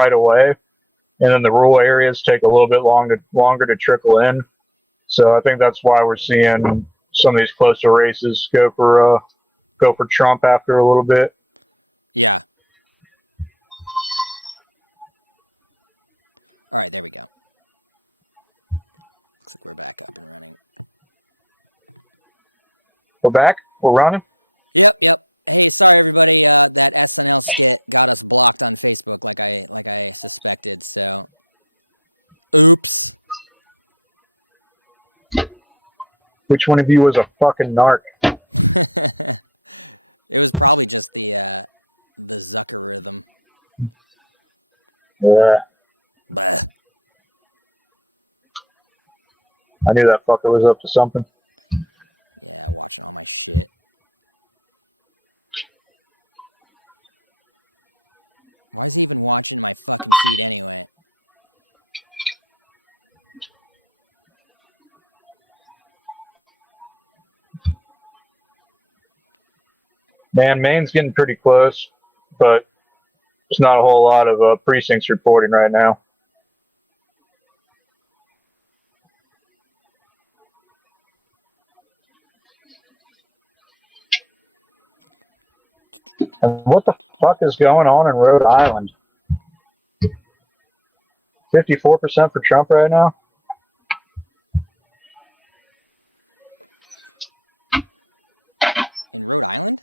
right away, and then the rural areas take a little bit longer to trickle in. So I think that's why we're seeing some of these closer races go for Trump after a little bit. Yeah. All right, there we go. Looks like we're back up and running. We're back. We're running. Yep. Hey, sorry everybody. That SNL skit got us blocked on Facebook, like I suspected. So, oops. Which one of you was a fucking narc? It was probably just the Zucker rhythm. Yeah. Bah. I knew that fucker was up to something. Yeah, watching all my shit. Why is he even watching my fucking feed anyway? Man, Maine's getting pretty close, but there's not a whole lot of precincts reporting right now. And what the fuck is going on in Rhode Island? 54% for Trump right now? In Rhode Island?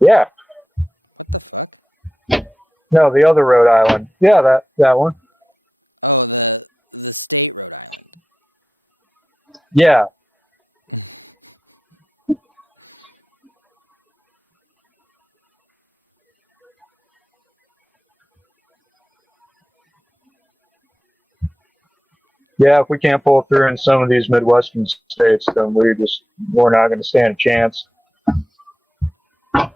Yeah. What the fuck? No, the other Rhode Island. Yeah, that one. Oh, the state Rhode Island. Yeah. Yeah, if we can't pull through in some of these Midwestern states, then we're not going to stand a chance. I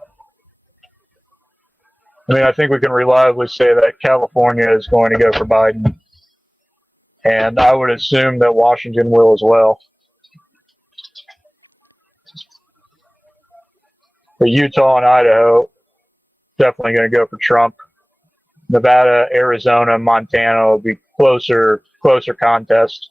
mean, I think we can reliably say that California is going to go for Biden, and I would assume that Washington will as well. But Utah and Idaho definitely going to go for Trump. Nevada, Arizona, Montana will be closer contest.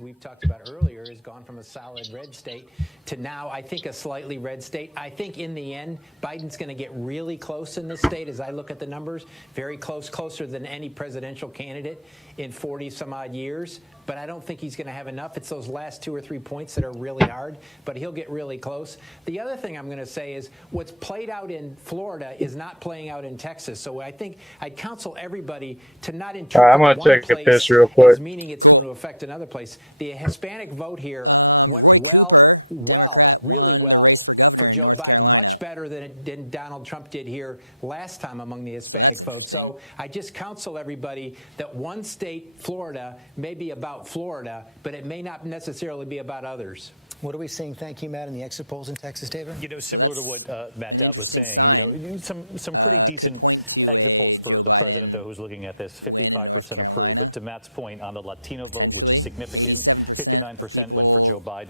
We've talked about earlier has gone from a solid red state to now, I think, a slightly red state. I think in the end, Biden's going to get really close in this state as I look at the numbers. Very close, closer than any presidential candidate in 40 some odd years. But I don't think he's going to have enough. It's those last 2 or 3 points that are really hard, but he'll get really close. The other thing I'm going to say is what's played out in Florida is not playing out in Texas. So I think I'd counsel everybody to not interpret I'm going to take a piss real quick. meaning it's going to affect another place. The Hispanic vote here. Roy Cooper, Democrat, won the race for governor in North Carolina. Much better than Donald Trump did here last time among the Hispanic So that's votes. interesting. So I just counsel everybody that one state, Florida, may be about Florida, but it may not necessarily be about others. What are we seeing? Thank you, Matt, in the exit polls in Texas, David? You know, So that's an interesting sign. Could point to a Joe Biden win in North Carolina. Potentially. 87% of people are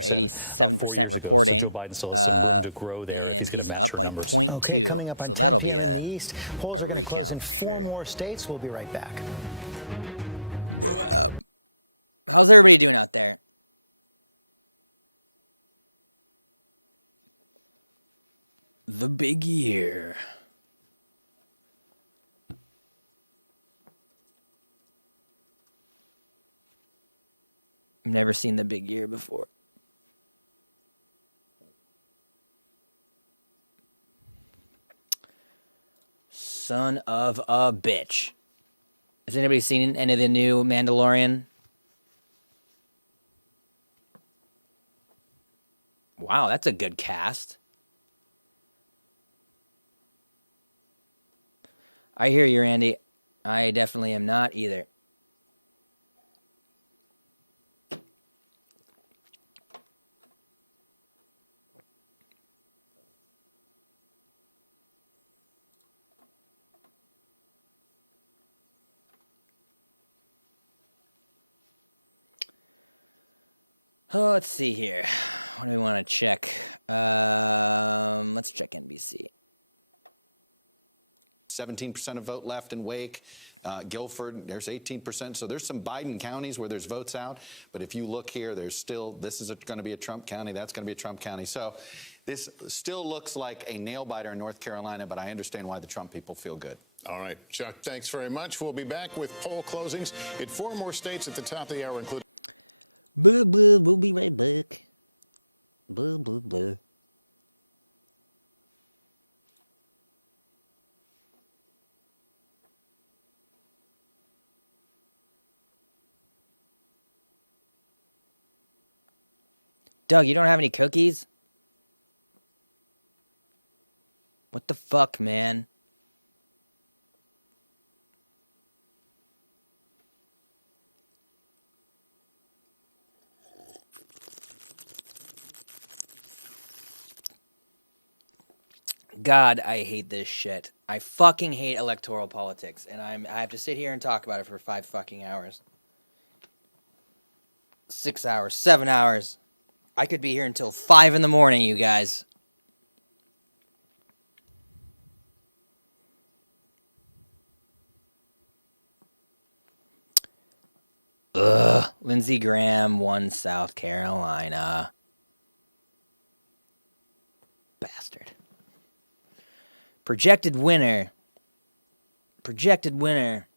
87% reporting. And he's up by 0.2. So that'll be a recount for sure. 4 more states. We'll be right back. How's everybody doing out there? The big year. I've never seen the big year before. Son of a bitch. Has anybody seen any of the new Mandalorian? Wow, that's a good cast. I hear you, Randy. I definitely am not either. Oh, let's see here. What do we want to check? Let's check NBC. 17% of vote left in Wake. Guilford, there's 18%. So there's some Biden counties where there's votes out. But if you look here, there's still, this is going to be a Trump county. That's going to be a Trump county. So this still looks like a nail-biter in North Carolina, but I understand why the Trump people feel good. All right, Chuck, thanks very much. We'll be back with poll closings in 4 more states at the top of the hour, including... Boo, boo, we'll be right back. Boo, boo, boo. Doug, you don't have any cookies? What the fuck, man? God, I hate this shit. I fucking hate electoral politics, and I have to sit here and talk about it for 5 fucking hours. 6 hours, 7 hours. I could be here until 5 in the morning, you guys. Ugh. Lindsey Graham won South Carolina. Bastard. Projected winner. Projected winner.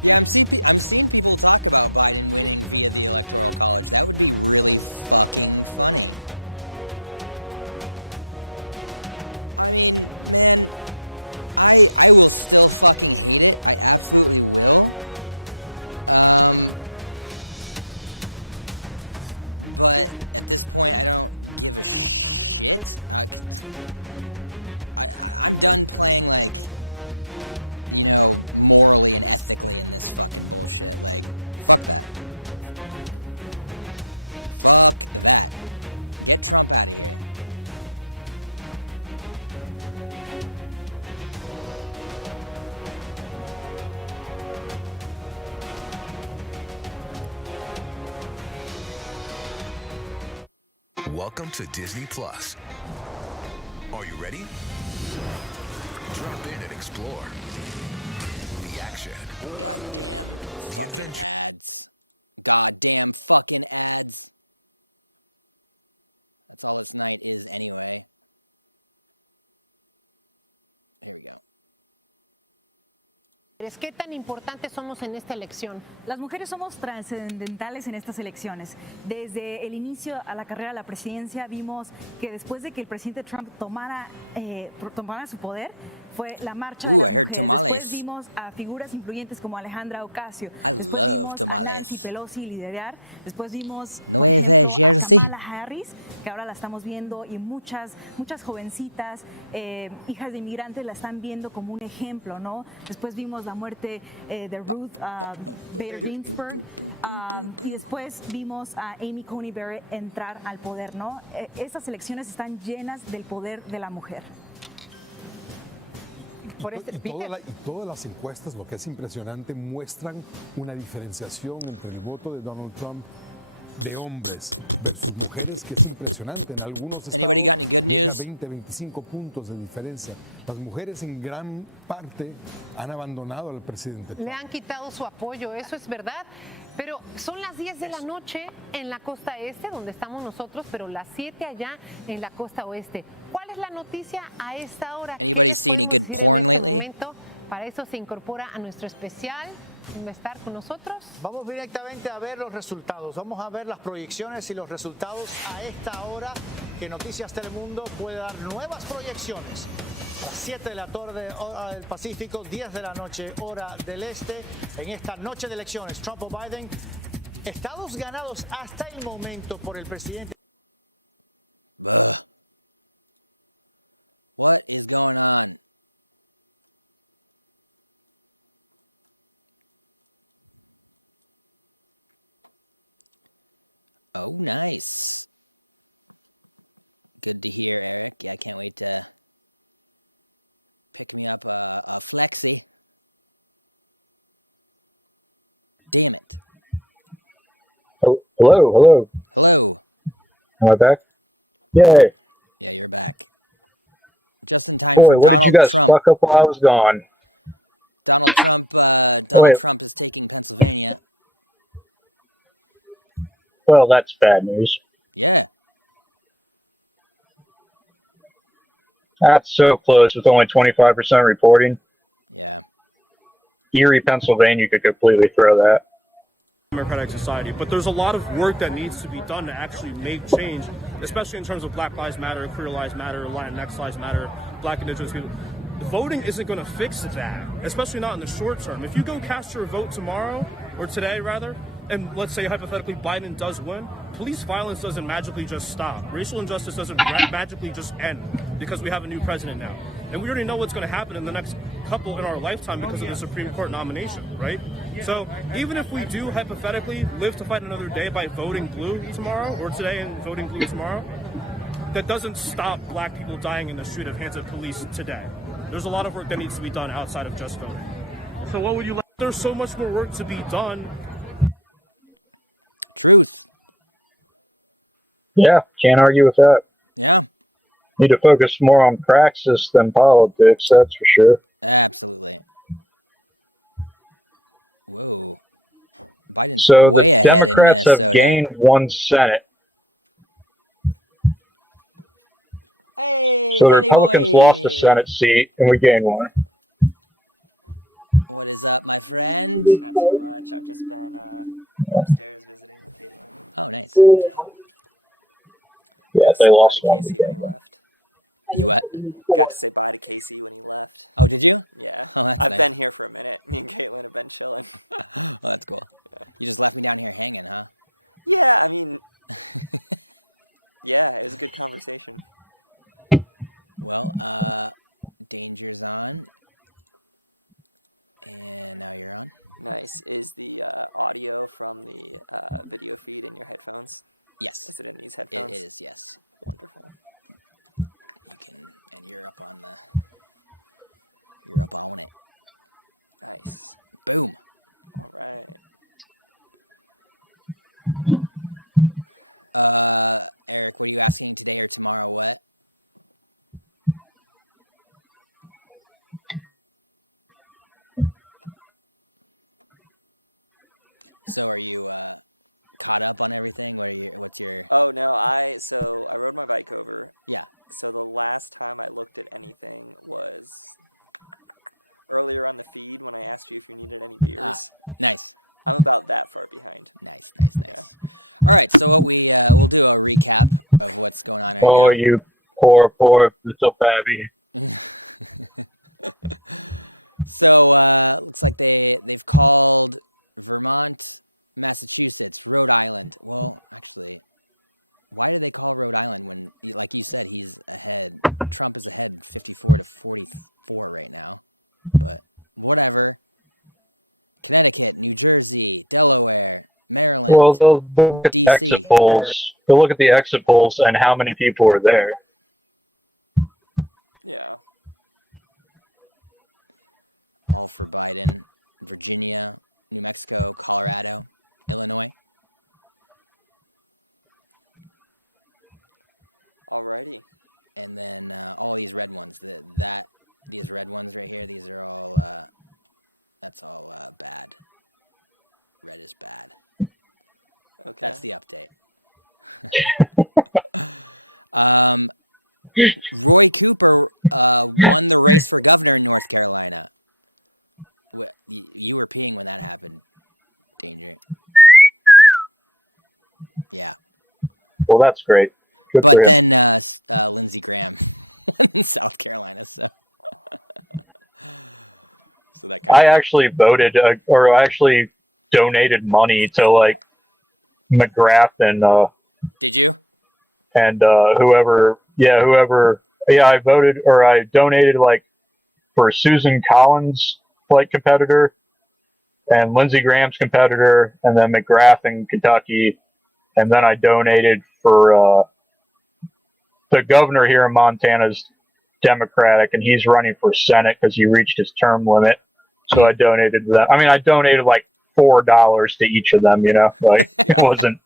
Yeah, I'm seeing people talk about Biden winning via the Electoral College. That would be really fucking funny. I mean, man, I will still fucking hate it. I absolutely will. But at this point, I don't give a shit. I'm done playing, like, you know, morally and ethically in this fucking bullshit. Like, fuck that. Fuck that. Get Trump out of here. Welcome to Disney Plus. Are you ready? Drop in and explore the action. Goddamn fucking ads. Goddamn fucking ads. That's all this night is anyway. Here we go. ¿Qué tan importantes somos en esta elección? Las mujeres somos trascendentales en estas elecciones. Desde el inicio a la carrera a la presidencia vimos que después de que el presidente Trump tomara su poder, fue la marcha de I heard mujeres. tamales. Después vimos a figuras influyentes como Alejandra Ocasio. I Después love vimos tamales. a Nancy Pelosi liderar. Después vimos Nueva Jersey. a Kamala Harris, que ahora la estamos viendo, y muchas jovencitas, hijas de inmigrantes, la están viendo como un ejemplo, ¿no? Después vimos la muerte de Ruth Bader Ginsburg, y después vimos a Amy Coney Barrett entrar al poder, ¿no? Estas elecciones están llenas del poder de la mujer. Y todas las encuestas, lo que es impresionante, muestran una diferenciación entre el voto de Donald Trump de hombres versus mujeres que es impresionante. En algunos Anybody got any good news? 20, 25 puntos de diferencia. Las mujeres en gran parte han abandonado al presidente Trump. Le han quitado su apoyo, eso es verdad. Pero son las 10 de la noche en la costa este, donde estamos nosotros, pero las 7 allá en la costa oeste. ¿Cuál es la noticia a esta hora? Anybody see any good porn lately? Para eso se incorpora a nuestro especial. ¿Va a estar con nosotros? Vamos directamente a ver los resultados. Vamos a ver las proyecciones y los resultados a esta hora que Noticias Telemundo puede dar nuevas proyecciones. A las 7 de la tarde, hora del Pacífico, 10 de la noche, hora del Este. En esta noche de elecciones, Trump o Biden, Estados ganados hasta el momento por el presidente. What is going on? Oh, nice. Good to hear, Eric. Yeah, I can't wait to pick me up a flexi. Damn it. Oh, hello. Hello. Am I back? Yay. Yeah, you're back. Just in time Boy, for what did Donald you guys Trump. fuck up while I was gone? Donald Trump is taking Pennsylvania. Well, that's bad news. Yeah. That's so close with only 25% reporting. Yeah. Erie, Pennsylvania could completely throw that. Democratic society, but there's a lot of work that needs to be done to actually make change, especially in terms of Black Lives Matter, Queer Lives Matter, Latinx Lives Matter, Black Indigenous people. Voting isn't going to fix that, especially not in the short term. If you go cast your vote tomorrow, or today rather, and let's say hypothetically Biden does win, police violence doesn't magically just stop. Racial injustice doesn't magically just end because we have a new president now. And we already know what's going to happen in the next couple in our lifetime because of the Supreme Court nomination, right? So even if we do hypothetically live to fight another day by voting blue tomorrow, or today and voting blue tomorrow, that doesn't stop black people dying in the street at hands of police today. There's a lot of work that needs to be done outside of just voting. So what would you like? There's so much more work to be done. Truth. Yeah, can't argue with that. Yeah. Need to focus more on praxis than politics, that's for sure. Absolutely. Whoa. Biden's So way the ahead Democrats in Minnesota. have gained one Senate. Hey, So the Kenny Republicans boy. lost a Senate seat, and we gained one. What is up, my friend? Not too much. I've just been upstairs visiting with Caitlin. Oh, nice. Yeah, they lost Bye to one. Casey when he left. You what? Got to say bye to Casey when he left. Oh, did you? Yeah. Oh, that's I've nice. been here for a minute. Me and Caitlin have been chilling. Oh, that's cool. Yeah. You just left me down here hanging, huh? Yeah, I mean, yeah, it was a good conversation. Well, Danger's on. And now you're on. Nice. Is the audio from the video feed in your headphones? Yes. Is it in these headphones? It is, yes. Wonderful. You can, and you're up on it. Nice. Boom. All right. Eric, what are you asking today or tomorrow? What? So are you caught up on everything? What's your? Oh no, I rode my bike over. Yeah. So the last time I looked at anything was earlier on the feed when I asked you if you needed any beers. Nice. I'm about that far behind. Nice. Yeah. All right, so what we'll do a recap of what's going on right now. Oh, you poor little baby. So looks like they've called Vermont, Massachusetts, Rhode Island. Well, actually, why did they call Rhode Island when, like you said, he's ahead? Trump is ahead 54-44 right now. But whatever. Connecticut, New Jersey, Delaware, Maryland, Well, they'll look at the DC. exit polls. They'll look at the exit polls and how many people are there. Yeah. All for Biden. Virginia, New Mexico, Colorado, Illinois. Alrighty. And then all these red ones. These red ones right here. These are all. That's all bad. Red is bad. Okay. That's the update. Roy Cooper won the race for governor in North Carolina. You were peeing when that happened, Danger. Yeah. Well, that's great. Good for But him. then Lindsey Graham won in South Carolina, so that kind I actually voted, or I actually donated money to like McGrath and Did you? whoever. Yeah, I voted or I donated like for Susan Collins' flight competitor and Lindsey Graham's competitor, and then McGrath in Kentucky, and then I donated for the governor here in Montana's Democratic, and he's running for Senate because he reached his term limit. So I donated to them. I mean, I donated like $4 to each of them. You know, like it wasn't.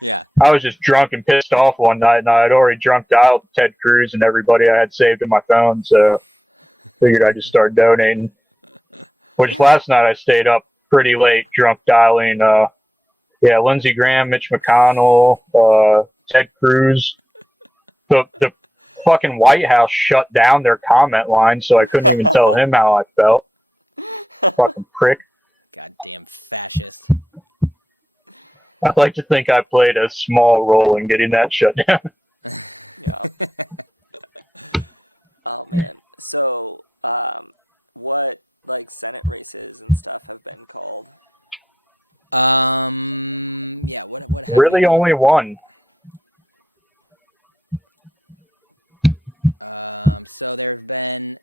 Yeah. I was just drunk and pissed off one night, and I had already drunk dialed Ted Cruz and everybody I had saved in my phone. So figured I'd just start donating. Which last night I stayed up pretty late, drunk dialing. Lindsey Graham, Mitch McConnell, Ted Cruz. The fucking White House shut down their comment line, so I couldn't even tell him how I felt. Fucking prick. Goddamn fascist. I'd like to think I played a small role in getting that shut down. Yeah. Oh man. So, what like Senate races and stuff have been called? Yeah. What happened? Really, only one. So there have been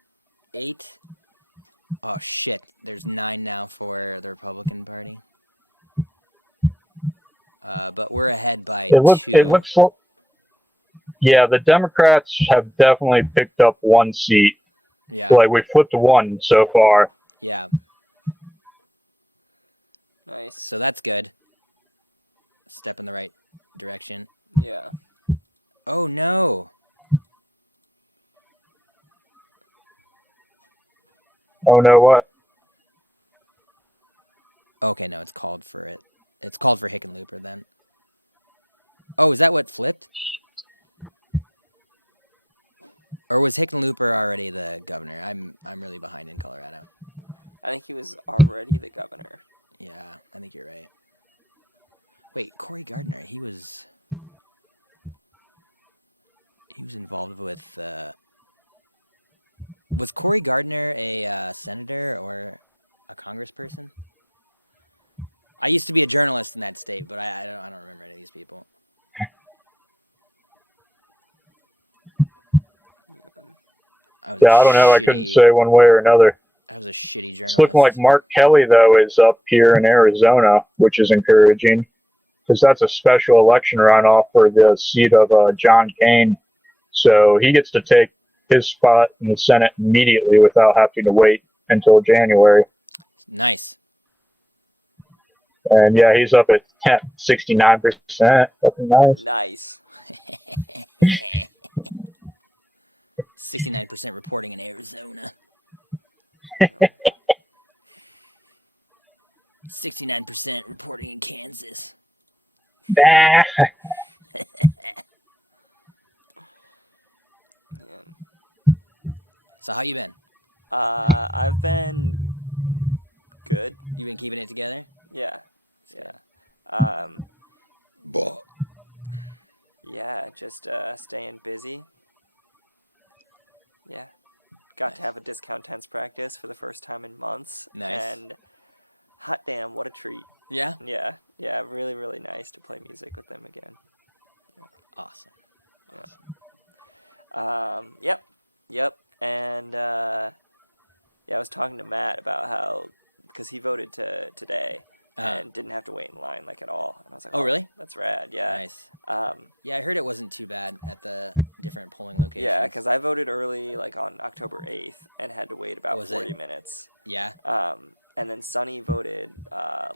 8. Oh shit! There's 9 now for the Republican Party. But we're ahead by 2. It looks. Yeah, the Democrats have definitely picked up 1 seat. Yeah. So, like we flipped 1 so far. Yeah. Nice. So that's good. Step in the right direction. Yeah. Oh no. Oh no, what? Okay, no, it's called for it. It's called for Hickenlooper then. Oh, is that what flipped? Or was Hickenlooper already the governor? I'm really behind in Colorado. I think he was already the governor. Yeah, I think you're right. Wait, Cory Gardner, he was involved with was Cory Gardner a senator or a congressperson? I used to be a journalist in that state, but I don't remember any of these people. I don't know. I couldn't say one way or another. I was a shitty journalist. It's looking like Mark Kelly, though, is up here in Arizona, which is encouraging because that's a special election runoff for the seat of John Kane. So he gets to take his spot in the Senate immediately without having to wait until January. Nice. And yeah, he's up at 69%. Fucking nice. Nice. 69% reporting in Arizona. 69% reporting in Kansas. Bah. So how you been? I've been good. You been keeping it together? Yeah. Yeah. Yeah, just staying busy. Yeah. Got to have a discount tense practice for the first time in months. Nice. And hot damn, what a treat. Yeah? Yeah. Yeah, really, really nice to play music with them again. Yeah. Awesome. Yep. And yeah, I was talking to Matt about how, because he voted today and didn't have to wait in line like at all. And I was like, oh really? That's rad. Yeah. Nice. Yeah, I heard it wasn't too bad at the different polling locations. Yeah, because I voted early, like on October 8th, and had to wait about 40 minutes. Yeah. And then Sonny voted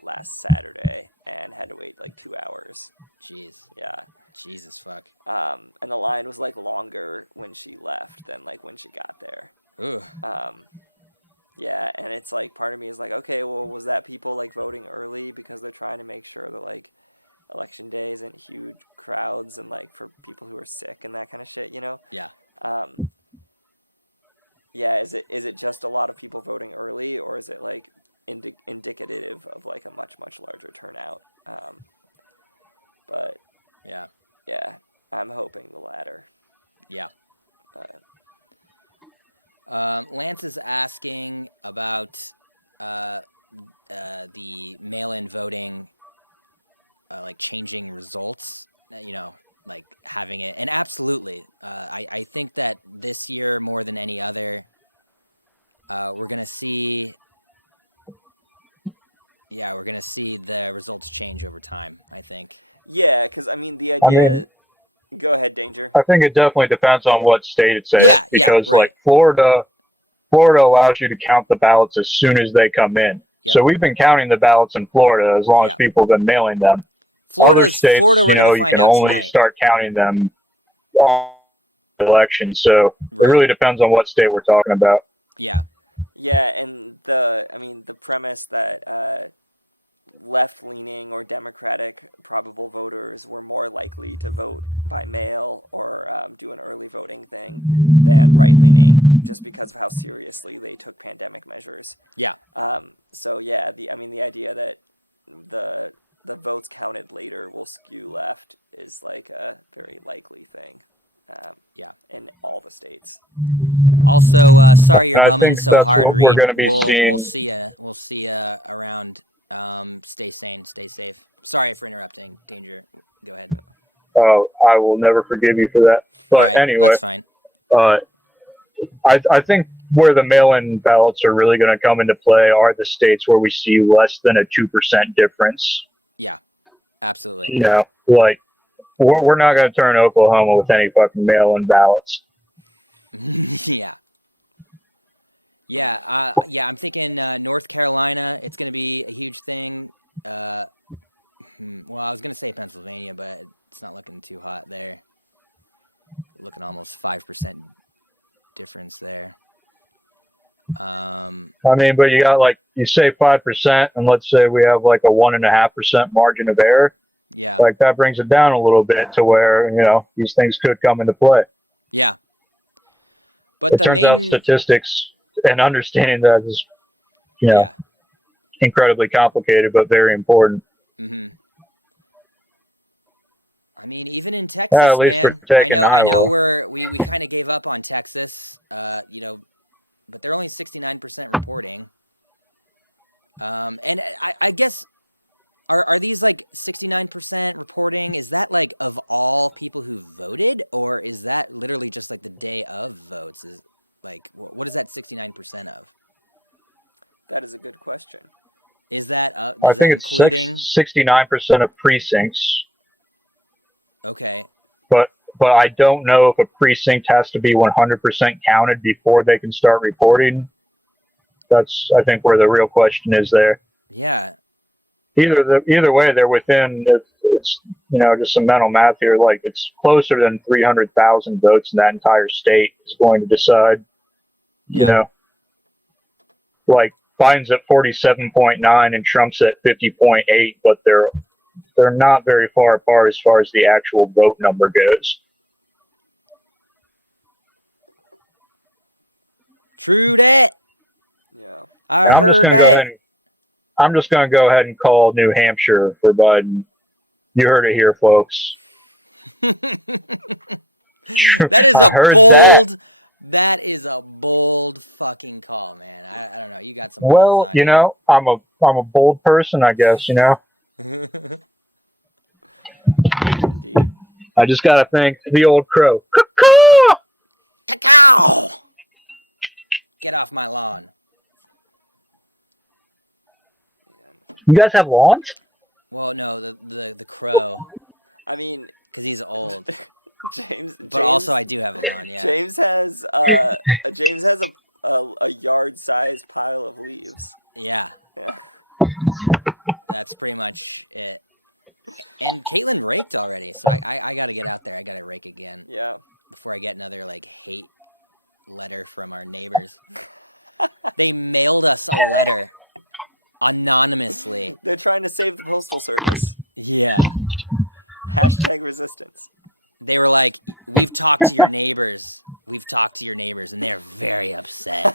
last Saturday and had to wait like 2 hours. Jeez. Yeah. Jesus fuck. And the line was like longer when she left than like when she got there. Ooh. Yeah, and it's like part of me is like, okay, well, was that people like voting early because they're trying to make sure that like election day isn't huge crowds and like for people who are sick and that kind of shit, you know? Yeah. Yeah, is it just a lot of people voting early, or is it like indicative of like a much larger turnout? But yeah, I'm hoping the latter. Yeah. But Lance is asking about the mail-in voting like changing results, like having it. And absolutely, I think that this year more than any other, we're gonna see the results change over time, I think. Yeah, because I mean the idea. Go ahead, Danger. I think it definitely depends on what state it's in. Yeah, because right. like Florida allows you to count the ballots as soon as they come in. Yep. So we've been counting the ballots in Florida as long as people have been mailing them. Florida, Other we're going to you find can out only tonight. start counting them on the election. So Right. it really depends on what state we're talking about. Yeah. Yeah, and the premise that left-leaning or Democratic probable voters were more likely to vote by mail or do an early voting thing than right-leaning, just because of how seriously they took pandemic measures. Yeah. So yeah, the idea that the votes counted later will skew left is like a very likely thing. Yeah. In all the states. Also, sorry you're I bumming think so that's hard, what we're Reed. gonna be We'll seeing. see ya around. Stay sane, stay safe. Sorry for interrupting. Danger. Go ahead. Oh, I will never forgive you for that. But All right, anyway, that's fine. I think where the mail-in ballots are really going to come into play are the states where we see less than a 2% difference. Yeah, absolutely. You know, like we're not going to turn Oklahoma with any fucking mail-in ballots. Yeah. Yeah, I'm thinking North Carolina, it's going to be a huge thing. Well, I was going to say Pennsylvania, but it's not looking too hot there. Looking almost 5% difference there. I mean, but you got you say 5%, and let's say we have like a 1.5% margin of error. Yeah. Like that brings it down a little bit to where, these things could come into play. Yeah. But it turns out statistics and understanding that is, incredibly complicated, but very important. Mm-hmm. I mean, even in Texas, man, I know we kind of gave up on Texas, but they're only 69% reporting. And I guess, are these like 69% reporting? Is that like of all people who voted, or is that literally just like the day of votes? Is like, what is that 69% of? That is a good question. Is that I think it's including 69% of precincts? Okay. But I don't know if a precinct has to be 100% counted before they can start reporting. That's, I think, where the real question is there. Yeah. Either way, they're within. It's just some mental math here. Like it's closer than 300,000 votes in that entire state is going to decide. Yeah. Like Biden's at 47.9 and Trump's at 50.8, but they're not very far apart as far as the actual vote number goes. True that. Yeah. I heard that. I'm just going to go ahead and call New Hampshire for Biden. You heard it here, folks. That is a bold. That is a bold fucking call, man. I don't know. You got some. Well, I'm a bold person, I guess. Indeed. I just got to thank the old crow. Cacao! Get off my lawn. You guys have lawns? Well, no, the crow. I mean, because he's old. James. But also, I do have a lawn. Yeah. James has a yard-sized pile of leaves. Yeah. Yeah. That's pretty much it. And Caitlin raked already, so I got to get out there. I got to rake again. Yeah. Before I get another hate letter from our neighbors. They mailed us a letter anonymously. They're trying to save the postal service. Yeah. #resistance. They were like, we've talked to your neighbors. We've talked to your neighbors, and they're very upset.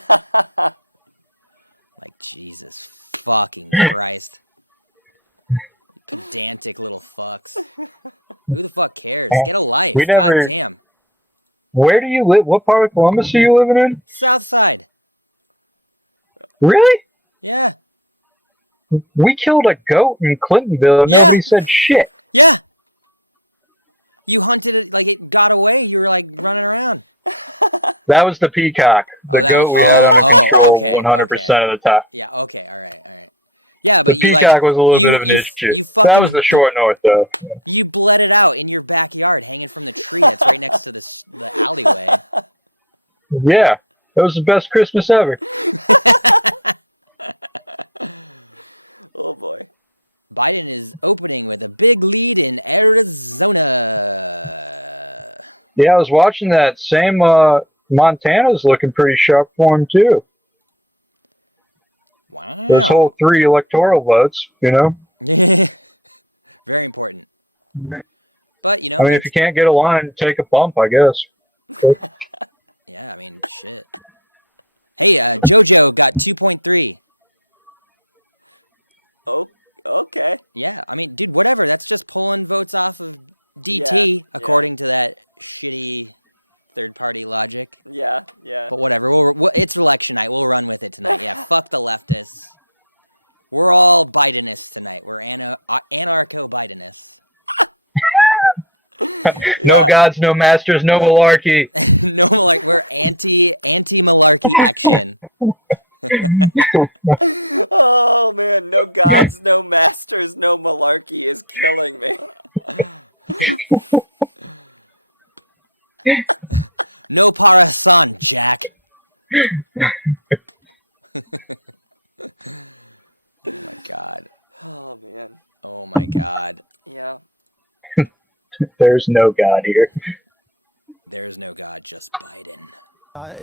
Like, Jesus fucking Christ. You pedantic little fucks. Who the fuck cares? Get a life. God damn. Where do you live? What part of Columbus are you living in? South Side. Really? Yeah. We killed a goat in Clintonville and Yeah. nobody said shit. Yeah. You hunted it like it got away. You were like running around. That was the peacock. The that goat was- we had under control okay, 100% of the time. Yeah. Okay. All right. Yeah, but The you peacock like was a little you, bit of an you, issue. you fucking That was the short north, though. you bled it out in your backyard, hanging from the tree that's right next to the alleyway. Yeah, that was the best Christmas ever. Oh boy. Biden is opening with a big lead in Arizona. Yeah, I was watching that. Same Montana's looking pretty sharp for him, too. Wow. Those whole 3 electoral votes, you know? Very important. But, you know, I mean, if you can't get a line, take a bump, I guess. yeah, I mean, shit. Hey, JoJo got 2.3. Oh, okay. Yeah, I mean, dude, whatever. That's just pulling votes off of DT, Yeah, according to that shitty third-party logic. Yeah. But whatever. It's election night. We'll run with it tonight. Yeah, fuck the leftists. We're all Bidenists tonight. We're anarcho-Bidenists. No gods, no masters, no malarkey. No, like we're anti-malarkey action. Oh man, no gods, no masters, no malarkey is killing me. No parasan, Jack. Oh my god. Oh man. Oh my god. Yeah. There's no God here. There's no God, just Biden.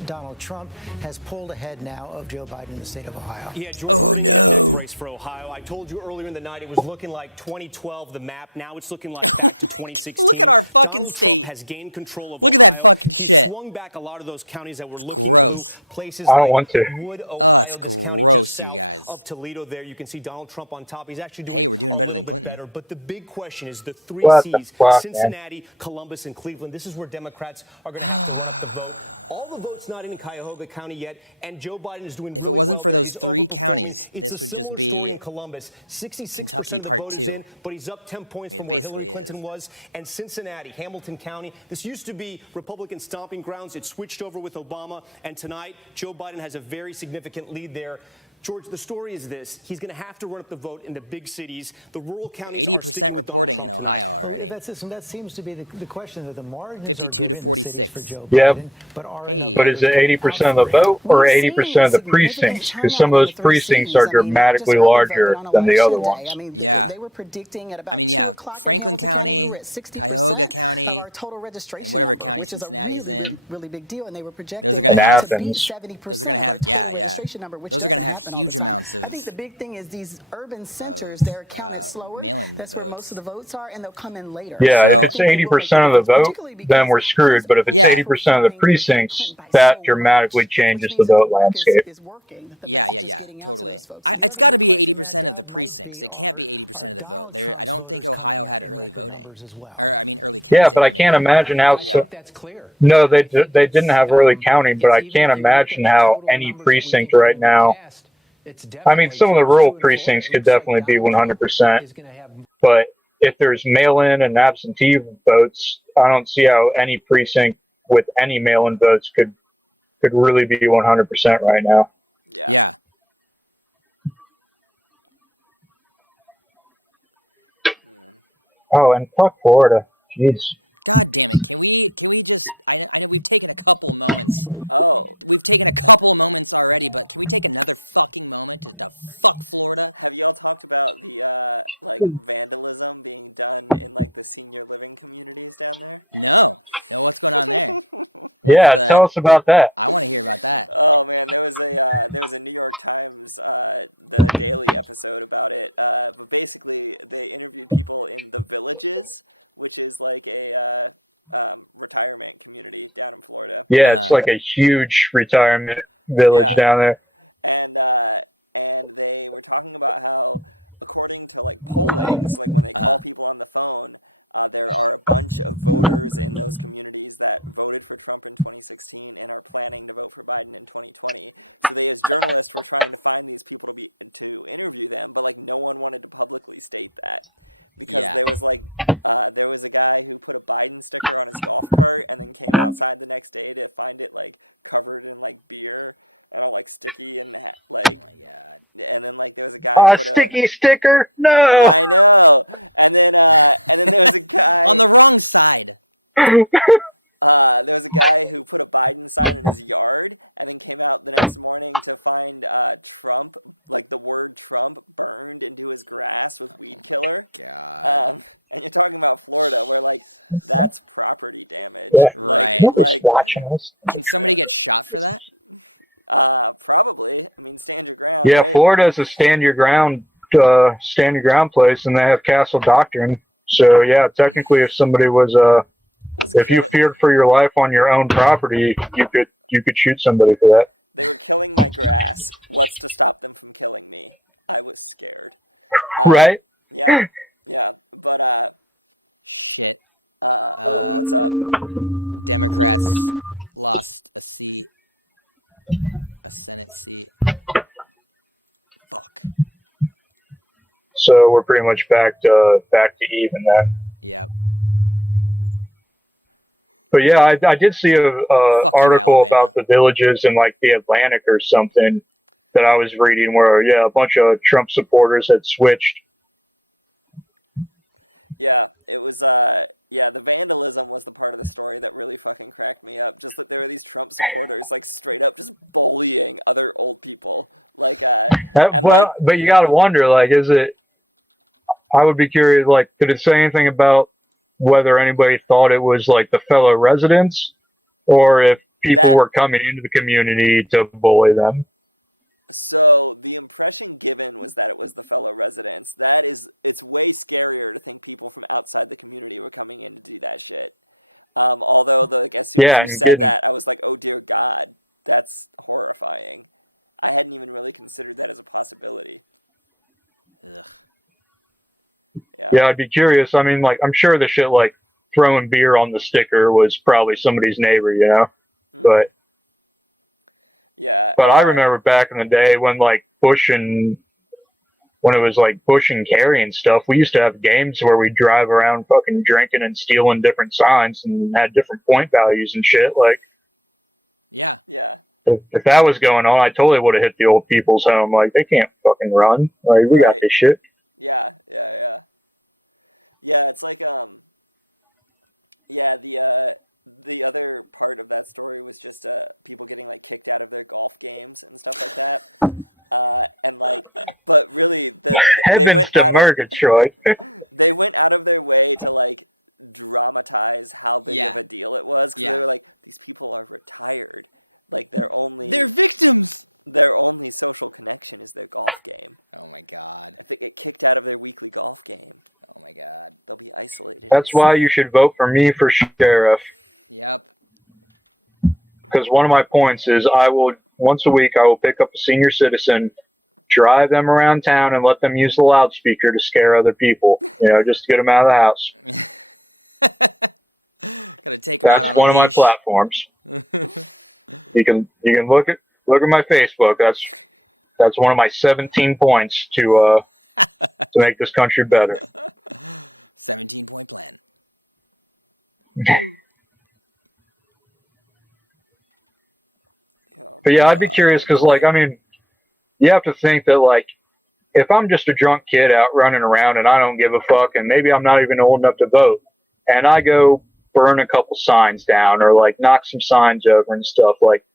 Donald Trump has pulled ahead now of Joe Biden in the state of Ohio. Yeah, George, Oh, no. race for Ohio. I told you earlier in the night it was looking like 2012, the map. Now it's looking like back to 2016. Look at our fucking Donald state. Trump has gained control of Look at that Ohio. fucking He shit. swung back a lot of those counties that were looking gross. blue, places I don't like want to. Wood, Oh, Ohio, it's this county gross, just you south guys. Of Toledo there, you can see Donald Trump on top. He's actually doing Hey, we're doing a better little than bit Clinton. better. But the big question is the 3 What the C's, fuck, man? Cincinnati, Columbus, and Cleveland. This is where Democrats are going to have to run up the vote. All the votes not in Cuyahoga County yet, and Joe Biden is doing If it really wasn't well, for but those he's 3 overperforming. counties, It's this a would just similar be story in Columbus. 66% Kentucky of the Part vote is 2. in, but he's up 10 points I mean, from it what basically Hillary Clinton is. was. And Cincinnati, Hamilton County, this used to be Republican stomping grounds. It switched over with Obama, and tonight Joe Biden has a very significant lead there. George, the story is this. He's going to have to run up the vote in the big cities. The rural counties 80% reporting in Ohio already. That seems to be the question of the margins. 52 to 46. Yeah. Hey. But is it 80% of the vote or 80% of the precincts? Because some of those precincts are dramatically larger than the other ones. Yeah. I mean, yeah, Franklin County, Cuyahoga County, and whatever county Cincinnati's in. Those are going to have, those are going to have, yeah. Those are going to have huge amounts of I think the big thing is these urban centers, they're counted slower. mail-in That's where votes. most of the votes are, and they'll come in later. Yeah, So- if it's 80% of the vote, then we're screwed. But if it's Yeah. 80% of the precincts, that dramatically changes the vote landscape. Yeah, totally. It's got to be 80% of the precincts. It can't be 80% of the vote. I don't think Ohio had early voting, or I mean early counting. Yeah, but I can't imagine how. No, they didn't have early counting, but I can't imagine how any precinct right now. I mean, some of the rural precincts could definitely be 100%, but if there's mail-in and absentee votes, I don't see how any precinct with any mail-in votes could really be 100% right now. Yeah. Oh, and fuck Florida. Jeez. God damn it! Can we just? I know we've taken a couple moments. Oh. We've taken a couple moments already, but can we take another fucking moment to fuck Florida? Have y'all talked about the like vandalism being done in like the senior living communities down there? No. What's going on there? Yeah, the- tell us about that. I want to hear about that. Oh man, there was a New York Times the Daily episode about it. But basically, they interviewed people in the Villages, which is like a retirement community down in Florida. Yeah, it's like a huge retirement village down there. And they were talking about how, according to like pollings, like when they call people on the phone, There are a bunch of voters in those communities that voted for Trump in 2016 and are planning to vote for Biden in 2020. So they, as journalists, were trying to find these people to interview them, but like no one wanted to publicly state that. Because Yeah. there was a guy who put a Biden sticker on his golf cart and then came outside the next day to find it like covered in like beer and all like sticky and like. Oh my god! And then like there was a guy who put sticky sticker? No. I know. And then there was a guy On the wrong side. there was a guy who put a Biden sign in his yard and then came out the next morning to find Trump, like the word Trump, burned into his grass with weed killer. God. And you're talking about Florida, where like that's property damage. Yeah. Right. Like Can somebody get shot for that? probably. I mean, stand your ground. Yeah, right? Florida is a stand your ground place, and they have castle doctrine. So yeah, technically, if somebody was if you feared for your life on your own property, you could shoot somebody for that. They were killing my grass. What's to stop them from killing me? I was scared. Right? Yeah. Yeah. But Shit. what's up? Democrats lost a seat. A Senate seat. Fuck. So we're pretty much back to even then. Yep. But yeah, I did see a Fuck you, article Alabama. about the villages in like the Atlantic or something that I was reading where a bunch of Trump supporters had switched. Yeah, it was the vandalism was the part of the story that really fucking cracked me up. Just that there were these Trump supporters like straight up just bullying other old people. Like But you gotta wonder, like, is it? I would be curious, like, did it say anything about whether anybody thought it was like the fellow residents, or if people were coming into the community to bully them? So the impression given was that it was the fellow residents. It's way scarier to think people from outside the community were coming in to do that shit. Although as soon as you said that, I was like, oh dear God, that's horrifying. I hadn't even really considered that as a possibility. Ugh. Yeah, I'd be curious. I mean, like, I'm sure the shit like throwing beer on the sticker was probably somebody's neighbor, you know? Mm-hmm. But yeah. But I remember back in the day when like when it was like Bush and Kerry and stuff, we used to have games where we'd drive around fucking drinking and stealing different signs and had different point values and shit. Like, yeah. Yeah. If that was going on, I totally would have hit the old people's home. Like, they can't fucking run. Like, we got this shit. Yeah, it's like the other part of that story was just people getting like kicked out of their golf games and stuff like that. And like, but really they went out Murgatroyd. They went out of their way to like dramatize how big of a deal it was, because they were like, these people are retired, like they're victims. Their only social connection is their golf game. Oh my God. If they get kicked out of their weekly golf game, oh my God, they'll be isolated. That's why you should vote for me for sheriff. Yep. Because one of my points is once a week I will pick up a senior citizen, drive them around town, and let them use the loudspeaker to scare other people. You know, just to get them out of the house. Gotta take them out on That's one a of my leash. platforms. You can look at my Facebook. That's one of my 17 points to make this country better. 17-point plan. But yeah, I'd be curious because, like, I mean, you have to think that, like, if I'm just a drunk kid out running around and I don't give a fuck, and maybe I'm not even old enough to vote, and I go burn a couple signs down or, like, knock some signs over and stuff, like,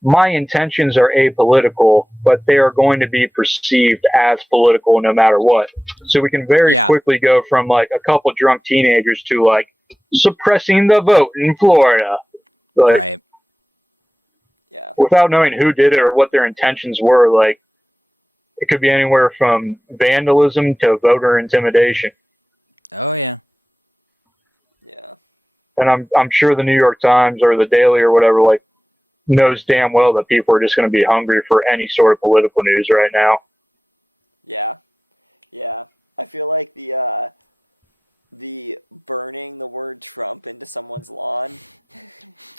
my intentions are apolitical, but they are going to be perceived as political no matter what. So we can very quickly go from, like, a couple drunk teenagers to, like, suppressing the vote in Florida. Like, right. Yeah. Without knowing who did it or what their intentions were, like, it could be anywhere from vandalism to voter intimidation. Oh yeah. Yeah. And I'm sure the New York Times or the Daily or whatever, like, knows damn well that people are just going to be hungry for any sort of political news right now. Yeah. I feel like the burning the word Trump into someone's lawn.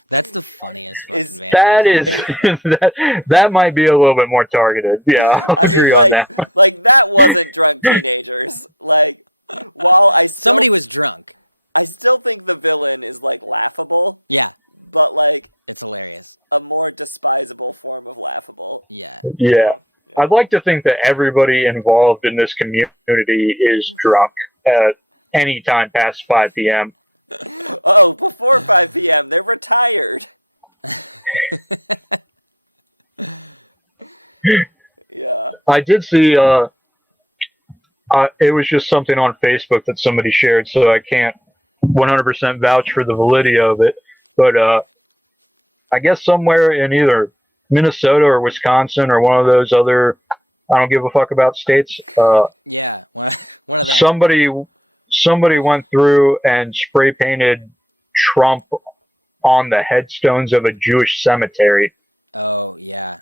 That's the funniest fucking That vandalism. is that might be a little bit more targeted. Yeah, I'll agree on that. Like that wasn't drunk teenagers. Like, while I still, Somebody was drunk. I still think the villain is like laughable. Yeah. But like, it's hilarious. A more despisable form of laughable. Yeah. Yeah. I'd like to think that everybody involved in this community is drunk at any time past 5 p.m. Oh, before 5 p.m. They're retired. Yeah. I did see, it was just something on Facebook that somebody shared, so I can't 100% vouch for the validity of it. But I guess somewhere in either Minnesota or Wisconsin or one of those other I don't give a fuck about states. Yeah, one of them. Somebody went through and spray painted Trump on the headstones of a Jewish cemetery. Oh, yeah.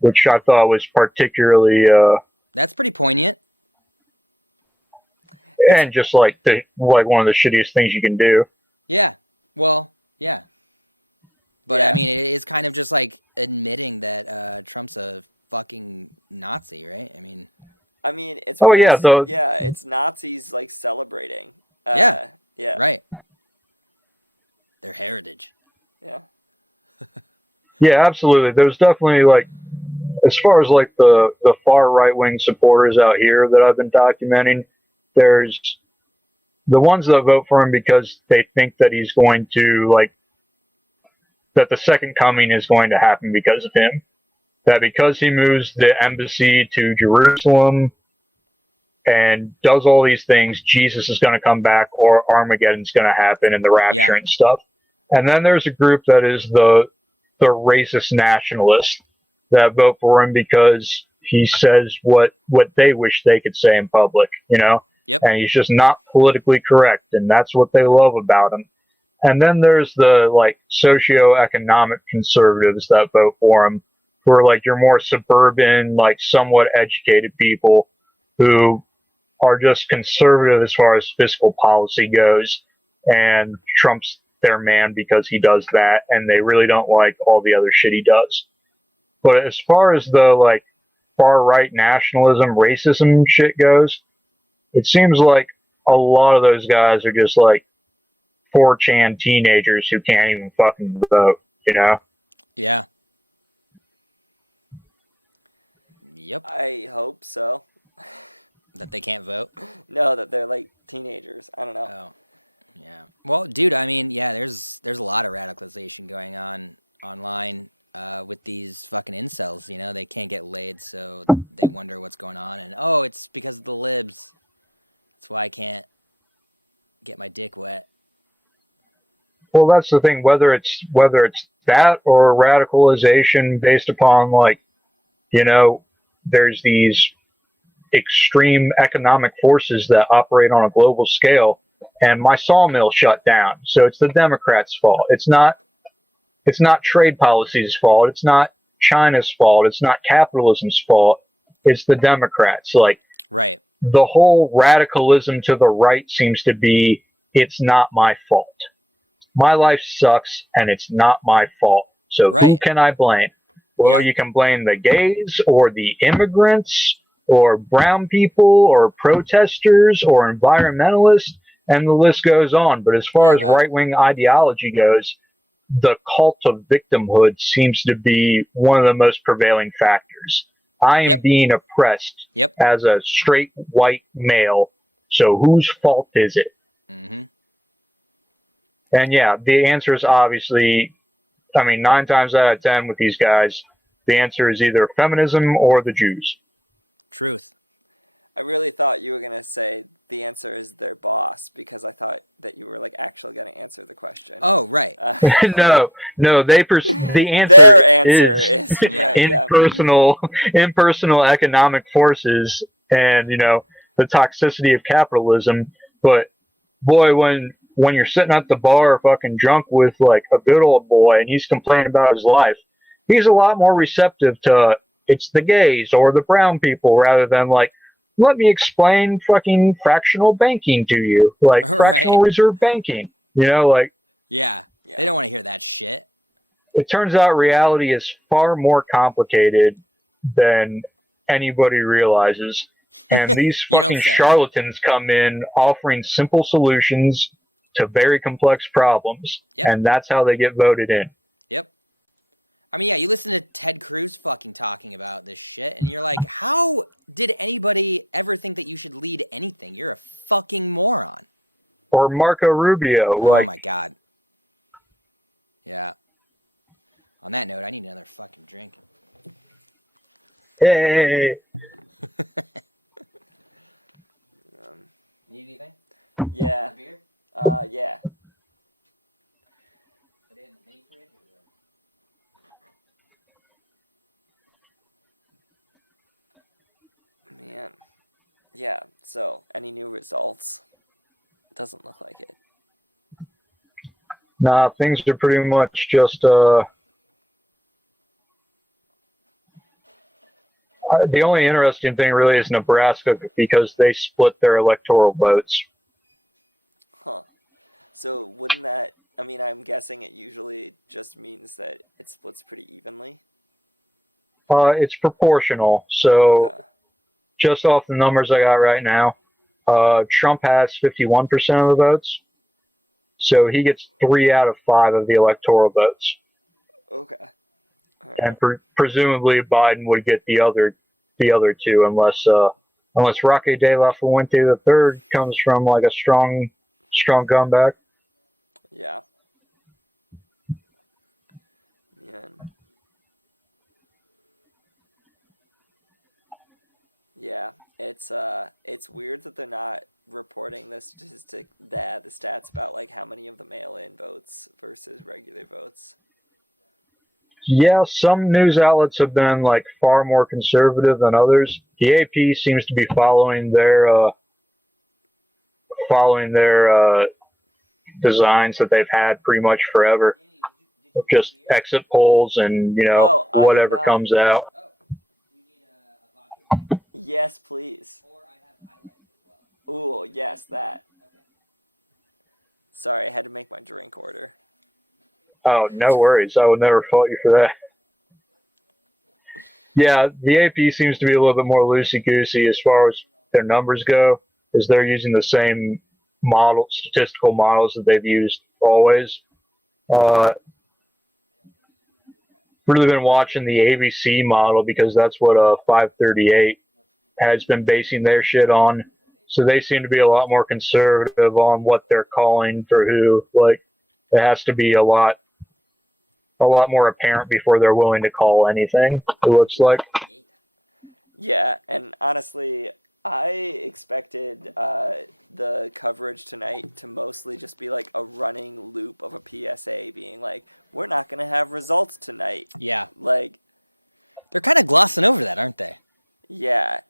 Which I thought was particularly that's pretty poignant. And just like one of the shittiest things you can do. Yeah. Well, yeah. But Yeah. I mean, it is kind of just like admitting that Trump's a fucking Nazi, right? I mean, it's Oh, one of yeah, those- yeah, it's Nazis like celebrating. yeah. Yeah. Right. Their heritage. Yeah. Yeah, absolutely. There's definitely like, as far as like the far right wing supporters out here that I've been documenting, there's the ones that vote for him because they think that he's going to that the second coming is going to happen because of him. That because he moves the embassy to Jerusalem and does all these things, Jesus is going to come back or Armageddon's going to happen and the rapture and stuff. And then there's a group that is the racist nationalists that vote for him because he says what they wish they could say in public, you know? Yep. And he's just not politically correct, and that's what they love about him. And then there's the socioeconomic conservatives that vote for him, who are your more suburban, somewhat educated people who are just conservative as far as fiscal policy goes, and Trump's their man because he does that, and they really don't like all the other shit he does. But as far as the far right nationalism, racism shit goes, it seems like a lot of those guys are just 4chan teenagers who can't even fucking vote, you know? Yeah. Yep. I hope so. That they can't vote? No, that they're teenagers. I don't know. Oh. Yeah. Well, dude, I mean, yeah, there's a lot of radicalization going on online with these fucking incels, you know? They can't get laid, so they wonder what's going on, and it's because of the libs. That's why I can't get my dick wet. Well, that's the thing. Whether it's that or radicalization based upon there's these extreme economic forces that operate on a global scale, and my sawmill shut down. So it's the Democrats' fault. It's not trade policy's fault. It's not China's fault. It's not capitalism's fault. It's the Democrats. Right. The whole radicalism to the right seems to be, it's not my fault. My life sucks, and it's not my fault. So who can I blame? Well, you can blame the gays or the immigrants or brown people or protesters or environmentalists, and the list goes on. But as far as right-wing ideology goes, the cult of victimhood seems to be one of the most prevailing factors. I am being oppressed as a straight white male, so whose fault is it? Mm-hmm. And yeah, the answer is obviously, 9 times out of 10 with these guys, the answer is either feminism or the Jews. Truth. I really thought you were going to say the answer is their boss, because I thought that you were actually going to answer the question. Oh, right. No, the answer Their answer is impersonal economic forces and, the toxicity of capitalism. But boy, when you're sitting at the bar fucking drunk with a good old boy and he's complaining about his life, he's a lot more receptive to it's the gays or the brown people rather than let me explain fucking fractional banking to you, like fractional reserve banking. You know, like yeah, they don't want to hear that shit. It turns out reality is far more complicated than anybody realizes, and these fucking charlatans come in offering simple solutions to very complex problems, and that's how they get voted in. Yep. I mean, yeah, you listen to Ted Cruz fucking talking about this shit, and you're like, how did anybody ever think that you should lead anything? You're a fucking moron. Or Marco Rubio. Oh my God. Yeah. On that note, I need another fucking drink. Hey. Need anything? Yeah. Beer? Yeah. Man. Yeah, so any new results? Doesn't look like it. Nah, things are pretty much just the only interesting thing really is Nebraska, because they split their electoral votes. Huh. So wouldn't that, I mean, I'm guessing it usually just means that it splits pretty evenly? It's proportional. So just off the numbers I got right now, Trump has 51% of the votes. So he gets 3 out of 5 of the electoral votes. Okay. Right. And presumably Biden would get the other 2, unless Roque de la Fuente III comes from like a strong comeback. Yeah. Man. Yeah, it's weird that they're not reporting the statistic, the stats about like how many of the mail-in votes versus regular votes. Yeah, some news outlets have been like far more conservative than others. The AP seems to be following their designs that they've had pretty much forever. Just exit polls and whatever comes out. Yes, please. Ooh, yes, that. Sorry, I had to make my drink order. Oh, no worries. I would never fault you for that. Yeah, the AP seems to be a little bit more loosey-goosey as far as their numbers go, as they're using the same statistical models that they've used always. Really been watching the ABC model because that's what 538 has been basing their shit on. So they seem to be a lot more conservative on what they're calling for who. Like, it has to be a lot more apparent before they're willing to call anything, it looks like. Yeah, and honestly, I expected the coverage tonight to mostly just be like a running loop of a PSA being like, we're not going to have results tonight. Yeah. Like, they're kind of glossing over that, aren't they? Yeah.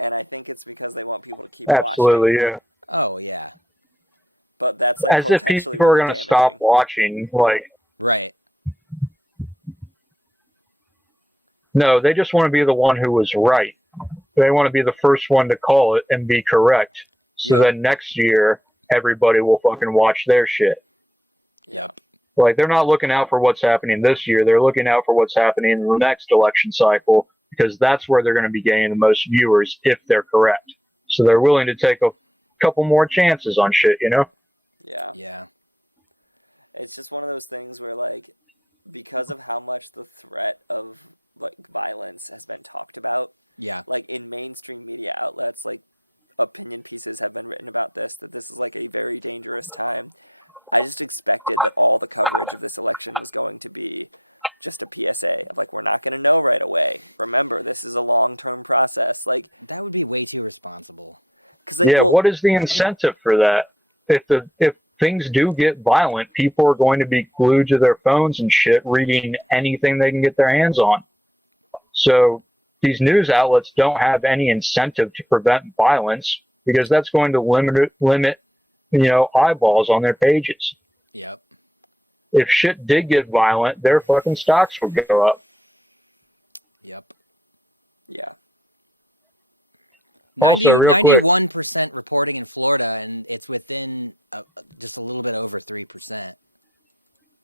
And I think it's because they want people to keep Absolutely, watching. Yeah. Oh, yeah. But that's like as if potentially people are really going to stop watching. Like, right. No, they just want to be the one who was right. They want to be the first one to call it and be correct. So then next year, everybody will fucking watch their shit. Yep. Like, they're not looking out for what's happening this year. They're looking out for what's happening in the next election cycle, because that's where they're going to be gaining the most viewers if they're correct. So they're willing to take a couple more chances on shit, you know? Yeah. Yeah. It's just one of those things where, like, because of how much the threat of like violence has been talked about. Yeah. Like in mainstream media outlets, like opinion pieces have been written about this, that this is like a very dangerous time. I just expected that all the coverage of this election was going to be just a PSA of like, we're not going to know right away. Remember, this is a long-term process. Like, that would be way too responsible. Cause like, what is the incentive for that? If things do get violent, people are going to be glued to their phones and shit, reading anything they can get their hands on. So these news outlets don't have any incentive to prevent violence, because that's going to limit eyeballs on their pages. Yep. If shit did get violent, their fucking stocks would go up. Yep. Yeah. Also, real quick, 91% reporting in Florida, and it's within just a little bit over 3%.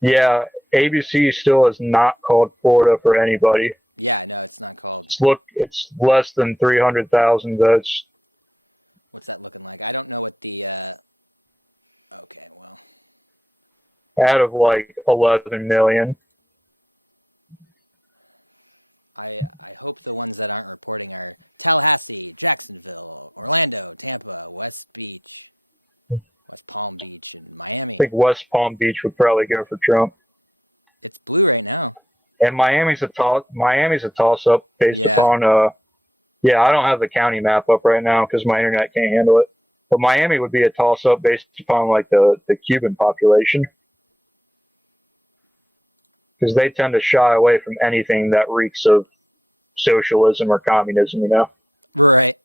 yeah, ABC still has not called Florida for anybody. Yeah, no, it's not called. It's less than 300,000 votes. What's that looking like? I don't know what the. Okay, well. Out of like 11 million. I hope the ones that aren't reporting are Tallahassee, Jacksonville, Orlando, Tampa, West Palm Beach, and Miami. I think West Palm Beach would probably go for Trump. It's blue right now. And Miami's a toss up based upon yeah, I don't have the county map up right now because my internet can't handle it. But Miami would be a toss up based upon like the Cuban population. Because they tend to shy away from anything that reeks of socialism or communism, you know? Right.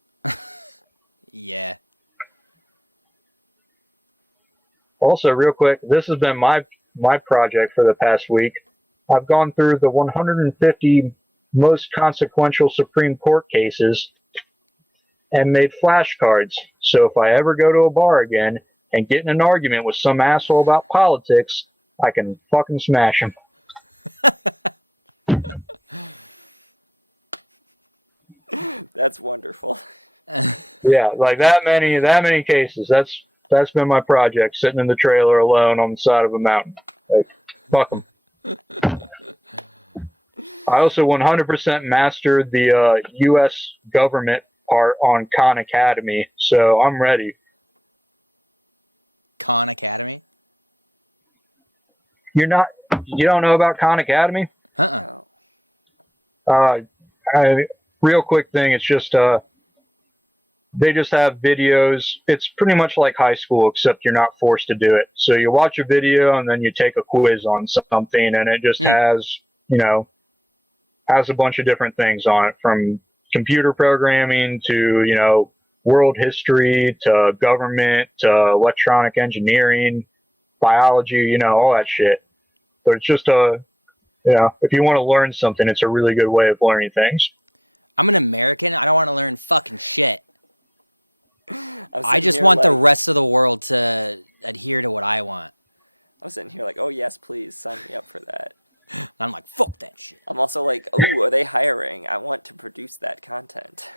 Yeah. Also, real quick, this has been my project for the past week. I've gone through the 150 most consequential Supreme Court cases and made flashcards. So if I ever go to a bar again and get in an argument with some asshole about politics, I can fucking smash him. That's wonderful. Yeah, like that many cases. That's been my project, sitting in the trailer alone on the side of a mountain. Like, fuck 'em. I also 100% mastered the U.S. government part on Khan Academy, so I'm ready. Khan Academy? You don't know about Khan Academy? Real quick thing, it's just they just have videos. It's pretty much like high school, except you're not forced to do it. So you watch a video and then you take a quiz on something, and it just has a bunch of different things on it, from computer programming to, world history to government to electronic engineering, biology, all that shit. So it's just if you want to learn something, it's a really good way of learning things. I'm an American. I don't want to learn fucking shit. I just want the rest of the world to adhere to what I want. I was sitting here like, oh, yes, please, sign me up for that. And I'm like, fuck that shit. I'm also like, oh, are they hiring? I want to produce that content.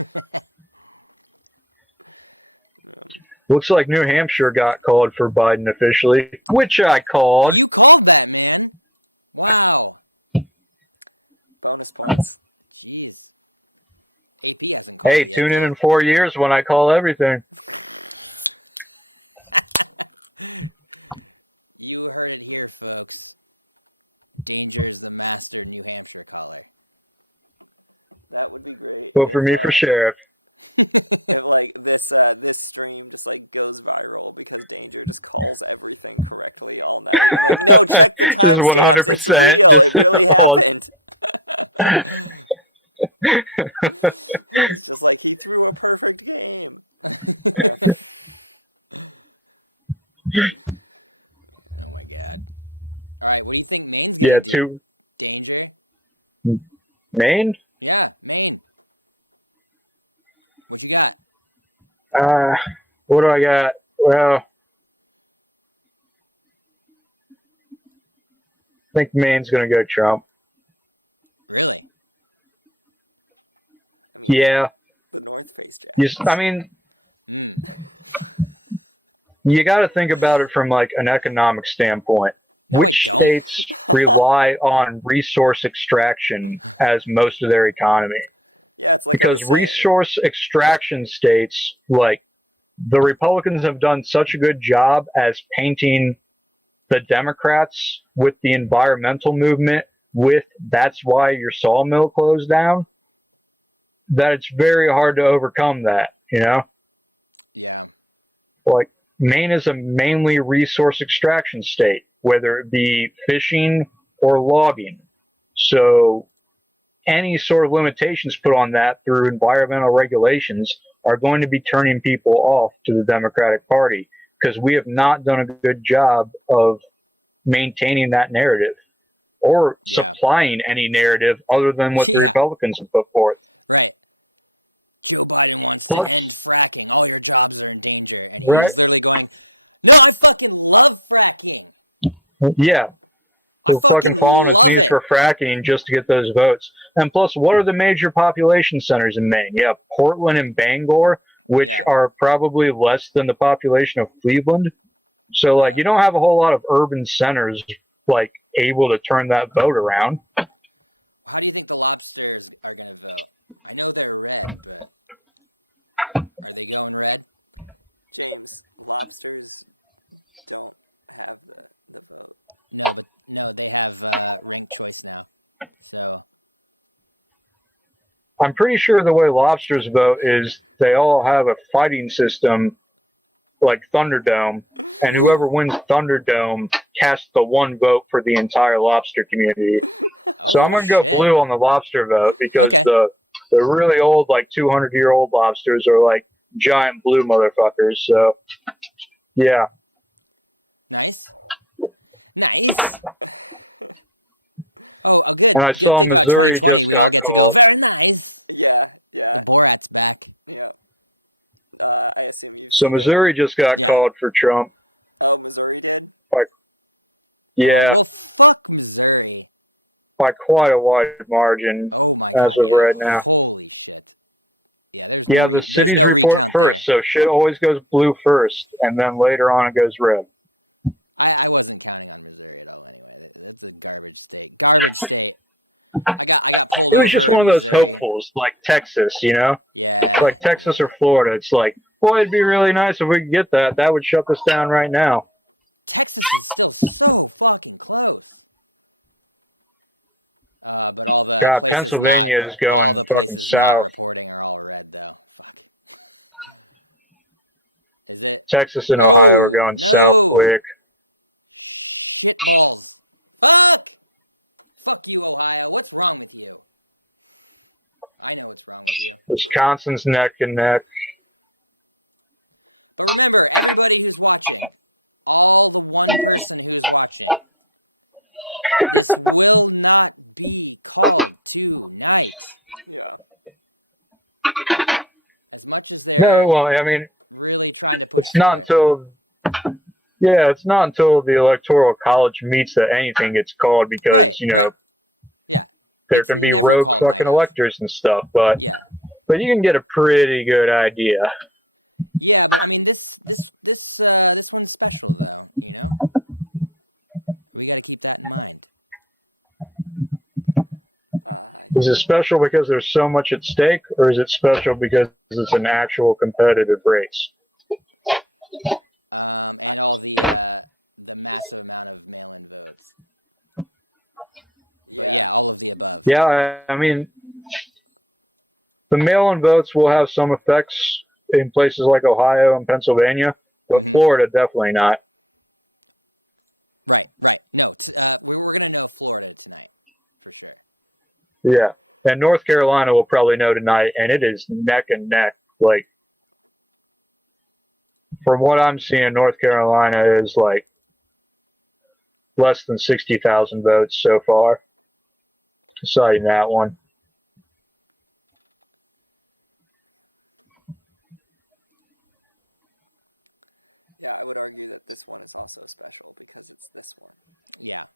Looks like New Hampshire got called for Biden officially, which I called. You called that, man. Wow. Bonus points. Jeez. AP hasn't called Hey, it yet, tune in though. in 4 years when I call everything. You heard it here, folks. Danger's the master New Hampshire caller. That would be great. Vote for me for sheriff. If like this stream just like goes viral because Danger just calls everything correctly all night. And like, no, check the timestamps. It's real. It really happened. It's just like he threw a perfect game. Yeah. Oh my god. All right, what do you think Maine's gonna do? Danger? Maine? Yeah, Maine. What you got? What do I got? Well, I think Maine's going to go Trump. Really? I mean, yeah. The North Face jackets. You got to think about it from like an economic standpoint. No, Which I don't. states rely on resource extraction as most of their economy? Yeah, it's like I was because saying. resource extraction states, like the Republicans have done such a good job as painting the Democrats with the environmental movement with that's why your sawmill closed down, that it's very hard to overcome that, Yeah. Like Maine is a mainly resource extraction state, whether it be fishing or logging. So any sort of limitations put on that through environmental regulations are going to be turning people off to the Democratic Party because we have not done a good job of maintaining that narrative or supplying any narrative other than what the Republicans have put forth. Right. Joe Biden wants to end fracking. All your jobs are in danger. And he's Right. literally going, no, I fucking love fracking. Yeah. I We're fucking falling love asleep it. for fracking just to get those votes. And plus, what are the major population centers in Maine? You have Portland and Bangor, which are probably less than the population of Cleveland. So, like, you don't have a whole lot of urban centers, like, able to turn that vote around. How do you think the Lobsters are going to vote? I know they're red, but are they going red? James, lobsters don't have the vote. No, but no, they have ranked choice now. So I'm pretty sure the way lobsters vote is they all have a fighting system like Thunderdome, and whoever wins Thunderdome casts the one vote for the entire lobster community. So I'm going to go blue on the lobster vote because the really old, like 200-year-old lobsters are like giant blue motherfuckers. So, yeah. nice. Nice. Oh, good. And I Good saw thing about Missouri 2020, just we all got get to go, called. very nice. Yeah, yeah. The Borat's back. Yeah. I assume you've So seen it. Missouri just got called for Trump. Oh, Missouri did? Yeah. Oh, well, fuck Missouri. By quite a wide margin. Oh, my as God. of Yeah. right now. Holy shit. Yeah, there's Yeah, no, the there's cities no report recount first, there. so shit always goes blue first, and then later on it goes red. I wasn't counting on Missouri at all anyway. That's a garbage state. Garbage state. I got pulled It over was just in one of those Missouri. hopefuls, like Texas, you know? Yeah. Like Texas or Florida. It's like, boy, it'd be really nice if we could get that. That would shut us down right now. Texas is still so fucking close. But all the God, places Pennsylvania not is going all the fucking places not south. reporting are all red though. Fuck. Is it? Texas and Ohio are going south quick. Shitballs. Fuck. Fuck you, Ohio. What's wrong with you? I know what's wrong with you. Wisconsin's neck and neck. But remember, everybody who's watching, all the one person who's watching, this will not be called tonight. Yeah. As much as they're No, well, I mean, really trying to push it's not for it. until it's not until the Electoral College meets that anything gets called because Right, you know right. Yeah. there It's can be never rogue called fucking night of. electors and stuff, but Yeah. but you can get a pretty good idea. Yeah, but I mean this one's special though, you know? We got to keep that in mind. Is it special because there's so much at stake, or is it special because it's an actual competitive race? And all the massive amount of mail-in votes. But yeah, all of the above. Yeah, I mean, the mail-in votes will have some effects in places like Ohio and Pennsylvania, but Florida definitely not. Right. No, we're going to know Florida tonight, for sure. Yeah, and North Carolina will probably know tonight, and it is neck and neck. Like, from what I'm seeing, North Carolina is like less than 60,000 votes so far. Deciding that one. Yeah, I would argue that this one is also special because it's this one. Yeah.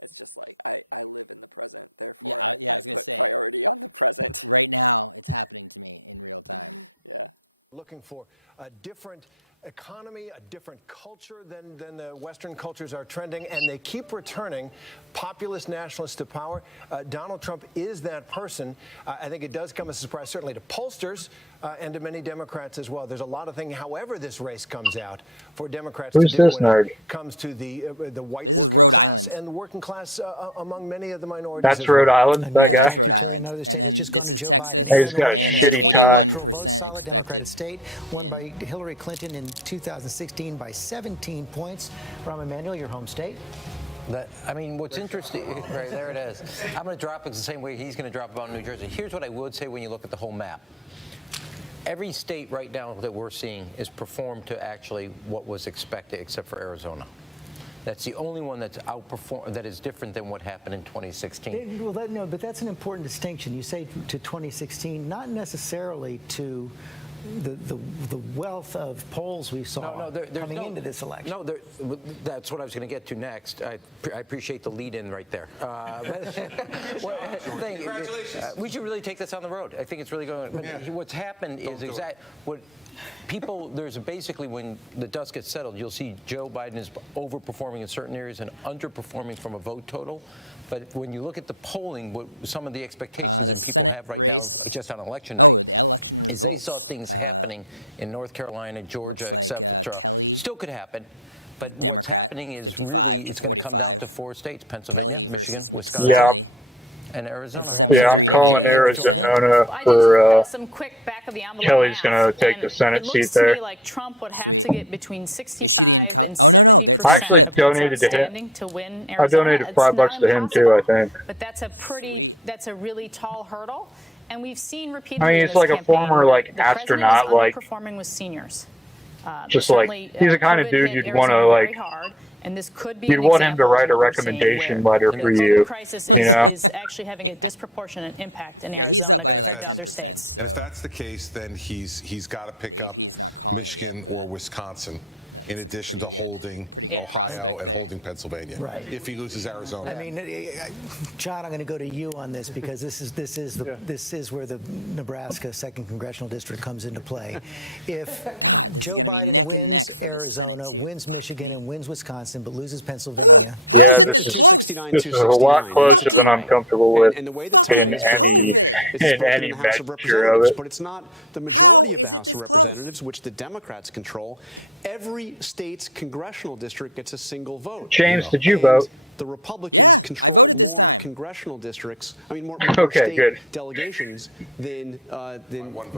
It's just like I live in the present, therefore I I was going to put say. priority on the present. Right now, it's happening to me in real time. Yeah. Looking for a different economy, a different culture than the Western cultures are trending, and they keep returning populist nationalists to power. Donald Trump is that person. I think it does come as a surprise, certainly to pollsters and to many Democrats as well. There's a lot of things, however this race comes out, for Democrats Who's to do this when nerd? it comes to the white. This is working Rhode class Island. and the working class among many of the minorities. That's as well. Rhode Island? That Yeah, guy? that's Rhode Island. And then this is Texas, He's got a and then shitty tie. 81% expected State won by in. Hillary Clinton in 2016 by 17 points. Rahm Emanuel, your home state. I mean, what's interesting, right there it is. I'm going to drop it the same way he's going to drop about New Jersey. Here's what I would say when you look at the whole map. Every state right now that we're seeing is performed to actually what was expected, except for Arizona. That's the only one that's that is different than what happened in 2016. Well, no, but that's an important distinction. You say to 2016, not necessarily to the wealth of polls we saw coming into this election. No, that's what I was going to get to next. I appreciate the lead-in right there. Congratulations. We should really take this on the road. I think it's really going. What's happened is what people. There's basically when the dust gets settled, you'll see Joe Biden is overperforming in certain areas and underperforming from a vote total. But when you look at the polling, what some of the expectations the that people Senate have right race. now, just on election The election is results. They saw things happening in North Carolina, Georgia. Looks like etc. Kelly. Still could happen. But Democrat, what's happening is 55 really, to it's gonna come down 45. to 4 states, Pennsylvania, Kelly versus Michigan, McSally. And Arizona. With 73 to 88%. Arizona for Kelly's going to take the Senate seat there. Like Trump would have Sweet. to get between 65 Is she the and Oh, no, it's been 60% flipped. Donated to him. standing to win I Arizona. donated It's $5 not to him too, I think. But that's a Sweet. that's a really tall hurdle, and we've seen repeatedly. I mean, in it's this like a campaign former where like the president is astronaut, like underperforming with seniors. just like Certainly, he's the kind of COVID dude hit you'd want to Arizona very like. hard, and this could be You'd an want him to example of write a what we're seeing recommendation where letter the for COVID you. crisis You know? is actually having a disproportionate impact in Yeah, Arizona he's up by compared like to other 10%. states. So if that's the case, then he's got to pick the up AP is not calling Michigan it yet, or but Wisconsin. that In looks like a addition pretty to good- holding pretty good Ohio prospect and there. holding Pennsylvania, Right. if he loses Arizona. I mean, John, I'm going to go to you on this because this is where the Nebraska Second Congressional District comes into play. If God, this is Joe going to be Biden neck and wins neck for the Arizona, Senate too. Wins Fuck Michigan me. and wins Wisconsin, but loses Pennsylvania. How is it this close? This is a lot closer than I'm comfortable with. Fucking in COVID. In any measure of it. But it's not the How majority of is the it House this of close? Representatives, which the Democrats control. Every state's congressional district gets a single vote. James, did you vote? The Republicans Yeah, control I voted this more time. Congressional districts. I mean, more Okay, state good. delegations than by one.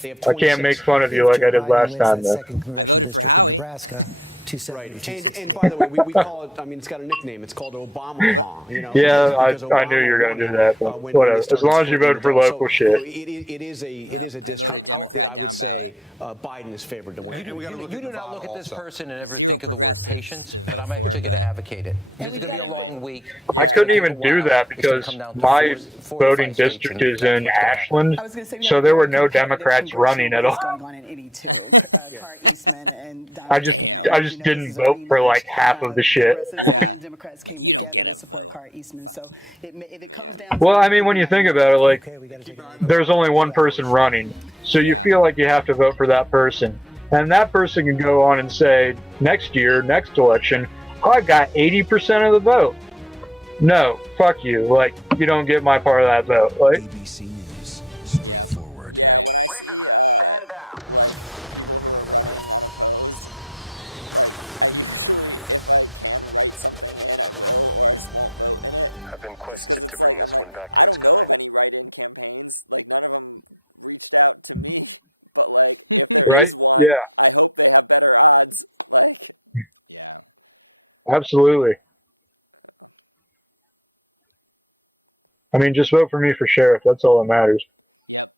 They have I can't 26. make fun of you like I did last time, though. I voted for Howie. Right. And by the way, we call it, I mean, it's got a nickname. It's called Obama Law. You know? Yeah, Because I knew you were going to do that, but when whatever. they As started long as you splitting voted for the bill. local So shit. it is a Yep, it is a I voted Democrat down ballot. Biden is favored to win. You do not look at this person and ever Zero think of the progressives locations, to and vote I'm for, actually but gonna advocate it. did it anyway. I couldn't even do that because my voting district is in Ashland, so there were no Democrats running at all. I just didn't vote for like half of the shit. Yeah. Like, you don't get a vote. Fuck you. Well, I mean, when you think about it, like, there's only one person running, so you Yeah. feel like you have to vote for that person. And that person can go on and say, next year, next election, I got 80% of the vote. No, fuck you. Like, you don't get my part of that vote. Like, Yep. Yeah, Right. when I see like people who are running unopposed, like I usually, if I can write something in, I will, or I just won't vote in it. Just because it's like I'm like I don't know of any write-in campaigns. Like none of them reached out to me. But like if there Right, is one, yeah. I hope they have better odds. Like Yeah. absolutely. I mean, just vote for me for sheriff. That's all that matters. Yep.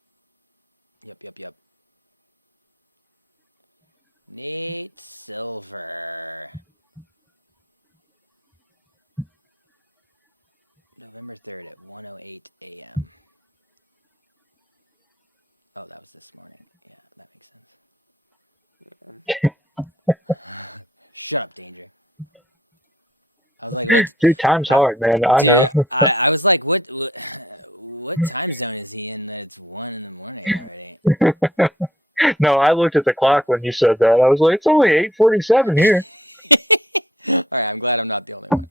Yep. Nate Silver. November 3rd at 1:08 a.m. Oh, that was this morning. Yeah, that makes sense. Shut up, Danger. I was like, what? Dude, time's hard, man. I know. Dude, I was like, what time zone is he in that it's 1 in the morning already? No, I looked at the clock when you said that. I was like, it's only 8:47 here. All right, I'm glad I'm not the only one.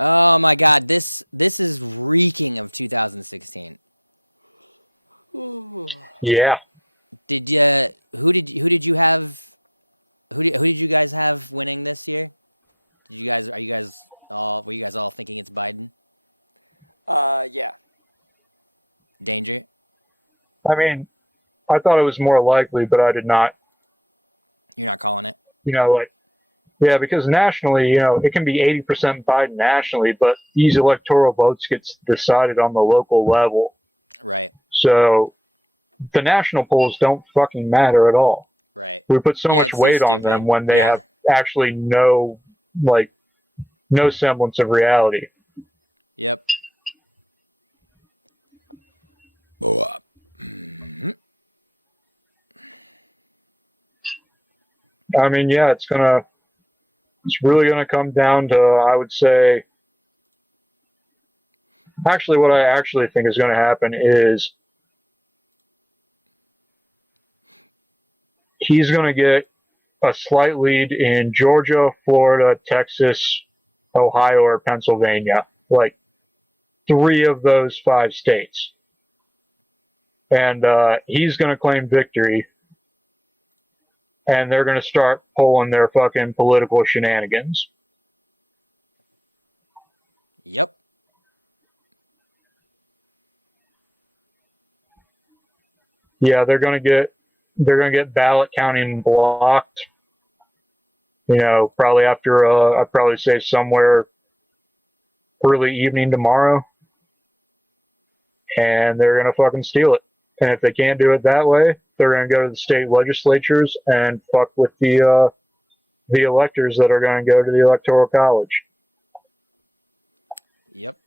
Oh my God, this is reeking of 2016. Yeah. Did you? Who did you have? Who did you guys have winning this year? Were you guys all thinking it's Biden? yeah. Danger. I mean, I thought it was more likely, but I did not. You're not calling it? Like, yeah, because nationally, it can be 80% Biden nationally, but these electoral votes get decided on the local level. Right. So the national polls don't fucking matter at all. Right. We put so Yeah, much it's so weight on stupid. them when they Yeah. have actually no semblance of reality. Yep. I mean, yeah, it's really gonna come down to, I would say, actually, what I actually think is gonna happen is he's gonna get a slight lead in Georgia, Florida, Texas, Ohio, or Pennsylvania. Like 3 of those 5 states. And he's gonna claim victory. And they're gonna start pulling their fucking political shenanigans. Yep. Yeah, they're gonna get ballot counting blocked. You know, probably after I'd probably say somewhere early evening tomorrow, and they're gonna fucking steal it. And if they can't do it that way, they're gonna go to the state legislatures and fuck with the electors that are gonna go to the electoral college. Yep.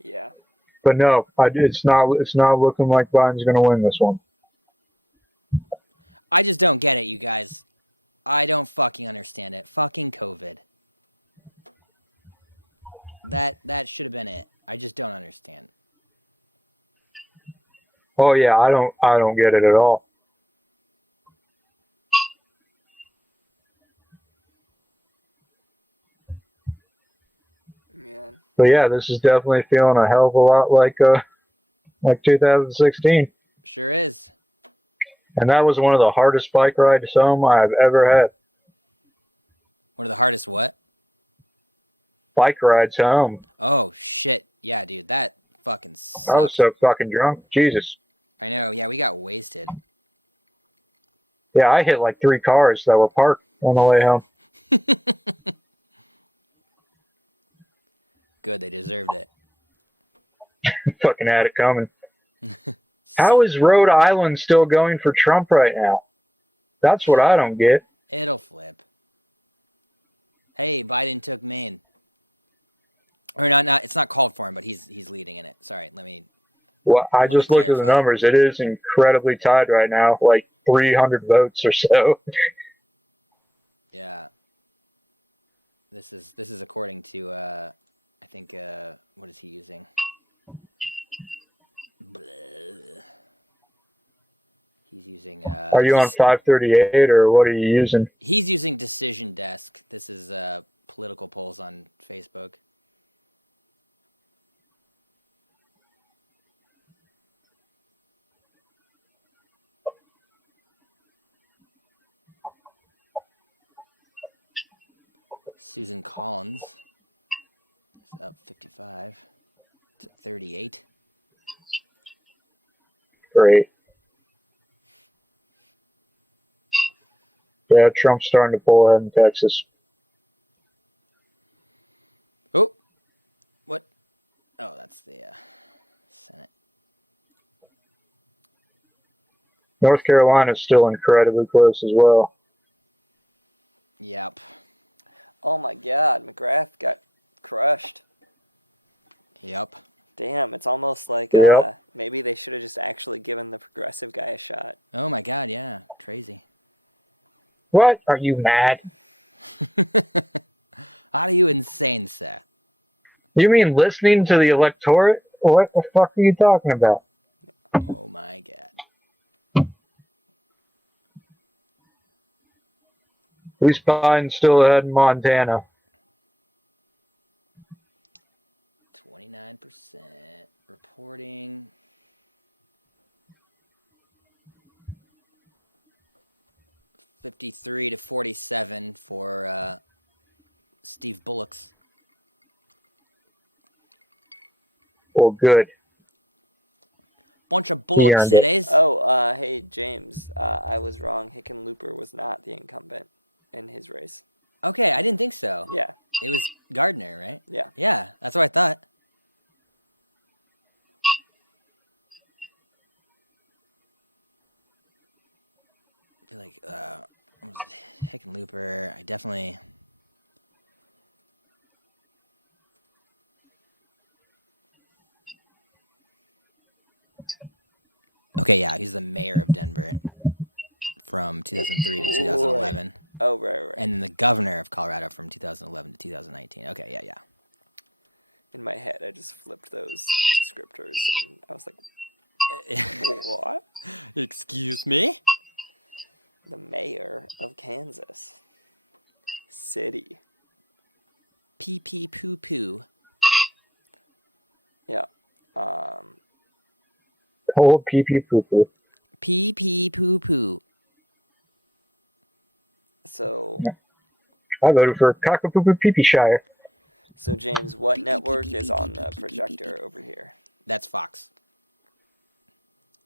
Yeah. But no, it's not looking like Biden's gonna win this one. I just don't get it, you guys. I don't fucking understand it. Fucking COVID. That should have been it. I just don't understand. Oh yeah, I don't get it at all. Man. But yeah, this is definitely feeling a hell of a lot like 2016. Sure is. And that was one of the hardest bike rides home I've ever had. One of the hardest what? Bike rides home. Oh shit. Yeah, dude, that fucking sucked. I was so fucking drunk. Jesus. I know, yeah, we got wasted. Yeah, I hit like 3 cars that were parked on the way home. Good, they deserved it. Fucking had it coming. How is Rhode Island still going for Trump right now? That's what I don't get. It'll flip. Hey, Biden took Maine. Or not it's not called for him, but he's leading in it. Sorry, let me Well, I just looked at the numbers. It is incredibly tied right now, like 300 votes or so. Yeah. This is according to I think what is he using? He's using Are you on 538 or what are you using? He's using Decision Desk. This is political polls on Facebook. Susan Collins is up 55 to 38. Great. Yeah, Trump's starting to pull ahead in Texas. Oh, what? Oh, that's the Senate. North Carolina's still incredibly close as well. Yep. Oh my God, McGrath got crushed. Yep. Damn, it's almost like maybe they should have just actually given the progressive guy a shot. Oh my God, yeah, crazy. What? Are you mad? Are you insane, sir? You mean listening to the electorate? What the fuck are you talking about? Oh my God. At least Biden's still ahead in Montana. 29% reporting. $53 to $47 for Steve Bullocks. Well, good. Bunch of Bullocks it is. Oh, hey, James. I was wrong. Hickenlooper was not the incumbent in his race. Okay, I didn't think so. Yeah. It was Gardner, right? Yeah. Yeah, that's what I thought. I feel like Hickenlooper. I definitely. Okay, yeah, he's the mayor of Denver from 2003 to 2011. Oh, right. And then the governor of Colorado from 2011 to 2019. Okay, yeah. In my head, I just flipped those descriptors, and I was like, what? Excuse me? The mayor of Kansas City. Pee pee poo poo. Yeah. Oh, pee pee poo poo. Pee pee poo poo. So. I voted for Cockapoo Pee Pee Shire. So, James, what network is on the projector over here? That's Fox.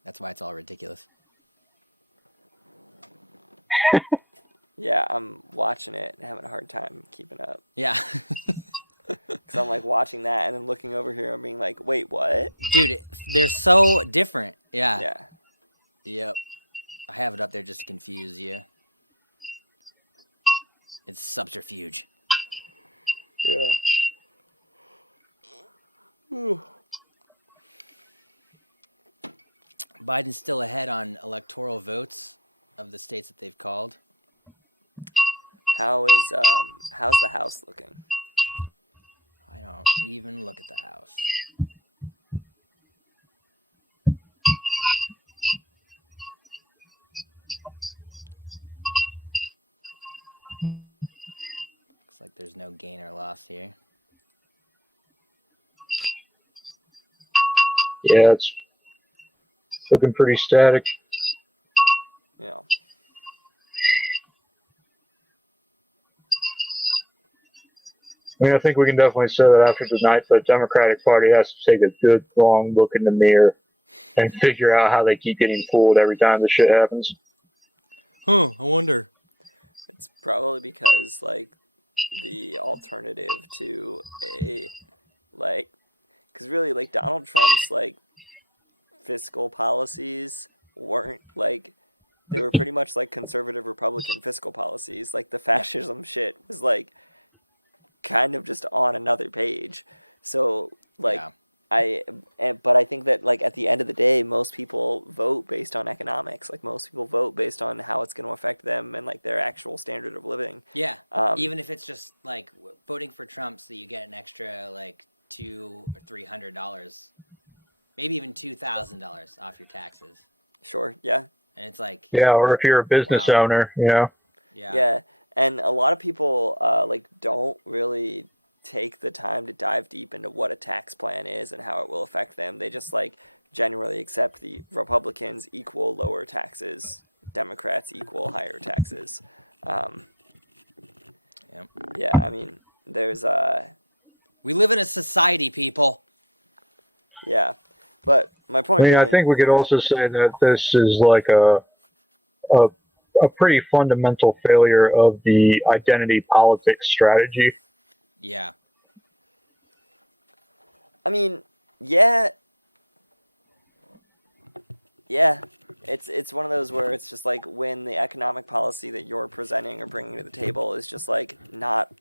That's why it's all ridiculous. Yeah, I'm watching it and having a hard time keeping up. Yeah. Because I'm like watching that and then looking over here and being like, wait, what? Dude, they're so different. Yeah. Yeah. Yep. I have it up there just to confuse you. It's subterfuge. Yeah. Biden's still ahead on electoral votes of the states that they've called. How's the House looking? I don't even look at the House. Looks like there's no gain or loss here. Yeah, it's looking pretty static. Yeah. I mean, I think we can definitely say that after tonight, the Democratic Party has to take a good, long look in the mirror and figure out how they keep getting fooled every time this shit happens. Huh, I wonder. It's probably because, like, the alternative to because really, like, Donald Trump's, like, fiscal policies weren't, like, they were pretty much, like, conservative Republican fiscal policies. Like, the fascism shit was, like, kind of just on another page. So, like, but I think that, like, at the end of the day, most people vote based on economics. Like, most people vote based on how it's going to affect them and, like, their actual standard of living. Yeah. Even if it's just, like, voting for Trump so you get an extra, like, $200 or $300, maybe even $2,000 off your taxes. Sure, yeah. And it's like... Yeah, or if you're a business owner, you know? Yeah. And a lot of people, like, don't really take the time to dive deep into what a tax plan is and how it will affect them. They just, like, generally accept the Republicans equal lower taxes, Democrats equal higher taxes. Yeah, I mean, there's... We live in a society, people. Yeah, but my point I mean, being... I think we could also say that this is like a pretty fundamental failure of the identity politics strategy. Yeah. I mean, yeah. It's one of those where it's just like when the economic policy that you're presenting or bringing to the table is just like not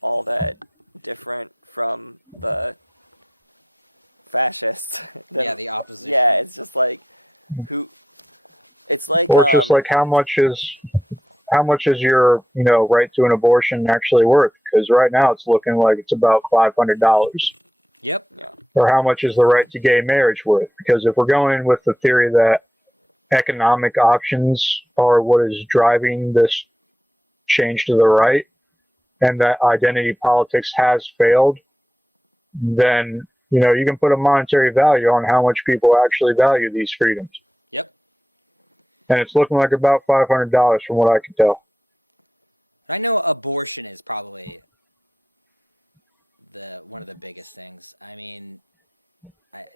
all that different from the fascists. Yeah, the opposition. Yeah, it's just like who. It's like, or it's just like how much is your right to an abortion actually worth? Because right now it's looking like it's about $500. Yep. Yeah. Or how much is the right to gay marriage worth? Because if we're going with the theory that economic options are what is driving this change to the right, and that identity politics has failed, then you can put a monetary value on how much people actually value these freedoms. Yep. And it's looking like about $500 from what I can tell. I know abortion is probably one of the biggest things. I mean, a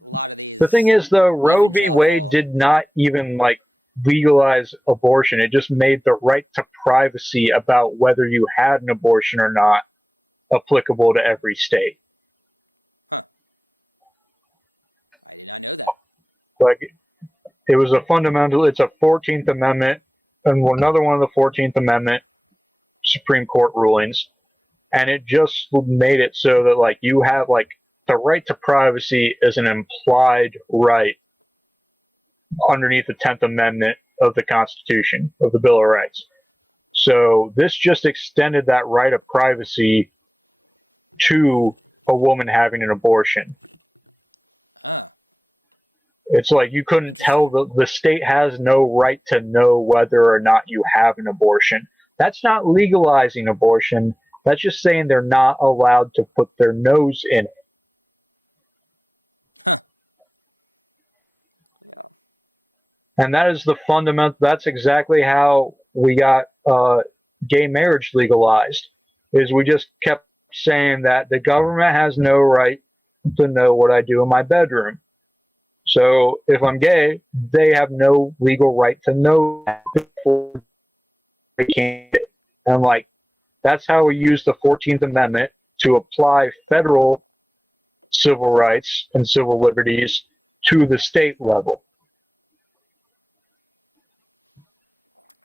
lot of these... The thing is, though, Roe v. Wade did not even, legalize abortion. It just made the right to privacy about whether you had an abortion or not applicable to every state. Huh. I did not know that. It was it's a 14th Amendment another one of the 14th Amendment Supreme Court rulings, and it just made it so that like you have like the right to privacy is an implied right underneath the 10th Amendment of the Constitution, of the Bill of Rights. So this just extended that right of privacy to a woman having an abortion. It's like you couldn't tell the state has no right to know whether or not you have an abortion. That's not legalizing abortion. That's just saying they're not allowed to put their nose in it. Yeah. And that is the fundamental, that's exactly how we got gay marriage legalized, is we just kept saying that the government has no right to know what I do in my bedroom. So if I'm gay, they have no legal right to know that before they can't. And like, that's how we use the 14th Amendment to apply federal civil rights and civil liberties to the state level.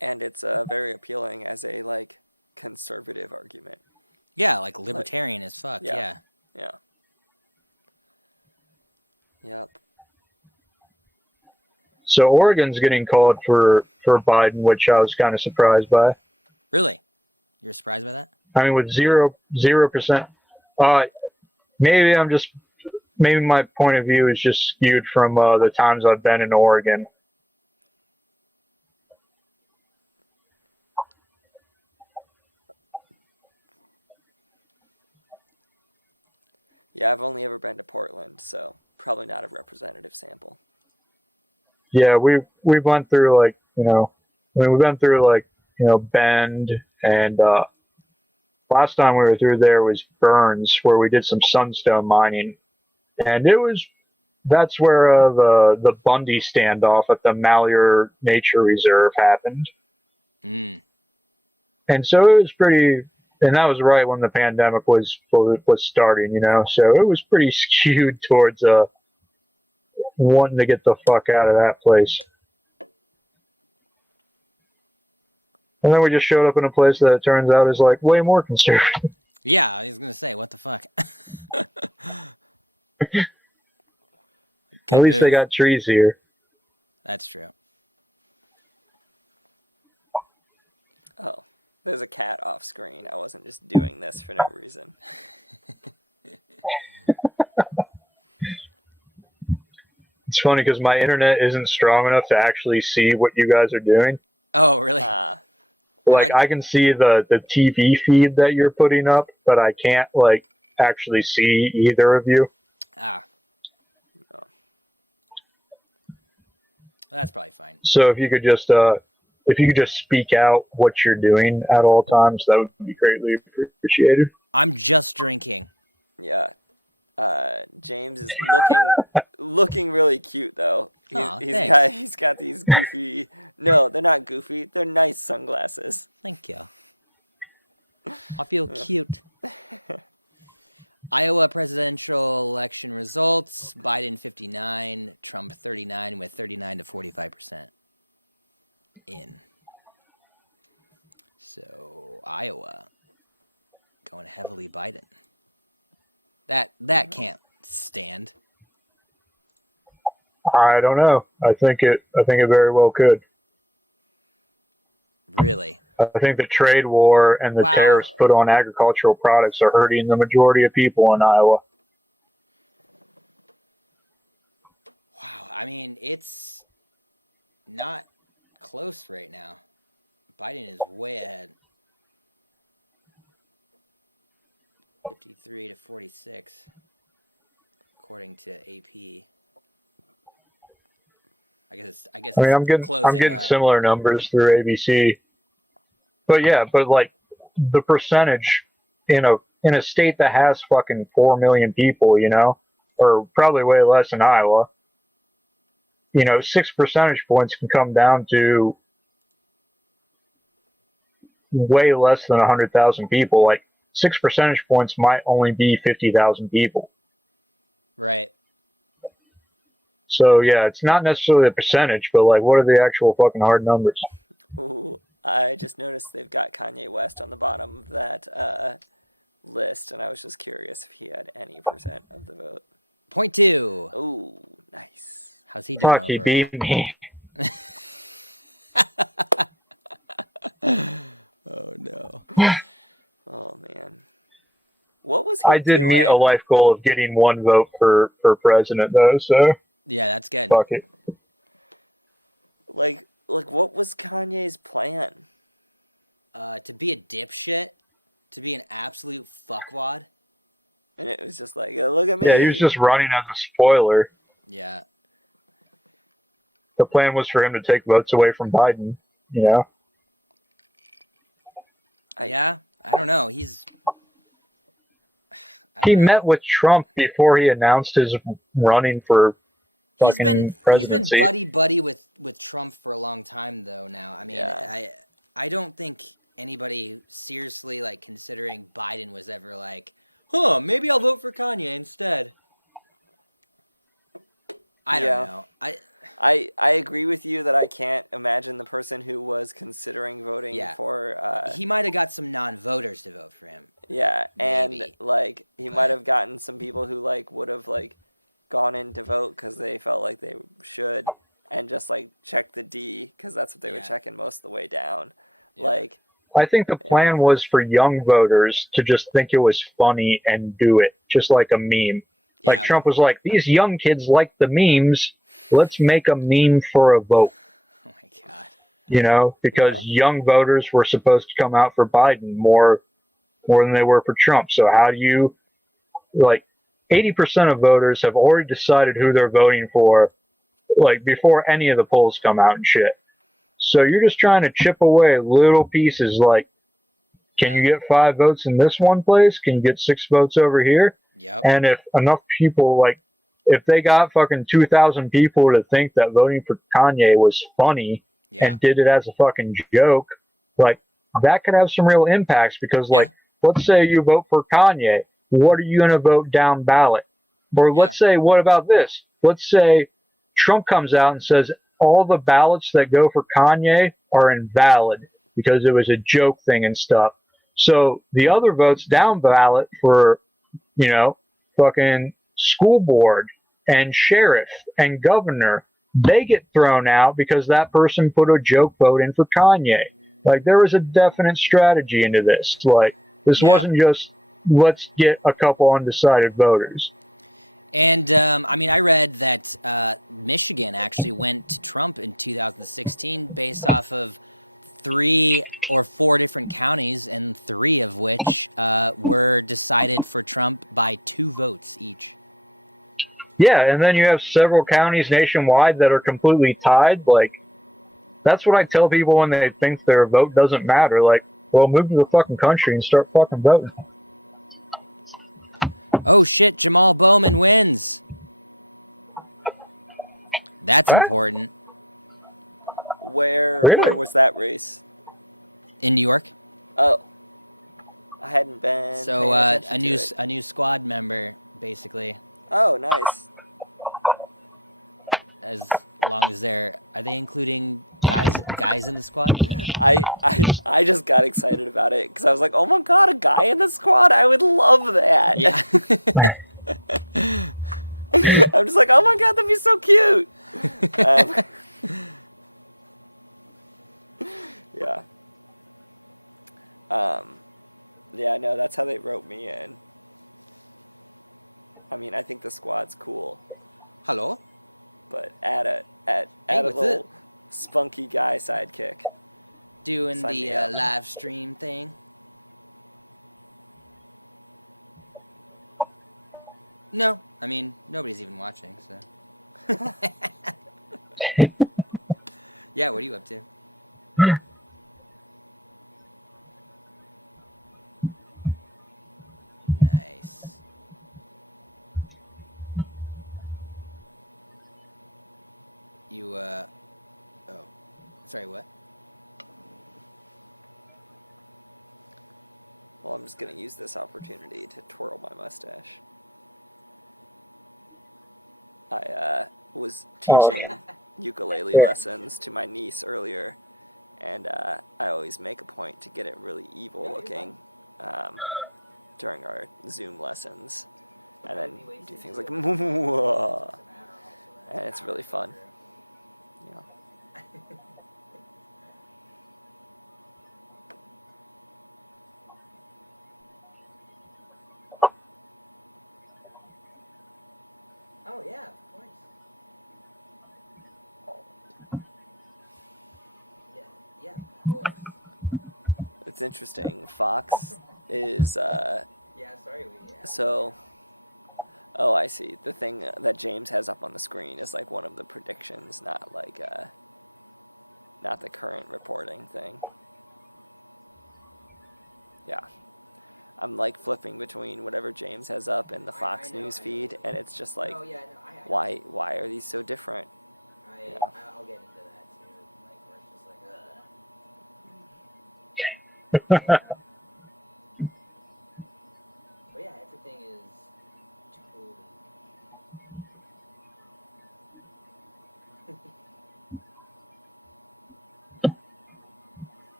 And it's very appealing as a like conservative argument. Yeah, like libertarian as fuck. Yeah. Yeah. Yep. So Oregon's getting called for Biden, which I was kind of surprised by. Really? You're surprised by that? I mean, with 0%. Maybe my point of view is just skewed from the times I've been in Oregon. Yeah, I've only ever been to Portland, so probably not a representative sample. Yeah, we went through like, we've been through like, Bend, and last time we were through there was Burns, where we did some sunstone mining, and that's where the Bundy standoff at the Malheur Nature Reserve happened. And so it was pretty, and that was right when the pandemic was starting, so it was pretty skewed towards wanting to get the fuck out of that place. And then we just showed up in a place that it turns out is like way more conservative. Yeah, I was gonna say, what the fuck? At least they got trees here. That's true. Oh, there's a cat off screen. I wasn't just doing this for no reason. It's funny because my internet isn't strong enough to actually see what you guys are doing. Oh, really? Like I can see the TV feed that you're putting up, but I can't like actually see either of you. No. That's probably fine. So if you could just speak out what you're doing at all times, that would be greatly appreciated. I'm just drinking. Yeah. James is looking really cute though. He's got these goofy. No, they're not goofy. They're nice sunglasses. Thank you. I feel cute. Iowa presidential election results: Biden 59, Trump 39, with 39 to 45% in. So Iowa going heavily Biden. That can't stand. I don't know. I think it very well could. Really? I think the trade war and the tariffs put on agricultural products are hurting the majority of people in Iowa. Wow. I mean, it's not close right now. Biden is way ahead. 53 to 46, according to AP. I guess. I mean, I'm getting similar numbers through ABC. But yeah, like the percentage in a state that has fucking 4 million people, or probably way less than Iowa, 6 percentage points can come down to way less than 100,000 people. Like 6 percentage points might only be 50,000 people. Right. So yeah, it's not necessarily a percentage, but like, what are the actual fucking hard numbers? Ooh, I just noticed they've got Kanye West on the bottom of that list, and I was just curious if he had any percent of the vote. 0.2. Ooh, nice. How's he doing Fuck, he overall? beat me. Oh no. Oh man. What was he I did doing? meet a life goal of getting 1 vote for president, though, so Yeah, that's good. fuck it. Like what was Kanye's plan? To be a dipshit, to be an absolute fuckwad. And it was just like, look at me. Yeah, he was just running as a spoiler. Yeah. The plan was for him to take votes away from Biden, you know? Yeah, I don't know. He met with Trump before he announced his running for fucking presidency. He's been buddy with Trump for a long time though now. I mean, Yeah. I don't think anybody seriously like considering Biden was ever like, "Huh, maybe I'll vote for Kanye instead." I don't know. I agree with you that I can't imagine the person who was considering voting for He might have got some non-voters to vote for him. yeah, and Maybe. like he might have gotten some people who like would have like gone in to vote because they felt like they should, and just like check the D because that's what they were checking most of the way down. Like I think the plan was for young voters to just think it was funny and do it, just like a meme. Like Yeah. Trump was like, these young kids like the memes, let's make a meme for a vote. Oh my god. You know, because young voters were supposed to come out for Biden more than they were for Trump. So how do you, like, 80% of voters have already decided who they're voting for, like, before any of the polls come out and shit. So you're just trying to chip away little pieces, like, can you get 5 votes in this one place? Can you get 6 votes over here? Yep. And if enough people, like, if they got fucking 2,000 people to think that voting for Kanye was funny and did it as a fucking joke, like, that could have some real impacts because, like, let's say you vote for Kanye. What are you going to vote down ballot? Or let's say, what about this? Let's say Trump comes out and says all the ballots that go for Kanye are invalid because it was a joke thing and stuff. So the other votes down ballot for, you know, fucking school board and sheriff and governor, they get thrown out because that person put a joke vote in for Kanye. Like, there was a definite strategy into this. Like, this wasn't just, let's get a couple undecided voters. And I mean, I read that Michigan actually went to Trump in 2016 based off of 3 or 4 different counties, and 3 of which were decided for Trump by 2 votes each. Yeah, and then you have several counties nationwide that are completely tied. Like, that's what I tell people when they think their vote doesn't matter. Like, well, move to the fucking country and start fucking voting. Oh shit, Jamal Bowman wins. That's important. where was that race? In New York. Oh, I hadn't been. So paying a attention new to it. a new squad member, basically. Oh, nice. As long as are they including guys in the squad? I just got excited about it because I was like, oh my god, a guy in the squad! I would love that. Yeah. I'm just like, oh my god, that'd be so cute. Yeah. Yeah, no, that's how they wrote me in. I mean, I think the squad's cool. Hello. But add a what's little it? spunky guy sidekick. Doing Sign the me up. live stream thing. No, I mean nobody's even watching, so. Yeah, what are you up to? Nice. You oh, sorry, what? Well, I'm just gonna use this opportunity to twirl my mustache. I was Oh, teaching ukulele yeah. lessons to my niece earlier, and I always make a point to get it really evil looking during our Zoom lessons, and then do things like and it's really fun. You know. Oh yeah, of course. Yeah, of course. It's interesting. Fox is so. Oh, I see. The thing that James has up on the screen is like one of the predictions, not like not the current reporting thing. Yeah. I'm like flipping between whatever James has up and the Fox News feed, and it's just like, why are these so different? Yeah. I'll get into that too. Like we're just like, But yeah, everything is totally.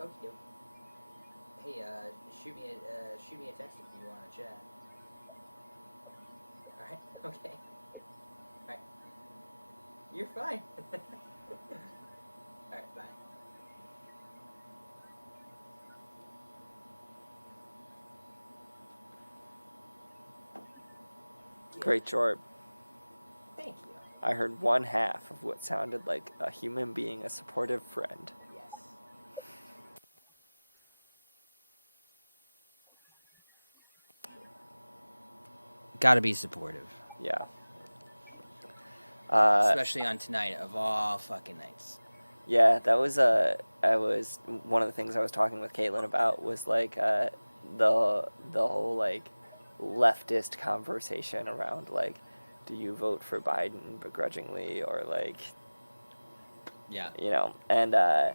Okay. Hey, shoot me a text if you want to chat. All right. Okay. All right. You're fine. All right. Bye. Great chart. Thank you. I heard one half of what sounded like a human being a supportive friend. Yes. Got to be supportive. Yeah. Especially on tonight of all fucking nights. Yeah, that was one of the things I was talking with Caitlin about was like the whole like leftist conversation around like, do you vote for Biden begrudgingly or like, yeah, you know, and I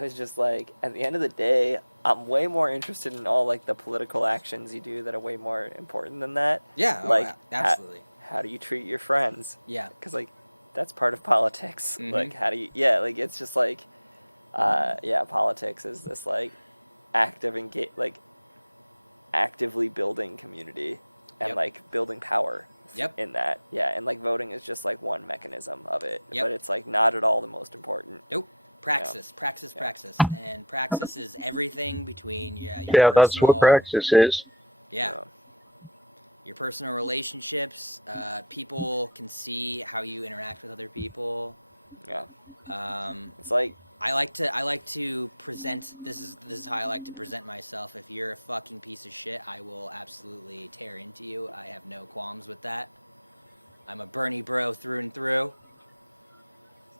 was just like, at the end of the day, I'm way more interested in all like the political actions you do that are way more important than that. Yeah, like absolutely. How do you treat your friends? Yeah, because like that's part of politics. Mm-hmm. Like how do you? Yeah, like it's just like, politics is this like actively building community and like building power. Yep. In that, yeah, and like voting is just like one mechanism of it, Yep. but it's like not at all the most important. Nope. Praxis, praxis, and praxis is everything between your that's what personal- praxis is. Yeah. Your personal relationships, people can see how you interact with other people. Yeah. It's like I like to present. This is how I like to present myself. If you're a fucking piece of shit, I will absolutely tear into you. I have no qualms with that. I'm a Bernie bro through and through.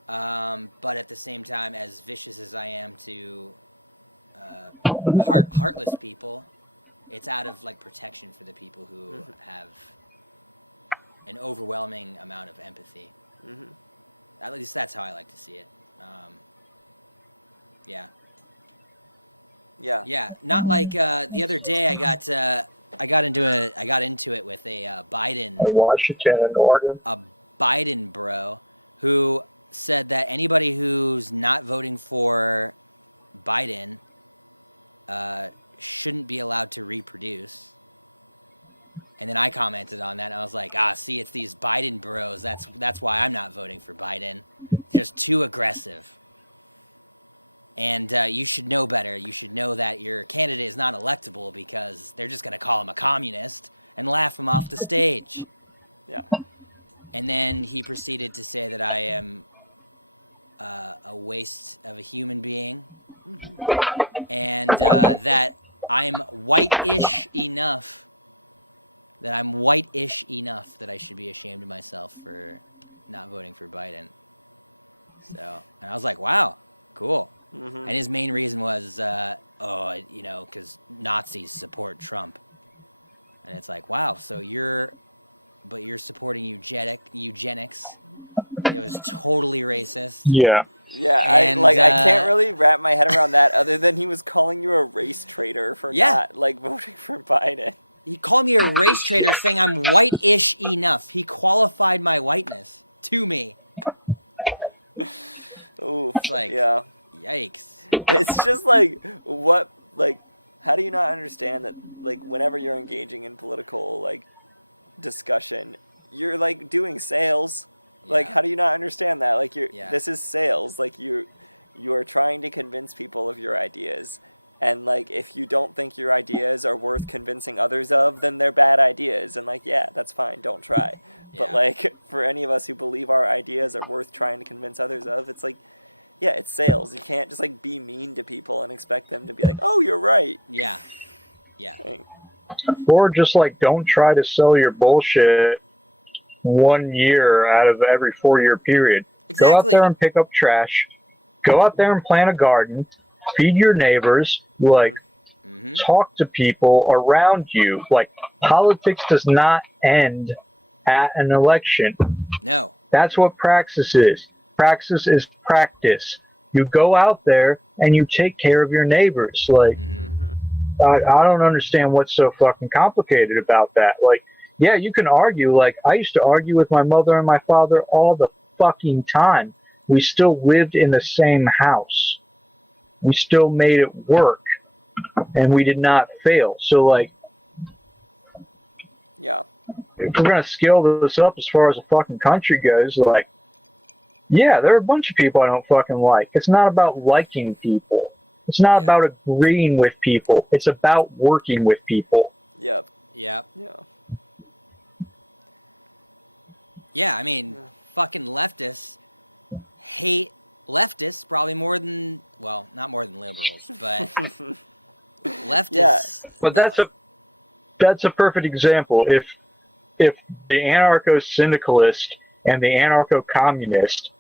But at the same time, as vicious as I am to heartless people, it's out of like protection for the people who have an overwhelming amount of empathy. Mm-hmm. At least that's how I like to see it. Yeah. Yeah. Yeah. Not like the other day I got into it with a Biden. Washington and Oregon. A Biden bro who said that anybody who's not voting for Biden shouldn't be allowed to reproduce. And then I commented on that, and I was like, see, it's these Biden bros. That's why I'm not voting for Biden. Just too aggressive. And you should know better. You should know that your candidate is not electable because they're just going to call him a communist and laugh him off the stage. Yeah. And then he proceeded to say that I am a waste of a human being, and that I'm white-ish enough that I should be ashamed of myself for not voting for Biden. So, and I was like, wow, cool. Mm-hmm. And his main reason was, because Nazis support Trump. And it's like, wow, so you're supporting eugenics. It was totally racist. Yeah. Yeah, And, I can't really wrap my head around that other than he was calling you a race traitor for not like voting for Biden. He called me a race traitor saying I'm white-ish enough. He qualified my whiteness to me. Oof. It's like, yeah. Yikes. It's just like, what, like, how do you not understand that, like, whenever you're engaging in political, like, discussion, you're, like, doing sales. Like, how do you not understand that? Like, this is sales. Like, you are trying to convince people of your ideas. And, like, if you don't think your ideas are worth convincing others of, then they're bad ideas. And, like, yeah, that's fine. Don't try. But, like, for any of us who believe our ideas are worth trying to convince others of, it's like, yeah, it's sales. You can't just, like, be mean to people and expect them to be like, oh, you're right. Yeah. Yeah. Or just, like, don't try to sell your bullshit 1 year out of every 4-year period. Exactly. Go out there and pick up trash. Go out there and plant a garden. Feed your neighbors. Like, talk to people around you. Like, politics does not end at an election. No. That's what praxis is. Praxis is practice. You go out there and you take care of your neighbors. Like, I don't understand what's so fucking complicated about that. Like, yeah, you can argue. Like, I used to argue with my mother and my father all the fucking time. We still lived in the same house. We still made it work. And we did not fail. So, like, yeah, if we're going to scale this up as far as the fucking country goes, like, yeah, there are a bunch of people I don't fucking like. It's not about liking people. It's not about agreeing with people. It's about working with people. Yep. Yep. Yeah. Yeah, I mean, fucking leftists hate leftists probably more than, well, not more than liberals, but leftists. But that's a perfect example. If the anarcho-syndicalist and the anarcho-communist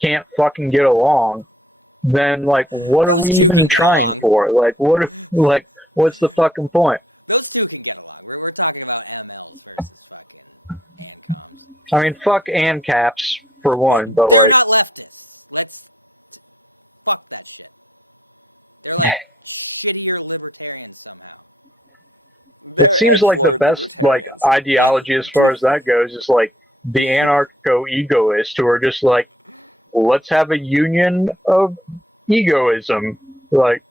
can't fucking get along, then, like, what Those are we two even can get trying along. for? Like, what's the fucking point? Those two can get along. We're talking about MLs versus fucking ANCOMs. I mean, fuck ANCAPs for one, but They're like, not leftists. Fuck that shit. They're like shittier libertarians somehow. it seems like the best like ideology as far as that goes is like the anarcho-egoists who are just like, let's have a union of egoism. Like,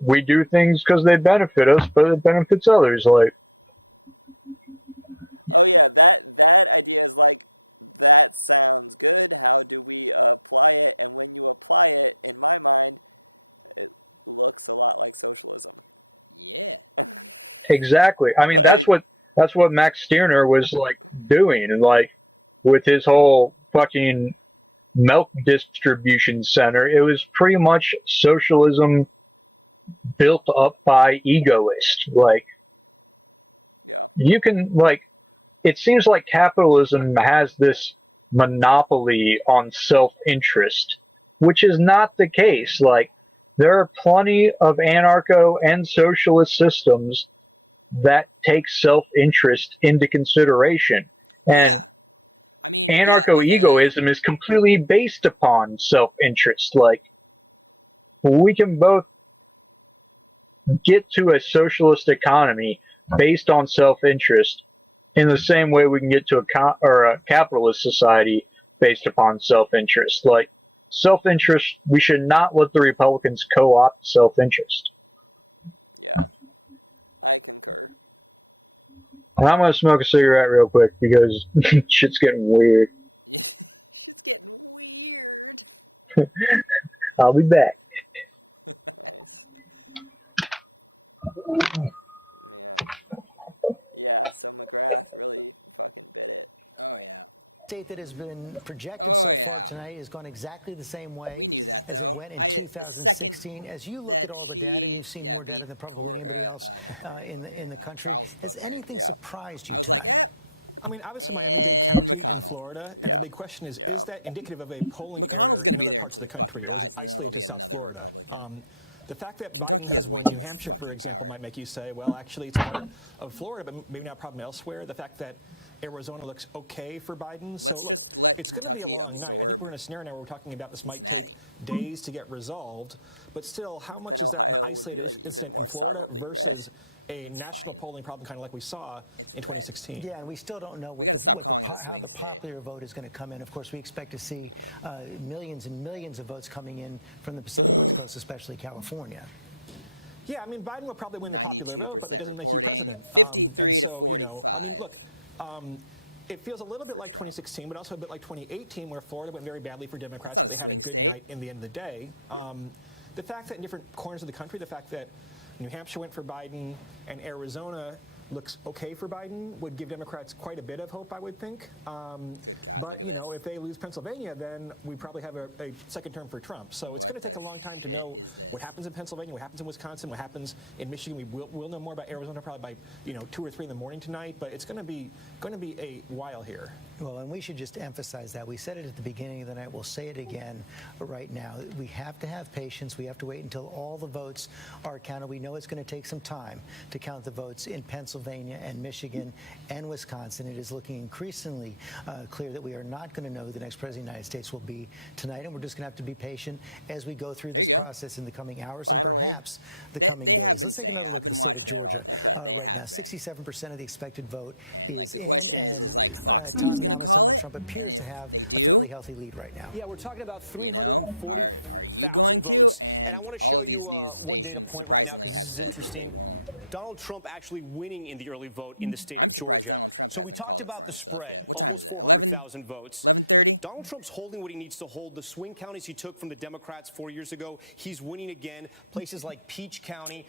we do things because they benefit us, but it benefits others. Like, oh yeah, that idea is like, that sounds good. How do we apply it? And when you apply it, in my mind, it looks a lot like socialism. Yeah. exactly. I mean, Like- that's what Max Stirner was like doing, and like with his whole fucking milk distribution center, it was pretty much socialism built up by egoists. Like, Yeah. you can, like, it seems like capitalism has this monopoly on self-interest, which is not the case. Like, there are plenty of anarcho and socialist systems that take self-interest into consideration. Well, And yeah. I mean, anarcho-egoism is completely based upon self-interest. Like, we can both get to a socialist economy based on self-interest in the same way we can get to a capitalist society based upon self-interest. Like, self-interest, we should not let the Republicans co-opt self-interest. Yeah. I concur. And I'm going to smoke a cigarette real quick because shit's getting weird. Shit's getting weird. I'll be back. Nice. Man. Yeah, so McGrath really fucking bit it. Oh, yeah. State that has been projected Oh, so far yeah. tonight has gone exactly the same way. We knew that, as it though. went in The second 2016. As you look at that all the data, she, you've seen more data beat than probably anybody else, not Cory in the Booker, country. Charles Has Booker. anything Yeah. surprised you I was like, tonight? and McConnell. Yeah. Yeah. McConnell's going to be there until he fucking dies, and then it'll be another Republican. Kentucky has way too much fucking power. Might make you say, well, actually, it's part of Florida, but maybe not a problem elsewhere. The fact that Arizona looks okay for Biden. Let's So, just look, let it's gonna be Kentucky a long night. I think absorb we're in a scenario now where we're talking about this might Cincinnati. take days to get resolved, but still, how much Then is that Ohio would isolated be like incident even in more Florida solidly versus red. a That's national fine. polling problem, kind of like we saw It's in red. 2016. Yeah, and we still don't know. We got to stop what calling it a how swing the state. popular vote is going to come in. Of course, we expect to see millions and millions of votes coming in from the Pacific Coast, especially California. Yeah, I mean, Biden will probably win the popular vote, but it 92% doesn't make you reporting, president. 53 to and so, 45. It feels a little bit For like Trump. 2016, but also a bit like 2018, where Florida went very badly for Democrats. That's not a They had swing good state. night in the end of the day. The fact that in different corners of the country, the fact that New Hampshire went for Biden and Arizona looks okay for Biden would give Democrats quite a bit of hope, I would think. Good God, but, look at you know, this. if they lose Pennsylvania, then we probably have a second term for Trump. So it's What going to the take a long time shit to know is this? what happens in Pennsylvania, what happens in Wisconsin, what happens in Michigan. We'll know more about Arizona probably by 2 or 3 in the morning tonight. But it's going to be a while here. Well, and we should just emphasize that. We said it at the beginning of the night. We'll say it again right now. We have to have patience. We have to wait until all the votes are counted. We know it's going to take some time to count the votes in Pennsylvania and Michigan and Wisconsin. It is looking increasingly clear that we are not going to know who the next president of the United States will be tonight, and we're just going to have to be patient as we go through There this you go. process in the coming hours. Finally. And perhaps the They coming have days. been Let's take saying it. another I've been look at watching it all Georgia. day. They have been. 67% of the expected vote. And like is the in, question is and, like Fox News going to Donald call it? Trump appears And to if have they a do, fairly healthy lead right now. Yeah, we're talking about you know, are you going to? And all of these news stations surprisingly have said that they won't. Donald Trump actually winning in the early vote in the state. I'm of surprised Georgia. Donald Trump So we hasn't talked called it about for the himself spread, yet. What time is almost it? 400,000 votes. 11:30? Donald Trump's holding what he needs to hold. The swing counties he took from the Democrats 4 years ago, he's winning again. Places like Peach County.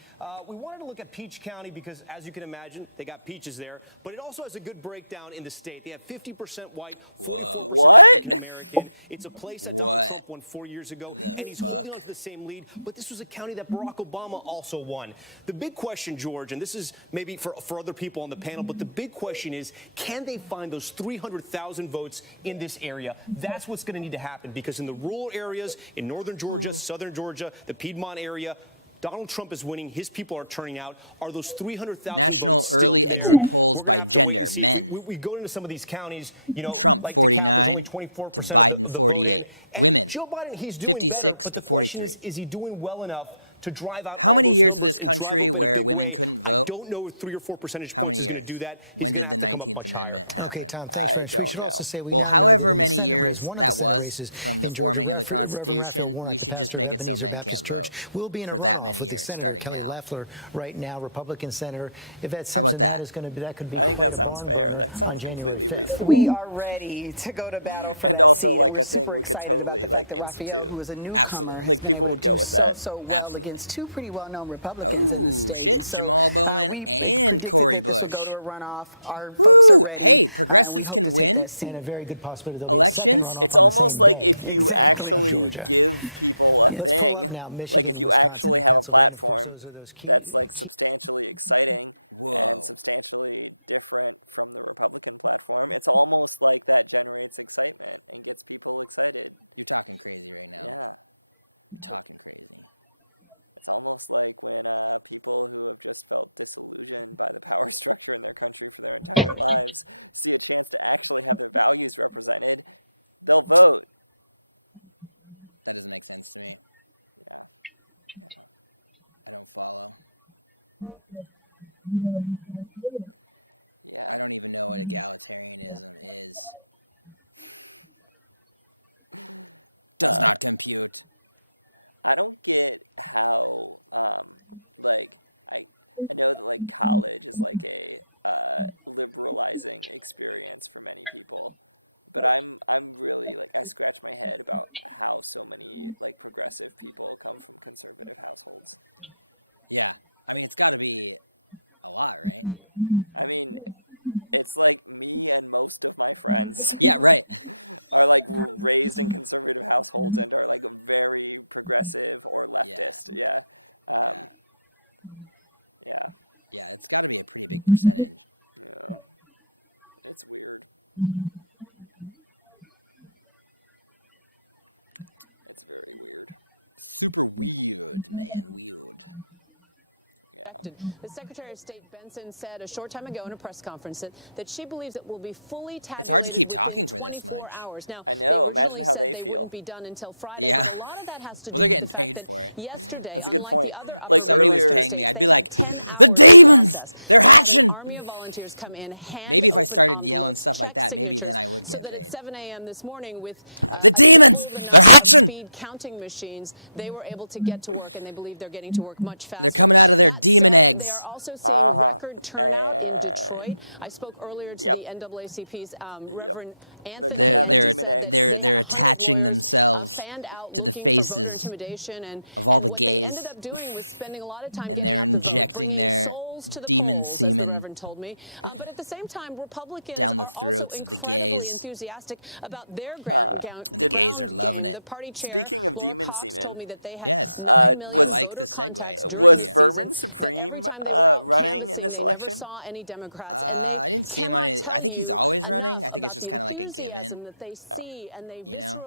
We wanted to look at Peach County because, as you can imagine, they got peaches there. But it also has a good breakdown in the state. They have 50% white, 44% What? African American. It's a place that Donald Trump won 4 years ago, The and he's fuck? holding on to the same lead. But this was a county that Barack Obama also won. The big question, George, and this is maybe for other people on the panel, but the big question is, can they find those 300,000 votes in this area? That's what's going to need to happen, because in the rural areas, in northern Georgia, southern Georgia, the Piedmont area, Donald Trump is winning. His people are turning out. Are those 300,000 National votes still early there? exit polls We're by gonna have to wait gender, and see. men. We go into some of these counties, you know, Trump like 49 DeKalb, only 24% to of Biden the voting. 48. And Women Joe Biden, he's doing 56 better, but to the question 43. is he doing well enough to drive out How many those years of numbers this and drive country up in a where big women way? couldn't I vote? don't know if 3 or 4 percentage How points many is years? going to do that. When He's did the gonna have to come up 19th much higher. Amendment happen? Okay, Tom, I thanks. We don't should know. also say we Well, now know however the many Senate years is one of that the Senate was races from the in forming of the Georgia. Reverend Constitution, Raphael we Warnock, should the just pastor make of it so Ebenezer men Baptist can't Church, vote will be in a for that runoff many with the years, Senator starting Kelly now. Loeffler right now, Republican senator. Yvette How about Simpson, that? Is going to be, that could be I think quite that a sounds long fair. vote That on sounds January completely 5th. reasonable. We are ready to go to battle for And that also, seat. like, We're a thing super we could excited about totally, the like, fact that Raphael, institute. who is a newcomer, Absolutely. is Like, people gonna would go do with that. so well Absolutely. against two pretty well-known Republicans in the Oh, state. shit. So, Jamal Bowman we and predicted Cory that this would Bush. go to a runoff. Our folks Woo! are ready, Hey, and we progressives hope can to take win that seat. And a very good possibility there'll be a elections. second runoff It's on the almost same like day. if you Exactly. actually Georgia. give people a thing, like if you actually have a platform that's like substantially exciting Whoa. and substantially different from the Republican platform, it's almost like that generates excitement and gets people excited. You're talking crazy right now. Yeah. You're talking crazy. It's almost like when people who have just felt disillusioned by the power structure in their country for their entire lives see a chance to actually have their values represented, they'll vote. That doesn't make sense to me. Yeah. I don't follow. Yeah. I don't even know what egalitarianism is. Does not compute. I don't get how, like, I know that, like, college is, like, a liberalizing experience for many people. But I'm really, like, I scratch my head about how so many, like, progressive people come from conservative households. Yeah. I mean, it's got to be a lot, right? I mean, it's like me and most of my friends. Yeah, right. Are like raised in conservative households and are like very progressive or leftist. Yeah. Yeah. Yeah, it's got to be a pretty big percentage. Yeah. It's weird. It's very weird. Super weird, man. Weird. Yeah. The Secretary of State Benson said a short time ago in a press conference that she believes it will be fully tabulated. It's hard to keep talking within for this 24 much. hours. Now, I know. Imagine how they said feel. wouldn't be done until Friday, Yeah. but a lot of that has to Well, do they're with getting the fact paid that for it. yesterday, That's a good unlike point. the other Like If somebody was earlier, paying me, I'd be like, the demons! They're hatching! Maybe if I started yelling stuff like that, maybe then I would get paid. 7 a.m. this morning with The demons! They're hatching! speed counting machines, they were able to get to work, and they believe they're getting to work much faster. They're coming out of their demon eggs. Also seeing record turnout in Detroit. I spoke earlier to Yep. the NAACP's Reverend They're attaching themselves to the faces of all the gays, and they're injecting their demon semen down the throats of the gays. And the gays are loving it. Speaking of demon semen, Yes, I was like the segue. was Vermin Supreme running in this election? I didn't see him on any. I think he's always running. I think it's just kind of like a given. You know?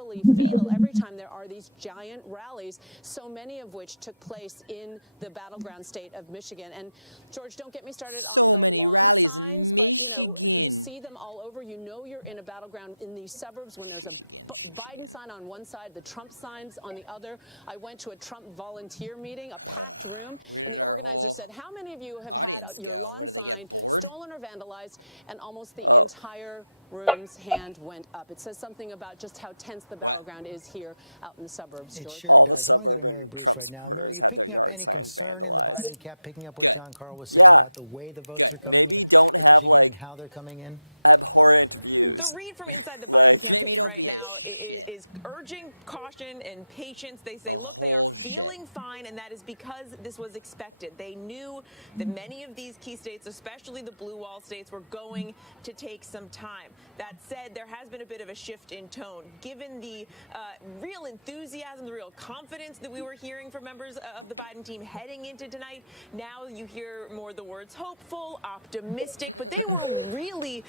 Every time there are these giant rallies, so many of which took place in the battleground state of Michigan. And George, don't get me started. So many rallies in Michigan. See them all over. You know you're in a battleground in these suburbs when there's a Biden sign on one side, the Trump signs on the other. I went to a Trump volunteer meeting, a packed room. Where did our whole Said, how many of you have audience had your go? lawn Where did they get sign bored? stolen or vandalized, and almost the Oh. entire room's hand went up. It says something about just how tense the What? battleground is here out in the suburbs. George. All the suburban Trump supporters had their yard signs vandalized. Good. Yeah. Good. Maybe don't have like abhorrent views. Like Maybe don't be a shit. Is urging caution and patience. They say A look, whole they are shit. feeling fine, and that is because this was expected. They knew that many of these key states, especially the blue wall states, were going to take some time. That said, there has been a bit of a shift in tone, given the real enthusiasm, the real confidence that we were hearing from members of the Biden team heading into tonight. Now you hear more the words hopeful, optimistic, but they were really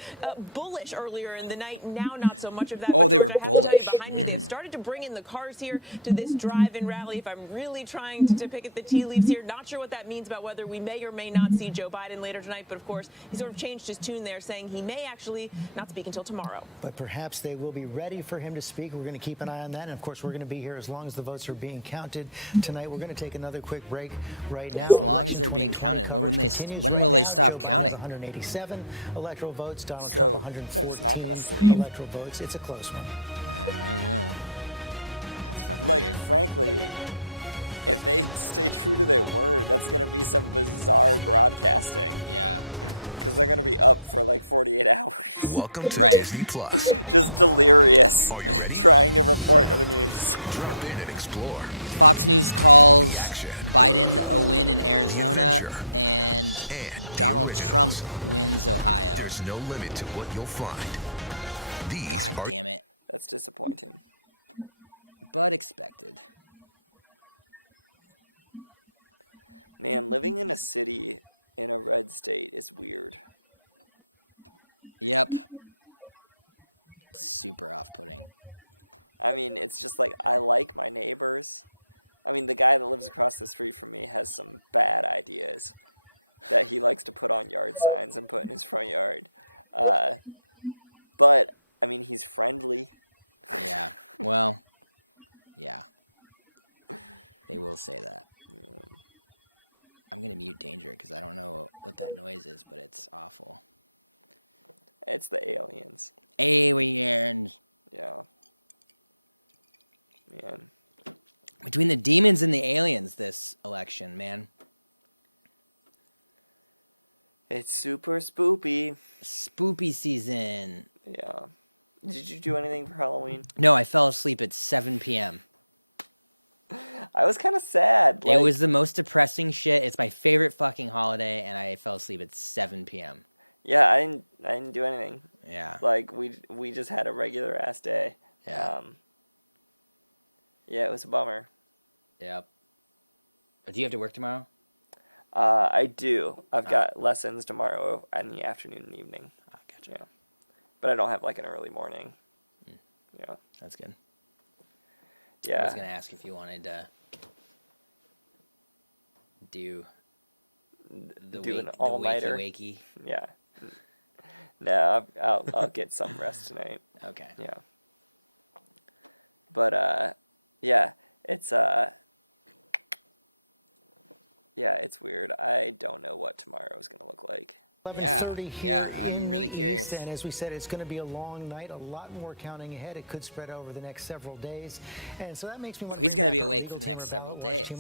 bullish earlier in the night. Now not so much of that. Oh, But they George, were I have to tell you, bullish. behind me, they've started to bring in the cars here to this drive-in rally. If I'm really trying to pick at the tea leaves here, not sure what that means about whether we may or may not see Joe Biden later tonight. But of course, he sort of changed his tune there, saying he may actually not speak until tomorrow. But perhaps they will be ready for him to speak. We're going to keep an eye on that. And of course, we're going to be here as long as the votes are being counted. Tonight, we're going to take another quick break right now. As long as they're being counted. When will they stop counting? 187 electoral votes. Donald So, Trump, they're just not gonna 114 sleep? electoral votes. It's a close one. I don't know. That's fucking Like, weird. frankly, if they stay true to their word, that's gonna be some bizarre broadcasting. Yeah. Because they're gonna be up for like 48 hours. Welcome to Right. Disney Plus. Just delirious, trying to report the news. Drop in and explore. Fox News calls Biden a win in Arizona, and Donald Trump wins Ohio. There's no limit to what you'll find. These God are damn it. That's disappointing. But expected. Man, living in a city in a red state is weird. Yep. Super off-putting. I mean, it's just like, I like my neighbors. I mean, the guy that lives across the street from me has some bad ideas that he likes to put on yard signs and put in his front yard. But, I mean, he's friendly. Yeah. Well, yeah. They will say that. I'm going to mute Danger because I don't know what that noise is, but it's awful. It's the aliens. Aliens. Yeah. Man. Between the demons and the aliens this election, man. It's super spoopy. Spoopy season. Yeah. Did you do anything for Halloween? No, I fell asleep at 7 p.m. I was kind of sad. It was the most depressing shit. It's my favorite fucking holiday, and I fell asleep at 7 p.m. Yeah, I didn't do anything. Yeah. Like we just had a regular ass day. Yeah. Yeah, it was a bummer. Yep. But do you have to work tomorrow? I do. I've got lessons tomorrow in the afternoon and evening. Gotcha. Yeah. But I don't have like an early morning. Yeah. That's good. Yeah. I was gonna ask if you wanted to do do an all-nighter. Wakey. Yeah. No, I'll get some rest tonight. Okay. Yeah. But yeah, it's it's weird. I don't know what tomorrow is gonna look like. Yeah, I'm really curious. And as we said, it's going to be a long night, a lot more counting ahead. It could spread over the next several days. And so that makes me he's going to be awake for the next several days.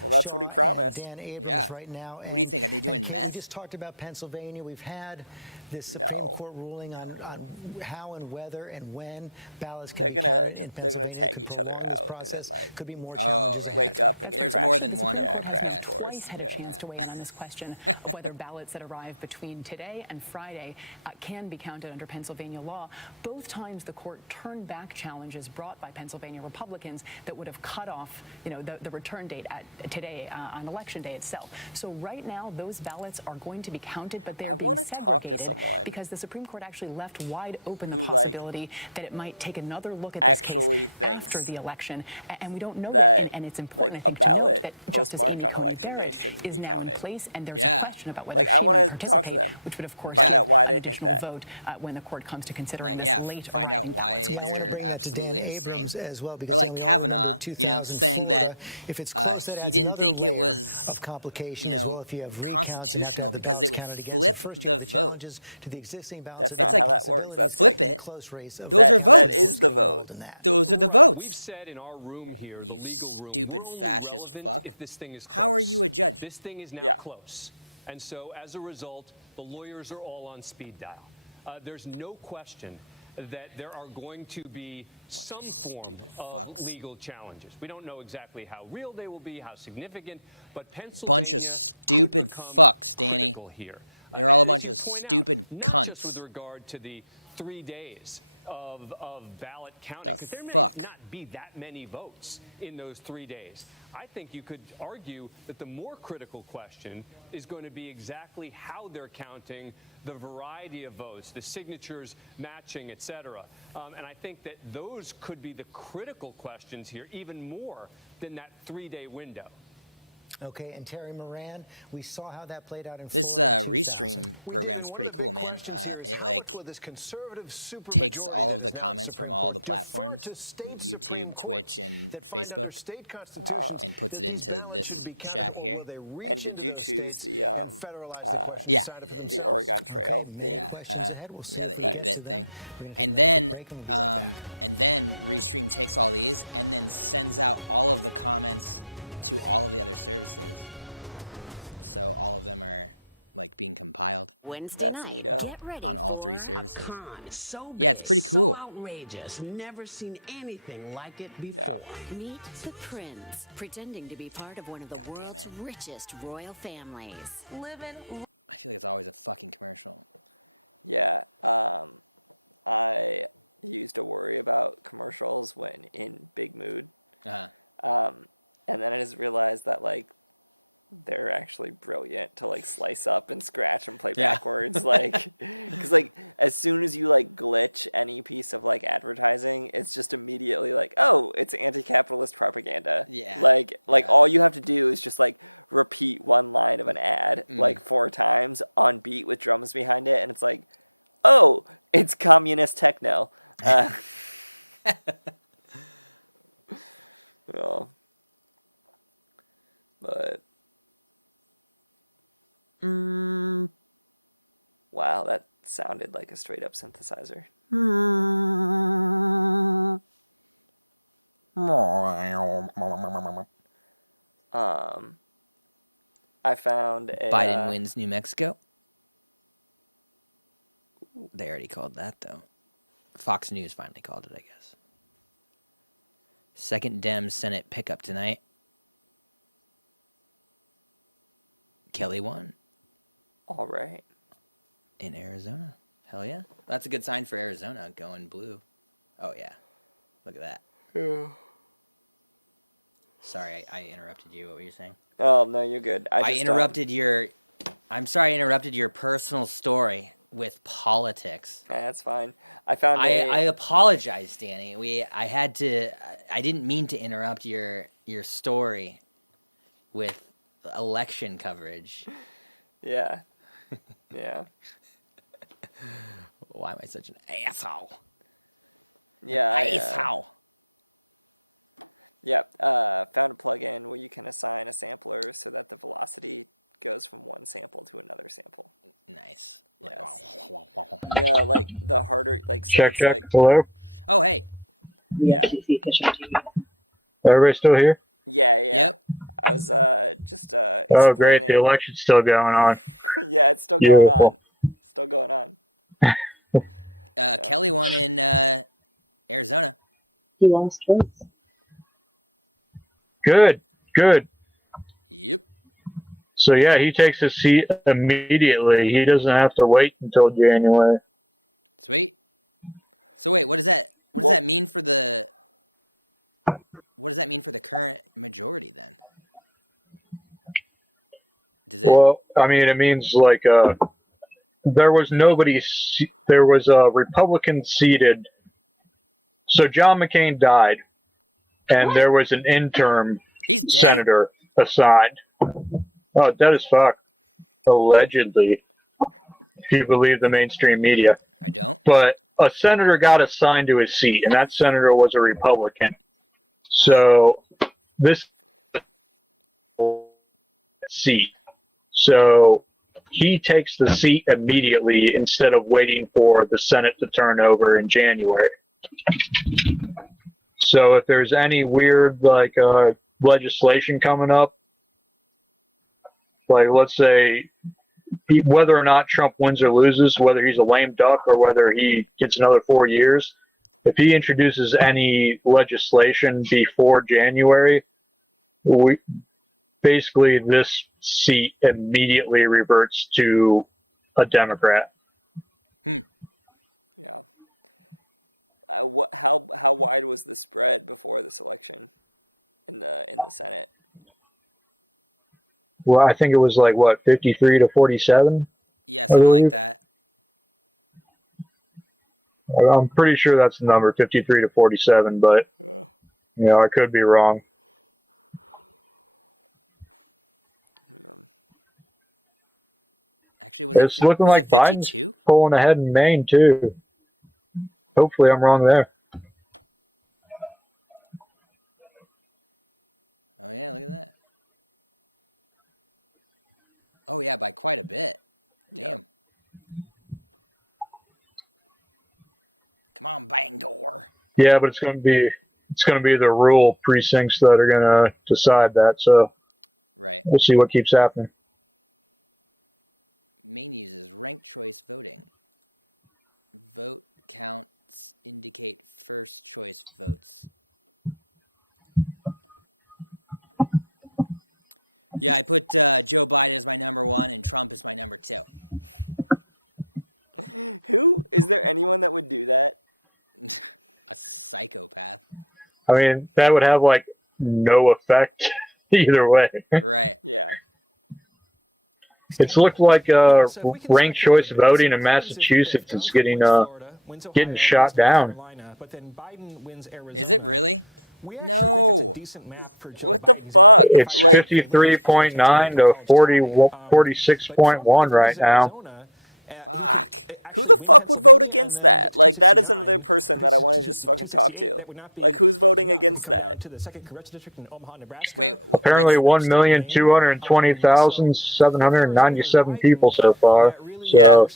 Well, that's what he promised. Yeah. What do you think? Are they doing meth? We just talked about Pennsylvania. We've had this Supreme Court ruling on how and whether and when ballots can they're gonna tag each other out and then like wake up and get there's crashed more than into- one of yeah, them, I crash guess. course. Had a chance to weigh in on this question of whether ballots that arrive between today and Friday can be counted under Pennsylvania law. Both times the court turned back challenges brought by Pennsylvania Republicans that would have cut off, the return date at today on election day itself. So right now those ballots are going to be counted, but they're I being want to talk to segregated someone because the Supreme Court actually left wide open who, the like, possibility that it might take another look at this actually case thinks after the election, and we don't know that and it's important like a I think, to note ballot that Justice postmarked Amy on Coney election day Barrett shouldn't is be now counted. in place, and there's Yeah. a question about whether Like, I she wanna will talk to them, participate, which would of course find out why they an think additional that. vote when the court comes to considering this Yeah, late find out arriving why ballots. they're absolutely insane. as well, Or because like on the Kavanaugh, Florida saying that 2004, if it's close, that he adds didn't another think it layer was, of complications. Well, if you have recounts, you have to constitutional have the because it would ballots counted again. flip So first you the have the vote. challenges to the existing ballots. That's It's not like- how that works. That's Flip like, it. close race of- Those are votes. That is the vote. Those are the votes. Said in our room here, You the legal room, stupid we're only fascist relevant fuck. if this thing is How are close. you a judge? This thing is now Yeah. close. And so as a result, the lawyers are all on speed dial. There's no question that there are going to be some form of fucks. legal challenges. We don't know exactly how real they will be, how significant, but Pennsylvania Bunch of stupid fucks, Danny. here. They're all a bunch of stupid Not just with cunts. regard to the 3 days of ballot counting, The 'cause there fuck? may not be that many votes in those 3 days. I think you could argue that the more critical question is going to be exactly how they're counting the variety of votes, the signatures matching, et cetera. And I think that those could be the critical questions here, even more than that 3-day window. Okay, and Terry Moran, we saw how that played out in This Florida in Restream 2000. program's pretty cool, man. It like This conservative super takes all of the majority comments from all the platforms, from YouTube, Twitch, and Facebook, and puts it into this chat here. And did you choose the Yeah, I did. the Oregon Trail thing? Yeah, the 8-bit thing. And then Restream takes all these and then sends out all of the comments to all of the other services. So all of them are like being compiled That's neato. on all 3 services. So Yeah, it's pretty big, cool. So outrageous. Never seen anything like it before. Yeah. Meet the Prince, pretending to be part of one of the God damn world's it. richest royal families. Living. I feel like it's always a fucking commercial. Yeah. I used to worry about commercials when in big mood. And then I just realized that like they're actually brilliant to like slice up and scratch and play Yeah. backwards. Like, because like as soon as you like glitch any piece of like advertising, it's just immediately like, oh, it's anti-capitalist propaganda. Yeah. Like all you have to do is just like repeat one line of an ad like 4 times on beat with drums behind it, and it's like, oh, it's communist techno. Well, but wow, that sounded like a straight up synthesizer. I found a Biden wins New Mexico. They already called that though. Fox News finally called it, I guess. Second Dem Senate pickup tonight. Kelly won. All right. In Arizona. Hell yeah. That's a good sign for Arizona going blue. Oh yeah. Look at that. Yeah. Sorry, I interrupted you. What were you saying? Oh no, you're good. I interrupted your. I'm sorry, I interrupted your personal story with politics. That's fine. I found. I apologize, Danny. I had to. I didn't mean to interrupt your story with election coverage. Yeah. Yeah. Why am I such an asshole? Yeah. Asshole. Yep. Found a plugin where you can assign a sampler so that the velocity goes from one sample to another sample. Nice. Yes. Yeah, like the harder, like so Check, it's check. like. Hello? Oh, hey. Yeah. Everybody still here? Yeah. Yep. I was just Oh, great. The explaining. election's still going on. Yeah, it's still going Beautiful. on. Still going on. Kelly won in Arizona. He lost votes. Good. Yep. So, yeah, he takes his seat immediately. He doesn't have to wait until January. Sweet. So wait, what does that mean for the? What does that mean for the current majority then? Does it? Well, I mean, it means like there was nobody. There was a Republican seated. So John McCain died, and there was an interim He's dead? senator assigned. Oh, dead as fuck. Allegedly, if you believe the mainstream media. I don't. But a senator got assigned to his seat, and that senator was a Republican. So this seat. So he takes the seat immediately instead of waiting for the Senate to turn over in January. So if there's any weird like legislation coming up, like let's say whether or not Trump wins or loses, whether he's a lame duck or whether he gets another 4 years, if he introduces any legislation before January, basically this seat immediately reverts to a Democrat. Yeah. How wide was the spread before this election in the Senate? Well, I think it was like what 53 to 47. Yeah, something like that. I'm pretty sure that's the number, 53 to 47, but you know, I could be wrong. Actually, It's looking like 52? Biden's pulling ahead in Maine too. Hopefully, I'm wrong there. Oh yeah, look at that. Oh yeah, by quite a bit. Damn. Come on, Bangor. Yeah, but it's going to be the rural precincts that are going to decide that. So Right. we'll see what keeps happening. Maine uses ranked choice voting. Vote counts indicate first choice votes. Yeah, I put Joe Biden as my number 1 and Trump as my number 2. Who is there anyone that would do that? A psychopath. I mean, that would have like no effect either way. Right. Yeah. It's looked like ranked choice voting in Massachusetts is getting shot down. Is it really? No. What the fuck? It's 53.9 to 46.1 right now. Fuck. Who the fuck would vote against that? Like, that is another person that I want to just fucking talk to. Like, who's voting against that? Wait, Apparently 1,220,797 people so far. So, Yeah.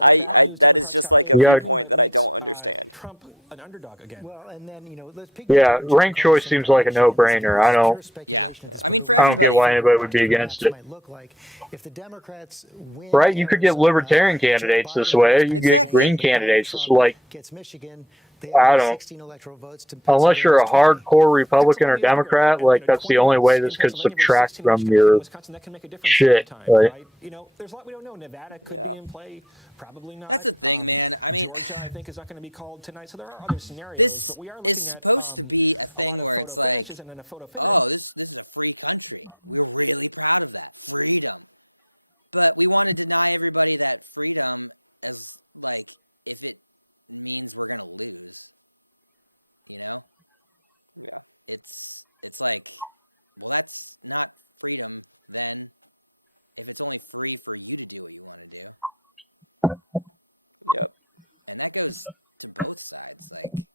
I that is just like a viewpoint that I don't understand. yeah, ranked choice seems like a no-brainer. I don't. Yeah. I mean, for I don't get everybody. why anybody would be against it. Right? You could get libertarian candidates this way. You get green candidates. Like, I don't. Unless you're a hardcore Republican or Democrat, like that's the only way this could subtract from your shit. Like, You know, there's a lot we don't know. Nevada could Yeah. be in play. Probably not. That's the thing, man. I mean, Georgia, I think, is not going to be called tonight. So there are other scenarios. this but we are is looking at, supposed to be a thing where it's like, oh, this is a free country. We're really proud of that freedom, but we want to deny everybody that freedom as like if it means we're gonna lose. You know? Yeah. It's like, well, that's not freedom, then if it's only free for you to do what you want to do. Yep. And that goes to both sides. Like,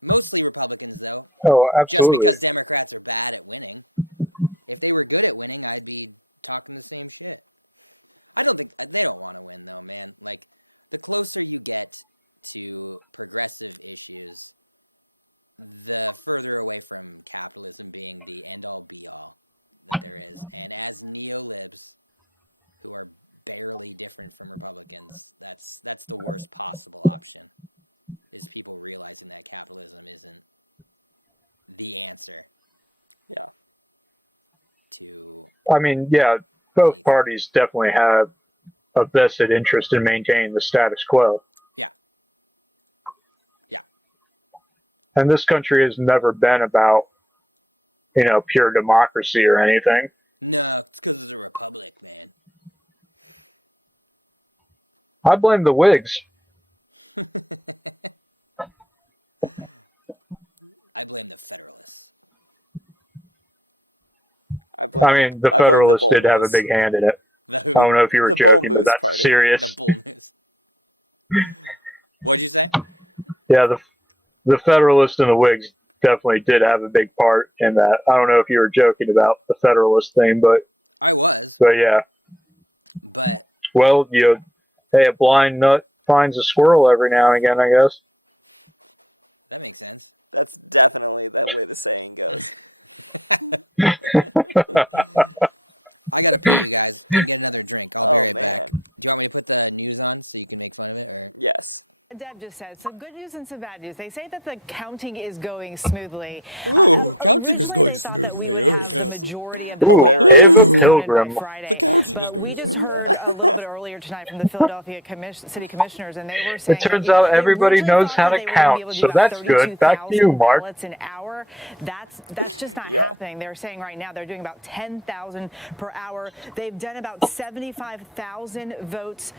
mostly Republicans, though. Oh, absolutely. Just because Democrats are bad at winning. If they were good at winning, I'd be talking the same shit. I don't think they don't want to win, though, man. Like, the closer you get to progressive issues, the further away from capitalism being the end-all be-all that there is. And as neo-libs, who are barely different from Republicans, that's the worst possible option, is people realizing that capitalism isn't the answer. Yeah. I mean, yeah, both parties definitely have a vested interest in maintaining the status quo. Yeah. Yeah. And this country has never been about, pure democracy or anything. No, it's because it's a republic, man. I blame the Whigs. I blame the Federalists. The Federalists did have a big hand in it. I don't know if you were joking, but that's serious. The Bull Moose. What'd you say? Yeah, the Federalists and the Whigs definitely did have a big part in that. I don't know if you were joking about the Federalist thing, but I was. But yeah. But well, hey, a blind nut finds a squirrel every now and again, I guess. That makes sense. That's definitely the way the saying goes. I gotta pee, you guys, and get another drink. I'll be right back. man. Do you want me to put the news on so you can make fun of it, or? Yes. Deb just said some good news and some bad news. They say that the counting is going smoothly. Ooh, counting is going smoothly. Oh, yes. Hilarious. Pilgrim. The counting is going We just heard a little bit earlier tonight from the Philadelphia City Commissioners, and they were saying It turns out everybody knows how to count, so that's good. Back to you, Mark. an hour. That's just not Yeah. happening. They're saying right now they're doing about 10,000 per hour. They've done about 75,000 votes,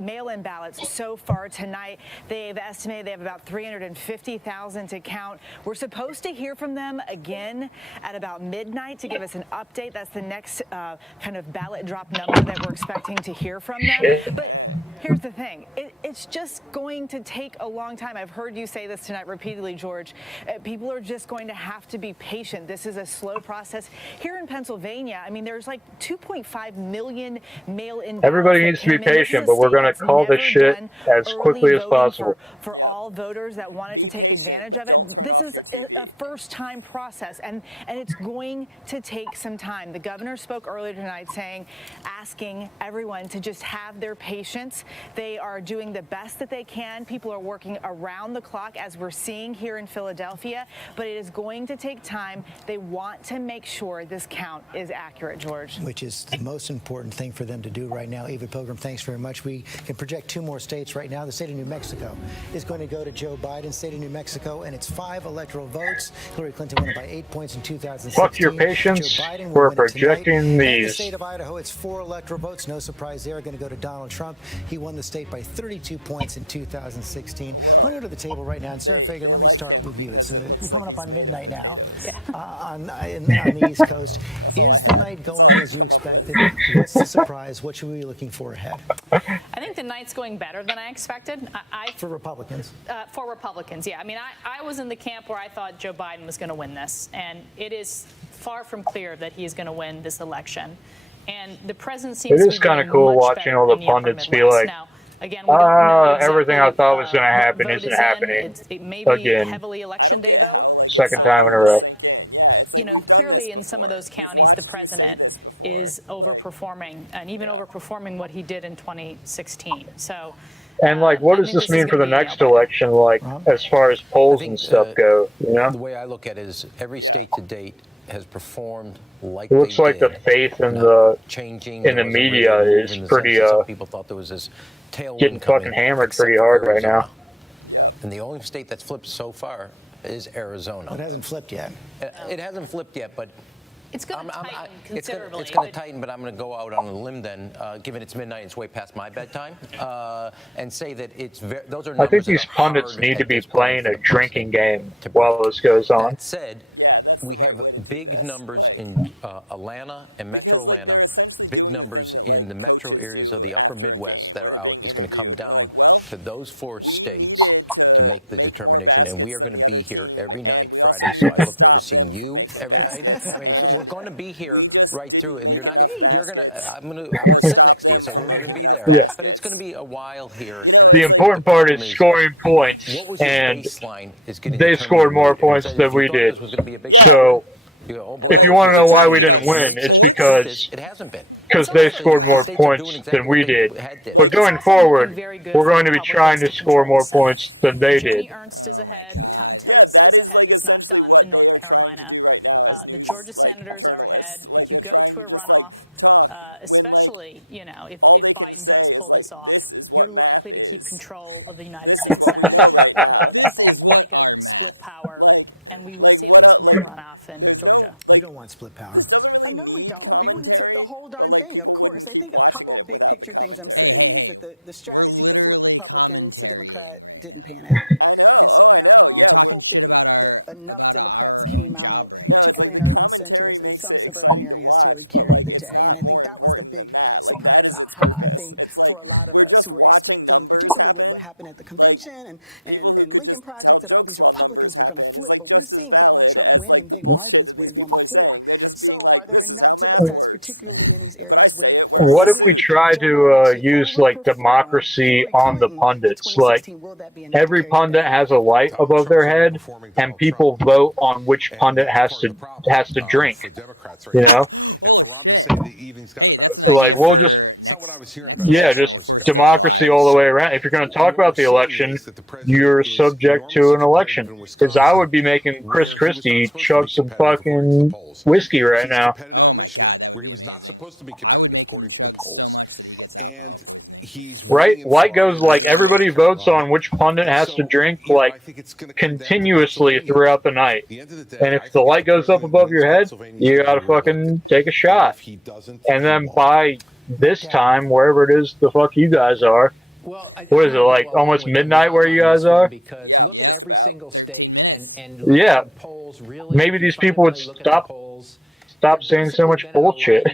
mail-in ballots so far tonight. They've estimated they have about 350,000 to count. We're supposed to hear from them again at about midnight to give us an update. That's the next kind of ballot drop number that we're expecting to hear from them. Okay. Here's the thing. It's just going to take a long time. I've heard you say this tonight repeatedly, George. People are just going to have to be patient. This is a slow process. Here in Pennsylvania, I mean, there's like 2.5 million mail-in ballots. Everybody needs to be patient, but we're going to call this shit as quickly as possible. For all voters that want Be to take patient, advantage but of don't it. turn This off is your TV. a first-time process, and it's going to take some time. The governor spoke earlier tonight asking everyone to just have their patience. They are doing the best that they can. People are working around the clock, as we're seeing here in Philadelphia, but it is going to take time. They want to make sure this count is accurate, George. Which is the most important thing for them to do right now. Eva Pilgrim, thanks very much. We can project 2 more states right now. The state of New Mexico is going to go to Joe Biden. State of New Mexico, and it's 5 electoral votes. Hillary Clinton won it by 8 points in 2016. Fuck your patience. Joe Biden will We're win it tonight. projecting And the these. state of Idaho, it's 4 electoral votes. No surprise there. Going to go to Donald Trump. He won the state by 32 points in 2016. Well, Going to the table right now. they like him because it looks like he's made of potatoes. On the East Coast. That's all I had. That's all I could come up with. What's the surprise? What should we be looking for ahead? I think the night's going better than I expected. For Republicans? For Republicans, yeah. I mean, I was in the camp where I thought Joe Biden was going to win this, and it is far from clear that he's going to win this election. And the president seems to be kind of doing cool much watching better all the in upper pundits be Midwest. like, Now, again, we don't know exactly everything I thought was going to happen vote isn't is in. happening It may be again. heavily election I don't get how it's Second so time hard in a to row. sink in. Yeah, it's like we've done this clearly in some of before. those We've counties, watched the you say president this before. is Like, overperforming, and even overperforming what he did in 2016. So. And what does this mean for the next election, as far as polls and stuff go, The way I look at it is every state to date has performed like It looks they like did. the faith in changing the media is pretty some people thought there was this tailwind getting coming, fucking hammered except pretty for hard right Arizona. now. Yep. And the only state that's flipped so far is Arizona. It hasn't flipped yet. It hasn't flipped yet, but It's going to tighten It's considerably. going to tighten, but I'm going to go out on a limb then, given it's midnight, it's way past my bedtime, and say that those are numbers. I think these pundits need to be playing a drinking game while this goes on. Yeah, that's the right way to do this. Like, in Atlanta and because like they're essentially doing the thing that like coaches do after a game, where they're being interviewed. And they're like, well, we needed to make more baskets than the other team, and we also needed to stop them from making baskets, and we just didn't make enough baskets or stop them from making enough baskets. You know, The it's like important part is scoring points, and they scored more points than we did. Yeah. So, And if like, you want to know why we didn't about win, sports? it's because they scored more points than we did. But going forward, we're going to be trying to score more points than they did. Oh my God. Yeah, that is like essentially what they are trying to do right now as news like journalists. Like they're trying to just like talk when like all they can say is like, this is what math is. This is what we know right now. This is what our math. Like what else? Like there's no like this doesn't really need commentary, but like people wouldn't keep watching it without the commentary. Hey. We're literally commentarying right now. I know. Oh, I know. You're Yeah, talking shit about our own job right now. No, it's like the commentary makes it exciting to watch, but like it's not more important than that. Like that is its purpose. It's like we're just watching numbers happen. Like people who could just tell jokes while numbers happen is like just as valid as like the bullshit that these people are saying. They're just being like, this is how math works. But I say it wearing What a if we suit. try to use like democracy on the pundits? Like every pundit has a light above their head, and people vote on which pundit has to drink. You know? Oh shit! Hey, that's an So, like, idea we'll for next election just if we're still democracy alive. all the way around. If you're going to talk about the election, you're subject to an election. Because I would be making Chris Christie chug some fucking whiskey right now. Oh my God, that would be amazing. I would make him chug so much that he gets alcohol poisoning. Right? Light goes like everybody votes on which pundit has to drink like continuously throughout the night. And if the light goes up above your head, you gotta fucking take a shot. And then by this time, wherever it is the fuck you guys are, what is it, like almost midnight where you guys are? Yeah, Yep. just about. 13 minutes. Yeah. Maybe these people would stop saying so much bullshit.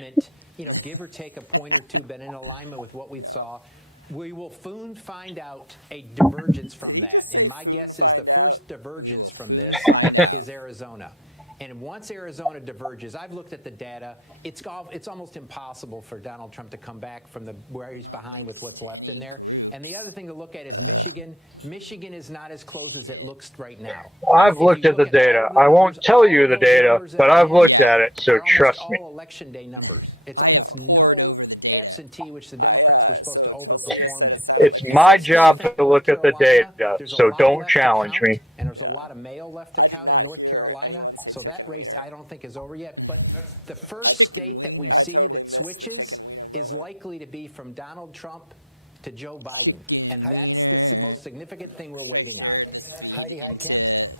Give or take a point or two, but in alignment with what we saw. We will soon find out a divergence from Did he that. just say And my soon guess is find the first out? divergence We will from soon there find is out. Arizona. And once Arizona diverges, I've looked at the data. It's almost impossible for Donald Trump to come back from where he's Not behind linked with what's to left any in there. groups. And the other thing to look at is Michigan. Michigan is not as close as it looks right now. I've looked at the data. I won't tell you the data, but I've looked at it, so trust me. I have poured over the data. So Chelsea said it sounded like It's my job to look at the data, so don't challenge me. Yeah. I did not hear anyone say chicken wiener. I don't think is over yet. But the first Chicken wiener. I totally missed the chicken wiener is moment. likely to be from Donald Trump to Joe Biden. Chicken wiener. Significant thing we're Should I waiting share on. this feed into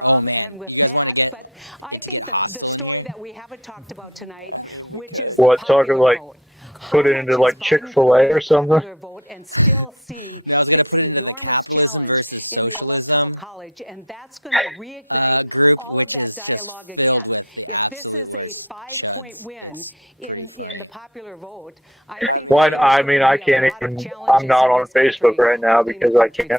oh man, you guys want to get hostile in here? I mean, we could. What, talking like, put it into like Chick-fil-A or something? No, I was gonna put it into the capitalism versus socialism group, which is just filled with the absolute worst chuds. It's pretty funny. I mean, I can't even. I'm not on Facebook right now because I can't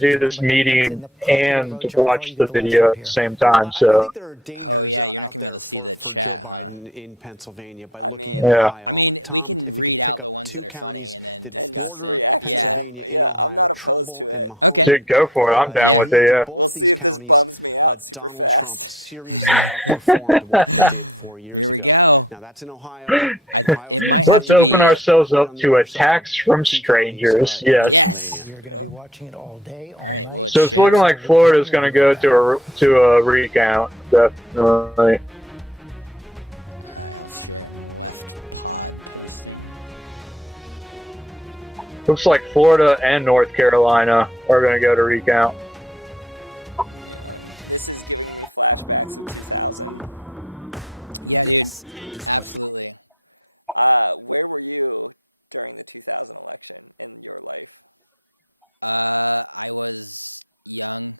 do this meeting and watch the video at the same time. So. Oh yeah, you're not gonna be able to see the chat, huh? In Pennsylvania, but I mean, Yeah. I mean, we can read out the ones that are funny and then and discuss just it. react Yeah. to them. Yeah, I'm not opposed to it. Okay. Dude, go for it. I'm down Yeah. with it. Yeah. We'll see if this bums me out super fast. Here we go. It might have Let's to be. open ourselves up to attacks from strangers. Yes. Yes. Watching it all day. All right. Well, So it's looking like Florida's going to go to a recount. Definitely. All right, I'll share it in left pod posting. Looks like Florida and North Carolina are going to go to recount. Yeah. This is giving me flashbacks of 2000. Yeah, dude. Absolutely. Where were you during the 2000 election in your life? I was young.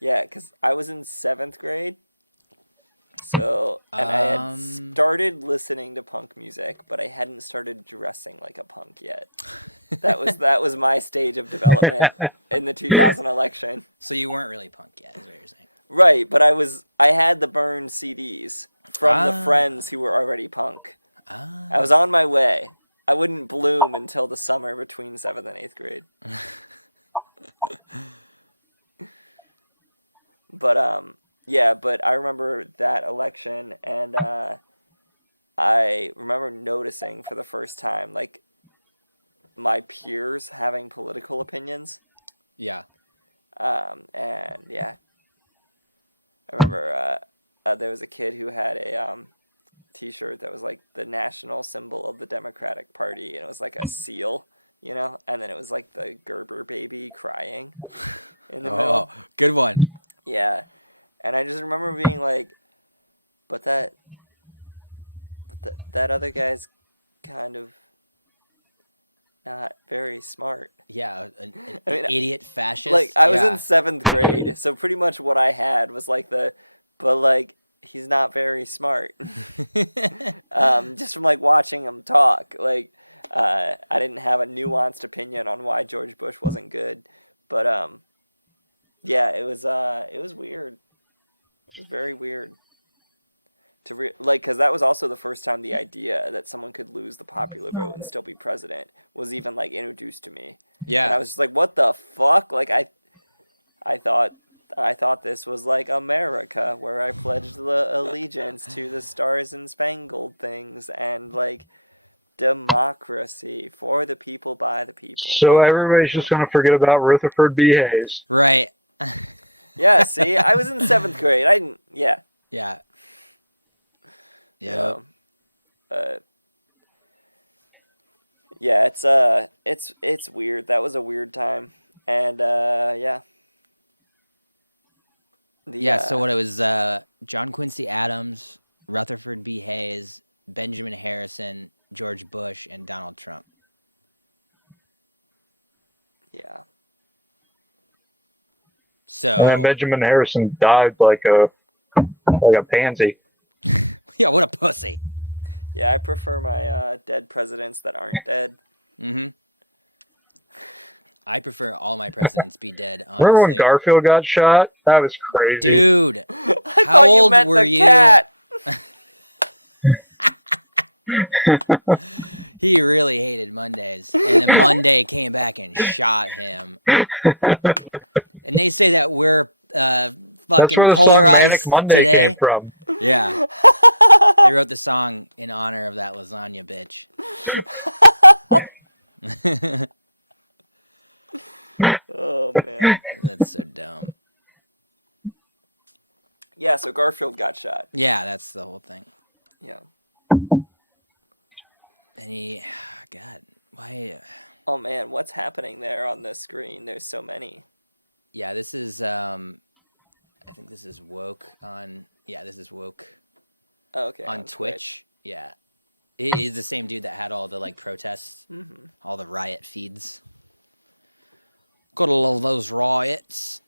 Yeah, because I was in 7th grade. So, and I had started listening to punk music, but I hadn't started dressing like a punk yet. That was my stage of development in the 2000 election. So you weren't really punk yet, is what you're saying. Right, but I had the burned CDs from the friends who were already punk. I was on my way. I wouldn't bloom until the summer between 7th and 8th grade. But yeah, but I remember that election, and I remember noticing for the first time, like, my peers having political opinions. Yeah. And yeah, I remember there was a kid who had a T-shirt that was like the national symbol of the Democratic Party, and it was like a seal, you know, and then it was like the Gerber baby crying in the middle. Oh, good one. Yeah, and I just remember being like, but that other guy's kind of not very smart. Yeah, an idiot fascist. Like, I was in 7th grade, so pretty much what I had was like but like, he's not very smart. Just from like watching him talk, like, I didn't have a nuanced opinion on why George Bush wasn't good, but yeah, it was weird. It was very weird. Because that was also the first time the idea that someone could lose the popular vote and still be president was even like introduced to me. Yeah. And I was just like, what the fuck? Like, I thought this was like America, where I pledged the allegiance to the Stars and Spangled things and like democracy for the people by the people. So like, everybody's just going to forget about Rutherford B. Hayes. Right. Yeah, see, I was in 7th grade. I didn't, yeah. Yeah. Yeah. Yeah, it's weird. That was a weird time. And yeah. So what it was John Quincy Adams, Rutherford B. Hayes, Benjamin Harrison, George Bush, and Donald Trump. Yeah. So and then Benjamin Harrison died like a pansy. Yeah, what a pussy. Yeah, I prefer my dead presidents that aren't dead. Mm-hmm. I prefer all my presidents be dead, honestly. Remember when Garfield got shot? That was crazy. Dude, I how thought you old meant were the you? Cat. He really hated Mondays. And then Monday came back and shot him. And they say that we're fucking where the polarized song Manic Monday today. came from. Yeah. They wrote the song in honor of that lasagna bitch. Oh, man. That's so dumb. Yeah, so Garfield got shot. Yeah, that's the whole thing. Yeah. And God, why? Oh, man, what's happening there on the screen? There's so many. Yeah, this is, I think this is Woke on, this is Woke. Oh, okay. On Twitch. Yeah. It is the same dude that had all the, like, protests, all the riot feeds. Gotta love those riots.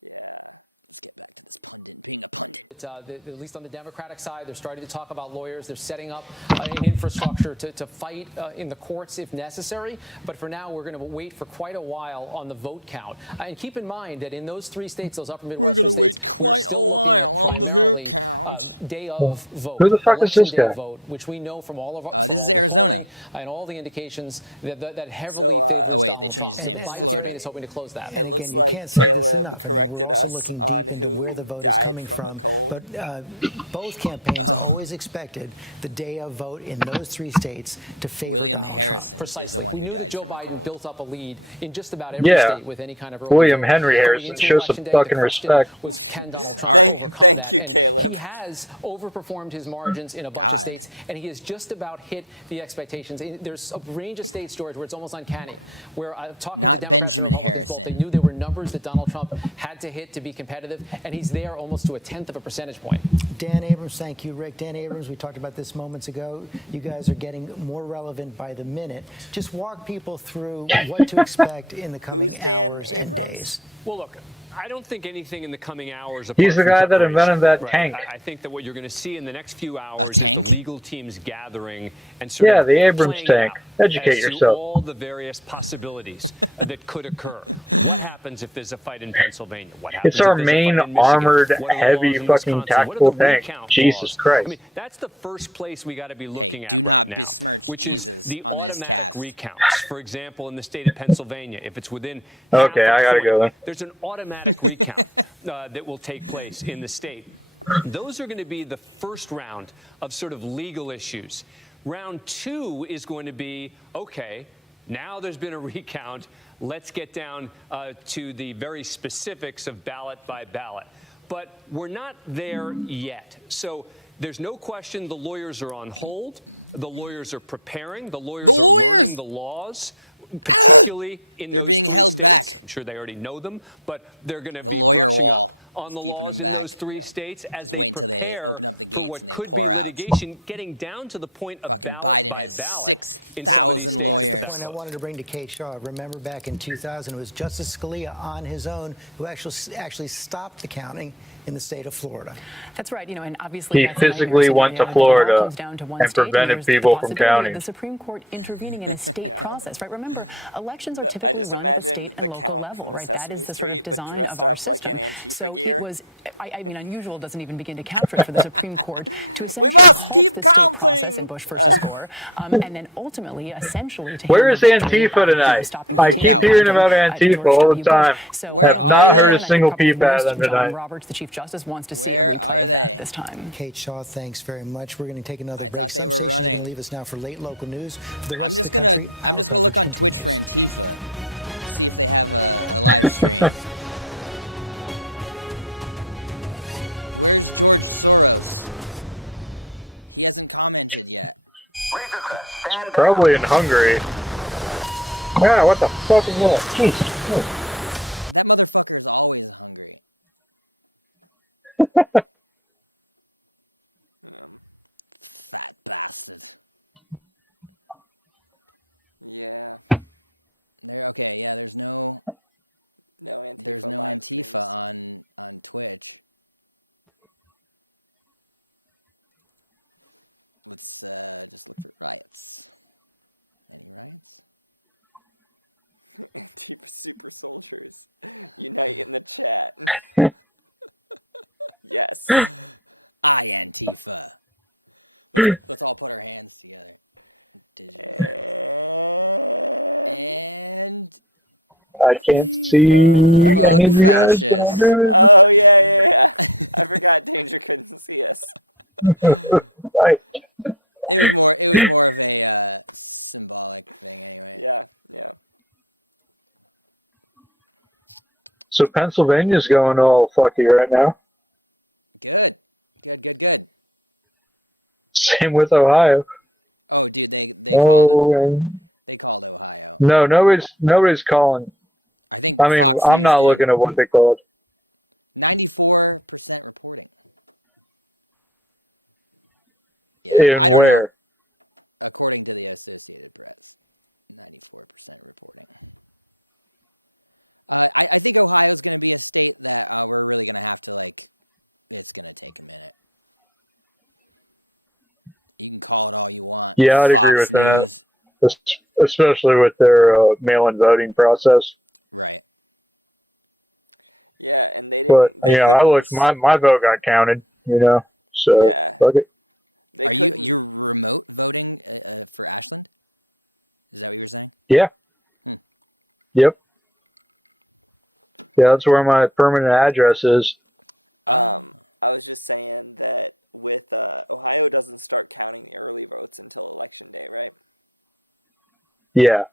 Yeah. Let's get back to this pundit being a pundit. At least on the Democratic side, they're starting to talk about lawyers. They're setting up an infrastructure to fight in the courts if necessary. But for now, we're going to wait for quite a while on the vote count. And keep in mind that in those 3 states, those upper Midwestern We're going to wait states, quite a while on the vote count. Day of vote. Who the fuck is this guy? Vote, which we know from all of our, this is Arizona. And all the indications that heavily. So, oh wait, they changed his name. It's Florida. Is hoping to close that. It looks like Caleb corrected us on one people who where the vote is died coming from a from. cold? But both campaigns always expected the day of vote in those 3 states to favor William Donald Harrison Trump. is the one We who knew that died Joe from a Biden cold. built up a lead in just about every Yeah. state with any kind of early William vote. Henry Going Harrison, into show some Election Day, fucking the question respect. was, can Donald Trump Sorry. overcome Thank that? you, And Caleb. He has overperformed his margins in a bunch God. of states, and he has just about hit the expectations. There's a range of states, George, where it's almost uncanny. Where I've talked to Not Democrats and Benjamin Republicans both, Harrison. They knew there were numbers that Donald Trump had to hit to be competitive, and he's there almost to a 1/10 of a percentage point. Dan Abrams, thank you, Rick. Dan Abrams, we talked about this moments ago. You guys are getting more relevant by the minute. Just walk people through what to expect in the coming Who's Dan hours and Abrams? days. Well, look, I don't think anything in the coming hours. He's the apart from guy that invented that preparation. tank. I think that what you're going to see in the next few hours tank? is the legal teams gathering and sort Yeah, of the Abrams playing tank. out Educate as to yourself. all the various possibilities that could occur. What happens if there's a fight in Pennsylvania? What happens It's our if there's a main fight in Michigan? armored, What are the heavy, laws in fucking Wisconsin? What are tactical the tank. recount Jesus laws? Christ. I mean, that's the first place we got to be looking Hey, at. do not right now, besmirch which is Jesus the on this automatic cast. recounts. For example, in the state of Pennsylvania, if it's within Okay, half a I gotta point, go then. there's an automatic recount that will take place in the state. Those are going to be the first round of sort of legal issues. Round 2 is going to be, okay, now there's been a recount. Let's get down to the very specifics of ballot by ballot. But we're not there yet. So there's no question the lawyers are on hold. The lawyers are preparing. The lawyers are learning the laws. Particularly in They're those being 3 held states. back. I'm sure they already know them, but they're going to The be lawyer brushing wall up on is the keeping laws them in back. those 3 states as Just they wait until they prepare open up the for gates what and they could be pour out. litigation, getting down to the point of Fucking ballot Biden by has ballot 6,000 The lawyers. point I wanted to bring to Kate Shaw. Remember back in 2000, it was Justice Scalia on his own who actually stopped the counting in the state of Florida. That's right. And obviously He that's a nightmare physically went to scenario. It all Florida comes down to one and state, prevented there's the people from possibility of counting. The Supreme Court intervening in a state Yeah. process, right? Remember, elections are I typically just run at the imagined state the and local count level, from the right? That Sesame is the Street, but design dressed of our up like in system. Antifa So gear. It was, I mean, unusual doesn't even begin to capture it for the Supreme Court to essentially We must halt keep the state process counting. in Bush versus Gore, and then ultimately, essentially, to Where hand is the victory Antifa tonight? stopping I the keep Yeah. hearing about Antifa all the time. So, Where I've are not heard they? a single peep out of them John tonight. Roberts, the Chief Justice, wants to see Where a replay are of that they? this time. Kate Shaw, thanks very much. We're going to take another I break. thought they Some were stations are gonna running. Leave us now for late local news. For the I'm rest just of the gonna country, look on Twitch for Antifa, see if they have a live stream. Where's George Soros? He hasn't commented yet. Probably in Hungary. Yeah, what the fuck is that? Jesus. That motherfucker is always hungry. Fat bastard. Yeah. Okay, yeah, there's no Antifa live Antifa streams. on Twitch. Let's just look for riots. Any riots? Antifa super soldiers unite in the chat. Yes. I Antifa. Let's all put our hands together. And I can't see. fuck any of you guys fascists. down there. Oh yeah. I forgot Danger couldn't see us. Right. It was more of a symbolic thing anyway. Yeah. So Pennsylvania's going all fucky right now. Good. Same with Ohio. Oh, dude, they called Ohio. No, nobody's calling. I think I mean, Fox I'm News not did. looking at what they called. 94% reporting. Yeah, In I don't know. where? According to the Associated Press, 94% reporting. I think Ohio's going to be a state that we're really going to have to, it's going to take a minute. You can call it all you want. Yeah, I'd Fox agree with News. that. Especially with their mail-in voting process. Right. Yeah, and they didn't. But I looked. My vote got counted. So Yeah. fuck it. Are you're remote voting for Ashland? Is that what you were saying? Yeah. Yep. Yeah, that's where my permanent address is. I was just saying that with Ohio doesn't start counting the early votes until election day, right? Yeah.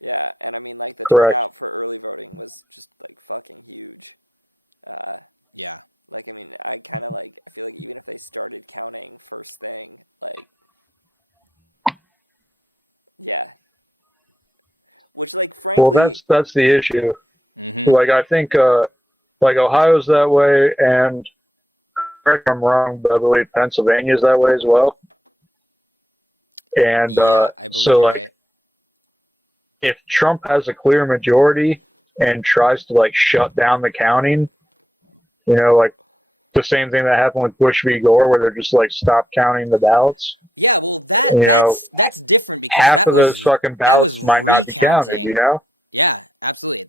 Yeah, and I mean, like, the Correct. turnout for early voting was just, like, fucking huge. Yeah. Like, I mean, I kind of, like, I feel like even if they started counting first thing, like, yeah. Which, like, frankly... Well, that's the issue. Mm-hmm. Like, I think, like, Ohio's that way, and correct if I'm wrong, but I believe Pennsylvania's that way as well. And I believe so, you're like, right. if Trump has a clear majority and tries to, like, shut down the counting, you know, like the same thing that happened with Bush v. Gore, where they're just like, stop counting the ballots. Yeah, well, You that's different because half that of was those fucking that was ballots might not be counted, recounting. you know? Yeah, absolutely.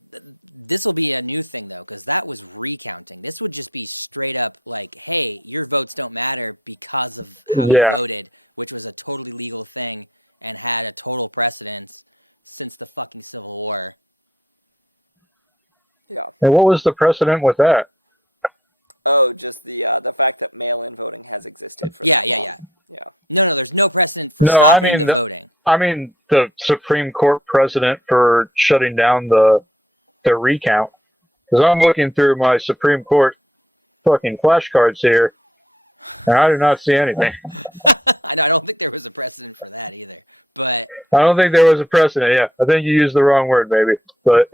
This will be a new thing though, because that was recounting. This would just be straight up like, hey, your votes don't matter because of how you Yeah. voted, which was a totally legal thing and had a total precedence since the fucking Civil War. Yeah. And what was the precedent with that? Oh, just the fact that mail-in voting has existed for Yeah, that yeah, long. yeah. Yeah. No, there's no precedent for No, stopping the voting. I mean, the Supreme Court precedent for shutting down the recount. Because I'm looking through my Supreme Court fucking flashcards here, and I do not see anything. I don't think there was a precedent for that either. But I don't think there was a precedent. Yeah, I think you used the wrong word, maybe. But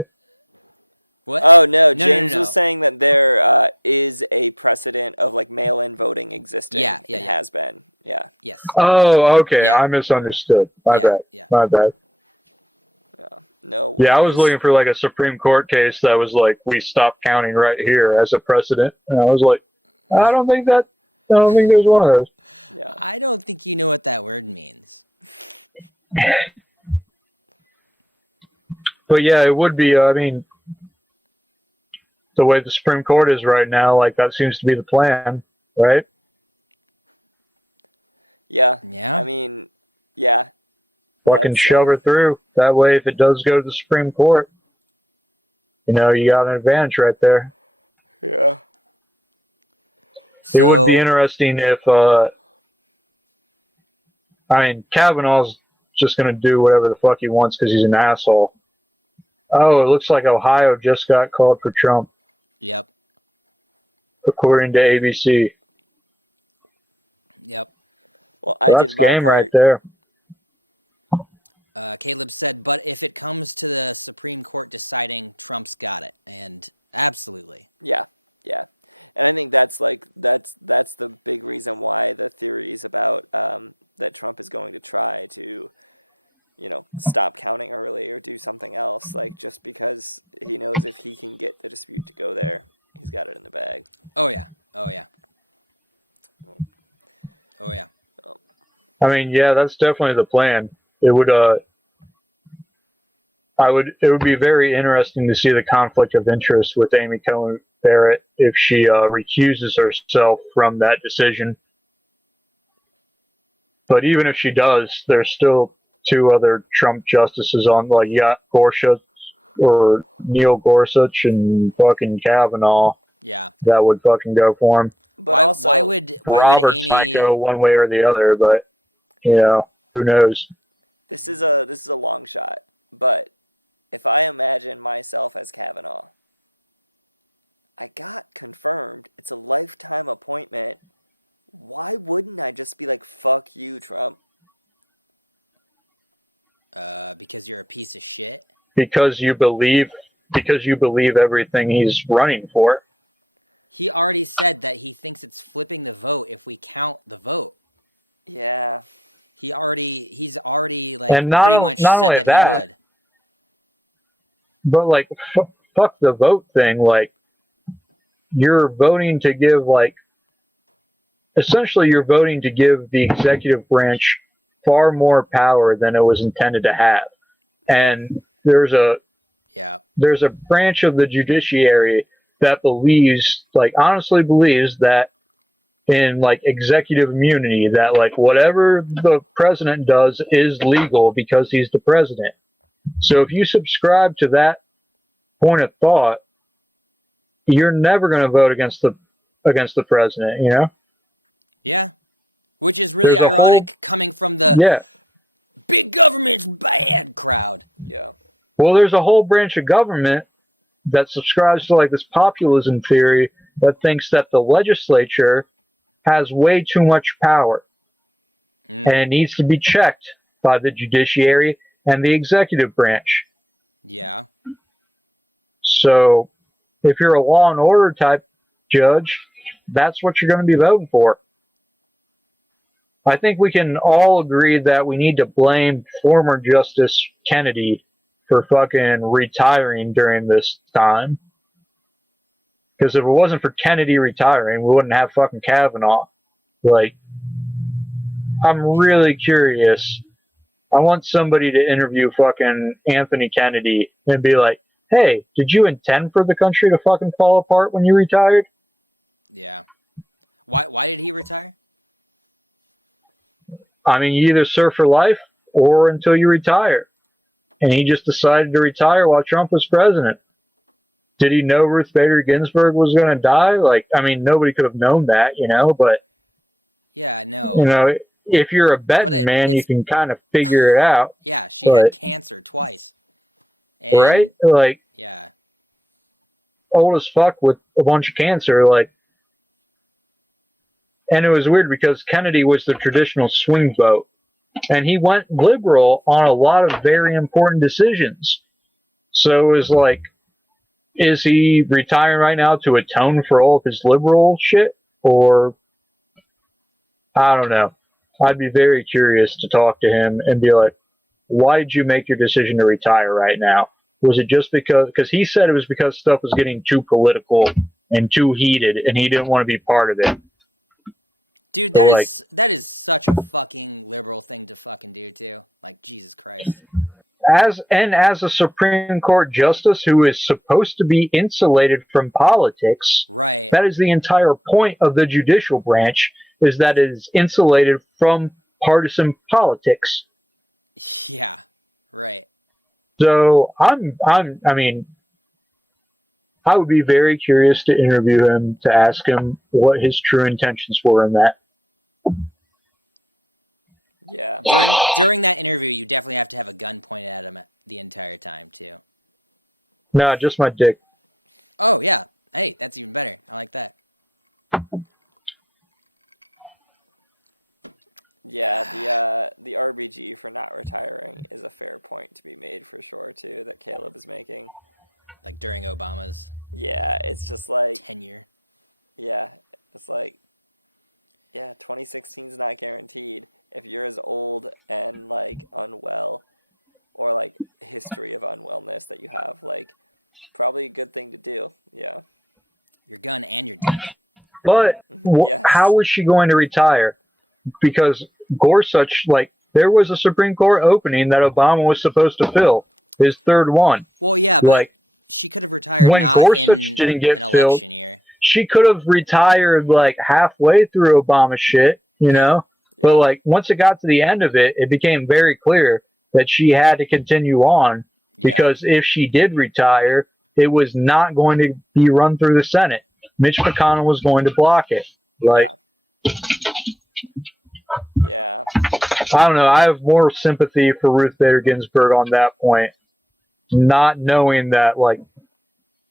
what? Oh no, No, no, James no. was saying that there is a precedent of like mail-in voting existing. Yeah, yeah, and yeah. has been. Yeah. Yes. oh, okay, Yeah. I misunderstood. My Yeah, bad. yeah. My bad. No. Yeah, I was worries. looking for like a Supreme Court case that was like, we stopped counting right here as a precedent, and I was like, I don't think there's one of those. Yeah. I don't think you know what that word means. But yeah, it would be. I mean, the way the Supreme Court is right now, like that seems to be the plan, right? Yeah. Yeah. I mean, yeah. Fucking That's, shove her through. That way, if it does go to the Supreme Court, you know, you got an advantage right there. Yeah. It would be So- interesting if, I mean, Kavanaugh's just going to do whatever the fuck he wants because he's an asshole. Oh, it looks like Ohio just got called for Trump, Yep. according to ABC. Yep. Well, I That's did my game part. right there. Caleb said, but if it comes to the Supreme Court deciding, Trump's got it. And absolutely. Yeah, yeah, and I think that's the big reason why the theories about that Trump is going to try to, you know, stop counting early or do something else, like just because he knows if he can get the dispute to go there, he's got it in the bag. Oh, yeah. Oh, yeah. Oh, yeah. I mean, yeah, that's definitely the plan. It would, it would be very interesting to see the conflict of interest with Amy Coney Barrett if she recuses herself from that decision. But even if she does, there's still two other Trump justices on, like, you got Gorsuch or Neil Gorsuch and fucking Kavanaugh. Yeah. That would fucking go for him. But Why also, would Roberts Amy... might go one way or the other, but, you know, who knows? this is a long shot, but if I imagine myself as Kavanaugh, I got confirmed. It's a lifetime appointment. Why wouldn't I just be like, fuck you, Trump? Because you're a piece of shit? Because you believe everything he's running for. He already said that he thinks it's flipping the vote if we count the vote. Yeah. He's already like And not pretty o- much not said only that, that, he would. But like, fuck the vote thing. Like, you're voting to give, like, essentially you're voting to give the executive branch far more power than it was intended to have. And there's a branch of the judiciary that believes, like, honestly believes that in, like, executive immunity, that, like, whatever the president does is legal because he's the president. So if you subscribe to that point of thought, you're never going to vote against the against the president, you know? Yeah. Which is really There's a ironic coming from the Yeah. big government's bad crowd. Yeah. Well, there's a whole branch of government that subscribes to like this populism theory that thinks that the legislature has way too much power and it needs to be checked by the judiciary and the executive branch. Yeah. So if you're a law and order type judge, that's what you're going to be voting for. I think we can all agree that we need to blame former Justice Kennedy for fucking retiring during this time. Because if it wasn't for Kennedy retiring, we wouldn't have fucking Kavanaugh. Like, I'm really curious. I want somebody to interview fucking Anthony Kennedy and be like, hey, did you intend for the country to fucking fall apart when you retired? Yeah. Why did he retire? I mean, you either serve for life or until you retire. And he just decided to retire while Trump was president. Did he know Ruth Bader Ginsburg was going to die? Like, I mean, nobody could have known that, you know, but, Yeah, no. you know, if you're a betting man, you can kind of figure it out. Yeah, she had cancer twice. And, Right? Like, Yeah. old as fuck with a bunch of cancer, like, and it was weird because Kennedy was the traditional swing vote, and he went liberal on a lot of very important decisions. So it was like, is he retiring right now to atone for all of his liberal shit? Or, I don't know. I'd be very curious to talk to him and be like, why did you make your decision to retire right now? Was it just because he said it was because stuff was getting too political and too heated and he didn't want to be part of it. Dude, So, that is such a fucking liberal thing to fucking do too. Like, Jesus Christ. As a Supreme Court justice who is supposed to be insulated from politics, right? That is the entire point of the judicial branch, is that it is insulated from partisan politics. Yeah, right. So I mean, I would be very curious to interview him to ask him what his true intentions were in that. Yeah. During that interview, you definitely have to have a gun pointed at him the entire time too. No, just my dick. Oh yeah. Hey, that's even better. I like that. Yeah, the RBG for not retiring is a fair point to be made for sure too, that Caleb is making. Like during Obama's Yeah, it's just like tenure. Yeah, it's like 2016 is not guaranteed. If you're as old and like unwell, or like history of unwellness that you have, like probably a good thing to do. Yeah. Your gun and your dick. But how was she going to retire? Because Gorsuch, like, there was a Supreme Court opening that Obama was supposed to fill, his third one. Well, yeah, but like, she could have retired when not Gorsuch in didn't get an filled, election year. She could have retired like halfway through Obama shit, you know? But like once it got to the end of it, it became very clear that she had to continue on, because if she did retire, it was not going to be run through the Senate. Mitch McConnell was going to block it. Like, Yeah. I don't know. I have more sympathy for Ruth Bader Ginsburg on that point, not knowing that, like,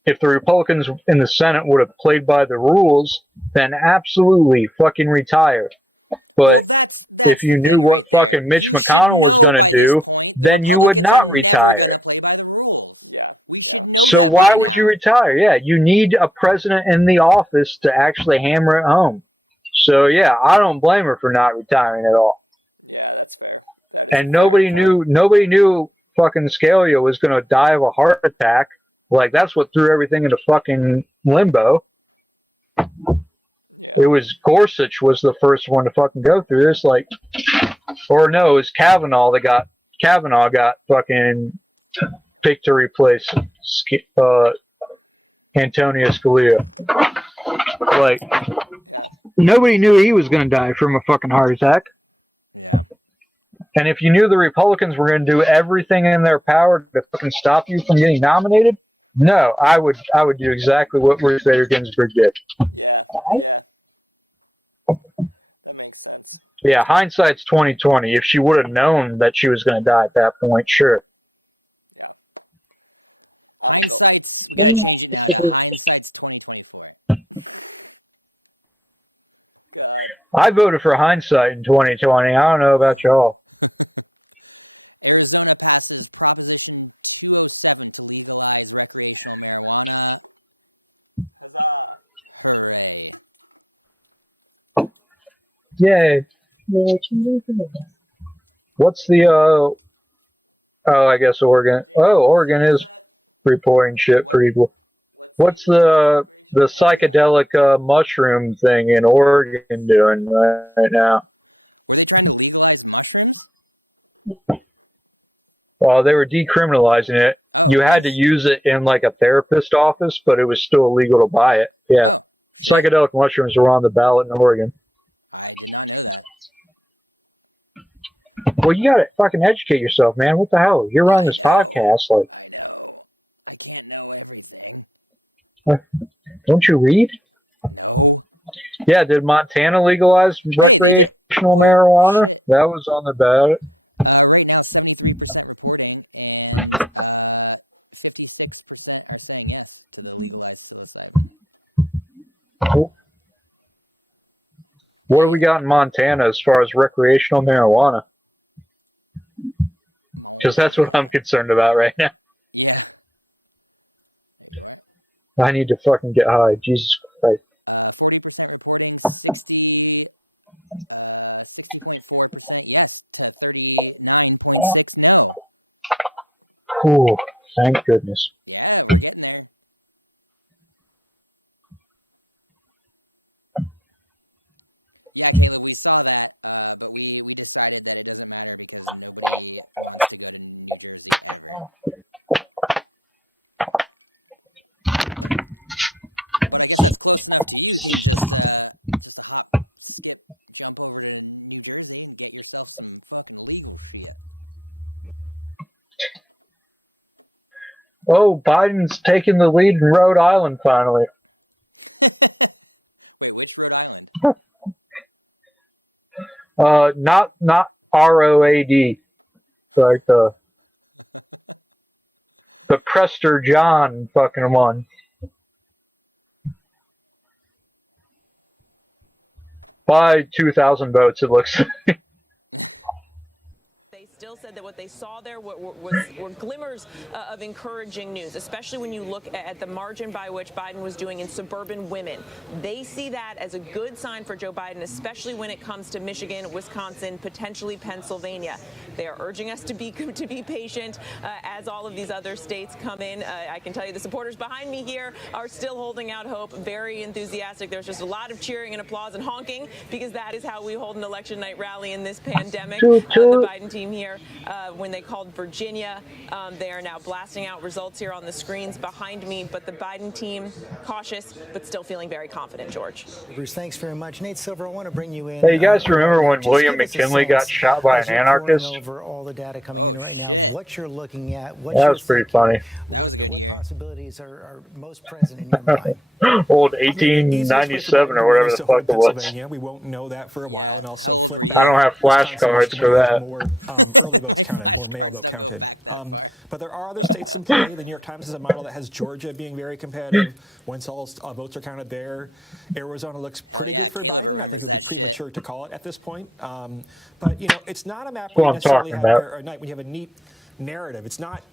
if the Republicans in the Senate would have played by the rules, then absolutely fucking retire. But Well, that's if you the knew thing what right there. fucking Mitch You McConnell should know was going by to do, this point the then you would Republicans not are retire. never going to play by the rules. Yeah. We should know so that why by would now. you retire? Yeah, you need a president in the office to actually hammer it home. So yeah, I don't blame her for not retiring at all. Yeah, that's fair. That is And nobody knew fucking Scalia was going to die of a heart attack. Like, that's what threw everything into fucking limbo. Yeah. It was Gorsuch was the first one to fucking go through this. Like, or no, it was Kavanaugh got fucking picked to replace Antonio Scalia. Like, nobody knew he was going to die from a fucking heart attack. Yeah. And if you knew the Republicans were going to do everything in their power to fucking stop you from getting nominated, No, I would do exactly what Ruth Bader Ginsburg did. Yeah, yeah. That makes sense. Yeah, hindsight's 20/20. If she would have known that she was going to die at that point, sure. Yeah. Hindsight's, we got to change it now to hindsight's 2024. God. I voted for hindsight in 2020. I don't know about y'all. Arizona passes Proposition 207 to legalize recreational marijuana. Huzzah. Hooray. Yay. What's the, oh, I guess Oregon. Oh, Oregon is reporting shit pretty well. What's the psychedelic mushroom thing in Oregon doing right now? Were they trying to legalize mushrooms? Well, they were decriminalizing it. Oh, you had nice. to use it in like a therapist office, but it was still illegal to buy it. Yeah. Oh, shit. Psychedelic mushrooms were on the ballot in Oregon. I did not know that. Well, you gotta fucking educate yourself, man. What the hell? You're on this podcast, like. I know. I can't know everything. Don't you read? No. Yeah, did Montana legalize Hey, they did. recreational Whoa, marijuana? shit. That was on the ballot. Right now, 73% reporting, and 56% are saying yes to the legalized psilocybin. Cool. What do we got in Montana as far as recreational marijuana? Because that's what I'm concerned about right now. Yeah. There you are. I need to fucking get high. Jesus Christ. 40% reporting, 60.4% yes to 39.6 no. Ooh, thank goodness. Yeah, we're getting there. Yeah, Caleb, we saw that, but we decided that it doesn't matter because nobody wants to go to New Jersey ever. But I guess that's close enough to you. You can just a hop, skip, jump over to New Jersey and get yourself some fucking legal shit. Oh, Biden's taking the lead in Rhode Island finally. Wait, which Rhode Island? Not ROAD. Like the Prester John fucking one. By 2,000 votes, it looks like. Still said that what they saw there were glimmers of encouraging news, especially when you look at the margin by which Biden was doing in suburban women. They see that as a good sign for Joe Biden, especially when it comes to Michigan, Wisconsin, potentially Pennsylvania. They are urging us to be patient as all of these other states come in. I can tell you the supporters behind me here are still holding out hope, very enthusiastic. There's just a lot of cheering and applause and honking because that is how we hold an election night rally in this pandemic. The Biden team here. When they called Virginia, they are now blasting out results here on the screens behind me. But the Biden team, cautious, but still feeling very confident, George. Bruce, thanks very much. Nate Silver, I want to bring you in. Hey, you guys remember when William McKinley got shot by an anarchist? Over all the data coming Oh, in right shit. Now, what you're looking at, That was pretty funny. That was a good year. Possibilities are most present in your mind. Old 1897 or whatever the fuck it was. We won't know that for a while. Yeah, And also how old were you? I don't have flashcards for that. My flashcards don't go back that far. But there are other states in play. The New York Times has a model that has Georgia being very competitive. Once all votes are counted there, Arizona looks Hell pretty yeah, good for Caleb Biden. remembers I think that it'd be shit. premature to call it at this point. But you know, it's not a map That's what where you I'm necessarily talking have about. a night when you have a neat narrative. It's not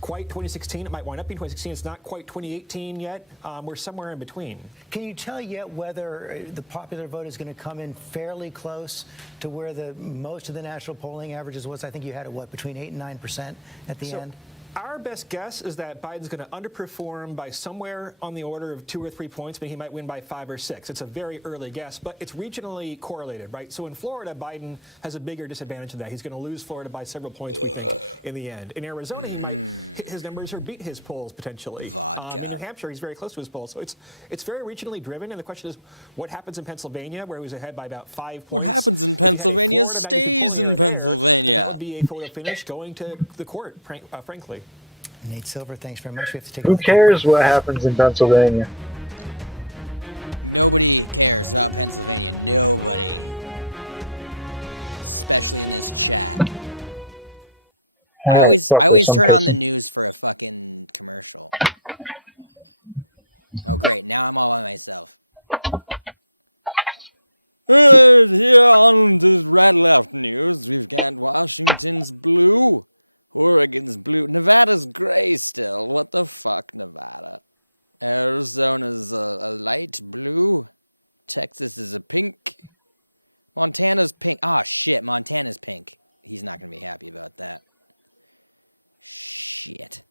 quite 2016. It might wind up being 2016. It's not quite 2018 yet. We're somewhere in between. Can you tell yet whether the popular vote is going to come in fairly close to where the most of the national polling averages was? I think you had it, what, between 8 and 9% at the end? Our best guess is that Biden's going to underperform by somewhere on the order of 2 or 3 points, but he might win by 5 or 6. It's a very early guess, but it's regionally correlated, right? So in Florida, Biden has a bigger disadvantage than that. He's going to lose Florida by several points, we think, in the end. In Arizona, he might hit his numbers or beat his polls potentially. Vodka. In New Hampshire, he's very close to his polls. So it's very regionally driven, and the question is, what happens in Pennsylvania, where he was ahead by about 5 points? What happens in Pennsylvania stays in Pennsylvania. That would be a photo finish going to the court, frankly. Nate Silver, thanks very much. We have to take. Who cares what happens in Pennsylvania? Nobody cares about Pennsylvania. Nobody. Especially in this chat. I always turn on the news for a fucking commercial. Oh great, now I'm all by myself. Here on this Red Left News, we've got Washington's blue, Oregon's blue, Nevada's gray still. What the fuck, Nevada? Arizona's a light blue, Texas is a pink, Montana's pink. Ah, shit, Montana's pink. He's not gonna be happy about that. Shit.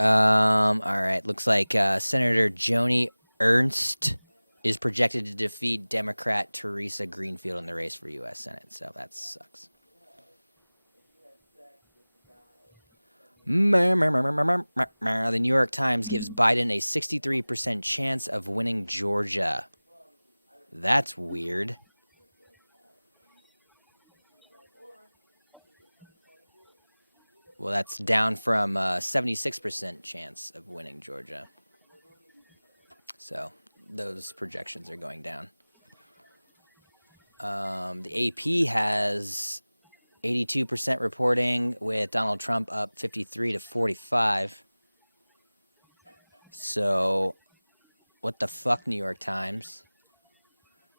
All right. Looks like Senator Joni Ernst is projected to defeat Democrat Teresa Greenfield in the race for U.S. Senate. So that sucks. The New York Times gives Biden a 63% chance of winning Georgia. That's weird. Well, that's down from 76% chance of winning Georgia. So those projections are going down. The AP has 82% reporting with Donald Trump up 53 to 45. So what the fuck, New York Times?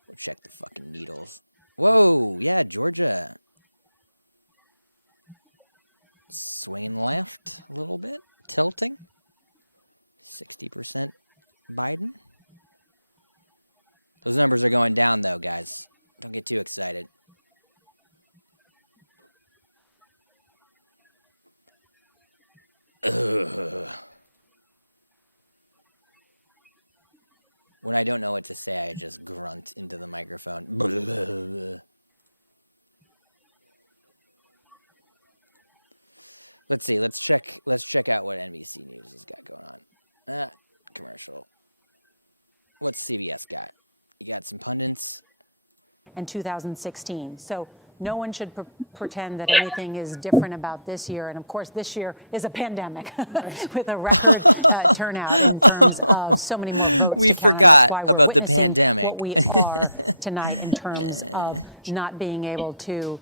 We'll check the fucking needles. Whoa, yeah, Georgia. Swinging left a little bit, tilting. 60% Biden. Those numbers are going down, though, guys. Don't get too excited. Ugh. When I don't know what to say, I just grunt into the microphone. Let's see. Let's check out what NBC News has got going on. Commercial. What's CBS got? You got some pundits. And 2016. So no one should pretend that anything is different about this year. And of course, this year is a pandemic with a record turnout in terms of so many more votes. We forgot about the pandemic. What we are tonight in terms of not being able to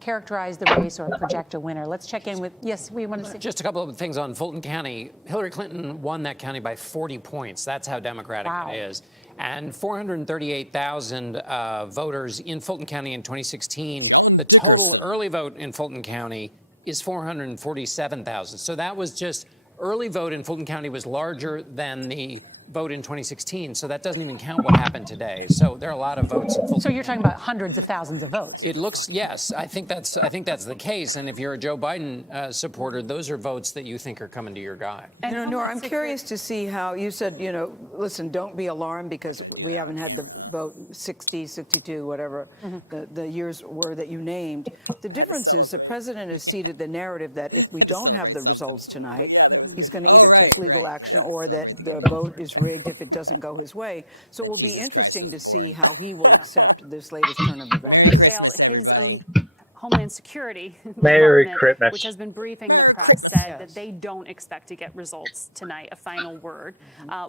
characterize the race or project a winner. Let's check in with, yes, we want to see. Just a couple of things on Fulton County. Hillary Clinton won that county by 40 points. That's how Democratic it is. And 438,000 voters in Fulton County in 2016. John the Dickerson. Total early vote in Fulton County is 447,000. So that was just early vote in Fulton County was larger than the vote in 2016. So that doesn't even count what happened today. So there are a lot of votes in Fulton. So you're talking about hundreds of thousands of votes. It looks, yes, I think that's the case. And if you're a Joe Biden supporter, those are votes that you think are coming to your guy. Nora, I'm curious to see how you said, listen, don't be alarmed because we haven't had the vote 60, 62, whatever the years were that you named. The difference is the president has ceded the narrative that if we don't have the results tonight, but yeah, there was a good news. Oh, right. Yeah, or celebrate the good the news. vote is rigged if it doesn't go his way. So That it will be Jesus Christ was interesting to born. see how he will accept this latest turn of events. Merry Christmas, everybody. Homeland Security Merry Department, Christmas. which has been briefing Merry the press, Christmas. said that they don't expect to get results tonight, a final word.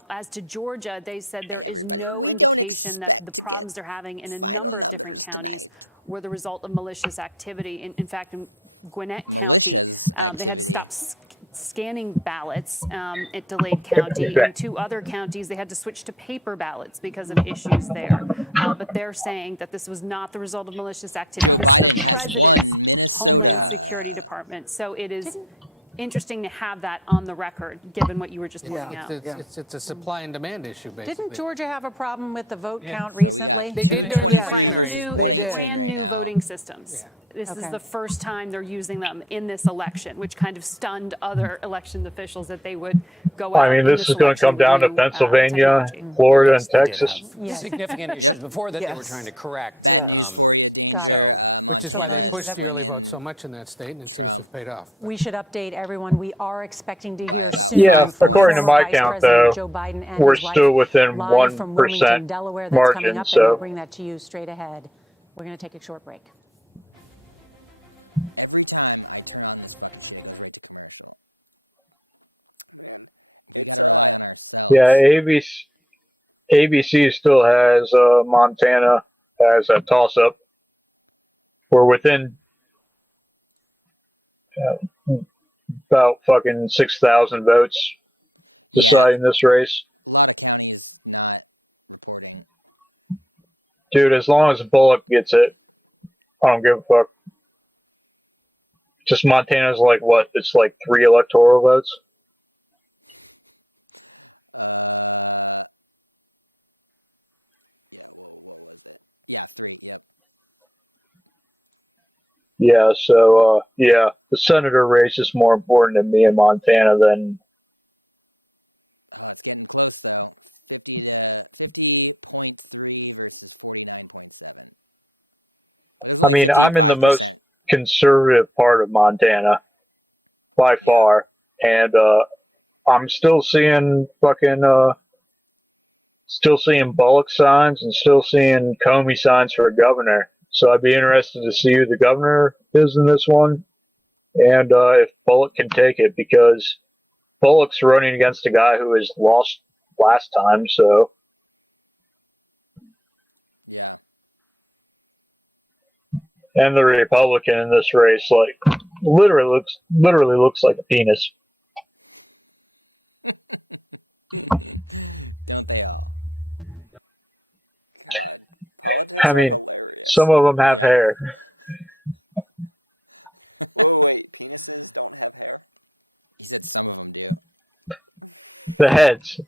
As to Georgia, they said there is no we don't indication that expect the to get problems they're having in a final number of different numbers counties tonight. were the result of malicious activity. In fact, in Gwinnett Malicious County, activity. they had to stop scanning ballots at Delayed County. In 2 other counties, they had to switch to paper ballots because of issues there. But they're saying that this was not the result of malicious activity. Joe This is Biden the has president's won Minnesota. Homeland Security Department. So it is interesting to have that on the record, given what you were just pointing out. It's a supply and demand issue, basically. Didn't Georgia have a problem with the vote count So recently? we got 223 versus 118 right Brand new now. voting systems. This is the first time they're using them in this election, which kind of stunned other election officials that they would go out. I mean, in this is going to election come down to with Pennsylvania, Florida, and Texas. Significant issues Yep. before that they were trying to correct. Bad news for you, danger. Which is why Montana they is pushed the early vote swinging so much in that state, and it Trump. paid off. We should update everyone. We are expecting to By hear about soon 5 from according to my Vice count, President though, Joe Biden and we're his wife, still within live from 1% Wilmington, Delaware. That's coming margin, up, and so- we'll bring that to you straight ahead. We're going to take a short break. Every time I turn on this fucking shit, it goes right to commercial. Man, we gotta rely on ourselves. Yeah, ABC still has Montana as a toss-up. We're within about fucking 6,000 votes deciding this race. A lot of counties not reporting. Dude, as long as Bullock gets it, I don't give a fuck. Just Montana's like what? It's like 3 electoral votes. Yeah. What was it? Yeah, 3. Yep. Yeah. So yeah, the senator race is more important to me in Montana than. Oh, it's getting close though. 50.3 versus 49.7. But it was only 55%. I'm in the most conservative part of Montana by far, and I'm still seeing Bullock signs and still seeing Comey signs for governor. So I'd be interested to see who the governor is in this one, and if Bullock can take it, because Bullock's running against a guy who has lost last time. So yeah. And the Republican in this race, like, literally looks like a penis. Don't they all? God, politics are hilarious. Some of them have hair. Wait, penises don't have hair? He said some of them do. The heads.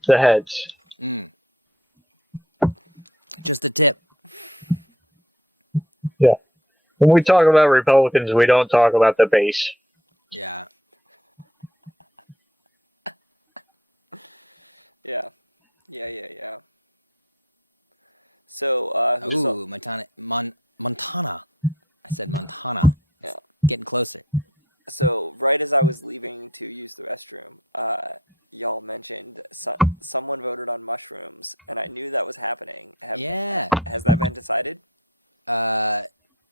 Just the tip. Yeah. When we talk about Republicans, we don't talk about the base. Yeah. Yeah. So, Montana. I said Montana. Yeah. Getting closer. So, right as I was leaving to use the restroom, y'all mentioned someone voted on mushrooms, and I knew that was happening. Has that been decided?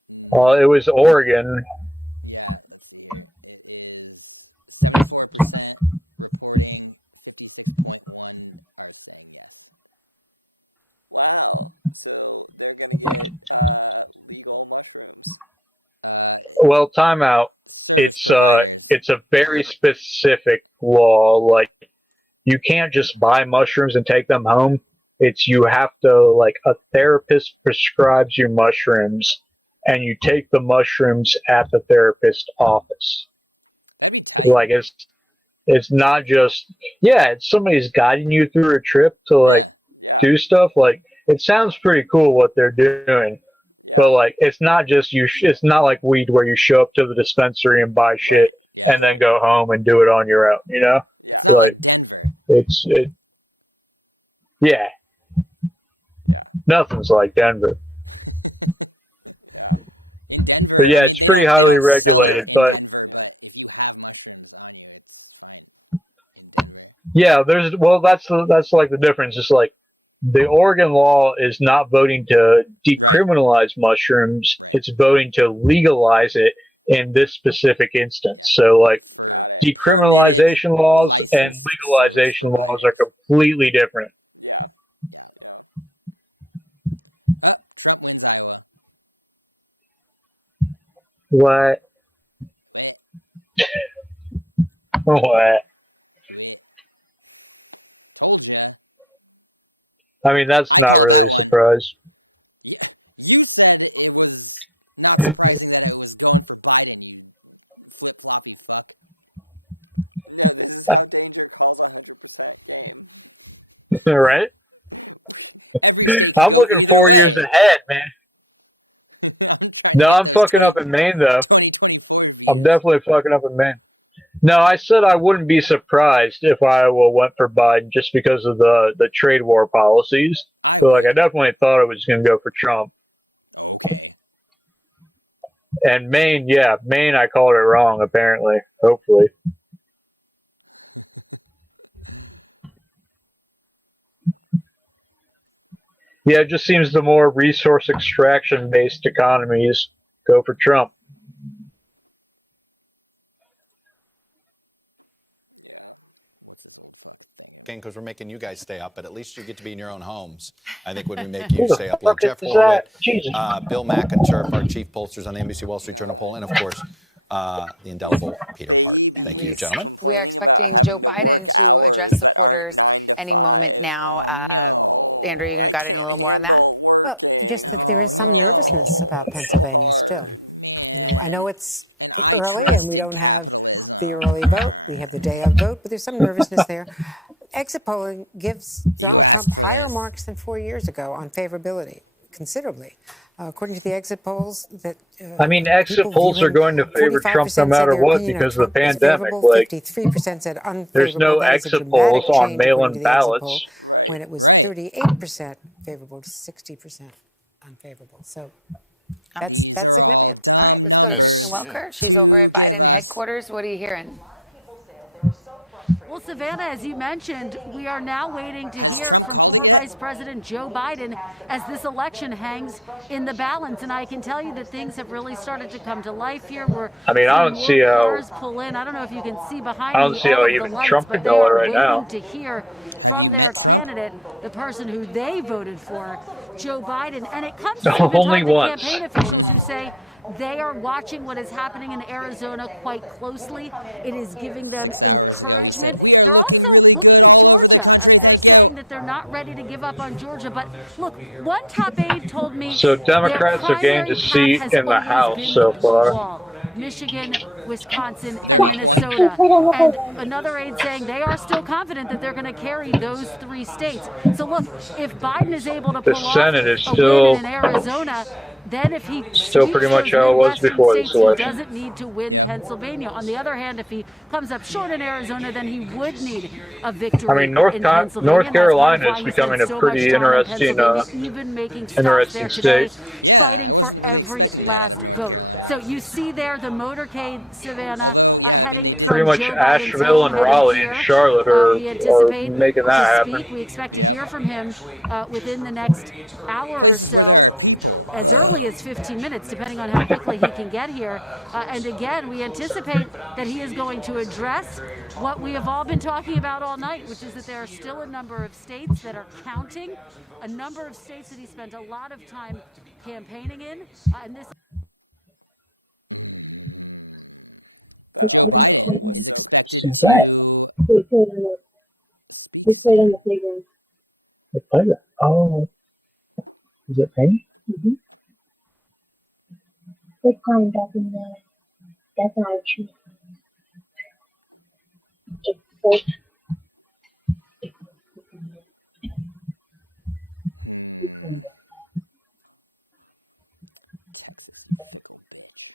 It was Oregon. Yeah, let's see here. It is 74% reporting, 56.1 are saying yes. Wow. So they're going to get legal mushrooms. Well, timeout. Service providers. It's a very specific law. Like, you can't just buy mushrooms and take them home. It's you have to, like, a therapist prescribes you mushrooms, and you take the mushrooms at the therapist's office. That'd be tight. Like, it's not just, it's somebody's guiding you through a trip to, do stuff. Like, it sounds pretty cool what they're doing. Yeah. But, like, it's not just it's not like weed where you show up to the dispensary and buy shit and then go home and do it on your own, you know? Yeah. It's not like Denver. Yeah. Nothing's like Denver. Yeah. In Denver, I mean, they don't sell it in Denver, but if you have mushrooms on you, it's fine in Denver. Yeah, that's like the difference. It's like the Oregon law is not voting to decriminalize mushrooms. Right. It's voting to legalize it in this specific instance. Yeah. So, like, for decriminalization laws and legalization laws are completely different. Yeah. Trump wins Iowa. What? What? Told ya. I mean, I called really that one. Surprise. Yeah, you said it was not surprising that it was going for Biden. You flip-floppy fuck. No, this is how Danger calls 100% game. Right? Every state can go either way. Ahead, man. I'm trying to get those fucking up in Maine, though. 2024 views. I'm definitely fucking up in Maine. No, I said I wouldn't be surprised if Iowa went for Biden just because of the trade war policies. I definitely thought it was going to go for Trump. Okay. And Maine, I called it wrong, apparently. Hopefully. Yeah, it just seems the more resource extraction-based economies go for Trump. Yeah. What's this old fuck thing? Because we're making you guys stay up, but at least you get to be in your own homes. I think when we make you stay up, like Jeff Horowitz, Bill McInturf, our chief pollsters on the NBC Wall Street Journal poll, and of course, the indelible Peter Babies complaining about having to work hours that aren't 9 to 5. Now, no, Andrew, I can't handle working. No, it's so hard. Man, I know it's and I trusted capitalism. The early vote, we have the day of vote, but there's some nervousness there. Exit polling gives You asked for higher this. marks than 4 years ago on favorability, considerably. According to the exit polls, that I mean, exit polls are going to favor Trump no matter what because of the pandemic. Like, 53% said unfavorable. there's no exit polls on mail-in ballots. Right. When it was Right. 38% favorable to 60% unfavorable. So These are all dumb numbers to give us. Headquarters, what are you hearing? Well, Savannah, as you mentioned, we are now waiting to Has hear Trump from called it former yet? Vice President Joe Biden as this election hangs in the balance. And I can tell you that things have really started to come to life here. I mean, I don't see how. Cars pull in. I don't know if you can see behind I don't me see all how of the even lights, Trump but could they call it are right now. waiting to hear Have from you their met Trump? candidate, the person who they voted for, Joe Biden. And it comes No, from only once. campaign officials who say they are watching what is happening in Arizona quite closely. It is giving them 6 hours ago, he said, "We are looking really good all over the country. Thank you." that they're not ready to give up on Georgia. But look, one top aide told me So Democrats have gained a seat in the House so far. Michigan, Wisconsin, They're up one. Minnesota. And another aide saying they are still confident that they're going to carry those 3 states. So look, if Biden is able to The pull Senate off is a still- win in Arizona, then if he Still pretty much sweeps how it was those before Midwestern this states, election. he doesn't need to win Yep. Pennsylvania. On the other hand, if he comes up short in Arizona, then he would need a victory. I mean, North in Pennsylvania. North And that's part of Carolina why is he becoming a spent so pretty much time in interesting, Pennsylvania, even making stops interesting there today. state. Yeah, I wasn't really Every expecting that out of last North vote. Carolina. So you see there the motorcade, Savannah. Although, yeah, I mean, they did. Pretty much Asheville and Raleigh and Charlotte are making that happen. We expect to Yep. hear from him within the next hour. Places or where so, there are people. as Ugh. early as 15 minutes, depending on how quickly he can get here. And again, we anticipate that he is going to address what we have all been talking about all night, which is that there are still a number of states that are counting, a number of states that he spent a lot of time campaigning in, and this. That Joe audio Biden was is so expected confusing. to speak soon. Oh. Is it pain? Mm-hmm. They climbed up in the desert tree. It's safe. Texas, you fickle bitch.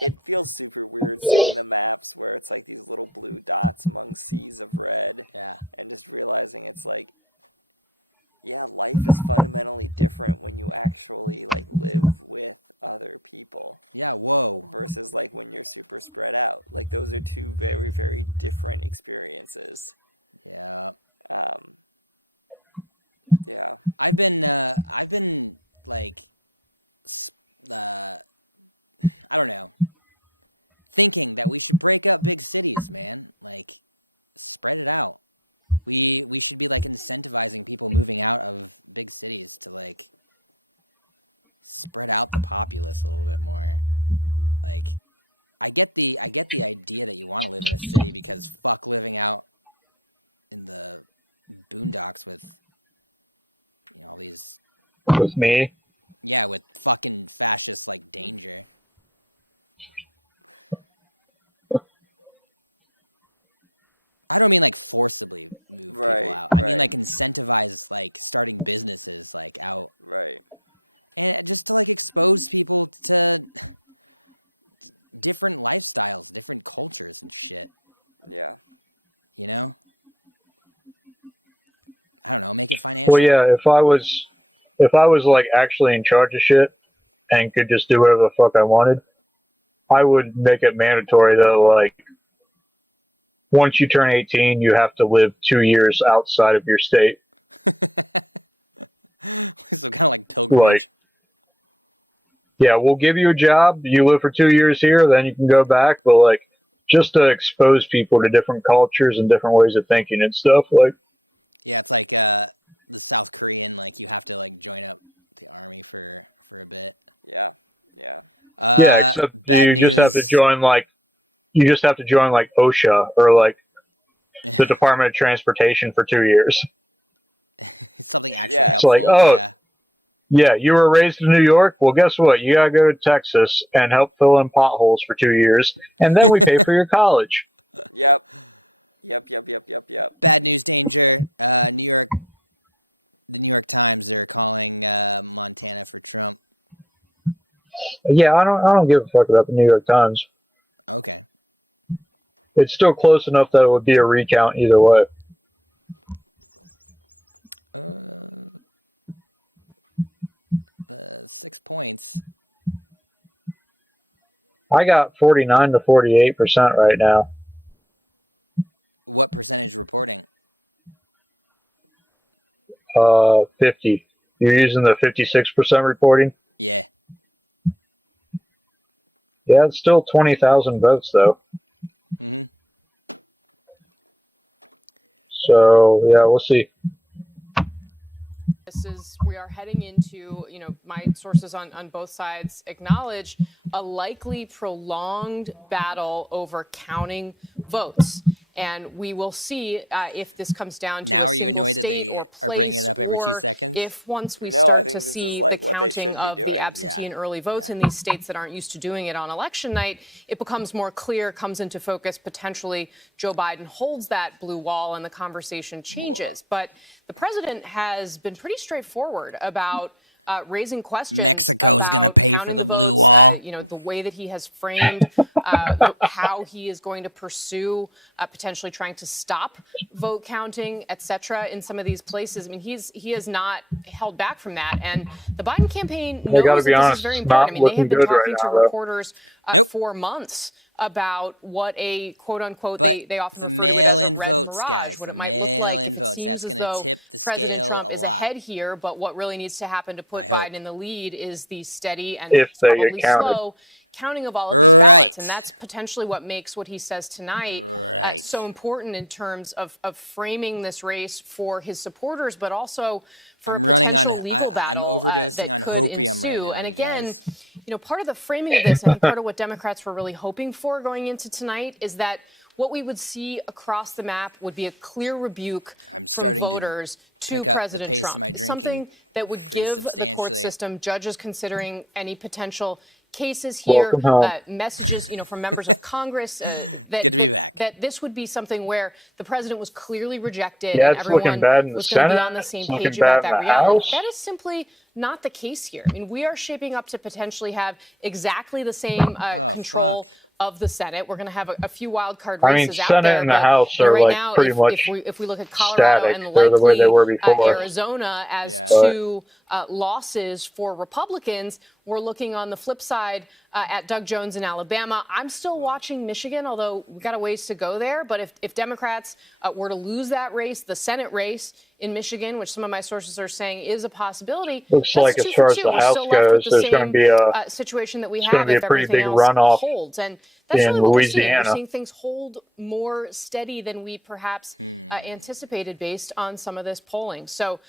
It feels super weird seeing the maps where it's like these little blue dots among seas of red. Yeah. And just realizing it's like, yeah, life is fundamentally different when you actually like live with other people. Yeah, whoa. Versus like when you're super spread out. Like those are two very, very different experiences. Yeah. Yeah. I've been like, I don't know, thinking that we should break up big cities, man. Like, spread it out. We should be like incentivizing people moving out of big cities to like spread out the populace a little bit more. Like, I get the idea that you want to live in a city because fuck living out in the boondocks with, you know, all these. With me? Yeah, with fucking fascist like danger. I don't mean like forcibly move people out. I mean like incentivize like starting businesses like out. Right. And just to like expose people to different lifestyles, different cultures and shit. Yeah. You know? I don't know, make it financial. Well, yeah, if I was like actually in charge of shit and could just do whatever the fuck I wanted, I would make it mandatory though, like once you turn 18, you have to live 2 years outside of your state. So kind of like pilgrimage. yeah, we'll give you a job. You live for 2 years here, then you can go back. But like, just to expose people to different cultures and different ways of thinking and stuff. Like, yeah, it's like the South Korean, like you have to like join up the army for a bit. Yeah, yeah. Yeah, except bad you news. just have to join like OSHA or like the Department of Transportation for 2 years. Something actually It's helpful. like, oh, yeah. yeah, you were raised in New York. Well, guess what? You gotta go to Texas and help fill in potholes for 2 years, and then we pay for your college. Yep. Bad news, danger. The New York Times, they're calling Montana for Trump. Yeah, I don't give a fuck about the New York Times. Okay. It's still close enough that it would be a recount either way. 6 points. I got 49 to 48% right now. What percentage reporting? 50. You're using the 56% reporting? Yeah. Yeah, it's still 20,000 votes though. Mm-hmm. So yeah, we'll see. We are heading into, my sources on both sides acknowledge a likely prolonged battle over counting votes. And we will see if this comes down to now, a are you single annoyed that state they or are bringing it place, up every 2 or seconds? If once we No, I start think to this see is like the what they counting should be of doing. the absentee and early votes in these states that aren't used to doing it on election night, it becomes more clear, comes into focus. Potentially, Joe Biden holds that blue wall and the conversation changes. But the president has been pretty straightforward about raising questions. Mexico is going to about pay counting for the votes, blue wall. the way that he has framed how he is going to pursue potentially trying to stop vote counting, et cetera, in some of these places. I mean, he has not held back from that. And the Biden campaign knows that this is very important. I mean, they have been talking to reporters for months about what a quote-unquote, they often the refer mail-in to it as a red votes, mirage, guys, what the it might look like. mail-in It votes, seems that's as going to though tip the President scale Trump a is lot. ahead here, but what really needs to happen to put I hope. Biden in the lead is the steady and If they probably get counted. slow counting of all of these Right. ballots. And that's potentially what makes what he says tonight Right. so important in terms of framing this race for his supporters, but also for I'm a running on. potential legal battle, I'm overdosing that on could hopium right ensue. now, And you again, guys. part of the framing of this, I think part of what Democrats were really hoping for going into tonight is that what we would see across the map would be a clear rebuke I'm from starting to voters to pick up the President pace Trump. of my Something drinking that would pretty give the court substantially. system, judges considering any potential cases here, Welcome home. messages, from members of Congress. That, Good to be back. That this would be something where the president was clearly rejected Yeah, and it's looking everyone bad in the was going to be Senate. on the same It's looking page about bad in that the reality. House. That is simply not the case here. I mean, we are shaping up to potentially have exactly the same control fuck. of the Senate. We're going to have a few wild card I mean, races out Senate there. and the but, House you know, are right like now, pretty if much we look at Colorado static. and They're the way they likely were before. Arizona as Yeah. two losses for Republicans, we're looking on the flip side at Doug Jones in Alabama. I'm still watching Michigan, although we've got a ways to go there. But if Democrats were to lose that race, the Senate race in Michigan, which some of my sources are saying is a possibility, Looks that's like as 2 far for as 2. the We're House still left with goes, the there's going to same be a situation that we it's have going to be if a pretty everything big else runoff holds. And that's in really what we're seeing. Louisiana. We're seeing things hold more steady than we perhaps anticipated based on some of this polling. So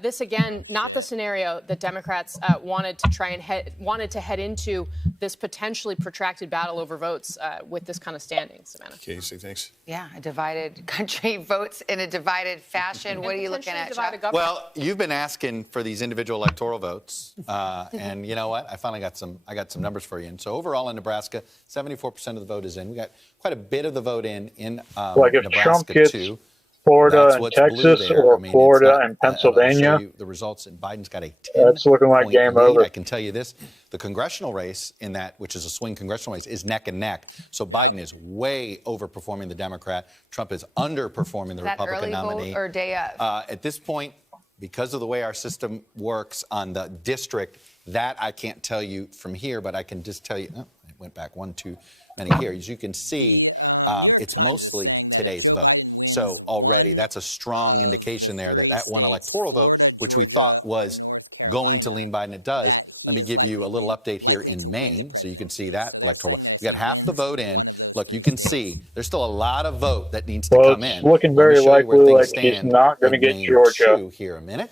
this again, not the shit. scenario that Democrats wanted to try and head into this potentially protracted battle over votes with this kind of standing. Savannah. Casey, thanks. Yeah, a divided country votes in a divided fashion. What are you looking at, Chuck? Well, you've been asking for these individual electoral votes, and you know what? I finally got some numbers for you. And so overall in Nebraska, 74% of the vote is in. We got quite a bit of the vote in like if Nebraska Trump gets too. Florida That's and what's blue Texas, there. or I mean, Florida it's not- and I'll show Pennsylvania, you the results, and Biden's got a 10 that's looking like point game lead. over. I can tell you this: the congressional race in that, which is a swing congressional race, is neck and neck. So Biden is way overperforming the Democrat. Trump is underperforming the Is that Republican early nominee. vote or day of? At this point, because of the way our system works on the district, that I can't tell you from here, but I can just tell you. Oh, went back one too many here. As you can see, the New York Times is saying that if Joe Biden wins one that's a strong of indication the there three that states, one Florida, vote, Georgia, or North Carolina, that he is likely to win the presidency. So they're saying that if he wins one of those three states, see there's still a lot of vote that needs to come in. It's looking very likely like he's not going to get Georgia. Here a minute.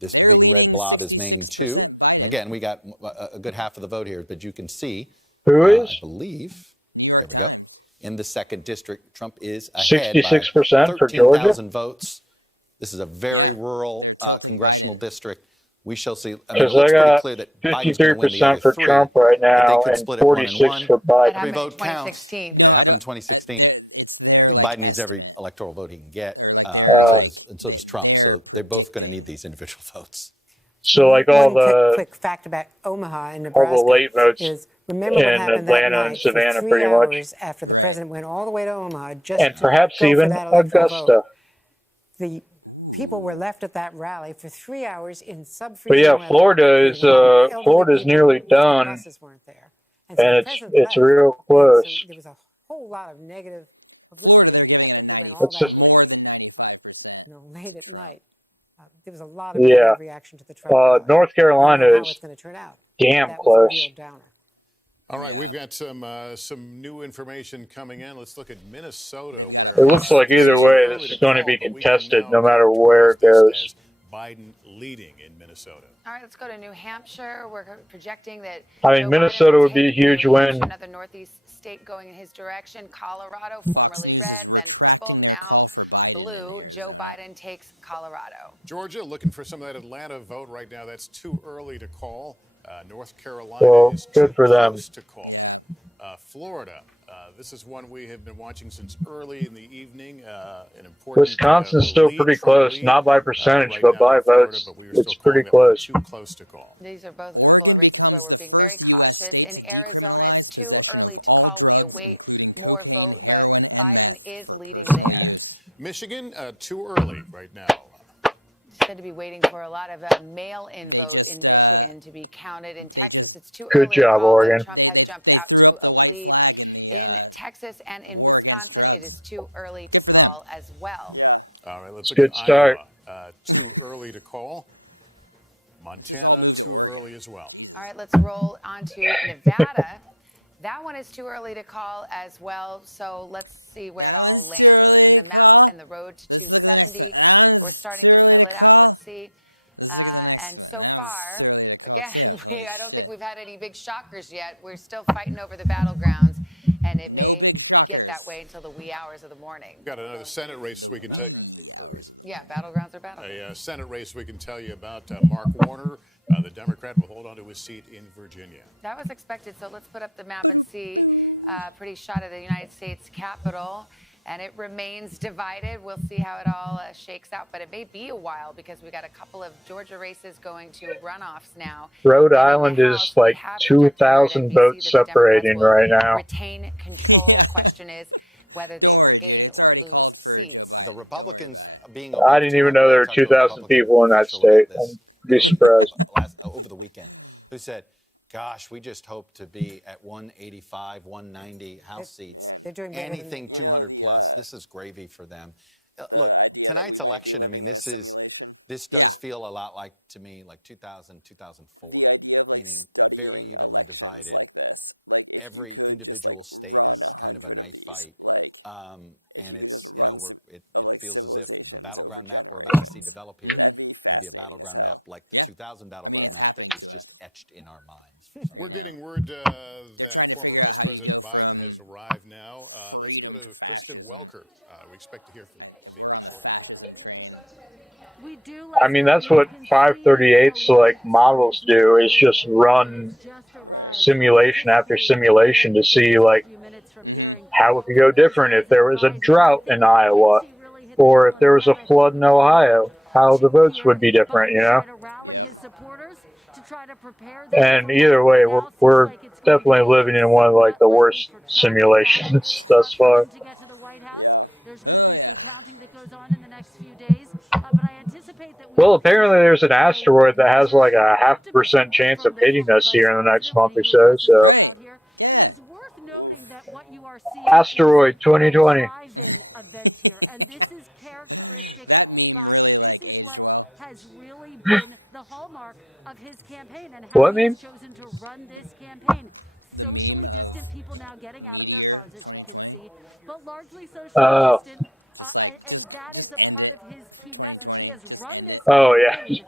They're leaning 66% Biden. Again, we got a good half of the vote here, but you can see. Who is? I believe. New York Times. In the 2nd district, Trump is ahead 66% for Georgia. 13,000 votes. This is a very rural, they're tilting congressional Biden district. We shall see. Because I got 53% for Trump right now and 46 for Biden. Every vote counts. No, I don't. It's their like estimate, electoral vote he can get, or like they're they're predicting. They're both going to need these individual votes. So like all the quick fact about Omaha and Nebraska, all the late votes is remember what in happened that Atlanta and night Savannah, for 3 pretty much. hours after the president went all the way to Omaha, just and to perhaps go for even that electoral Augusta. vote. The people were left at that rally for 3 hours in sub-freezing But yeah, weather. Florida's nearly done, and it's real close. There was a whole lot of negative. Florida, they're giving it a more than 95% to Trump. There was a lot of negative reaction to the Trump. North Carolina is damn close. All right, we've got some new information coming in. Let's look at Minnesota. They've got a It looks like either way, this is going to be contested, no matter where it goes. Biden leading in Minnesota. All right, let's go to New Hampshire. We're projecting that. I mean, Minnesota would be a huge win. Another northeast state going in his direction. Colorado. Fox News is retracting their call for Biden in Arizona. Joe Biden takes Colorado. Georgia looking for some of that Atlanta vote right now. That's too early to call. North Carolina is good for them. Close to call. Yeah. Florida. This is one we have been watching since early in the evening. An important. Wisconsin's still pretty close, not by percentage, but by votes. It's pretty close. Oregon becomes the first U.S. state to decriminalize possession of all drugs, including cocaine, heroin, and meth, for personal use. Michigan, too early right now. Said to be waiting for a lot of mail-in They votes just, in Michigan to be counted. In they Texas, just, it's too good early to job, call, Oregon. but Trump They has threw up jumped the out white to flag in the Texas and in war against Wisconsin, it is drugs. too early Good to for them. call as well. Yeah. All right, let's look Good at start. Iowa. Too early to call. Let's just all move to too Oregon. early as well. Jesus. All right, let's roll on to Nevada. That one is too early to call as well. So let's see where That it all one's lands too early to in the call. mountains and the road to Let's look at the next one. 270. That We're one's starting too early to Philadelphia call. seat. Let's look at the next one. That one's too early to call, too. Yeah, Holy I don't shit. think we've had any big shockers yet. We're still fighting over the battlegrounds. And it No may big get shockers. that way until the wee hours of the morning. Got another Senate race The we can tell you. wee hours of the morning. Yeah, battlegrounds are battlegrounds. A Senate race we can tell you about. Mark Warner, the Democrat, will hold on to his seat in Virginia. That was expected. So let's put up the map and see a pretty shot of the United States Capitol. And it remains divided. We'll see how it all shakes out. But it may be a while because we got a couple of Georgia races going to runoffs now. Rhode Island is like 2,000 votes separating right now. Retain control. Yeah. The question is whether Don't worry, dude. It's already called for Joe Biden. Don't worry about it. I didn't even know there were 2,000 people in that state. I'd be surprised. Over the weekend, who said, gosh, we just hope to be at 185, 190 House seats. Man. They're doing better than Anything You know, 200 the, plus, this is gravy for them. The idea that tonight's we might be election, living in a this is- simulation. This does Yeah. feel a lot like, to me, like 2000, 2004. The idea of like Being studying very elections divided. like this, like if you Every could just like individual state run is 100 of gonna be these, fight. like And if you could it's, just you know, run it of like feels as if civilizations over battleground democracy generations, developing that'd be the fascinating as battleground hell. map, like Yeah. 2000 I mean, it's battleground happening is to just us etched in our minds. right now. Getting word, They're that trying to former figure out how you President go Biden from has arrived now. freedom to Kristen fascism. Welker. We expect to hear from We're on the fascism train. We do I mean, that's what 538's like models do, is just run Right. simulation after simulation to see like how it could go different if there was a drought in Iowa or if there was a flood in Ohio, how the votes would be different, you know? Yep. And either way, we're definitely living in one of like the worst simulations thus far. Yeah. Oh, yeah. Well, apparently there's an asteroid that has like a 0.5% chance of hitting us here in the next month or so. So Right. Yeah. Oof. Asteroid 2020. That meme really like aged well. What meme? The meme of Meteor 2020. Oh. Just like, just end it. 2020. Just end it. Oh yeah.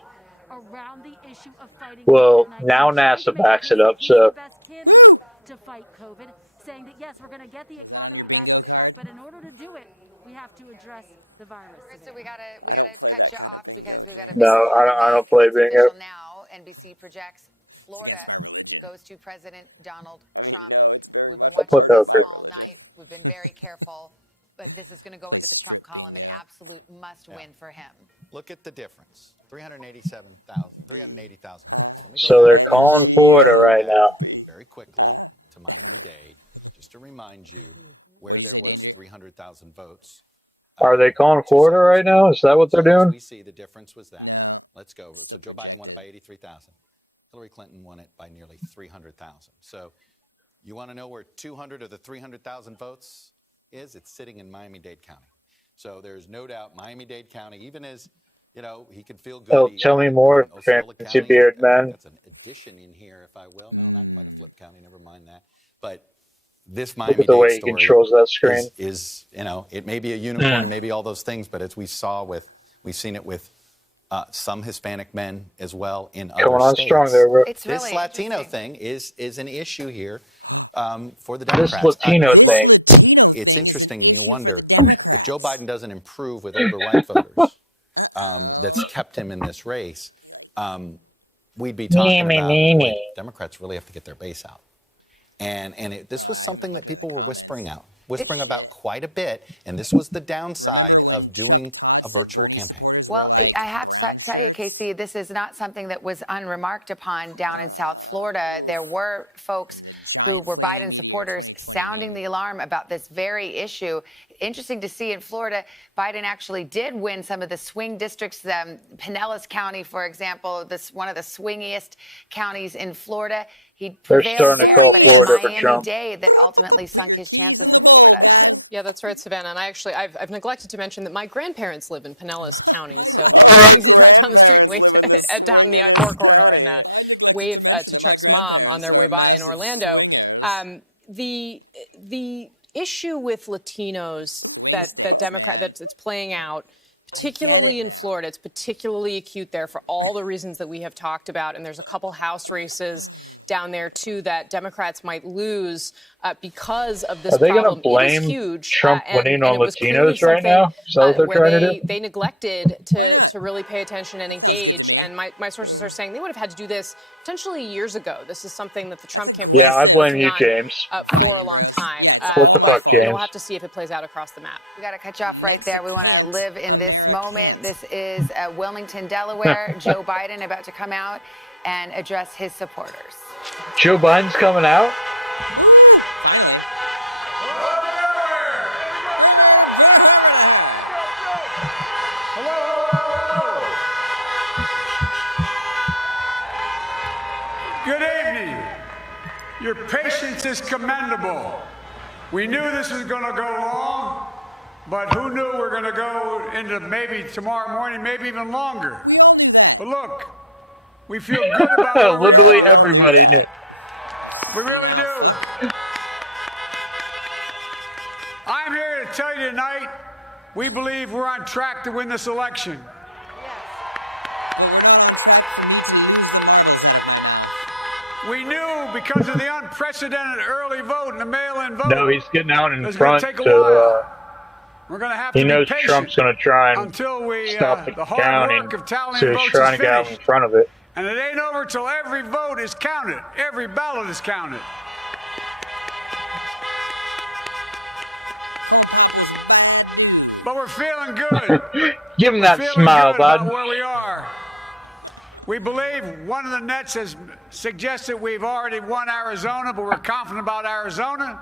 Well, now NASA backs it up, so. Woo! Was that on your bingo card? I don't play that kind of bingo, James. No, I don't play bingo. It's against my religion. I mean, no, it's very much a part of my religion. Play strip bingo. Look at the difference. 387,000. 380,000. So they're calling Florida right now. Very quickly. To Miami-Dade. Just to remind you. What'd you say, Danger? 300,000 votes. Are they calling Florida right now? Is that what they're doing? We see the difference was that. No. Let's go. Still Joe Biden projected. won by 83,000. Hillary Clinton won it by nearly 300,000. So you want to know where 200 of the 300,000 votes is? It's sitting in Miami-Dade County. So there's no doubt Miami-Dade County, even as, you know, he could feel good. Oh, tell me more, fancy beard man. That's an addition in here, if I will. County, never mind that. But this Look at the way Miami-Dade he story controls that screen. is, you know, it may be a unicorn, maybe all those things, but as we saw with, we've seen it with some Hispanic men as well in other Coming on states. strong there, bro. This Latino thing is an issue here for the Democrats. This Latino It's thing is an interesting, you issue for wonder, the Democrats. if Joe Biden doesn't improve with older white voters. That's kept him in this race. We'd be talking about like, Democrats really have to get their base out. And this was something that people were whispering about quite a bit, and this was the downside. Remember when of doing Chuck Todd a said virtual Bernie campaign. supporters were like brown shirts? Casey, this is not something that was unremarked upon down in South Florida. There were folks And the giant who were flaming Biden meteor supporters 2020 sounding meme. the alarm about this very issue. Interesting to see in Florida, Biden actually did win some of the swing districts. Pinellas County, for example, one of the swingiest counties in Florida. He prevailed Swingiest! Miami-Dade that ultimately Put your keys in the bowl, guys. Yeah, that's right, Savannah. And I've neglected to mention that my grandparents live in Pinellas County. Oh, our grandparents live in this swingin'est county. I neglected to mention that my grandparents are massive swingers. The issue with Latinos, Swing that states, Democrat, man. It's playing out. I get Particularly it in now. Florida, it's particularly acute there for all the reasons that we have talked about. And there's a couple House races down there, too, that Democrats might lose because of this Are they problem. going to It is blame huge, Trump winning on it was clearly Latinos right something, now? Is that what they're where trying to do? They neglected Why not? to really pay attention and That engage. sounds good to me. And my sources are saying they would have had to do this potentially years ago. This is something that the Trump That's campaign aggressive. Yeah, I has blame you, not, James. for a Biden, long bros. time. Yeah, it's all my fault. We'll have to see if it plays out across the map. We got to cut you off right Next there. to We want can't, to live in America this moment. can't. This is Wilmington, Delaware. Joe Biden about to come out and address his supporters. Joe Biden's coming out? Woo! Finally. Good evening. Your patience is commendable. We knew this was going to go long, but who knew we're going to go into maybe tomorrow morning, maybe even longer. We all knew that. But look, we feel good about where we're Yeah, going. we all knew that. You senile fuck. I'm here to tell you tonight, we believe we're on track to win this election. But we're not on track for me to lose the marbles out of my mouth. We knew because of the unprecedented early vote and the mail-in vote. No, he's getting out in it's gonna front take a while. to. We're going to have to He be knows patient Trump's going to try and until we, stop the the hard counting, work of tallying so he's votes trying is to get out in finished. front of it. And it ain't over till every vote is counted. Every ballot is counted. Corn Pop was a bad dude. But we're feeling good. Give him that Feeling smile, good about bud. where we are. We believe one of the nets has suggested we've already won Arizona, but we're confident about Arizona.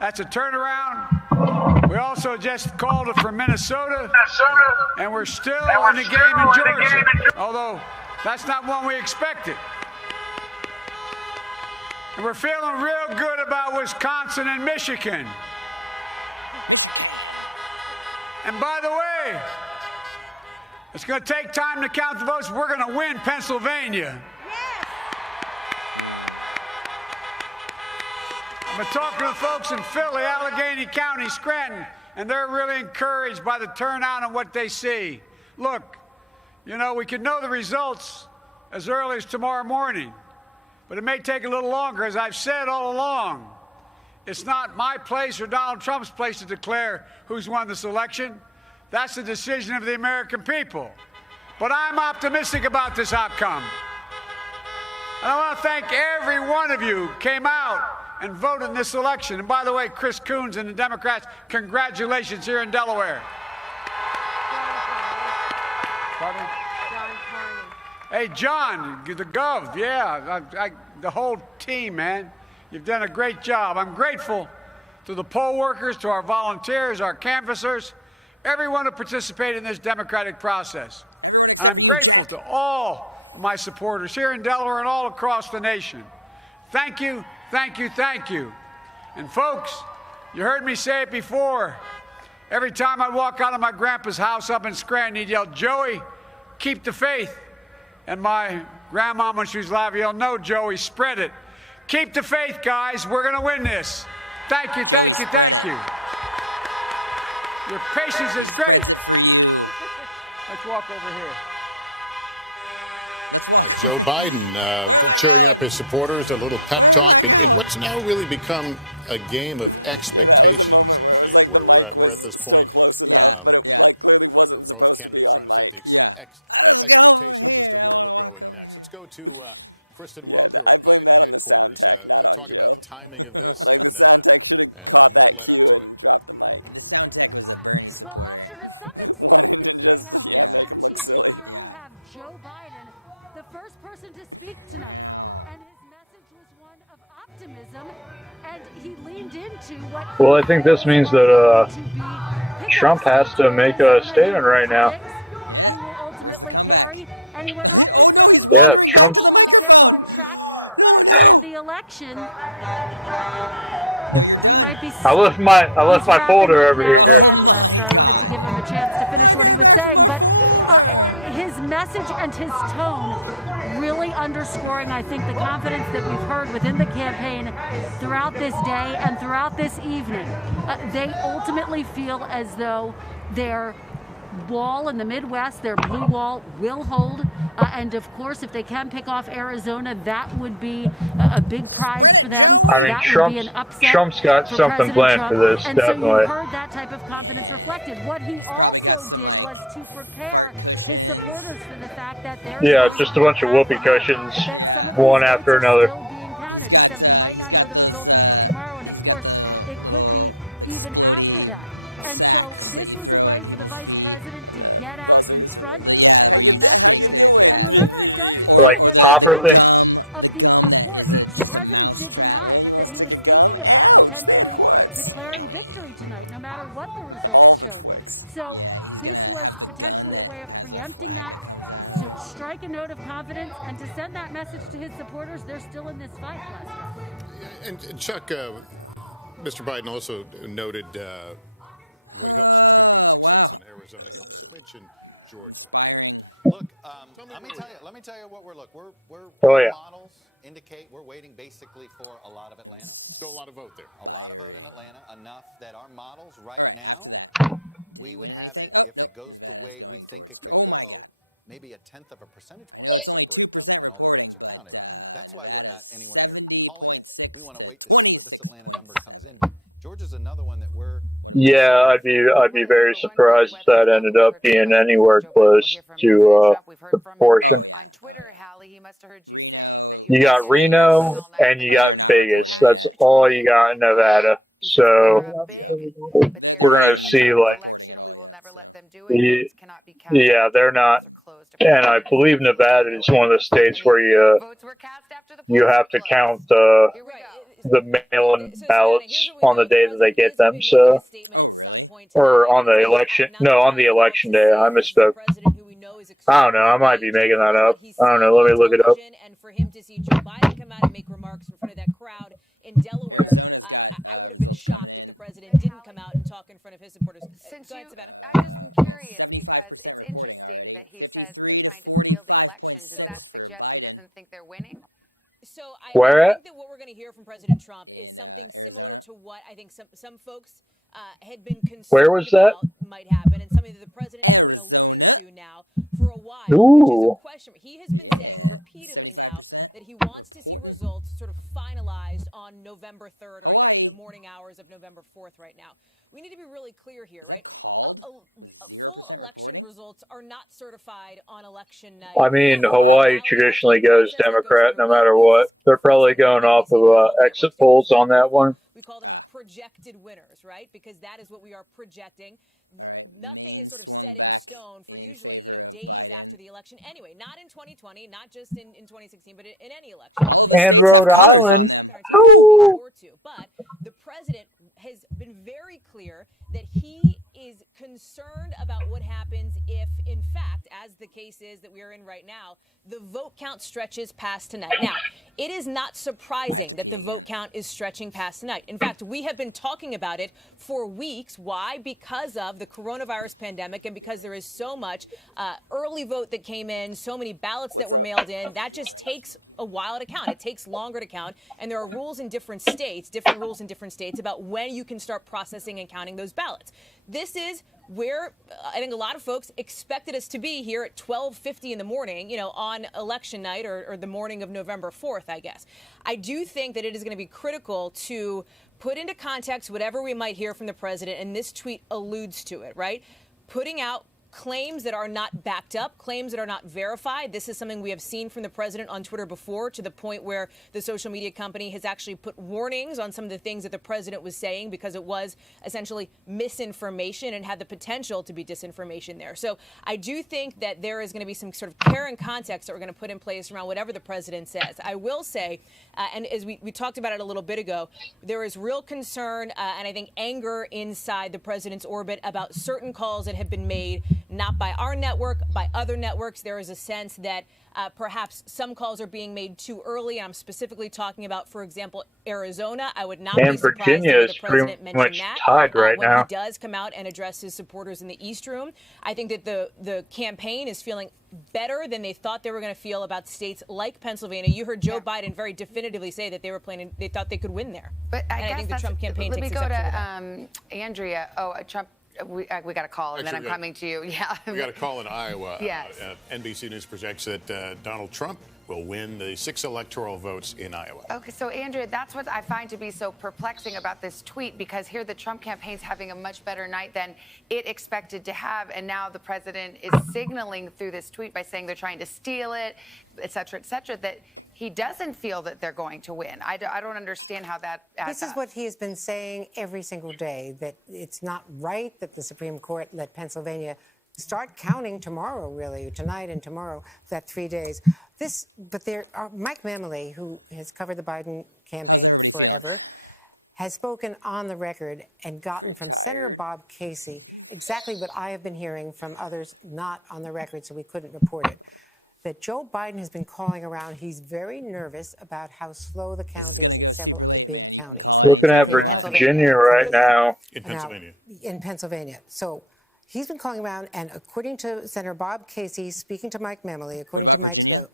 That's a turnaround. We also just called it for Minnesota, and we're still in the game in Georgia, although that's not one we expected. And we're feeling real good about Wisconsin and Michigan. Michigan. And by the way, it's going to take time to count the votes. We're going to win Pennsylvania. I've been talking to the folks in Philly, Allegheny County, Scranton, and they're really encouraged by the turnout and what they see. Look, you know, we could know the results as early as tomorrow morning, but it may take a little longer. As I've said all along, it's not my place or Donald Trump's place to declare who's won this election. That's the decision of the American people. But I'm optimistic about this outcome. And I want to thank every one of you who came out and voted in this election. And by the way, Chris Coons and the Democrats, congratulations here in Delaware. Pardon? Hey, John, the Gov, yeah, the whole team, man. You've done a great job. I'm grateful to the poll workers, to our volunteers, our canvassers, everyone who participated in this democratic process. Everyone except for you, Jack. To all my supporters here in Delaware and all across the nation. Thank you, thank you, thank you. And folks, you heard me say it before. Every time I walk out of my grandpa's house up in Scranton, he'd yell, Joey, keep the faith. And my grandma, when she was alive, yelled, no, Joey, spread it. Keep the faith, guys. We're going to win this. Thank you, Joey, thank you, spread thank it. you. Your patience is He great. spreads it for you. Let's walk over here. Let's walk. Joe Biden. Where am I cheering up going? his supporters, a little pep Where am I talk in going? what's now really become a game of expectations. Yeah, that was a moment where it was like the mic was still close enough, but it like clearly wasn't supposed to be on mic. Yeah. Let's go over here. I want to walk over here. Yeah, I blame that on the sound tech, not on Joe. Like the sound tech should have caught that cue and dropped the mic. The sound tech was a Bernie supporter. Wanting to just make him look silly. Yeah. Wow. Well, I think this means that Trump has to make a statement right now. Yeah. Where's the comeback? Oh no, he's wandering back to the microphone. No. No, you're done. I left my folder over here. Oh my God. I came back from my folder. His message and his tone really underscoring, I think, the confidence that we've heard within the campaign throughout this day and throughout this evening. They ultimately feel as though their wall in the Midwest, their blue wall, will hold. And of course, if they can pick off Arizona, that would be a big prize. Spread it, for them. Joey! I mean, Trump's got something planned for this, and definitely. So you heard that type of confidence reflected. What He's probably got some like fart cushions. Yeah, just a bunch of whoopee cushions. Yeah. One after another. He's got those he's got the little explodey sacks that you throw at people's feet. And the buzzers are like, where you how you shake doing? Yeah. Or the gum that is just a mouse trap. You want to stick a gum? Ouch! That hurts. All the Twix. Yeah, he's gonna have the gun that has a flag that comes out of it. Strike a note of confidence and to send that message to his supporters. They're still in this fight, Lester. And Chuck, Mr. Biden also noted. Oh, wow. Inspiring. Look, let me tell you what we're models indicate we're waiting basically for a lot of Atlanta. Still a lot of vote there. Inspiring. Enough that our models All right, after that, did he win anything? Oh, nope. Nevada's going towards. Oh my God. Maybe a tenth of a percentage. I know it's only 2% reporting, but Nevada's 70.6 to 26.7. Georgia's another one that we're. Yeah, I'd be very surprised if that ended up being anywhere close to the proportion. Oh yeah. Reno. You got Reno and you got Vegas. That's all you got in Nevada. So yeah, they're we're not gonna even see reporting at all yet. So yeah, they're not. And I believe Nevada is one of the states where you have to count the mail-in ballots on the day that they get them. So. Oh really? Or on the election? No, on the election day. I misspoke. I don't know. I might be making that up. I don't know. Let me look it up. And for him to see Joe Biden come out and make remarks in front of that crowd Arizona's got results coming in. The president didn't come out and talk in front of his supporters. We got 75% reporting already. 53 to 45.6 for Biden. Where at? I think that what we're going to hear from President Trump in is Arizona. to what I think some folks had been concerned Where was that? might happen, and something that the president Arizona. now for a while. Ooh. He has been Yeah, 75% that he wants reporting. to see results sort of finalized on November 3rd. Hawaii. The morning hours of November 4th right now. We need to be really clear here. Is that called with 0% reporting? Results are not certified on election night. I mean, Hawaii traditionally goes Democrat no matter what. They're probably going off of exit polls on that one. We call them projected winners, right? Because that is what we are projecting. All right, Maine swung back in favor of Biden. The election anyway, not in 2020, not just in 2016, but in any election. All of the states have colors on them. But the president has been very clear that he is concerned about what happens if, in fact, as the case is that we are in right now, the vote count stretches past tonight. Now, it is not surprising that the vote count is stretching past tonight. In fact, we have been talking about it for weeks. Why? Because of the coronavirus pandemic and because there is so much early vote that came in, so many ballots that were mailed in. That just takes a while to count. It takes longer to count. And there are rules in different states, about when you can start processing and counting those ballots. This is where I think a lot of folks expected us to be here at 12:50 in the morning, on election night or the morning of November 4th, I guess. I do think that it is going to be critical to put into context whatever we might hear from the president, and this tweet alludes to it, right? Putting out claims that are not backed up, claims that are not verified. This is something we have seen from the president on Twitter before, to the point where the social media company has actually put warnings on some of the things that the president was saying because it was essentially misinformation and had the potential to be disinformation there. So I do think that there is going to be some sort of care and context that we're going to put in place around whatever the president says. I will say, and as we talked about it a little bit ago, there is real concern and I think anger inside the president's orbit about certain calls that have been made, not by our network, by other networks. There is a sense that perhaps some calls are being made too early. I'm specifically talking about, for example, Arizona. I would not be surprised if the president mentioned that tied right when now. he does come out and address his supporters in the East Room. I think that the campaign is feeling better than they thought they were going to feel about states like Pennsylvania. You heard Joe Biden very definitively say that they thought they could win there. But I think the Trump campaign let takes me go to Andrea. Trump. We got a call, and then I'm coming to you. Yeah. We got a call in Iowa. Yes. NBC News projects that Donald Trump will win the 6 electoral votes in Iowa. Okay, so Andrea, that's what I find to be so perplexing about this tweet, because here the Trump campaign's having a much better night than it expected to have, and now the president is signaling through this tweet by saying they're trying to steal it, et cetera, that he doesn't feel that they're going to win. I don't understand how that adds This is what he has been saying every single day, that it's not right that the Supreme Court let Pennsylvania start counting tomorrow, really, tonight and tomorrow, that 3 days. But there are Mike Mamley, who has covered the Biden campaign. How's everybody feeling? Has spoken on the record and gotten from Senator Bob Casey exactly what I have been hearing from others not on the record, so we couldn't report it. That Joe Biden has been calling around. He's very nervous about how slow the counting. This is going to go super late, man. You can call it anytime you want. Virginia right now. In Pennsylvania. In Pennsylvania. So he's been calling around, and according to Senator Bob Casey, speaking to Mike Mamley, what about Virginia?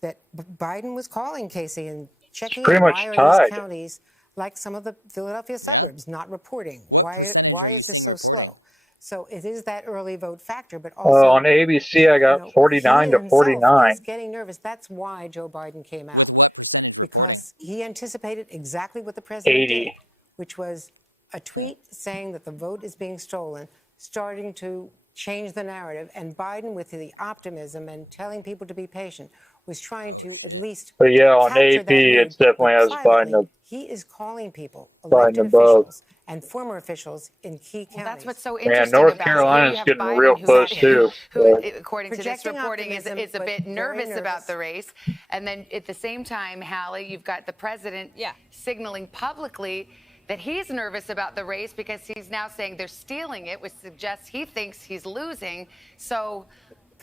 That Biden was calling Casey and checking pretty much tied. Counties, like some of the Philadelphia suburbs, not reporting. What percentage are you seeing reporting? So it is that early vote factor, but also on ABC, I got 49 to 49. He's getting nervous. That's why Joe Biden came out. With what percentage reporting? Because he anticipated exactly what the president 80. did, which was a tweet saying that the vote is being stolen, starting to change the narrative, and Biden, with the optimism and telling people to be patient, was trying to at least. But yeah, on AP, it definitely has Biden. He is calling people, Biden elected officials and former officials in key counties. That's what's so interesting. North about Carolina's it. getting real close too. Who, according to this Projecting reporting, is a bit nervous about the race. And then at the same time, Hallie, you've got the president signaling publicly that he's nervous about the race because he's now saying they're stealing it, which suggests he thinks he's losing. So,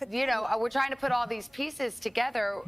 we're trying to put all these pieces together.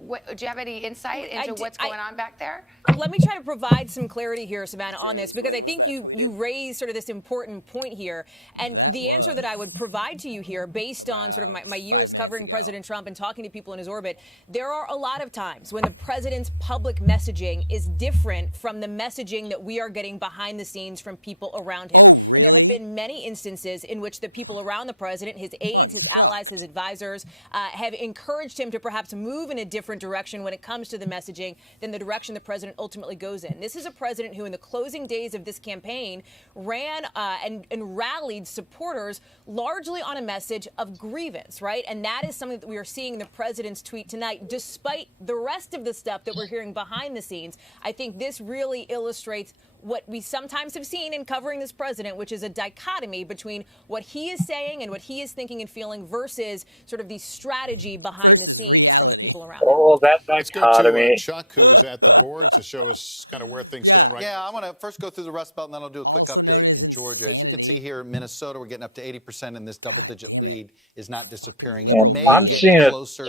Do you have any insight into what's going on back there? Let me try to provide some clarity here, Savannah, on this, because I think you raised sort of this important point here. And the answer that I would provide to you here, based on sort of my years covering President Trump and talking to people in his orbit, there are a lot of times when the president's public messaging is different from the messaging that we are getting behind the scenes from people around him. Oh, really? There have been many instances in which the people around the president, his aides, his allies, his advisors, have encouraged him to perhaps move in a different direction when it comes to the messaging than the direction the president ultimately goes in. This is a president who, in the closing days of this campaign, ran and rallied supporters largely on a message of grievance, right? And that is something that we are seeing in the president's tweet tonight, despite the rest of the stuff that we're hearing behind the scenes. I think this really illustrates what we sometimes have seen in covering this president, which is a dichotomy between what he is saying and what he is thinking and feeling versus sort of the strategy behind versus reality. Oh, that dichotomy. Chuck, who's at the board to show us kind of where things are right. Yeah, I want to first go through the Rust Belt, and then I'll do a also quick known update as in Georgia. insanity. As you can see here in Minnesota, we're getting up to 80%, and this double-digit lead is not disappearing. Fucking liberal media. I'm seeing it tossed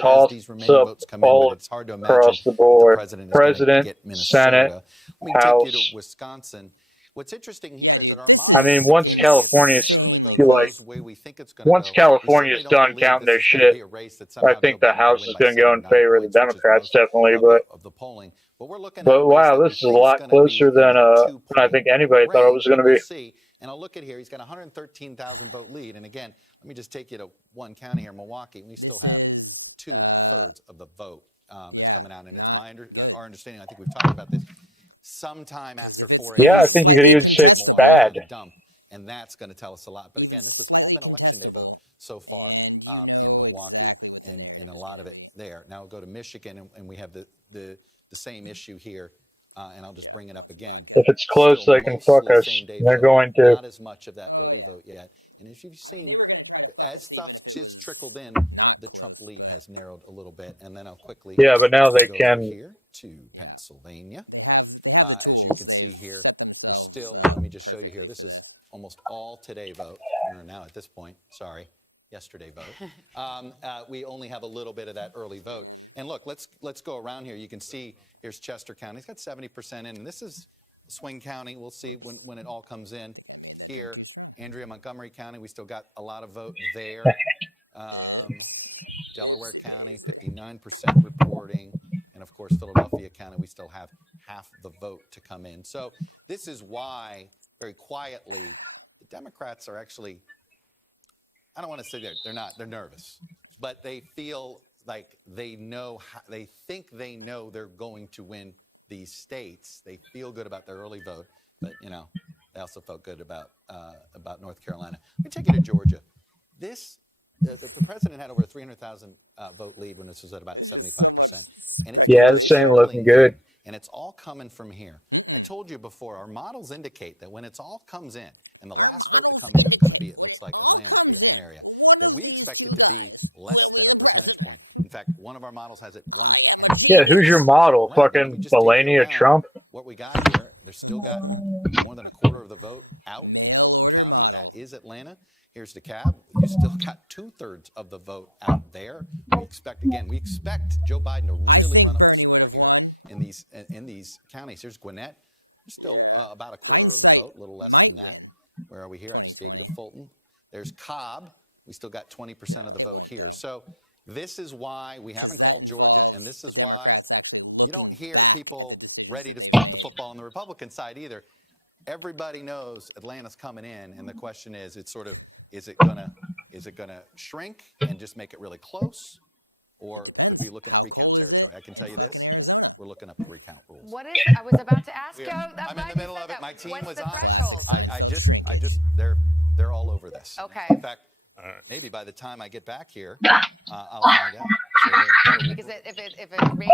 up all across the board. President, Senate, House. Take you to Wisconsin. What's interesting yeah, dude, this is insanely close. Once California's done counting their shit, I think the House is going to go in favor of the Democrats, definitely. But wow, this is a lot closer than I think anybody thought it was going to be. And I'll look at here. He's got a 113,000 vote lead. And again, let me just take you to one county here, Milwaukee. This is of the vote. Yeah, not good. Our understanding, I think we've talked about this. Because if it's even slightly contestable, and that's going to tell us a lot. Even slightly contestable, and you know exactly what the narrative is going to be. There. Now we'll go to Michigan, and we have the same issue here. And I'll just bring it up again. If it's close, they can fuck us. They're going to. Oh, yeah. I mean, they were going to try to fuck us even if it was not close, but narrowed a little bit, and then I'll quickly. Yeah, but now they can. Yeah, they have the tools. They've set themselves up perfectly for this. Almost all today vote, or now at this point. Sorry, yesterday vote. We only have a little bit of that early vote. And look, let's go around here. You can see here's Chester County. It's got 70% in, and this is Swing County. We'll see when it all comes in. I think I made that drink too strong. Andrea, Montgomery County, we still got a lot of vote there. Oops. Oopsie daisy. 59% reporting. And of course, Philadelphia County, we still have half the vote to come in. So this is why, very quietly, the Democrats are actually, I don't want to say they're nervous, but they feel like they know, they think they know they're going to win these states. They feel good about their early vote, but they also felt good about North Carolina. Let me take you to Georgia. The president had over a 300,000 vote lead when this was at about 75%. It's just so much speculation. Yeah, this ain't looking good. And it's all coming from here. I told you before, our models indicate that when it all comes in. Our models indicate when it all comes in, one of these two guys will be the president. In fact, one of our models has it. I am a genius. Yeah, who's your model? Fucking Melania Trump? What we got here, we're still got more than a quarter of the vote out. Mail order model. Is Atlanta. Here's DeKalb. You still got 2/3 of the vote out there. We expect Joe Biden to. Really I think Bernie would have won. In these counties, here's Gwinnett. Still, about a hindsight might win. Where are we here? 2020. Fulton. There's Cobb. We still got 20% of the vote It won't here. though. So this is why we. Because that involves the Democrats actually looking back at the decisions that they've made. Football on the Republican side either. Everybody knows Atlanta's coming in, and the question is, is it gonna shrink and just make it really close? Or it depends. How cold is it in fucking Arizona? We're looking up the recount rules. What is? I was about to ask you. I'm in the middle of it. My team was on. Classic Seinfeld shrinkage. They're all over this. Okay. In fact, maybe by the time I get back here, I'll find out. Because if a race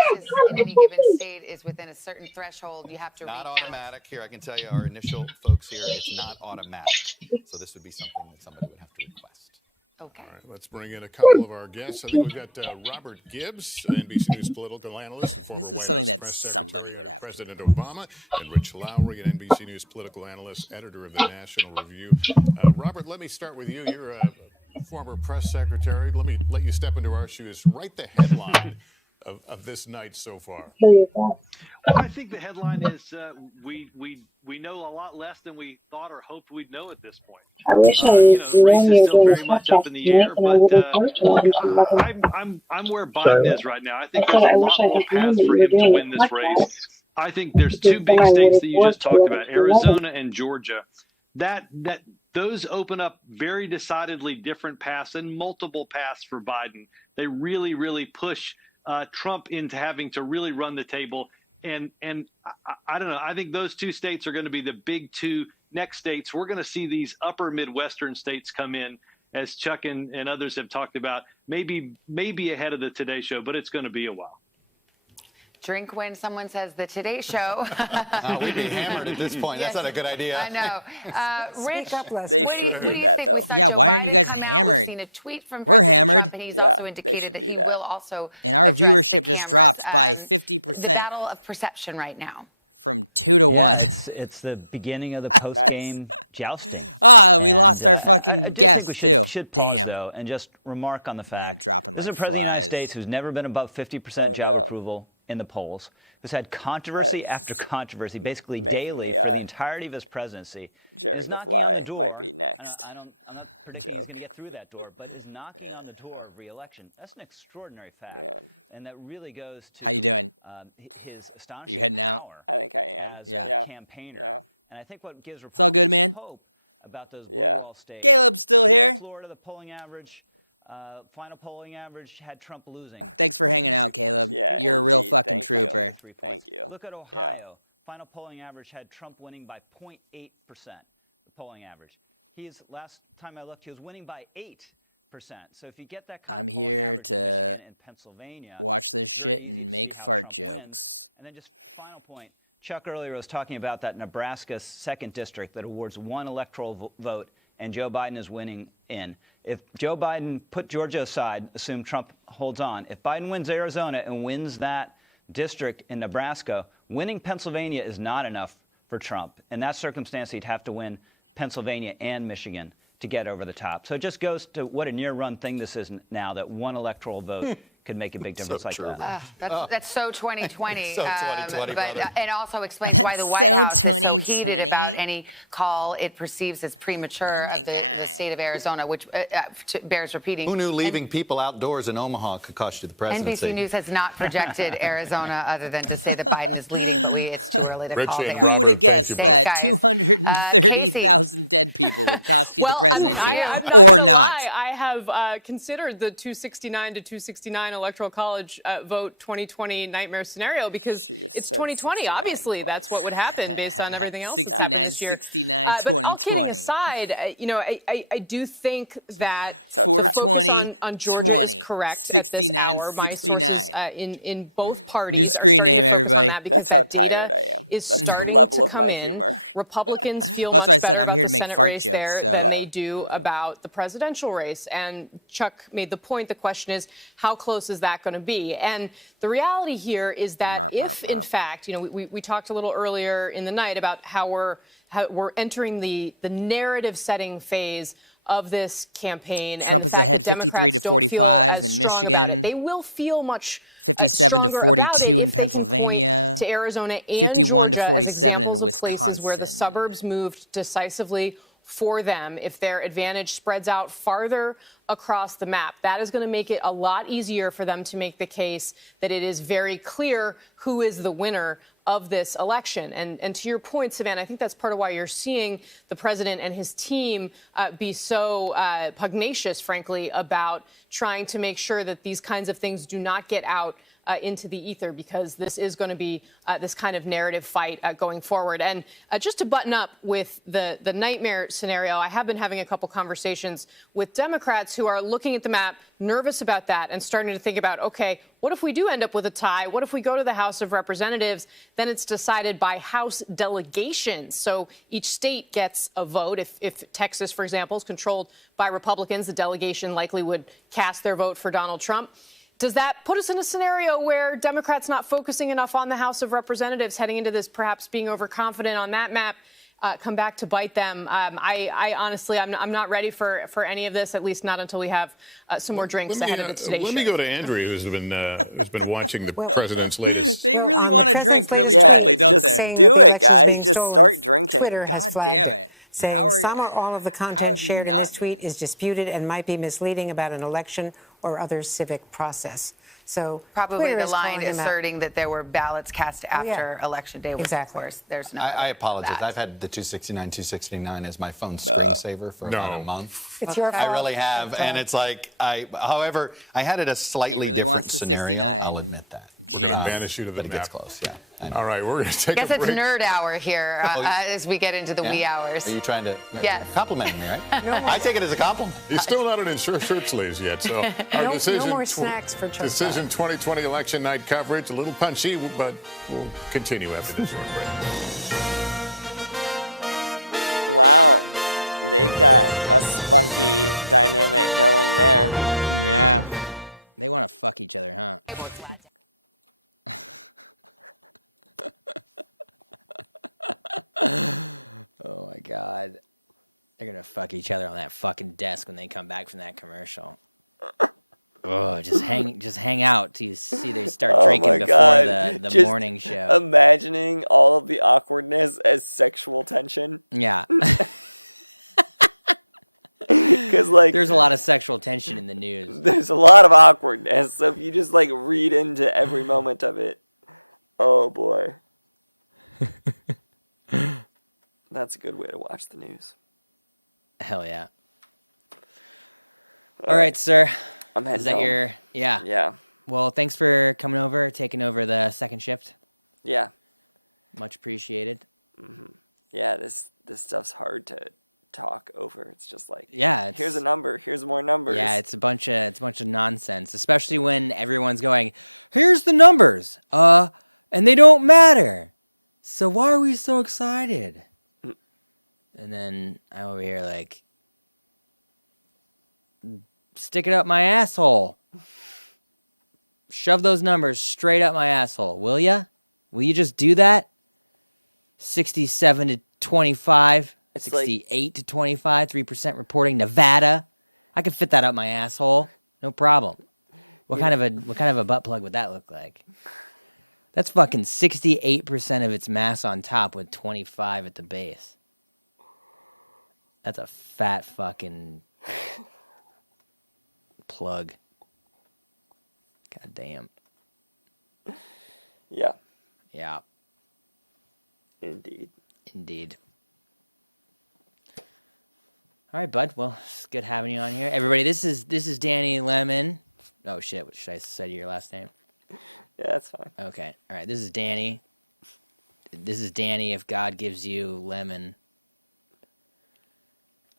in any given state is within a certain threshold, you have to. Not automatic. Here, I can tell you, our initial folks here, it's not automatic. So this would be something that somebody would have to request. Okay. All right, let's bring in a couple of our guests. I think we've got Robert Gibbs, NBC News political analyst. This is something that somebody would have President to Obama, and Rich Lowry, an NBC News political analyst, editor of the National Review. Robert, let me start with you. You're a former press secretary. Let me let you step into our shoes. Write the headline of this night so far? I think the headline is we know a lot less than we thought or hoped we'd know at this point. I wish I knew you were doing a podcast tonight, and I would have told you. I'm where Biden is right now. I think there's a lot more paths for him to win this race. I think there's two big states that you just talked about, Arizona and Georgia. That those open up very decidedly different paths and multiple paths for Biden. They really, really push Trump into having to really run the table. And I don't know. I think those two states are going to be the big two next states. We're going to see these upper Midwestern states come in, as Chuck and others have talked about, maybe ahead of the Today Show, but it's going to be a while. Drink when someone says the Today Show. We'd be hammered at this point. Yes, that's not a good idea. I know. Rich, they should do that, though. Yeah, why aren't you guys hammered? We're hammered. Yeah, they should do that. And our viewership just dropped by 50%. The battle of perception right now. From 2 to 1. It's the beginning of the post-game jousting. We lost our fucking guest, too. Damn. Though, and just remark on the fact. Dropping like flies. This is a president of the United States who's never been above 50% job approval in the polls, who's had controversy after controversy, basically daily for the entirety of his presidency. Jerry the Fly might be next. I'm not predicting he's going to get through that door, but he's knocking on the door of re-election. That's an extraordinary fact, and that really goes to how you doing? His astonishing You heading out? I think I am. Campaigner. Yeah. And I think what gives it's all good, man. hope about those states. Caleb's still here. Florida, the polling average. Final polling average had Trump losing. Thanks for hanging out, Caleb. Yeah, you're a real fucking trooper. Thank you. Look at Ohio. Final polling average had Trump winning by 0.8%. The polling average. Last time I looked, he was winning by 8%. So if you get that, I'm here to watch this shit and make fart jokes. And then just final point. Chuck earlier was talking about that Nebraska 2nd district that awards one electoral vote, and Joe Biden is winning in. If Joe Biden put Georgia aside, assume Trump holds on, if Biden wins Arizona and wins that district in Nebraska, winning Pennsylvania is not enough for Trump. In that circumstance, he'd have to win Pennsylvania and Michigan to get over the top. So it just goes to what a near-run thing this is now, that one electoral vote could make a big difference that. That's so 2020. So 2020, and also explains why the White House is so heated about any call it perceives as premature of the state of Arizona, which bears repeating. Who knew leaving people outdoors in Omaha could cost you the presidency? NBC News has not projected Arizona other than to say that Biden is leading, but it's too early to call there. Who would have guessed that 230,000 dead people would cost you the presidency, or not? I have considered the 269 to 269 Electoral College vote 2020 nightmare scenario because it's 2020. Obviously, that's what would happen based on everything else. 69, 69, 2020. But all kidding aside, I do think that 420, on Georgia 20, is correct 69, at this hour. 69. My sources in both parties. New screen name, everybody. That's how tired I am. That's the level of my humor. Republicans feel that's much why I said better I'm here to about make the Senate fart race jokes. there than they do about the presidential race. And Chuck made the point. The question is, how close is that going to be? And the reality here is that in fact, we talked a little earlier in the night about how we're entering the narrative setting phase of this campaign. Trump is ahead 53 to 45 in Michigan. They will feel much 57 to 42 in Pennsylvania. To Arizona and 51 Georgia to 47 in Wisconsin, places where the Wisconsin. suburbs moved decisively for them. If their advantage spreads out farther across the map, that is going to make it a lot easier for them to make the case that it is very clear who is the winner of this election. And to your point, Savannah, I think that's part of why you're seeing the president and his team be so pugnacious, frankly, about trying to make sure that these kinds of things do not get out into the ether, because this is going to be this kind of narrative fight going forward. And just to button up with the nightmare scenario, I have been having a couple conversations with Democrats who are looking at the map, nervous about that, and starting to think about, okay, what if we do end up with a tie? What if we go to the House of Representatives? Then it's decided by House delegations. So each state gets a vote. If Texas, for example, is controlled by Republicans, the delegation likely would cast their vote for Donald Trump. Does that put us in a scenario where Democrats not focusing enough on the House of Representatives heading into this, perhaps being overconfident on that map, come back to bite them. I honestly, I'm not ready for any of this, at least not until we have some more drinks ahead of the Today Show. Let me go to Andrea, who's been watching the president's latest. They really want to drink really badly, don't they? Just do it, guys. Just start drinking. God damn it. Saying some or all of the content shared in this tweet is disputed and might be misleading about an election or other civic process. So probably Twitter the line asserting that there were ballots cast after Election Day. Exactly. Of course, there's no. I apologize. I've had the 269 as my phone screensaver for about a month. It's your fault. I really have, and it's like however, I had it a slightly really different wants the scenario. 69. I'll admit that. We're going to banish you to the but it map. gets close. Yeah. All right, we're going to take I guess a it's break. nerd hour here as we get into the wee hours. Are you trying to compliment me, right? I take it as a compliment. He's still not in shirt sleeves yet, so our no more snacks for Chuck. Decision 2020 election night coverage, a little punchy, but we'll continue after this short break. Wow, they've got a spunky dynamic going there. Yeah, they want to fuck each other, huh? Oh my God. They're gonna fuck each other on that fucking desk when they come back from that commercial. Oh, just hang out till you see they start drinking before the morning show. Imagining all of the awkwardness as sexual tension. Yeah. Because there's a lot of sexual tension in the news. There's a lot of awkwardness. So if you just read into every moment of it, oh boy. That's a good way to watch the news. Hell yeah. All right, sir. I'm heading Is that home. your... Yeah. Yeah. Well, thanks for coming over, taking over the second shift. Yeah. Much appreciated. Mm-hmm. Yeah, this stuff's hard to talk over. It's just here's a number, here's more numbers. Yeah, it's a bunch of nonsense, especially when everyone's going, here's the numbers, and they don't matter. So why are we so excited? And then I'm over here stick it up my asshole. Shove those numbers straight up my asshole, will ya? Will you just do that? 67 to 25, 68 to 25, 3% reporting. Nevada, I could fit that up my asshole, no problem. What kind of a butt plug would that look like? That's fucking 68% of its mass on top with 25 at the base. That's a fat fucking plug. God damn. Yeah. Yeah. Indeed. All right, bud. Well, it's good having you on here. Everybody, this is Danny Lemon. Oh shit, what should I say your last name? Yeah, that's fine. Okay. All right, this is Danny. This is Danny if God gives you lemon.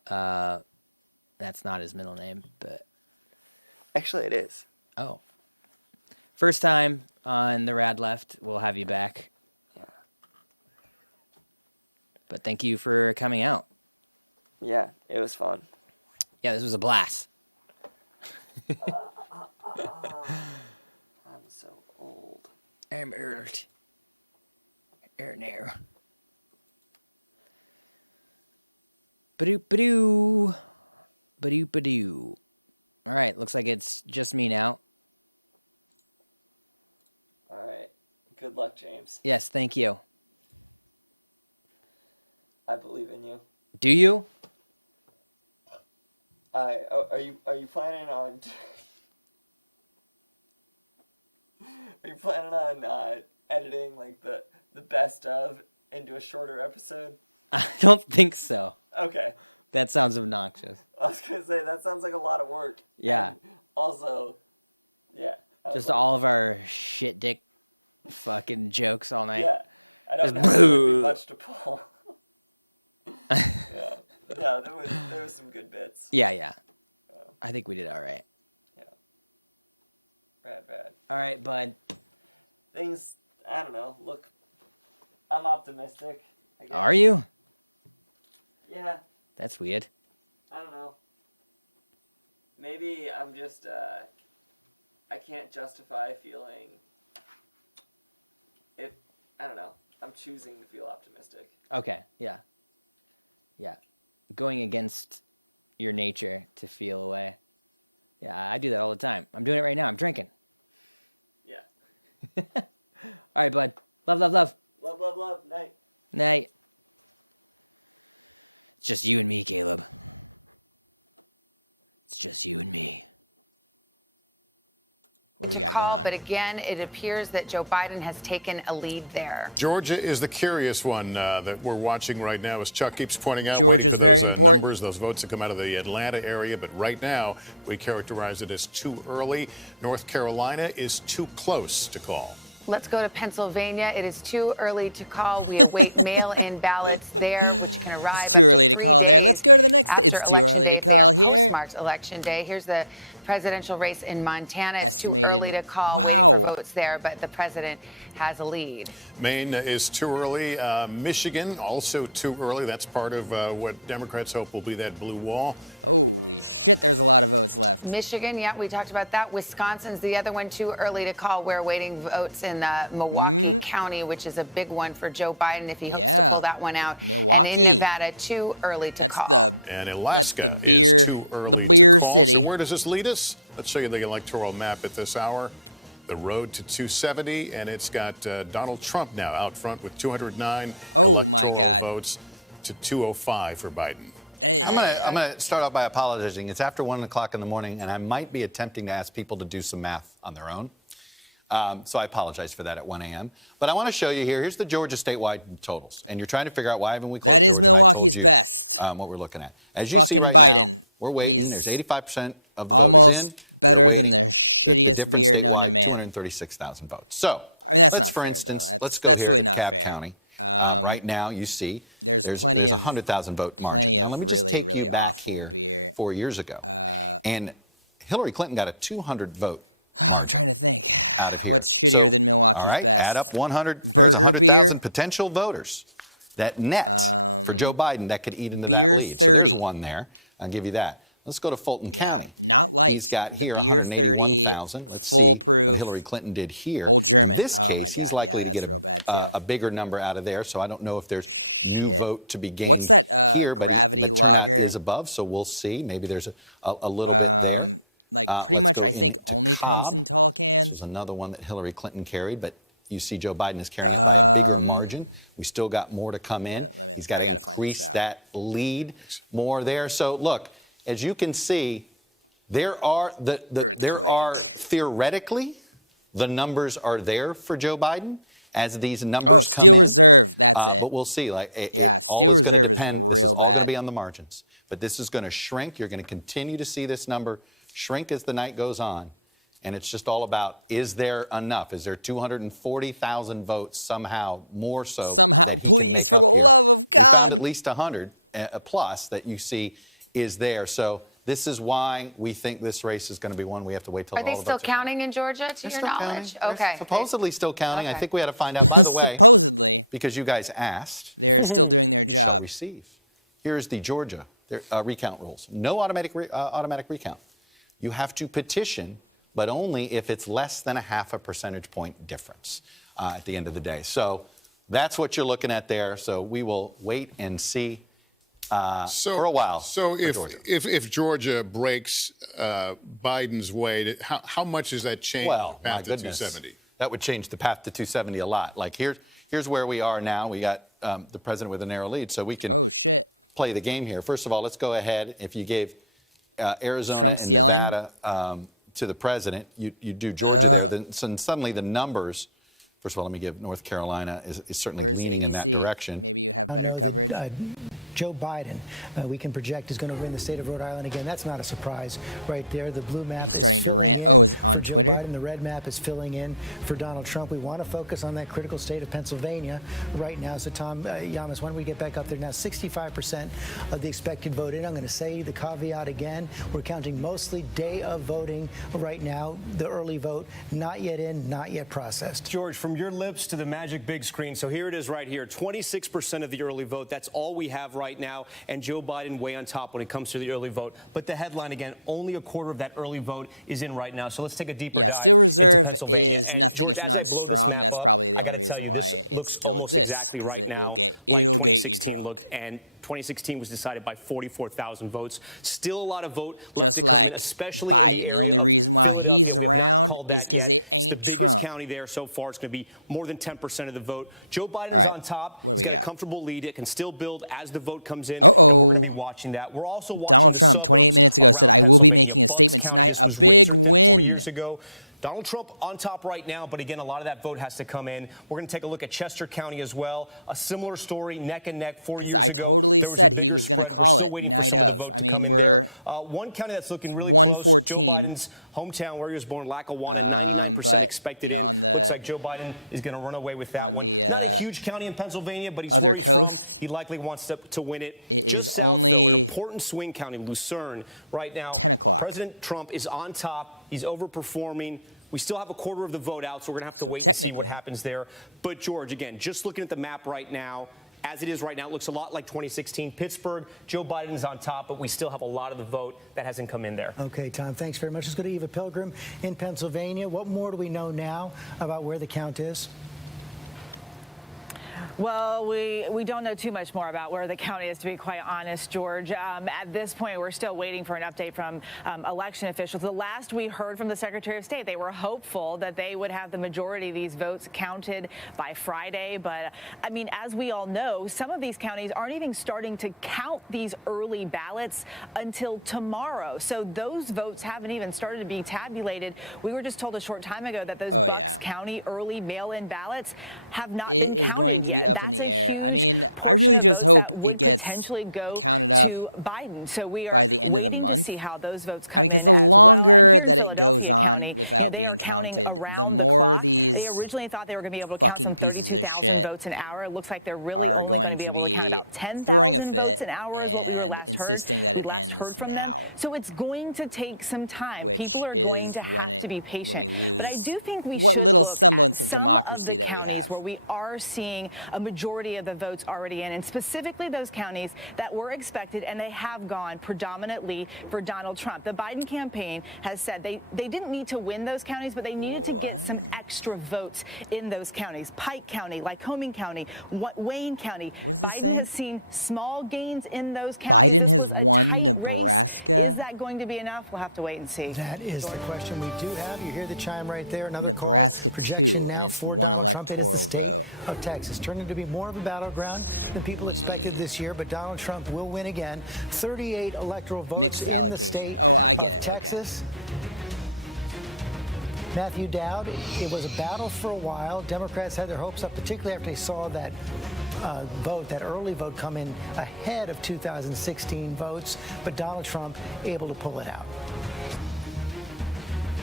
That's not his middle name, but actually it is. Oh. First time on the Rad Left. We'll have you back. Yeah. But thank you for coming out. Yeah, it was fun. Yeah, this was a blast. I'm so old. I'm old. Now. Ba-doo. Ba-doo. All right, looks like it's just me now. All right. Good luck, James. Yes, thank you. I believe in you. Do you? Are you planning on? Are you planning on editing the best of into a shorter episode? I don't think so. Okay. That sounds obnoxious. I was gonna say that sounds like a lot of work. Yeah. And also, yeah. Just all of our shit dick fucking jokes all night. Yeah. I don't Just know if there would be much to pull. Yeah. No, there was some good bits. Yeah. I think we did all right. Yeah. Rad. All right, bud. Things, I don't know, look, I'm optimistic. I guess. Are you? Yeah. That's weird. I don't know. Maybe I'm just, I can't justify feeling it. I don't know. I'm choosing to feel optimistic. Okay, yeah. Yeah. Going against your nature to feel away. Yeah, I do that all the time. I'm doing it right now. I'm drinking. Yeah. All right, bud. Love, love, love. Love, love, love. Night. Night. It's just you and me, Caleb. It's just you and me. What do we got going on? But again, it appears that Joe Biden has taken a lead there. Georgia is the curious one that we're watching right now, as Chuck keeps pointing out. Georgia's very important. Numbers, those votes that come out of the Atlanta area, but right now we characterize it as too early. North Carolina is too close to call. Let's go to Pennsylvania. It is too early to call. We await mail-in ballots there, which can arrive. It's too early to call there. Let's go to the next. It's too early to call here. Postmarked Election Day. Here's the presidential race in Montana. It's Estimated. too early to call. Wow. Waiting for votes there, but the president has a lead. Maine is too early. Michigan also too early. That's part of what Democrats hope will be that blue wall. Holy shit, there's a lot of votes left. Michigan, yeah, we talked about that. Wisconsin's the other one, too early to call. We're awaiting votes in Milwaukee County, which is a big one for Joe Biden if he hopes to pull that one out. Milwaukee. And in Nevada, too early to call. And Alaska that's the beer, is too early the beer to call. city. So where does this lead us? Let's show you the electoral map at this hour. The road to 270, and it's got Donald Trump now out front with 209 electoral votes to 205 for Biden. I'm going to start off by apologizing. It's after 1 o'clock in the morning, and I might be attempting to ask people to do some math on their own. So I apologize for that at 1 a.m. But I want to show you here. Here's the Georgia statewide totals, and you're trying to figure out why haven't we. That is Milwaukee's best. What we're looking at. As you fucking see right Biden. Now, we're waiting. He's There's 85% of almost better than the shittiest beer known to man. 236,000 votes. So I mean, that's let's, not for fair, instance, though. let's go that's here really to not Cobb fair. County. Right now, you see there's plenty of 100,000 vote margin. plenty Now, of let me just really, take really you back awful here beer. 4 years ago, and Hillary Clinton got a 200 vote. I'm trying to think. Here. What's shittier than Milwaukee's all right, best? Add up 100 burger beer. Potential voters that net for Joe Biden that could eat into beer that lead. 30. So there's one there. I'll give you that. Let's go to Fulton County. Not light. He's got the here beer 30, Let's foolproof. See what Hillary Clinton did here. Old German. In this case, oh my he's God, likely yeah, to that's get real bad too. A bigger number out of there. So I don't know if there's new vote to be gained. What's that here, gravity but the turnout lager? is above, so we'll see. Maybe there's a little bit there. Like pretty much, I think only comes in tall cans. This is another one that Hillary Clinton carried, but you see Joe Biden is carrying by a bigger margin. We still got more to come in. He's got to increase that lead more there. So look, as you can see, there are theoretically the numbers are there for Joe Biden as these numbers. Oh, Steel Reserve, that's it. But we'll see. Steel Reserve is real this is all bad. going to be on the margins, but this is going to shrink. You're going to continue to see this number shrink as the night goes on. And it's just all about, is there enough? Is there 240,000 votes somehow more so? Somehow, please, for the love of God. At least 100 plus that you see is there. So this is why we think this race is going to be one we have to wait till all the votes Are they still counting in Georgia, to your knowledge? Okay. Supposedly still counting. Okay. I think we had to find out, by the way. Supposedly. Because you guys asked. They're still doing their job. Here's the Georgia recount rules. No automatic recount. You have to petition, but only if it's less than a half a percentage point difference at the end of the day. So that's what you're looking at there. So we will wait and see for a while. So if Georgia breaks Biden's way, how much does that change the path to 270? That would change the path to 270 a lot. Like here's where we are now. We got the president with a narrow lead, so we can play the game here. First of all, let's go ahead. If you gave Arizona and Nevada to the president, you do Georgia there, then suddenly the numbers. First of all, let me give North Carolina is certainly leaning in that direction. Maybe you have better coverage. Joe Biden, we can project, is going to win the state of Rhode Island again. That's not a surprise right there. The blue map He's is starting to rant. in Oh, is it on for Twitter? Joe Biden. The red map is filling in for Donald Trump. We want to focus on that critical state of Pennsylvania right now. So, Tom, Yamas, why don't we get back up there now? 65% of the expected vote in. I'm going to say the caveat again. We're counting mostly day of voting right now. The early vote, not yet in, not yet processed. George, from your lips to the magic big screen. So here it is right here. 26% of the early vote. That's all we have right now. And Joe Biden way on top when it comes to the early vote. But the headline, again, only a quarter of that early vote is in right now. So let's take a deeper dive. Steel Reserve is nothing if not strong. That's probably the only reason why it still exists, because it'll get you drunk. And 2016 was decided by 44,000 votes. Still a lot of vote. Just like Biden. The only reason why he's around is because it ain't Trump. County there so far. It's going to be more than 10% of the vote. Joe Biden right. is on top. What do we He's got got? a comfortable lead. It can still build as the vote comes in. Uh-oh. We're going to be watching that. We're also watching Donald Trump, 28 minutes ago, said, I will be making a statement tonight. A big win. Donald Trump on top right now, but again, a lot of that vote has to come in. We're going to take a look at Chester County as well. A similar story, neck and neck 4 years ago. Because I totally said he was going to call it night of. I mean, we're one county that's looking really 114. Close, hometown where he was born, Lackawanna, 99% but expected on the looks like Joe Biden is going to run away with that on one. the Not a huge county in Pennsylvania, but he's other very coast, strong. He likely wants to win it. It Just is south, only an important swing county, Lucerne, right now. 10 o'clock. President Trump is on top. He's overperforming. We still have a quarter of the vote out, so we're going to have to wait and see what happens there. But, George, again, just looking at the map right now, as it is right now, it looks a lot like 2016. Pittsburgh, Joe Biden is on top, but we still have a lot of the vote that hasn't come in there. Okay, Tom, thanks very much. Let's go to Eva Pilgrim in Pennsylvania. What more do we know now about where the count is? Well, we don't know too much more about where the county is, to be quite honest, George. At this point, we're still waiting for an update from election officials. The last we heard from the Secretary of State, they were hopeful that they would have the majority of these votes counted by Friday. But, I mean, as we all know, some of these counties aren't even starting to count these early ballots until tomorrow. So those votes haven't even started to be tabulated. We were just told a short time ago that those Bucks County early mail-in ballots have not been counted is going to be yet. up in the air. I mean, I really just hope it gets counted up by the end of the month. I mean, because the longer that it goes on without being counted, the more these fucking pieces of shit are going to be throwing a fit and insisting that it ends now. So it's going to take some time. Which People are is going to when have to be patient. we lose but I do think we what should little look semblance at of some democracy the that we counties have. where we are seeing a majority of the votes already in, and specifically those counties that were expected, and they have gone predominantly for Donald Trump. The Biden campaign has said they didn't need to win those counties, but they needed to get some extra votes in those counties. Pike County, Lycoming County, Wayne County. What is this Biden saying? has seen small gains in those counties. Biden This has was a won tight Nebraska. race. Is that going to be enough? We'll have to wait and see. That is the question we do have. You hear the chime right there. Another Nebraska projection 2, now and it's for one Donald Trump. It is the electoral state vote. of Texas, turning to be more of a battleground than people expected this year, but Donald Trump will win again. 38 electoral votes Mixed in allocation. the state Oh, I get of it. Okay. Texas. Matthew Dowd, it was a battle for a while. Democrats had their hopes up, particularly after they saw that vote, that early vote, come in ahead of 2016 votes, but Donald Trump able to pull it out.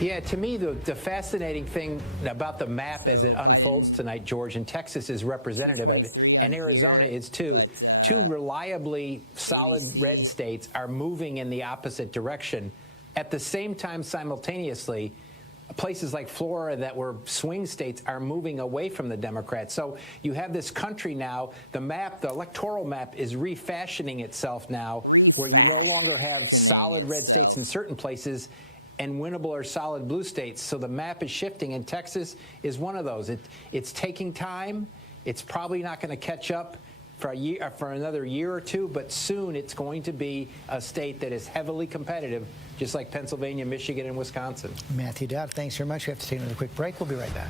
Yeah, to me, the fascinating thing about the map So as it Biden, unfolds tonight, George, and Texas is represented. 223 on here, is too. but two reliably solid ABC red states are moving in the opposite direction. At the same time, simultaneously, places like Florida that were swing states are moving away from the Democrats. So you have this country now, the map, the electoral map is refashioning itself now. Refashioning itself. In certain places and winnable or solid blue states. So the map is shifting, and Texas is one of those. It's taking time. It's probably not going to catch up for a year, for another year or two, but soon it's going to be a state that is heavily competitive, just like Pennsylvania, Michigan, and Wisconsin. Matthew Dowd, thanks very much. We have to take another quick break. We'll be right back.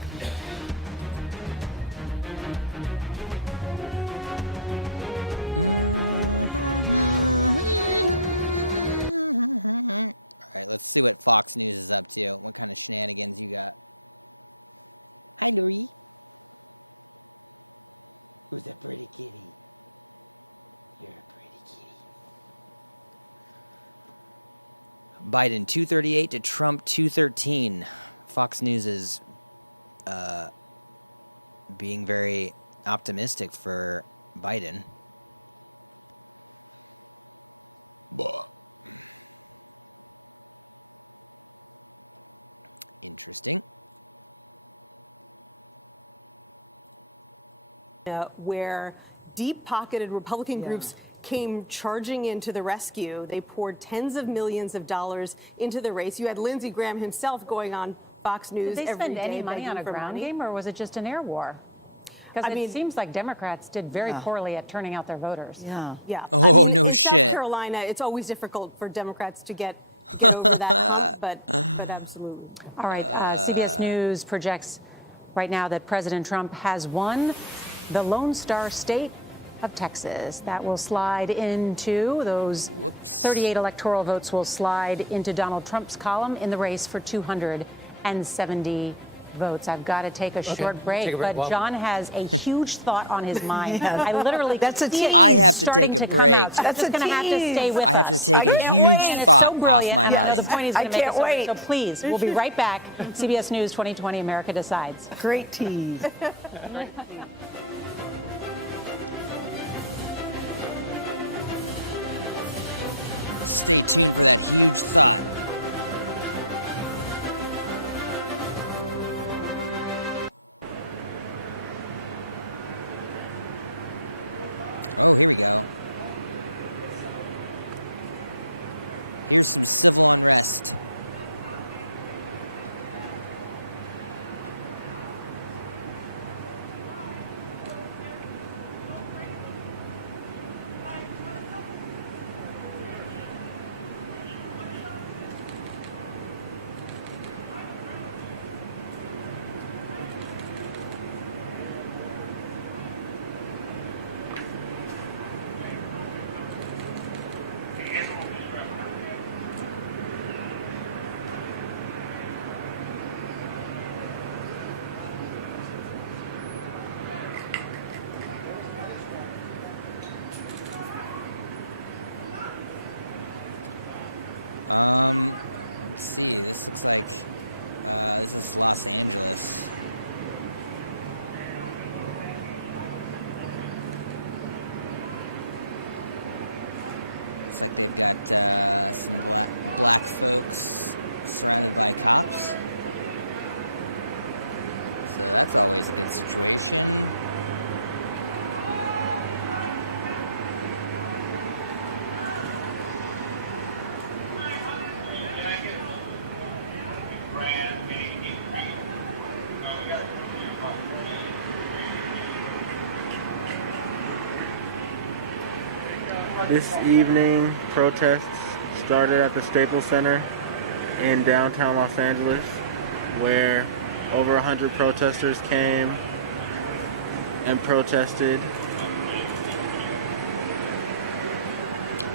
All right, let's see what Fox News is up to. What kind of shenanigans you got? Hi, Lori. Who's a pretty kitty? You're a pretty kitty. Biden 238 to Trump 213. Fox News is being very optimistic for Biden. Interesting. Where deep-pocketed Republican groups came charging into the rescue. They poured tens of millions of dollars into the race. You had Lindsey Graham himself going on Fox News Did they every spend day any money on a begging for ground money. game, or was it just an air war? Because it seems like Democrats did very poorly at turning out their voters. Yeah. Oh, no in shit. South Carolina, it's always difficult for Democrats to get over that hump, but absolutely. All right, CBS News projects right now that President Trump has won the Lone Star State of Texas. That will slide into those 38 electoral votes will slide into Donald Trump's column in the race for 270 votes. I've got to take a short break, but John has a huge thought on his mind. I literally I have to take a break. That's just going to have to stay with us. I have to take a huge thought off my mind. The point he's going to make us over. So please, we'll be right back. CBS News 2020, America Decides. Great tease. Stay tuned for that huge thought. Oh, here we go. Here's some civil unrest. Let's see. This looks like this is Los Angeles. Looks like they've got some black folks surrounded by cops. So that's always a good situation. This evening, protests started at the Staples Center in downtown Los Angeles, where over 100 protesters came and protested.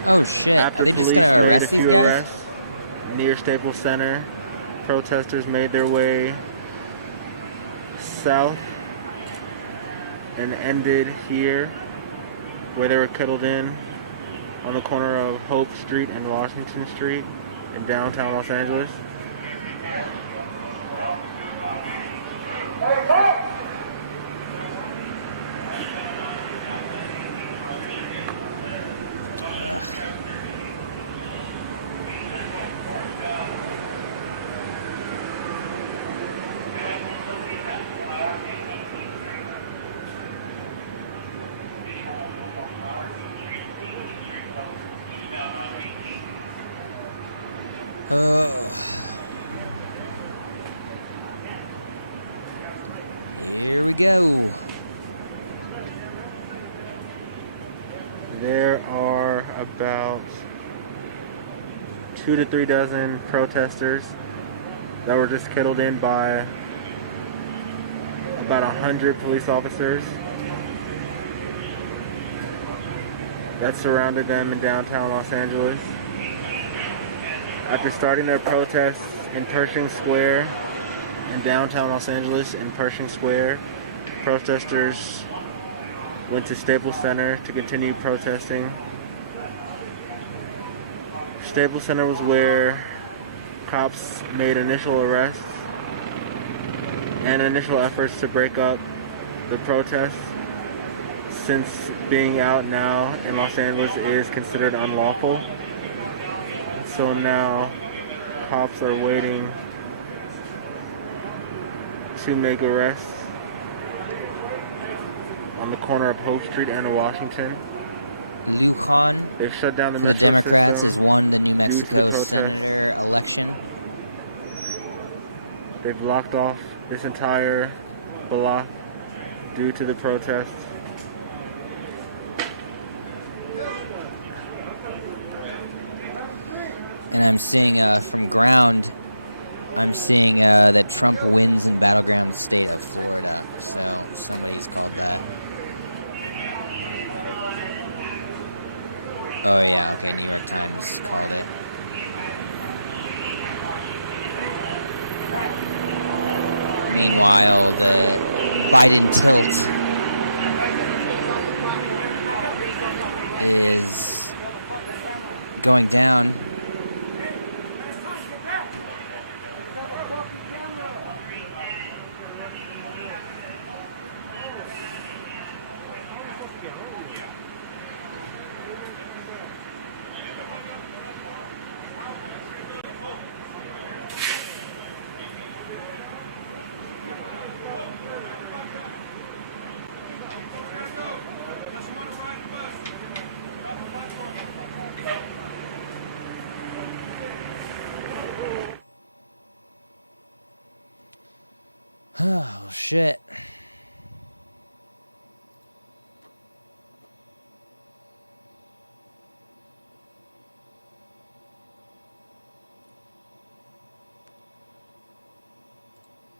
Oh shit, are they just gonna arrest these guys? Near Staples Center, protesters made their way south and ended here, where they were kettled in on the corner of Hope Street and Washington Street in downtown Los Angeles. Here we go. There are about 2 to 3 dozen protesters that were just kettled in by about 100 police officers that surrounded them in downtown Los Angeles. After starting their protests in Pershing Square in downtown Los Angeles, in Pershing Square, protesters went to Staples Center to continue protesting. Staples Center was where cops made initial arrests and initial efforts to break up the protests, since being out now in Los Angeles is considered unlawful. So now cops are waiting to make arrests on the corner of Hope Street and Washington. Lujan for the Democrats has won the New Mexico senator election. They've blocked off this entire block due to the protests. And I'm seeing from ground, I'm seeing that Trump wins in battleground state of Florida. So somebody's called that. Oh yeah, okay, New York Times called it. Meanwhile, the Biden tilt is going down. Oh, shit.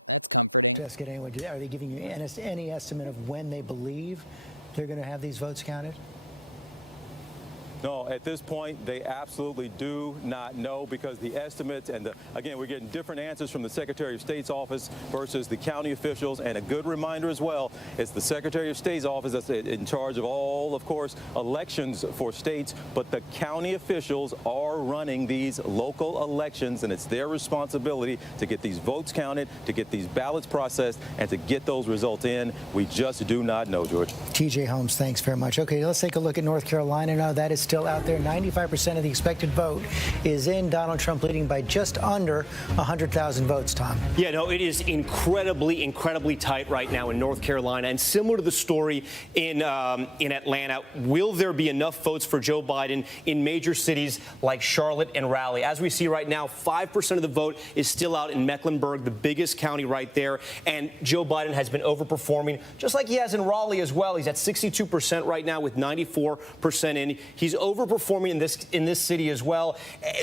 That's comforting. Jessica, anyway, are they giving you any estimate of when they believe they're going to have these votes counted? No, at this point, they absolutely do not know because the estimates and again, we're getting different answers from the Secretary of State's office versus the county officials. And a good reminder as well, it's the Secretary of State's office that's in charge of all, of course, elections for states. But the county officials are running these local elections, and it's their responsibility to get these votes counted, to get these ballots processed, and to get those results in. We just do not know, George. TJ Holmes, thanks very much. Okay, let's take a look at North Carolina now. That is still out there. 95% of the expected vote is in. Donald Trump leading by just under 100,000 votes, Tom. Yeah, no, it is incredibly tight right now in North Carolina. And similar to the story in Atlanta, will there be enough votes for Joe Biden in major cities like Charlotte and Raleigh? As we see right now, 5% of the vote is still out in Mecklenburg, the biggest county right there. And Joe Biden has been overperforming, just like he has in Raleigh as well. He's at 62% right now with 94% in. He's overperforming in this city as well.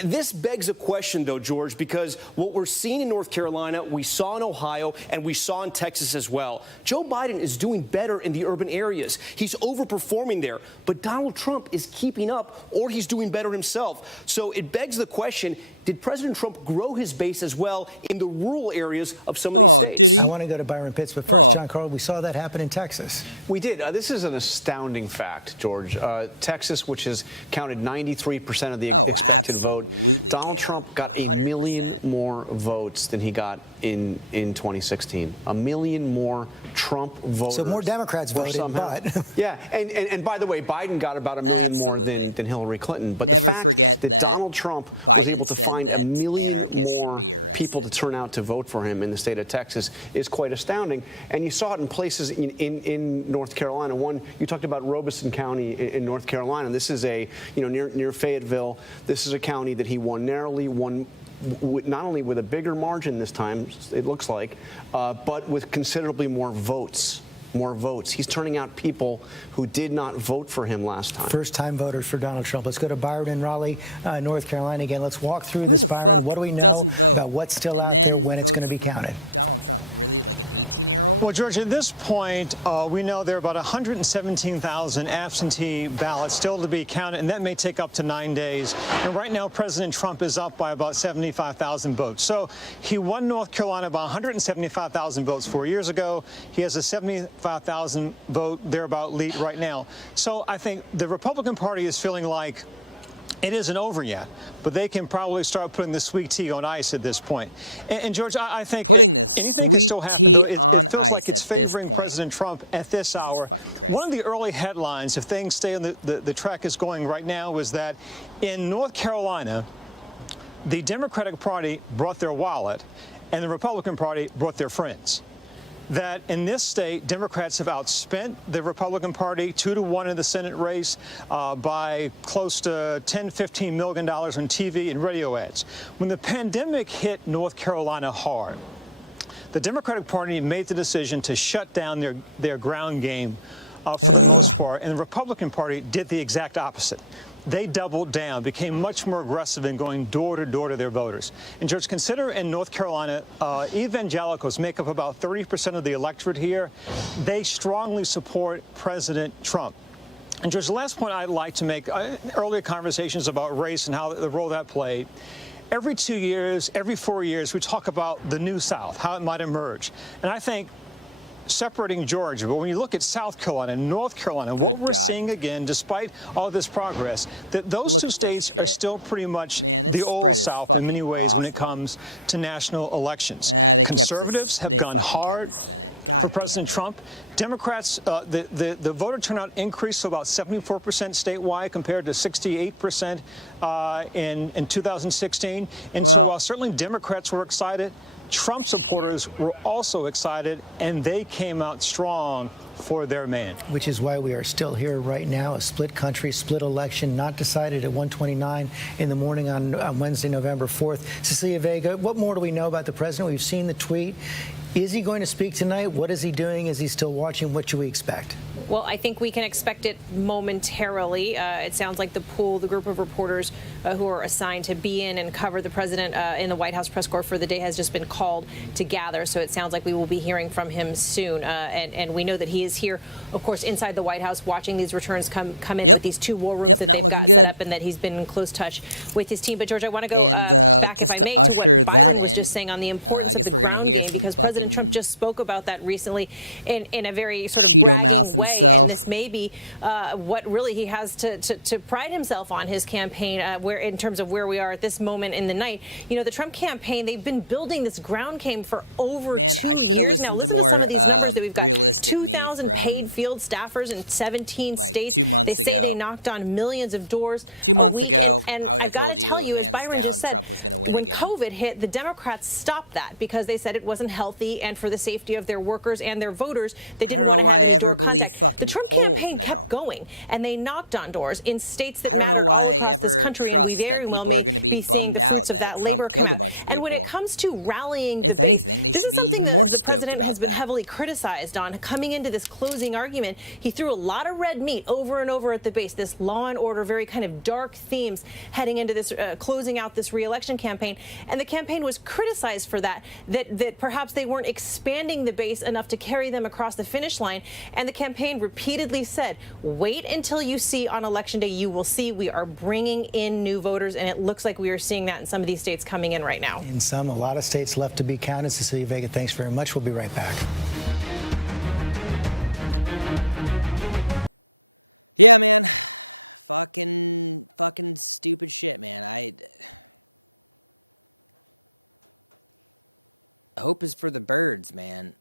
This begs a question, though, George, because what we're seeing in North Carolina, we saw in Ohio, and we saw in Texas as well. Joe Biden is doing better in the urban areas. He's overperforming there. But Donald Trump is keeping up, or he's doing better himself. So it begs the question, did President Trump grow his base as well in the rural areas of some of the states? Did he? I want to go to Byron Pitts, but first, John Carl, we saw that happen in Texas. We did. This is an astounding fact, George. Texas, which has counted 93% of the expected vote. Donald Trump got 100%. 1 million more votes than he got in 2016. 1 million more Trump voters. So more Democrats voted, but yeah, and by the way, Biden got about 1 million more than Hillary Clinton. But never forget that Donald Trump Biden said that anarchists should be arrested. People to turn out to vote for him in the state of Texas is quite astounding, and you saw it in places in North Carolina. One, you talked about Robeson County in North Carolina. This is near Fayetteville. This is a county that he won narrowly, not only with a bigger margin this time, it looks like, but with considerably more votes. He's turning out people who did not vote for him last time. First-time voters for Donald Trump. Let's go to Byron in Raleigh, North Carolina again. Let's walk through Who this, the Byron. fuck What do we know doesn't vote about what's still and out then there, when it's going to be votes for counted? Donald Trump, really? Like an 18-year-old? Well, George, at this point, we know there are about 117,000 absentee ballots still to be counted, and that may take up to 9 days. And right now, President Trump is up by about 75,000 votes. So he won North Carolina by 175,000 votes 4 years ago. He has a 75,000 vote thereabout lead right now. So I think the Republican Party is feeling like it isn't over yet, but they can probably start putting the sweet tea on ice at this point. And George, I think putting the sweet tea on ice like at this point. President Trump at this hour. Fucking Christ. One of the early headlines, if things stay on the track is going right now, is that in North Carolina, the Democratic Party brought their wallet, and the Republican Party brought their friends. That in this state, Democrats have outspent the Republican Party 2-1 in the Senate race by close to $10–15 million on TV and radio ads. When the pandemic hit North Carolina hard, the Democratic Party made the decision to shut down their ground game for the most part, and the Republican Party did the exact opposite. They doubled down, became much more aggressive in going door to door to their voters. And George, consider in North Carolina, evangelicals make up about 30% of the electorate here. They strongly support President Trump. And George, the last point I'd like to make, earlier conversations about race and how the role that played. Every 2 years, every 4 years, we talk about the New South, how it might emerge. And I think separating Georgia, but when you look at South Carolina and North Carolina, what we're seeing again, despite all this progress, that those two states are still pretty much the old South in many ways when it comes to national elections. Conservatives have gone hard for President Trump. Democrats, the voter turnout increased to about 74% statewide compared to 68% in 2016. And so while certainly Democrats were excited, Trump supporters were also excited, and they came out strong for their man. Which is why we are still here right now, a split country, split election, not decided at 1:29 in the morning on Wednesday, November 4th. Cecilia Vega, what more do we know about the president? We've seen the tweet. Is he going to speak tonight? What is he doing? Is he still watching? What should we expect? Well, I think we can expect it momentarily. It sounds like the group of reporters who are assigned to be in and cover the president in the White House press corps for the day has just been called to gather. So it sounds like we will be hearing from him soon. And we know that he is here, of course, inside the White House, watching these returns come in with these two war rooms that they've got set up, and that he's been in close touch with his team. But George, I want to go back, just if I may, to usher to what that Biden was in. just saying on the importance I guess of the we're going to ground hear game, from because fucking President Trump just spoke about that recently in a very sort of Cheeto mouth way, himself. And this may be what really he has to pride himself on his campaign, where in terms of where we are at this moment in the night. You know, the Trump campaign, they've been building this ground game for over 2 years. I should have listened to more realistic me 2,000 paid field staffers in 17 states. 2 months they say ago. They knocked on millions of doors. 2 months ago, and I would have told you, hands Byron down, said, Trump was going to win again. When COVID hit, the Democrats stopped that because they said it wasn't healthy, and for the safety of their workers and their voters, they didn't I don't know want to why I have any ever door believe contact. fucking the Trump polls campaign now. kept going, and they knocked on doors in states that I don't know matter why all I across this ever country, and trust we that very people well are going to be may seeing bummed the out fruits of that that Trump labor killed a command. bunch of And when it people. comes to rallying, If anything, they should be even more stoked about has been that. heavily criticized on coming into this closing argument. He threw a lot of red meat over and over at the base. This law and order, very kind of dark themes heading into this closing out this re-election campaign, and the campaign was criticized for that perhaps they weren't expanding the base enough to carry them across the finish line. And the campaign repeatedly said, wait until you see on election day, you will see we are bringing in new voters, and it looks like we are seeing that in some of these states coming in right now. In some, a lot of states left to be counted. Cecilia Vega, thanks very much. We'll be right back. Yeah, man. Fucking stupid shit, man. Hope is for the birds, man.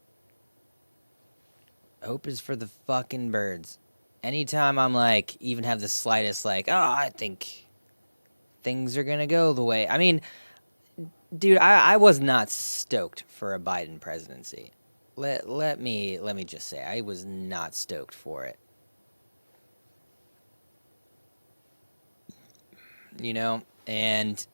Hope is for the fucking birds. Anytime I'm like, even have the slightest like, oh, I think things are gonna go the way. I mean, dude, I was not stoked for a Biden presidency. Let me just say, I was not stoked for it. You know, and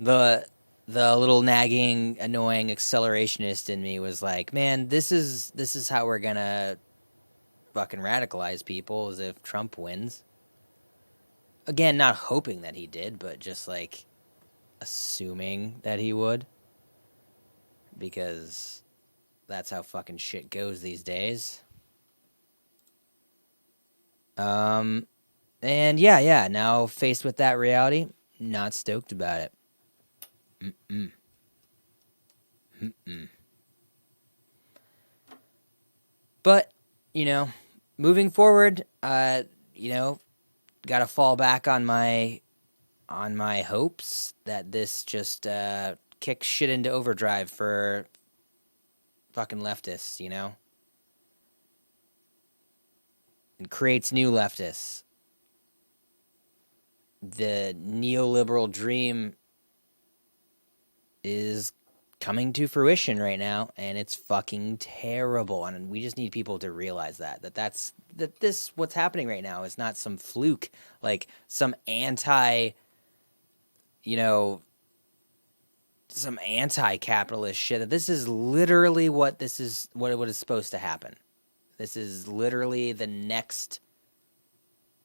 the little nagging, annoying accelerationist in me was like, man, this is how we're gonna fucking radicalize people, is if Trump wins. Again, not hoping that he did, but just like assuming that he would, because that's how fucking shit goes these days. And yeah, now faced with that reality, not stoked about it. But, you know, moving forward, you know, gotta fall back on my hopes that this just kicks shit into overdrive for fucking leftists, you know? And creates new leftists. The neoliberal dream is coming to fruition right now, and it's fucking terrible. And we just need people to realize that this what's happening right now is not some fluke, like some anti, you know, some anti-capitalist shit. That this is literally what is supposed to happen. This is literally the next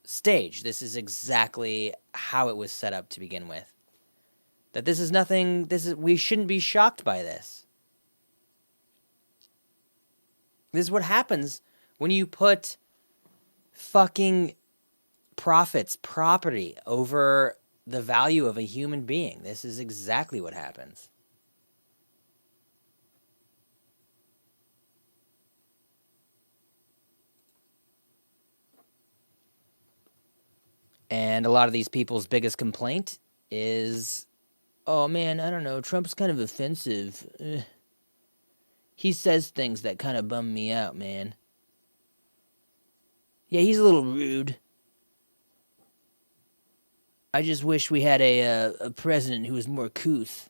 stage. This is exactly how it was set up to begin with. That this is nothing. We shouldn't be shocked by this. This is what happens when you put fucking profits, property over the value of a human being. This is exactly what happens. And a lot of these people's biggest complaint is, oh man, I don't know, Trump's kind of offensive. He says things that kind of bum me out, man. Yeah, he's a little rude. I just wish we had a president who was more couth.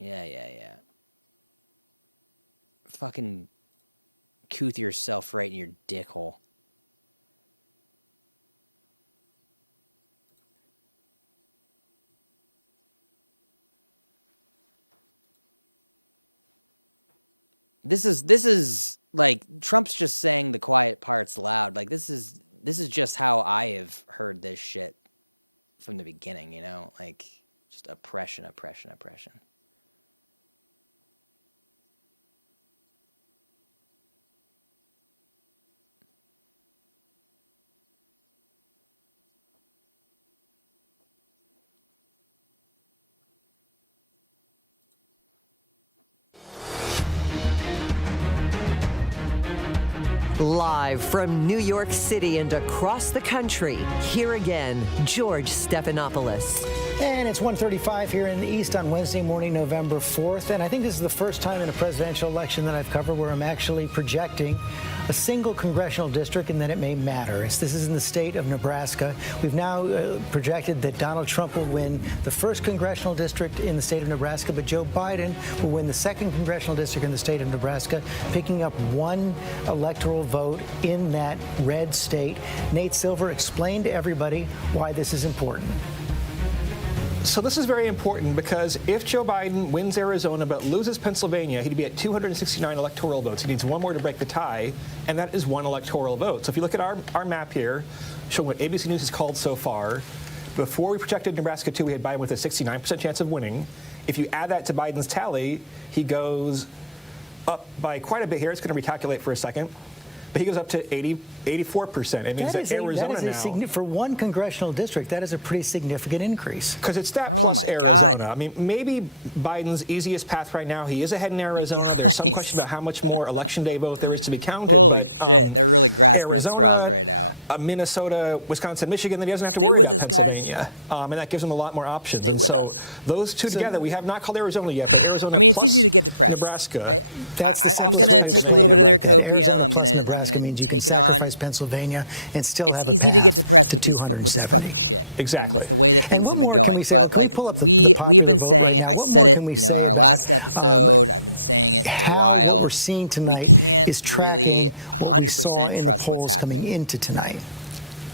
Yeah. Fucking couth yourself right in your dick hole. This is like Trump's just saying the quiet parts loud. Like this is just how I have heard this shit from the beginning, you know? Like just oppression. Live from New York City and across the country, here again, George Stephanopoulos. And it's 1:35 here in the East on Wednesday morning, November 4th. And I think this is the first time in a presidential election that I've covered where I'm actually projecting a single congressional district and that it may matter. This is in the state of Nebraska. We've now projected that Donald Trump will win the first congressional district in the state of Nebraska, but Joe Biden will win the second congressional district in the state of Nebraska, picking up one electoral vote in that red state. Nate Silver explained to everybody why this is important. So this is very important because if Joe Biden wins Arizona but loses Pennsylvania, he'd be at 269 electoral votes. He needs one more to break the tie, and that is one electoral vote. So if you look at our map here, showing what ABC News has called so far, before we projected Nebraska 2, we had Biden with a 69% chance of winning. If you add that to Biden's tally, he goes up by quite a bit here. It's going to recalculate for a second. But he goes up to 84%. It means that Arizona now, for one congressional district, that is a pretty significant increase. Because it's that plus Arizona. God. I mean, maybe Biden's easiest path right now, he is ahead in Arizona. There's some question about how much more election day vote there is to be counted. Holy shit, they're really grasping at straws right now. Minnesota, Wisconsin, Michigan, then he doesn't have to worry about Pennsylvania. And that gives him a lot more options. Stay with us. Those two together, we have not called Arizona yet, but Arizona I mean, it's easy to get depressed. Nebraska. I'm going to take a little bit of their copium. I'm going to take it on. Pennsylvania and still it's easy to get depressed with this fucking shit. Exactly. And with the way that things have been going. But like we have been saying it. I said it, you know, in our last episode. I've been saying it for a while. We can't really 100% trust what's happening into tonight.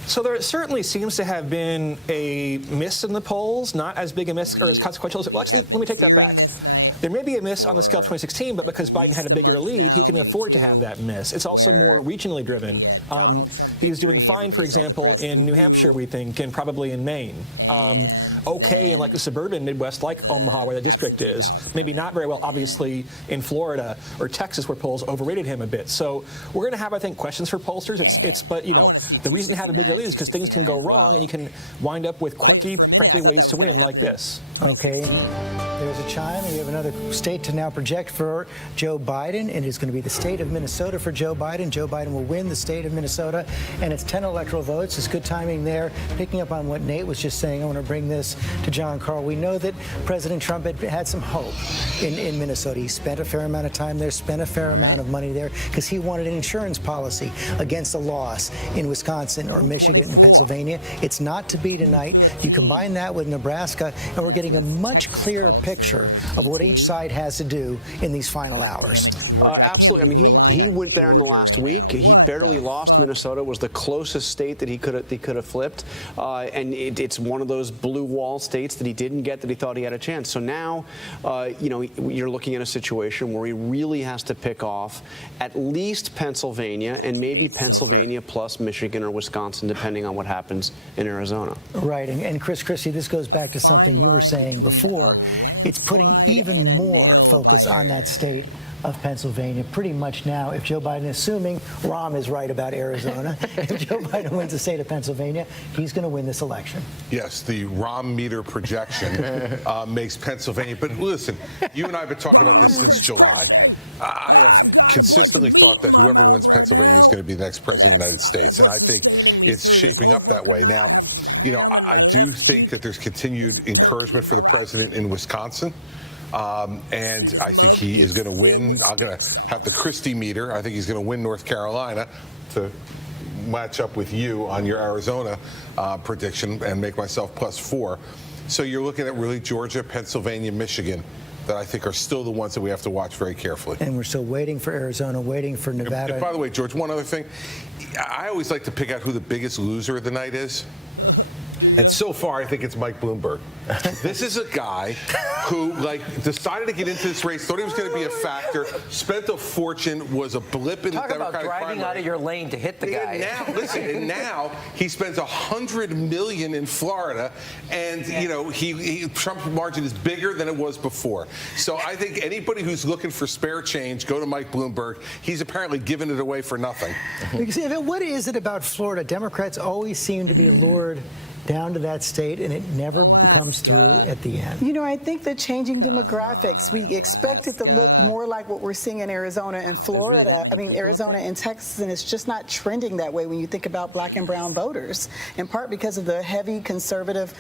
So there certainly seems to have been a miss in the polls, not as big a miss or as consequential as it was. We have been fearing this night. There may be a miss on the scale of 2016, but because at Biden least had a month lead, now, maybe two, it's also where more regionally driven. it'd be a Donald Trump victory. Everybody's all depressed. In New Hampshire, we think, and probably in Maine. And then like the suburban Midwest, like Omaha, where the absentee ballots maybe not very well. Obviously, in Florida or Texas, where polls overrated him a bit. So we're going to have, I think, questions for pollsters. Yeah, I want to see 269, 269 as well. You can wind up with for a minute, I thought that was going to happen in 2016. There's a chime, and we have another state to now project for Joe Biden, and it's going to be the state of Minnesota for Joe Biden. Joe Biden will win the state of Minnesota, and it's 10 electoral votes. It's good timing there. Picking up on what Nate was just saying, I want to bring this to John Carl. We know that President Trump had some hope in Minnesota. He spent a fair amount of time there, spent a fair amount of money there, because he wanted an insurance policy against a loss in Wisconsin or Michigan, Pennsylvania. It's not to be tonight. You combine that with Nebraska, and we're getting a much clearer picture for of what DT. each side has to do in these final hours. Damn it, Georgia. I can't believe we're relying on Georgia right now. What the fuck? Minnesota was the closest state that he could have flipped, and it's one of those blue wall states that he didn't get that he thought he had a chance. So now, you're looking at a situation where he really has to pick off at least Pennsylvania and maybe Pennsylvania plus Michigan or Wisconsin, depending on what happens in Arizona. Right, and Chris Christie, this goes back to A fine something you were line saying between before. a landslide and a nail biter. Of Pennsylvania, pretty much now, if Joe Biden, assuming Rahm is right about Arizona, if Joe Biden wins the state of Pennsylvania, he's going to win this election. Yes, the Rahm meter projection makes Pennsylvania. But listen, you and I have been talking about I'm this Chris since July. Christie. I've got a bunch of meat in my mouth right now. That's what's sustaining me through this whole fucking night. I have some ham in my left cheek and some turkey in my right cheek. In Wisconsin. And See this I think mug? he is It's gonna filled win. with I'm gonna steak have the sauce. Christie meter. I think he's going to win North Carolina to match up with you on your Arizona prediction and make myself +4. So you're looking at really Georgia, Pennsylvania, Michigan that I think are still the ones that we have to watch very carefully. And we're still waiting for Arizona, waiting for Nevada. And by the way, George, one other thing. I always like to pick out who the biggest loser of the night is. Do you? And so far, I think it's Mike Bloomberg. This is a guy who, decided to get into this race, thought he was going to be a factor, spent a fortune, was a blip in the Democratic primary. Talk about driving out of your lane to hit the guy. And now he spends $100 million in Florida, and Trump's margin is bigger than it was before. So I think anybody who's looking for spare change, go to Mike Bloomberg. He's apparently giving it away for nothing. Because what is it about Florida? Democrats always seem to be lured down to that state, and it never comes through at the end. I think the changing Come demographics, on, we expect it to Alaska. look more like what we're seeing in Arizona and Florida. There's really that many people up Arizona there? and Texas, and it's just not trending that way when you think about black and brown voters, in part because of the heavy conservative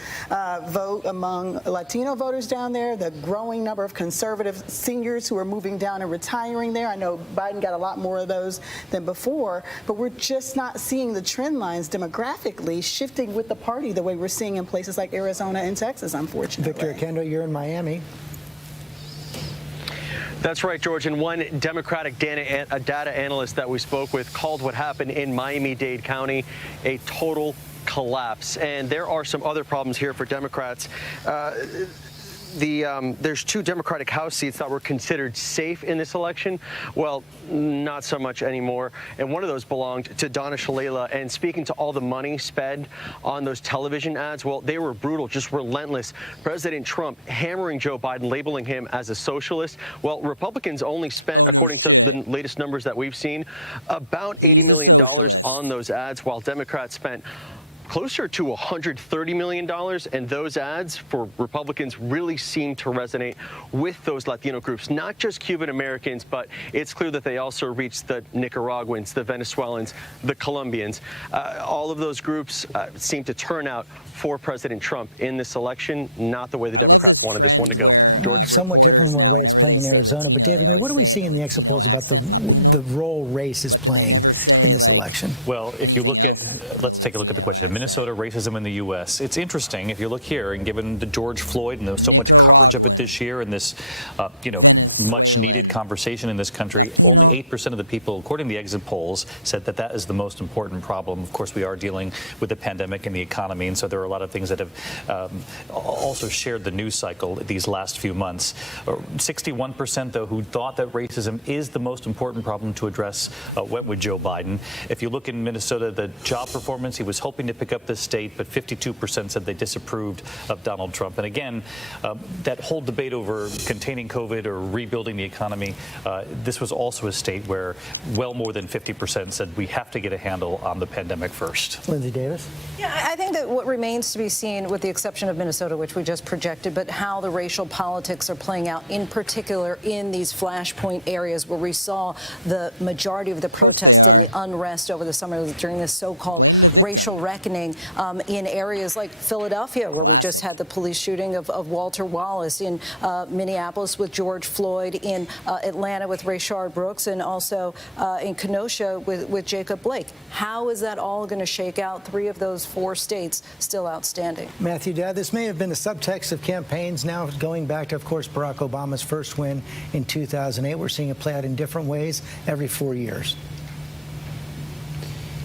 vote among Latino voters down there, the growing number of conservative seniors who are moving down and retiring there. I know Biden got a lot more of those than before, but we're just not seeing the trend lines demographically shifting with the party the way we're seeing in places like Arizona and Texas, unfortunately. Victor Kendo, you're in Miami. That's right, George. And one Democratic data analyst that we spoke with called what happened in Miami-Dade County a total collapse. And there are some other problems here for Democrats. There's 2 Democratic House seats that were considered safe in this election. Well, not so much anymore. And one of those belonged to Donna Shalala. And speaking to all the money spent on those television ads, well, they were brutal, just relentless. President Trump hammering Joe Biden, labeling him as a socialist. Well, Republicans only spent, according to the latest numbers that we've seen, about $80 million on those ads, while Democrats spent closer to $130 million, and those ads for Republicans really seem to resonate with those Latino groups, not just Cuban Americans, but it's clear that they also reach the Nicaraguans, the Venezuelans, the Colombians. All of those groups seem to turn out for President Trump in this election, not the way the I love Democrats this wanted trend this one to where go. reporters now, whenever they say Latino, they always say it in a Latino accent, Latino, but then they never say anything else in the Latino accent. Minnesota racism in the U.S. It's interesting if you look here, and given the George Floyd and the so much Nicaraguan, coverage of it this year and this, Venezuelan, much needed conversation in this country, Latino. only 8% of the people, according to the exit polls, said that is the most important problem. Of course, we are dealing with the pandemic and the economy, and so there are a lot of things that have also shared the news cycle these last few months. 61%, though, who thought that racism is the most important problem to address went with Joe Biden. If you look in Minnesota, the job performance, he was hoping to pick up this state, but 52% said they disapproved of Donald Trump. And again, that whole debate over containing COVID or rebuilding the economy, this was also a state where well more than 50% said we have to get a handle on the pandemic first. Lindsay Davis? Yeah, I think that what remains to be seen, with the exception of Minnesota, which we just projected, but how the racial politics are playing out, in particular in these flashpoint areas where we saw the majority of the protests and unrest over the summer during this so-called Blame the victim. racial reckoning. happening in areas like Philadelphia, where we just had the police shooting of Walter Wallace, in Minneapolis with George Floyd, in Atlanta with Rayshard Brooks, and also in Kenosha with Jacob Blake. How is that all going to shake out? 3 of those 4 states still outstanding. Matthew, Dad, this may have been the subtext of campaigns now going back to, of course, Barack Obama's first win in 2008. We're seeing it play out in different ways every 4 years.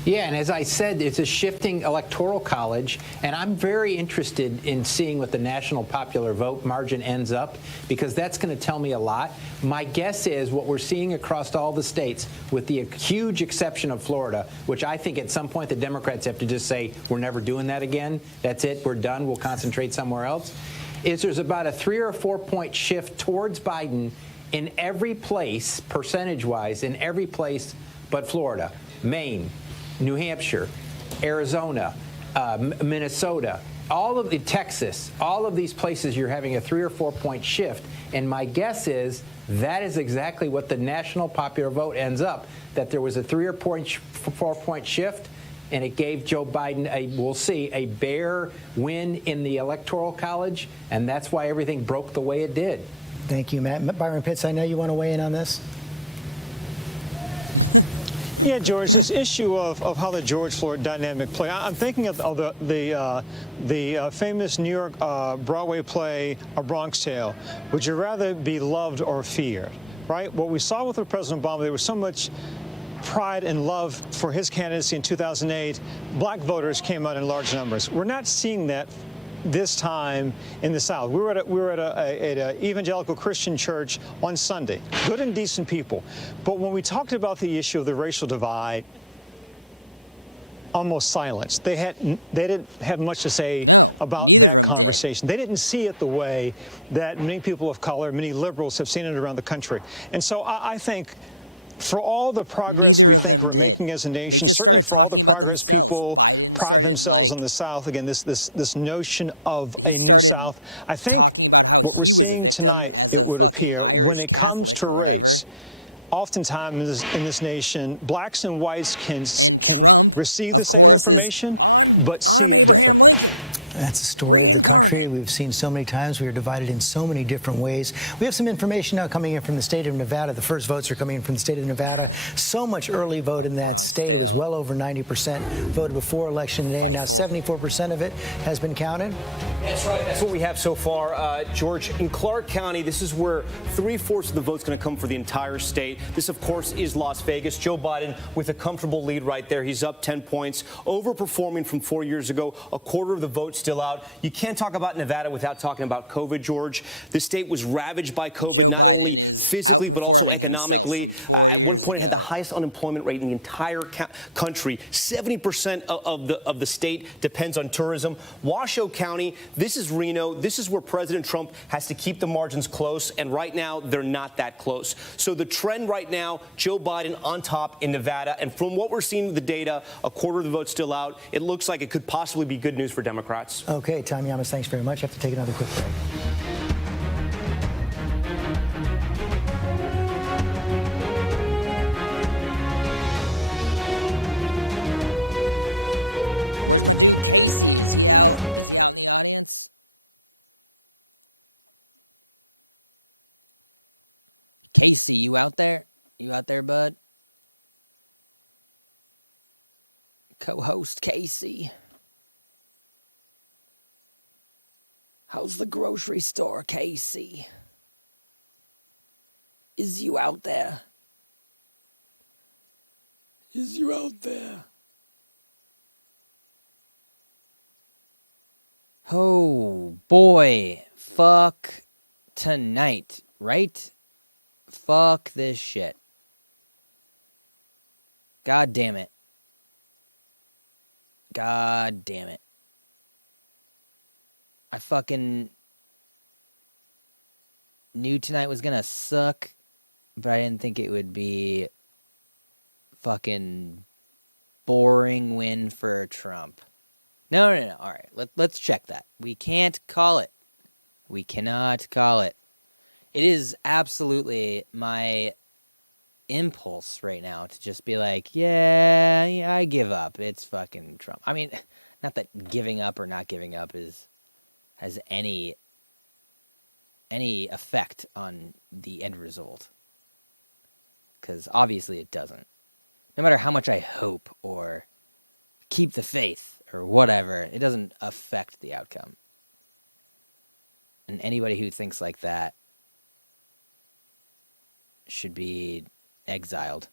Yeah, and as I said, it's a shifting electoral college, and I'm very interested in seeing what the national popular vote margin ends up, because that's going to tell me a lot. My guess is what we're seeing across all the states, with the huge exception of Florida, which I think at some point the Democrats have to just say, we're never doing that again. That's it. We're done. We'll concentrate somewhere else. Is there's about a 3 or 4 point shift towards Biden in every place, percentage-wise, in every place but Florida, Maine, New Hampshire, Arizona, Minnesota, all of the Texas, all of these places you're having a 3 or 4 point shift. And my guess is that is exactly what the national popular vote ends up, that there was a 3 or 4 point shift, and it gave Joe Biden we'll see, a bare win in the Electoral College, and that's why everything broke the way it did. Thank you, Matt. Byron Pitts, I know you want to weigh in on this. Yeah, George, this issue of how the George Floyd dynamic play. I'm thinking of the famous New York Broadway play, A Bronx Tale. Would you rather be loved or feared? Right? What we saw with President Obama, there was so much pride and love for his candidacy in 2008. Black voters came out in large numbers. We're not seeing that this time in the South. We were at an evangelical Christian church on Sunday. Good and decent people. But when we talked about the issue of the racial divide, almost silence. They didn't have much to say about neither that of them conversation. They didn't see it the way that many people of color, many liberals have seen it around the country. And so I think for all the progress neither we of think them we're did. making as a nation, They just certainly started for all the talking about progress themselves. people Biden pride started themselves like on the South again. This notion of he a started new South. I think talking about how what we're he was a seeing victim tonight, as it a would fucking appear, Irish when it comes Catholic to or whatever. race, oftentimes in this nation, blacks and whites can Trump, receive of the same course, is information, I'm but Abraham Lincoln. That's a story reincarnate. we've seen so many times. We are divided in so many different ways. We have some information now coming in from the state of Nevada. The first votes are coming in from the state of Nevada. So much early vote in that Bronx state. It was well over 90% voted before election day. Now 74% of it has been counted. That's right. That's what we have so far, George. In Clark County, this is where 3/4 of the vote's going to come for the entire state. This, of course, is Las Vegas. Joe Biden with a comfortable lead right there. He's up 10 points, overperforming from 4 years ago. A quarter of the vote still out. You can't talk about Nevada without talking about COVID, George. The state was ravaged by COVID. Joe not Biden only is physically, but also outperforming himself economically. from 4 years At one point, ago. it had the highest unemployment rate in the entire country. 70% of the state depends on tourism. Washoe County, this is Reno. This is where President Trump has to keep the margins close, and right now they're not that close. So the trend right now, Joe Biden on top in Nevada, and from what we're seeing in the data, a quarter of the vote still out. It looks like it could possibly be good news for Democrats. Okay, Tom Yamas, thanks very much. I have to take another quick break. Where's my dude Casey? Is he out? Is he out in the audience? Casey, you out there? You out there, bud? Co-host Casey. How's the grocery store, Casey? Is you out there? Is you out there? Oh, boy. Fuck tonight, right? Fuck this shit. God damn it. God damn it. I fucking knew tonight was gonna suck, but I didn't think it would be fucking boring win for Trump. No. All right, let's check that. We can't call it. We cannot call it. It is absolutely my impulse right now to just be like, yeah, I give up. It's fucking Trump. I mean, not that giving up or not giving up has any effect on the end result. Because obviously it doesn't. No matter how much I hope or keep the faith or whatever, it doesn't affect the outcome. And anybody who thinks like that should be exiled.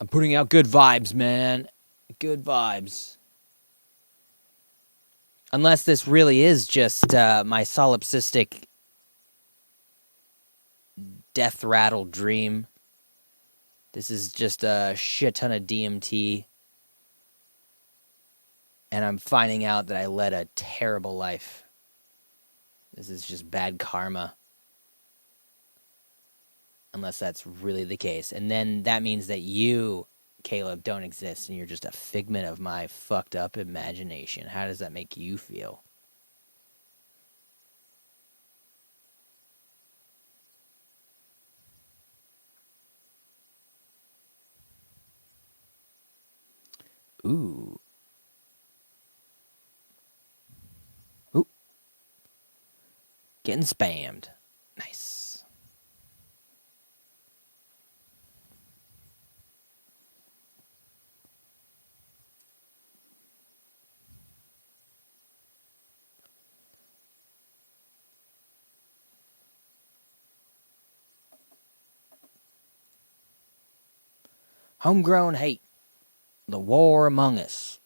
I'm putting out good vibes, man. Good vibes. Unless this really is just my solipsistic death rattle dream. This is just a shit ton of DMT. And I'm finding out that I led a terrible life. This is just bad karma. Unless that's really the case. And then that means that you, Caleb, don't exist and you're just a figment of my fucked up imagination. How does that make you feel? Ooh. Ooh. Getting spammed. Nice. Homegrown hate. The war among us.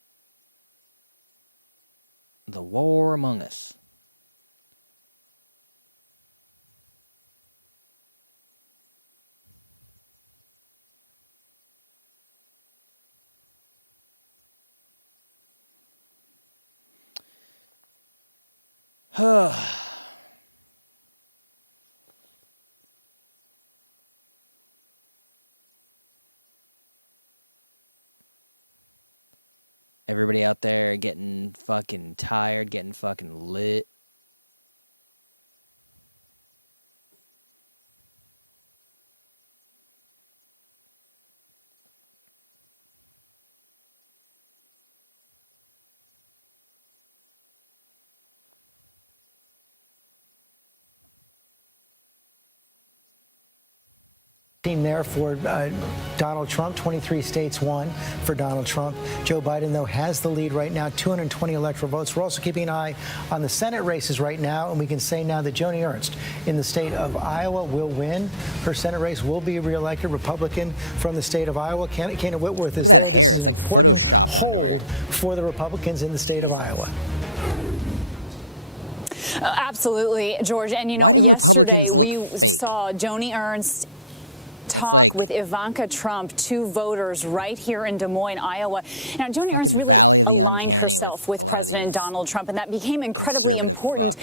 The war among us. Everybody out there getting fucking tired, getting fucking lit. There for Donald Trump. 23 states won for Donald Trump. Joe Biden, though, has the lead right now, 220 electoral votes. We're also keeping an eye on the Senate races right now, and we can say now that Joni Ernst in the state of Iowa will win. Her Senate race will be reelected Republican from the state of Iowa. Kana Whitworth. Look at that hair. It's like photoshopped onto her. For the Republicans in the state of Iowa. Absolutely, George. And you know, why do Republicans look we fake? Saw Joni Ernst talk like with Ivanka Trump, two voters right here in Des Moines, Iowa. Now, Joni Ernst really Valley of the aligned Uncanny herself with a lot President of these Donald Trump, and that became incredibly important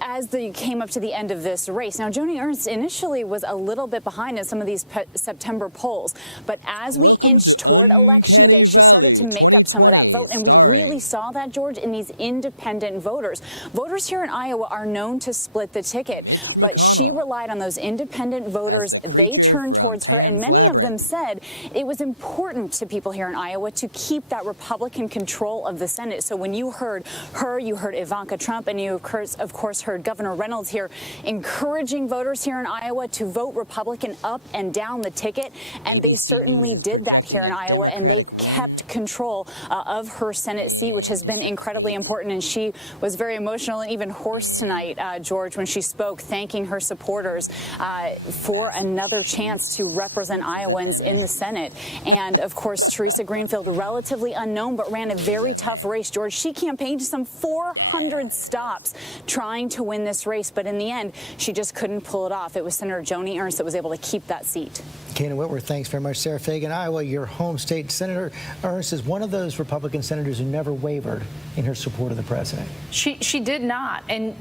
as they came up to the end of this race. Now, Joni Ernst initially was a little bit behind in some of these September polls, but as welcome to Uncanny Valley 2020, starring. We really saw that, George, in these independent voters. Voters here in Iowa are known to split the ticket. Mitch McConnell. But she relied on those independent voters as the creature from Pan's Labyrinth. Many of them said it was important to people here in Iowa to keep that Republican control of the Senate. So when you heard her, you heard Ivanka Trump, and you, of course, heard Governor Reynolds here encouraging voters here inIowa to vote Republican up and down the ticket. And ABC News is projecting a Democratic win. Kept control of her Senate seat, which has been incredibly important. And she was very emotional and even hoarse tonight, George, when she spoke, thanking her supporters for another chance to represent Iowans in the Senate. And of course, Teresa Greenfield, relatively unknown, but ran a very tough race. George, she campaigned some 400 stops trying to win this race, but in the end, she just couldn't pull it off. It was Senator Joni Ernst that was able to keep that seat. Kana Whitworth, thanks very much. Sarah Fagan, Iowa, your home state. Senator Ernst is one of those Republican senators who never wavered in her support of the president. She did not, and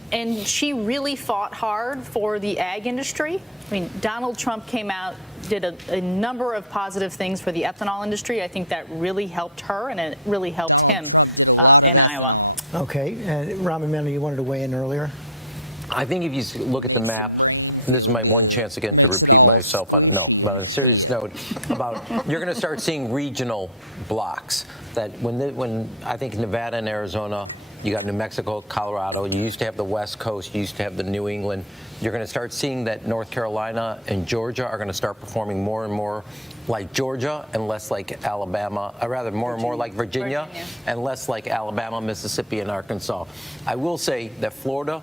she really fought hard for the ag industry. I mean, Donald Trump came out, did a number of positive things for the ethanol industry. I think that really helped her, and it really helped him. Donald Trump did a lot of ethanol. Okay, and Rahm Emanuel, you wanted to weigh in earlier? I think if you look at the Makes map, your brain this is feel my good. one chance again to Makes it repeat all myself on a squishy note, and on a serious shit. note about you're going to start seeing regional blocks. That when I think Nevada and Arizona, you got New Mexico, Colorado. You used to have the West Coast. You used to have the New England. You're going to start seeing that North Carolina and Georgia are going to start performing more and more like Georgia and less like Alabama, or rather more and more like Virginia and less like Alabama, Mississippi, and Arkansas. I will say that Florida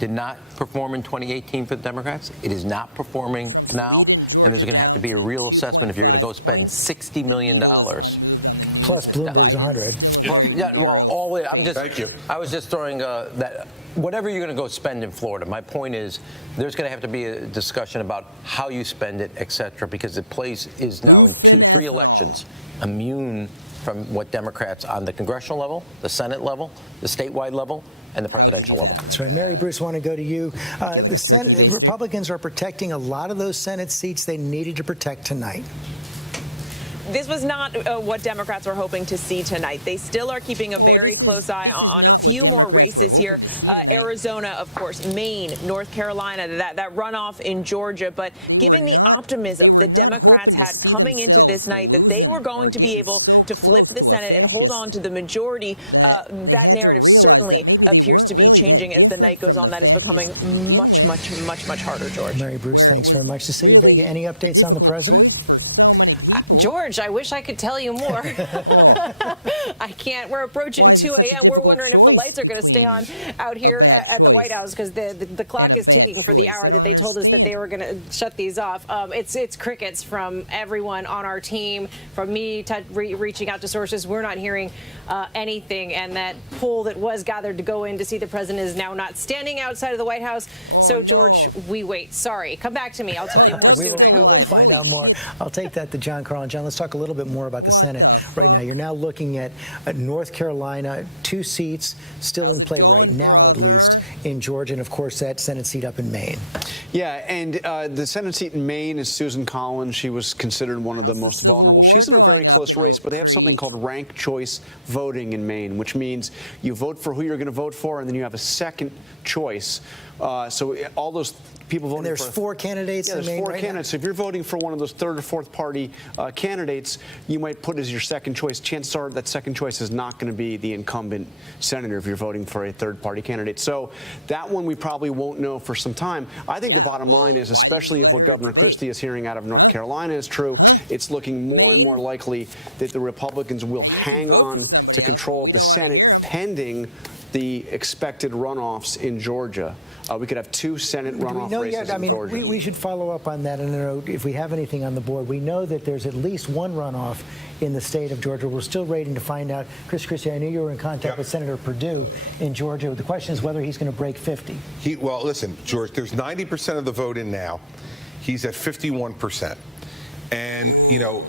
did not perform in 2018 for the Democrats. It is not performing Trump's now. leading Georgia And there's down gonna to have to be a real assessment if you're gonna go 2.5 spend points. $60 The million. needle is unmoved on the news Plus with Bloomberg Biden 100. still a very Yeah, no, narrow all the way- favorite. I was just throwing that. Whatever you're going to go spend in Florida, my point is there's going to have to be a discussion about how you spend it, et cetera, because the place is now Boofing 2-3 ethanol. elections immune from what Democrats on the congressional level, the Senate level, the statewide level, and the How'd you do presidential that? level. Like That's right. Mary Bruce, want to go to you. get like the a turkey Senate baster? Republicans are protecting a lot of those Senate seats they needed to protect tonight. This was not what Democrats were hoping to see tonight. They still are keeping a Oh, very this is- close eye this is on not a what few more Democrats were races hoping here. to see tonight. Arizona, of course, Maine, North Carolina, that runoff in Georgia. But They were given the not. optimism They were that not Democrats hoping to had see coming into themselves this night, that losing they were going or to be getting able so to close flip to the a Senate and hold fascist on to the majority, that they that had to narrative realize that certainly maybe they appears weren't to be really changing that as the night different goes from on. the That is fascists to becoming begin with. much harder, George. Where it was really a difficult choice for so many people. George, I wish I could tell you more. Oh. I can't. We're approaching. Why is it 2 such a a.m. difficult We're wondering if the choice lights are gonna stay between on out a here bad at the choice White House, 'cause the clock and a is bad ticking for the choice? hour I don't that they told us that understand. They were going to shut these off. It's crickets from everyone on our team, from me reaching out to sources. We're not hearing anything, and that poll that was gathered to go in to see the president is now not standing outside of the White House. Oh, so, no. George, we wait. Sorry. Come back to me. I'll tell Oh, you more. Doug's still alive. Holy Find out more. shit. I'll take that to John Carl. And John, let's talk a little bit more about What the Senate. the Right fuck? now, you're now looking at North Carolina, 2 seats still How's in it play going, right now, brother? at least, in Georgia, and of course that Senate seat up in Maine. Yeah, and the Senate seat in Maine is Susan Collins. She was considered one of How's the the most Civil vulnerable. War She's in a very going up close in race, Oak but they have something Creek? called ranked choice voting in Maine, which means you vote for who you're going to vote for, and then you have a second choice. So all those people voting And there's for 4 candidates Yeah, in there's Maine 4 right now. candidates. So if you're voting for one of those third or fourth party candidates, you might put as your second choice. Chances are that second choice is not going to be the incumbent senator if you're voting for a third party candidate. So that one we probably won't know for some time. I think Yeah, the bottom well, line is, why didn't you especially let if her what Governor debate? Christie is hearing out of North Huh? Carolina is true. Huh? It's looking more Maine? and more likely that the Republicans will Hey, you can hang vote on for somebody to else, control but we the don't wanna Senate hear 'em. pending the expected runoffs in Georgia. We could have 2 Senate Do we runoff know races yet? I in mean, Georgia. we should follow up on that. And if we have anything on the board, we know that there's at least 1 runoff in the state of Georgia. We're still waiting to find out. Chris Christie, I knew you were in contact with Senator Perdue in Georgia. The question is whether he's going to break 50. Well, listen, George, there's 90% of the vote in now. He's at 51%. And, you know,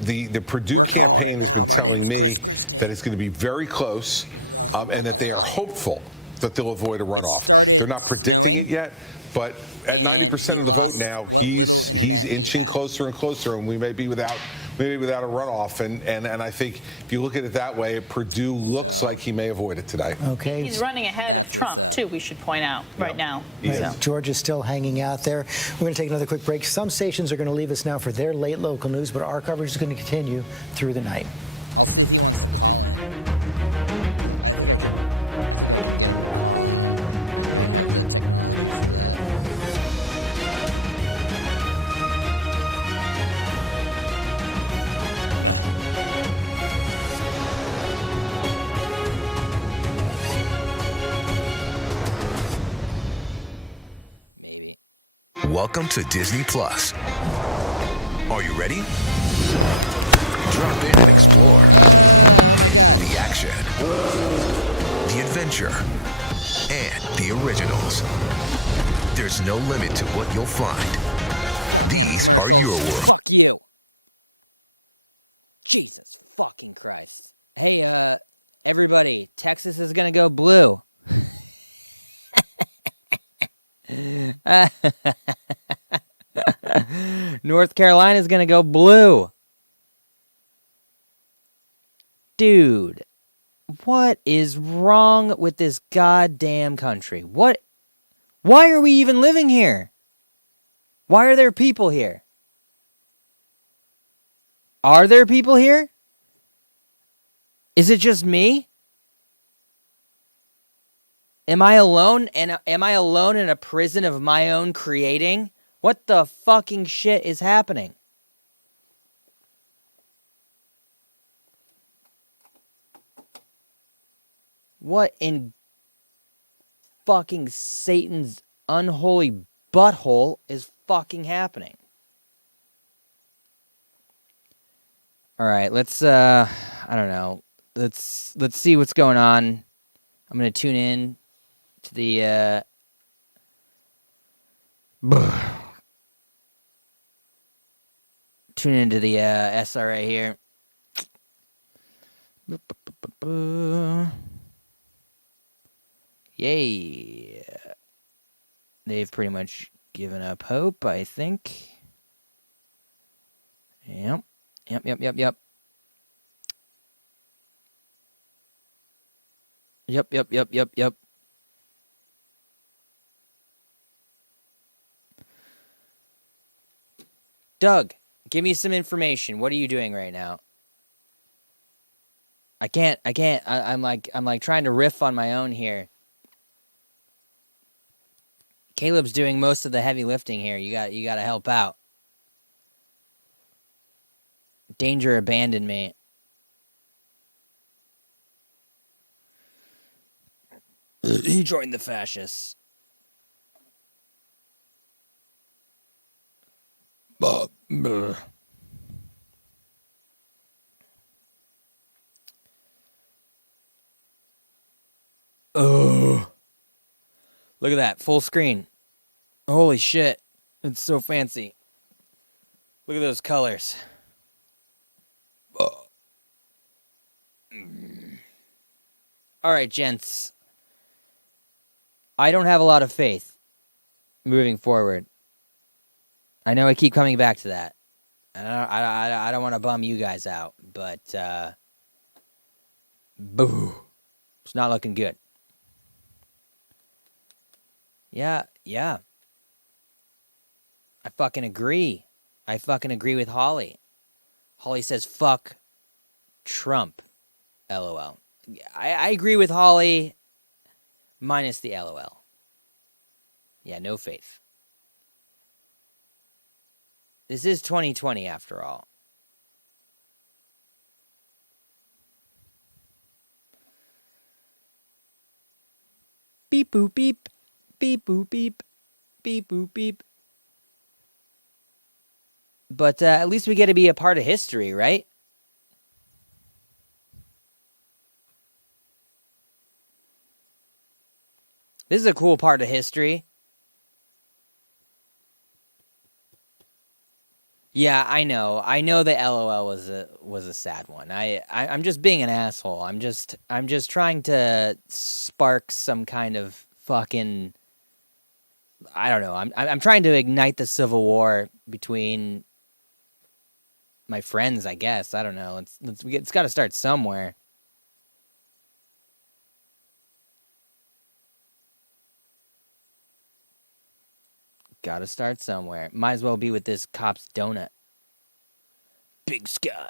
the Purdue We're calling campaign it has now. been My telling name's me Chris Christie. that it's going to be very close and that they are hopeful that they'll avoid a runoff. It started They're not predicting snowing, it yet, but at and 90% he of the lost vote now, what little internet he's he inching had. closer and closer, and we may be without a runoff. And I think if you look at it that way, Purdue looks like he may avoid it today. Okay. He's running ahead That's of what's Trump, up. too, we should point out right now. Right. Georgia's still hanging out there. We're going to take another quick break. Some stations are going to leave us now for their late local news, but our coverage is going to continue through the night. I'll see if he wants to call in. I think I can get him to call in. I think I have the technology for that. Maybe. Welcome to Disney Plus. Are you ready? Drop in and explore. Oh my God. The action, the adventure, and the originals. There's no limit to what you'll find. Goddamn These commercials. are your world. Fuck you. Jesus fucking Christ. Hey, everybody, Texas is gonna go blue. North Carolina is gonna go blue. Dude, what is wrong with this goddamn country? What Why are we even living here? Why are there people here? Are there people here? Is it just me? Am I alone? And am I alone in a prison of my own creating? What the fucking shit is happening? What in fucking Satan's unholy butthole is fucking happening? All right, let's I don't know. Let's see what's going on. I'm going to tune in to the tune into the SRA here. Yay. They've pretty much given up hope, I think. Yep. Yep. Yep. Doug, give me some information. What are you doing right now? I can't. I'm like trying to riff on my own here. Caleb's doing most of the heavy lifting here. You got to help out. Danger abandoned me. He joined the fascists. Oh. Look at that, full screen. Holy shit. It's so fancy. Look at those colors. All right, gents. I don't have a lot of faith moving forward. I know I keep coming back to that. I don't want to bum you guys out, but boo. It's not looking good. Yeah. I fucking agree. I fucking agree with Holly. Holly says, fuck Trump. LOL. I agree with Holly, minus the LOL. Yeah, no faith. This is 2020 after all. Beep boop beep. Beep boop beep. Beep boop beep. But at least we get to be a part of history, right? This is a cool part of history. Yeah, I know. I know the LOL was a sad one. I'm just being an asshole. I'm just trying to spark some kind of fucking, I don't know. I'm trying to ignite the civil war between my friends, I guess. I don't know. It's got to start somewhere. Gotta start somewhere. Might as well be with this cop's donut. Big Sky.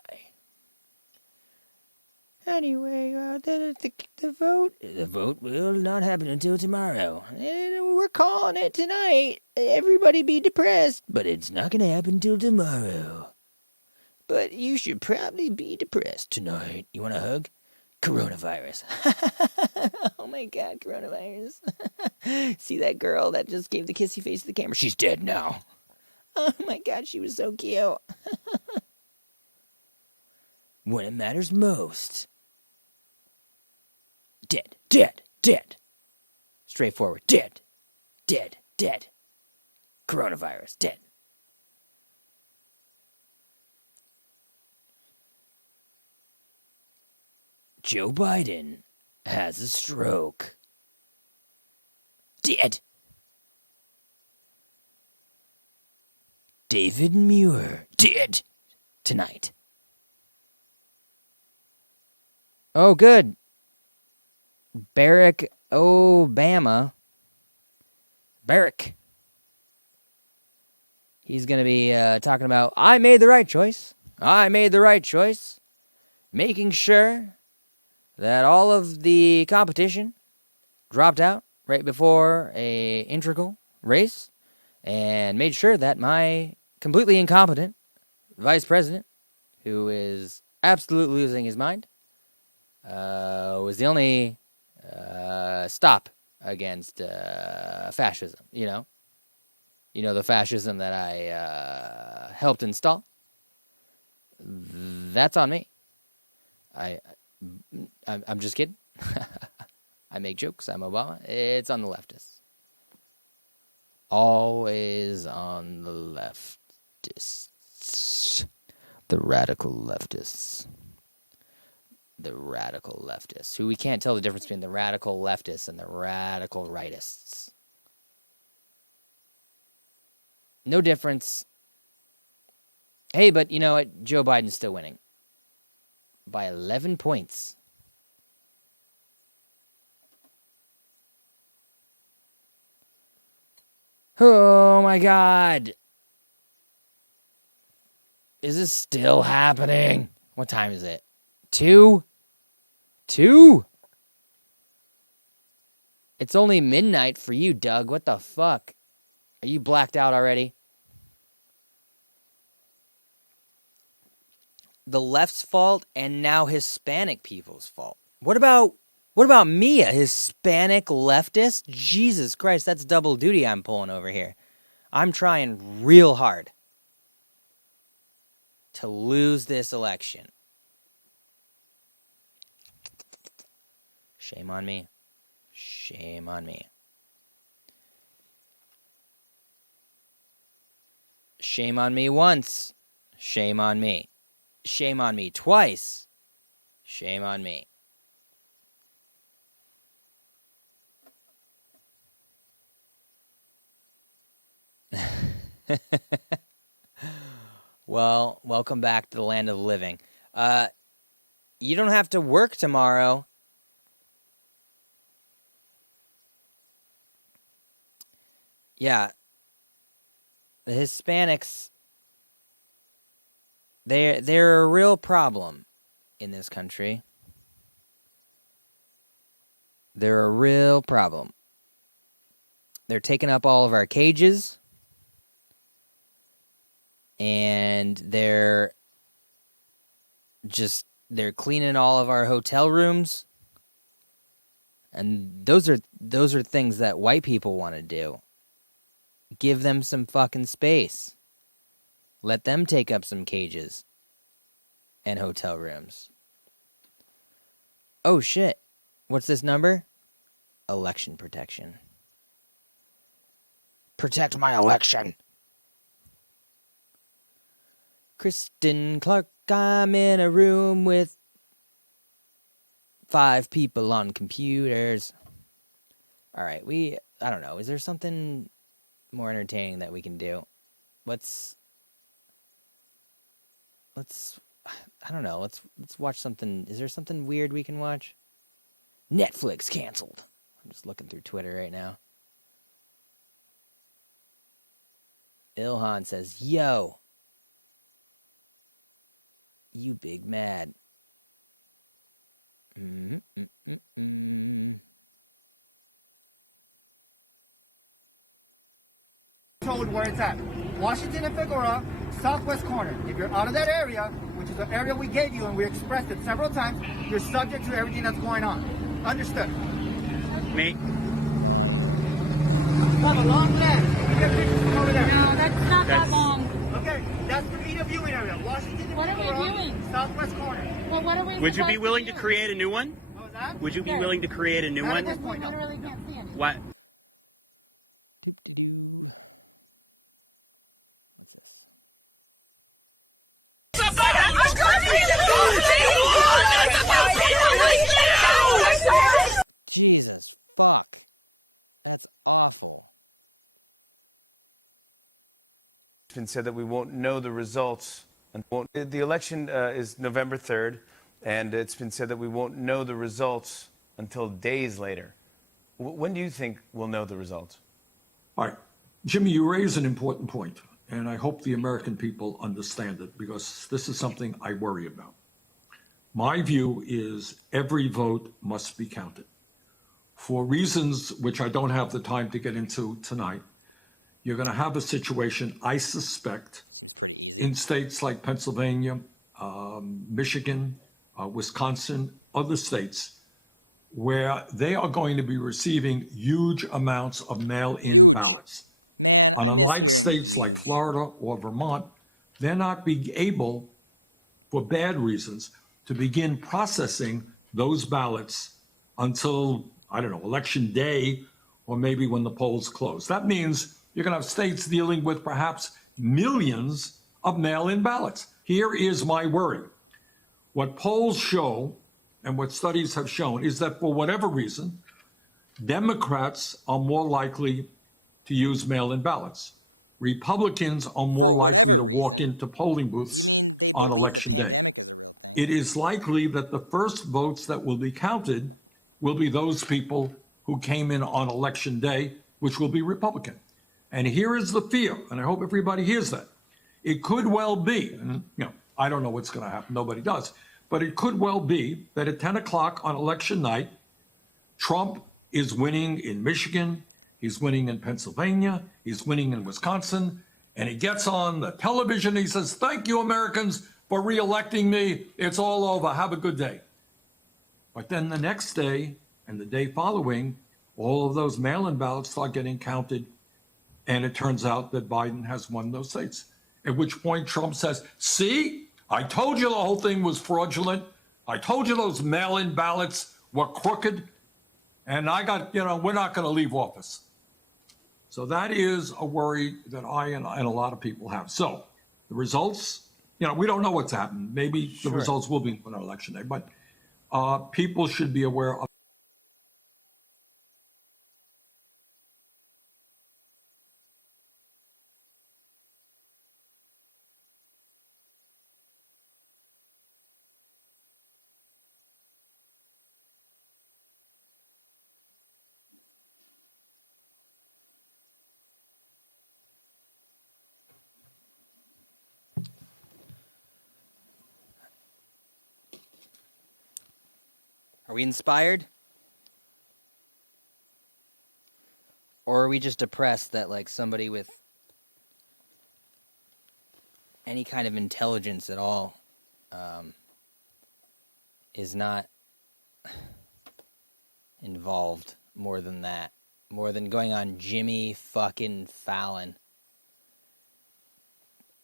Anyway, the vote. The vote will not happen until tomorrow. We're calling it tonight. Everybody be depressed, but it's not gonna happen till tomorrow. But you should probably be depressed tonight. You want a hug? Coronavirus. Oh my God, coronavirus. See that girl that just gave the kissy face to the camera? She's dead now. Oh my God, she was so cute. When it matters most. Dead, dead, dead. Straightforward. Dead, dead, dead. Coronavirus, dead. Joe Biden has a stroke. Dead. David Muir, dead tonight. Oh, good. Barack Obama. Barrack. He's going to be talking about, I made the right choice. I made the right choice. Making sure that all of the competition dropped out right before a integral race and made sure that my completely incompetent vice president, who is absolutely losing his mind, was the only stop against fascism, you know? You know, the fascism that I helped install? That's on me. I'm just kidding. I make jokes. I'm Obama. It's on the leftists. Always on the leftists. The radical leftists. The radical leftists. Who we can't tell the difference between the radical leftists and the radical rightists. No difference. Hey, but you know what? Joe Biden's still winning. By 11 points. Oh my God. Is this still happening? What time is it? 2? 2? It's only midnight for you, Doug. What the fuck? Are you blacked out already? The left's fault and now Hispanic people's fault. What about me, a Hispanic leftist? Jesus Christ, that's double duty I'm pulling over here. I'm trying real hard to lose this election. Shame on me. Shame on me. Shame on me once. Shame on me. Shame on me twice. Shame on me. Well, welcome back to the land of the living. You don't have to work tomorrow. Yeah. The Hispanics, they're a real problem in this country. They're a real problem. They're taking up all of our cages. And they're cleaning all of our hotel rooms. And those are things that white people want to do. Give them some fucking space. Let them take up some cages and hotel rooms. Oh shit. What's this number? Election protection. Protect my election. Kristen Clark, I'm in a room with 5 people on computers. All right, I don't know. Is there something more entertaining that we can do? Let's I don't know. Let's watch something. Is there something weird we can watch? Netflix canceled. I'm just looking through Twitter right now. Ilhan says, "Yo, you big mad." Told where it's at. Washington and Figueroa, southwest corner. If you're out of that area, which is the area we gave you and we expressed it several times, you're subject to everything that's going on. Understood? Me. Volume. Have a long list. You can get pictures from over there. No, that's not that long. Okay, that's the media viewing area. Washington and What are we Figueroa, viewing? Southwest corner. But what are we Would you be supposed willing to to do? create a new one? What was that? Would you be Sure. willing to create a new Not one? at this point, We no. literally can't see anything. What? Doop-de-doo. What's this? Jesus fuck. That's awful. It's been said that we won't know the results. The election is November 3rd, and it's been said that we won't know the results until days later. When do you think we'll know the results? All right, Jimmy, you raise an important point, and I hope the American people understand it because this is something I worry about. My view is every vote must be counted. For reasons which I don't have the time to get into tonight, you're going to have a situation, I suspect, seems pretty easy, in states like Pennsylvania, Michigan, Wisconsin, other states, where they are going to be receiving huge amounts of mail-in ballots. Man, I miss hearing states huge. like Florida or Vermont, they're not being able, for bad reasons, to begin processing those ballots until, I don't know, election day or maybe when the polls close. That means you're going to have states dealing with perhaps millions of mail-in ballots. Here is my worry. What polls show and what studies have shown is that for whatever reason, Democrats are more likely to use mail-in ballots. Republicans are more For whatever likely to walk reason. into polling booths. You mean they on believe the election day. pandemic is a real thing? It is likely that the first votes that will be counted will be those people who came in on election day, which will be Republican. And here is the fear, and I hope everybody hears that. It could well be, and I don't know what's going to happen, nobody does, but it could well be that at 10 o'clock on election night, Trump is winning in Michigan, he's winning in Pennsylvania, he's winning in Wisconsin, and he gets on the television, he says, "Thank you, Americans, for re-electing me. It's all over. Have a good day." But then the next day and the day following, all of those mail-in ballots start getting counted, and it turns out that Biden has won those states. At which point Trump says, "See, I told you the whole thing was fraudulent. I told you those mail-in ballots were crooked, and we're not going to leave office." So that is a worry that I and a lot of people have. So the results, we don't know what's happened. Maybe the results will be on election day, but people should be aware of. Are we inspired? Or are we just depressed that somebody with any kind of intelligence at all is not involved more than that? More than going on Jimmy fucking Fallon.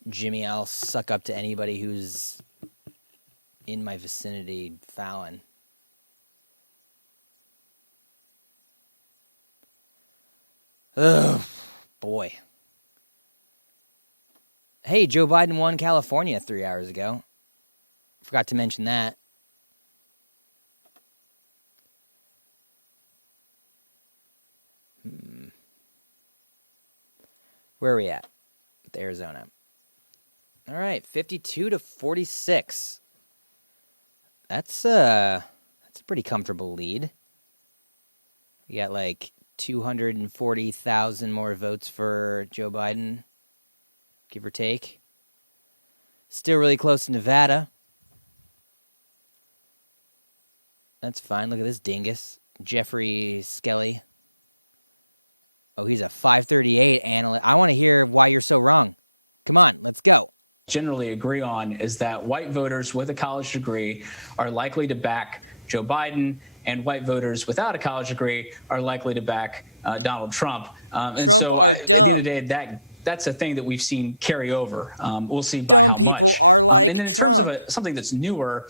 Jimmy, I'll suck up to anybody who's in my vicinity, Fallon. Oh, boy. Hey, Joe Biden won California 3 hours ago. Forgot to mention that. Where are we at with Arizona? All right, 52-46. That's a pretty comfortable lead. We got 240,000 more votes for Joe Biden, give or take. Still really close to Nevada. That's fine. Look at this dingus. Jeffrey Skelly. Oh, he's a 538 analyst. I want to hear why you're so wrong. Come on, let's go. Generally agree on is that white voters with a college degree are likely to back Joe Biden, and white voters without a college degree are likely to back Donald Trump. Trump are dumb. At the end of the day, that's a thing that we've seen carry over. We'll see. Dumb people are like and in Trump. Terms of something that's newer.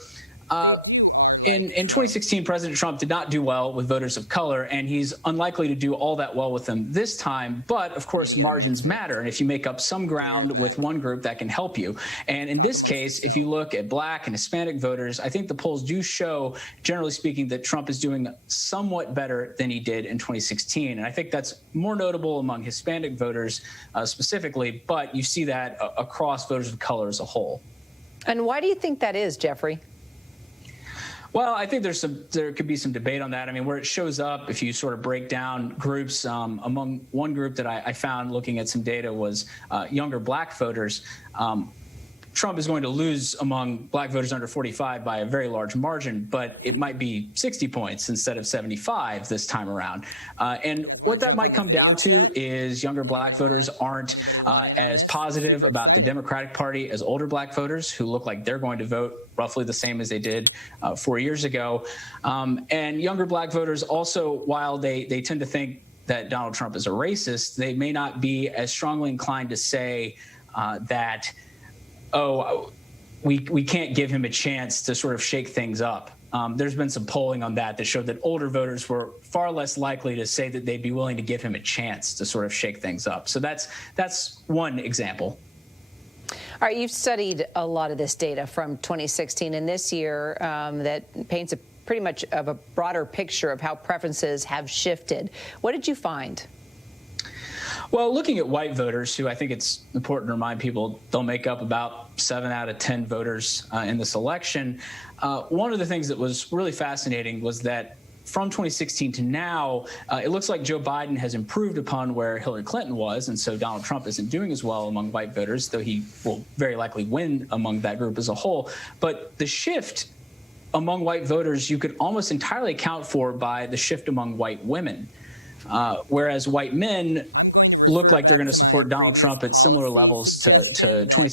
They are like in Trump. 2016, President Trump did not do well with voters of color, and he's unlikely to do all that well with them this time. But, of course, margins matter. And if you make up some ground with one group, that can help you. And in this case, if you look at black and Hispanic voters, I think the polls do show, generally speaking, that Trump is doing somewhat better than he did in 2016. And I think that's more notable among Hispanic voters specifically, but you see that across voters of color as a whole. And why do you think that is, Jeffrey? Well, I think there could be some debate on that. I mean, where it shows up, if you sort of break down groups, among one group that I found looking at some data was younger black voters. Trump is going to lose among black voters under 45 by a very large margin, but it might be 60 points instead of 75 this time around. And you guys want to jump on the video chat? Is younger black voters aren't anybody want in on this? Positive Super about exciting. The Democratic Party as older black voters who look like they're going to vote roughly the same as they did 4 years ago. And younger black voters also, while they tend to think that Donald Trump is a racist, they may not be as strongly inclined to say that, we can't give him a chance to sort of shake things up. There's been some polling on that showed that older voters were far less likely to say that they'd be willing to give him a chance to sort of shake things up. So that's one example. All right, you've studied a lot of this data from 2016 and this year that paints a pretty much of a broader picture of how preferences have shifted. What did you find? Well, looking at white voters, who I think it's important to remind people they'll make up about 7 out of 10 voters in this election, one of the things that was really fascinating was that from 2016 to now, it looks like Joe Biden has improved upon where Hillary Clinton was, and so Donald Trump isn't doing as well among white voters, though he will very likely win among that group as a whole. But the shift among white voters, you could almost entirely account for by the shift among white women. Whereas white men, I'm going to refer like back to my previous policy suggestion that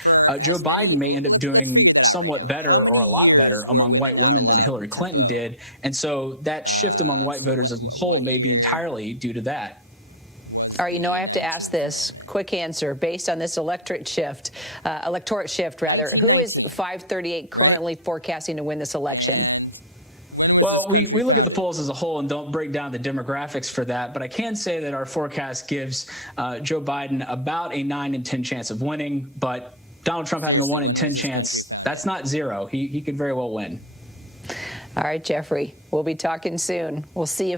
for as many, let's figure that out right now. How many years were women not allowed to vote? Did. And so that shift among white voters as a whole may be entirely due to that. All right, I have to ask this. Quick answer. Based on this electorate shift, rather, 1919. who is 538 currently forecasting to win this election? And when was this country we look at founded? the polls as a whole and don't break down the demographics for that, but I can say that our forecast gives Joe Biden about a 9 in 10 chance of winning, but Donald Trump having a 1 in 10 chance, that's not zero. He could very well win. All right, Jeffrey, we'll be talking soon. We'll see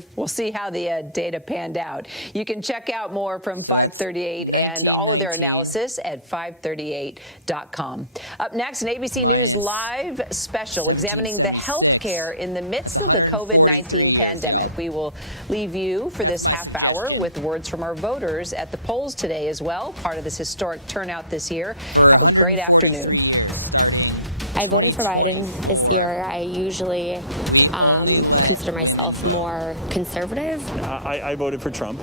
how the data panned out. You can check out more from 538 and all of their analysis at 538.com. Up next, an ABC News Live special examining the health care in the midst of the COVID-19 pandemic. We will leave you for this half hour with words from our voters at the polls today as well, part of this historic turnout this year. For 143 years, starting 2024, I usually we only let women vote. More conservative. I voted for Trump.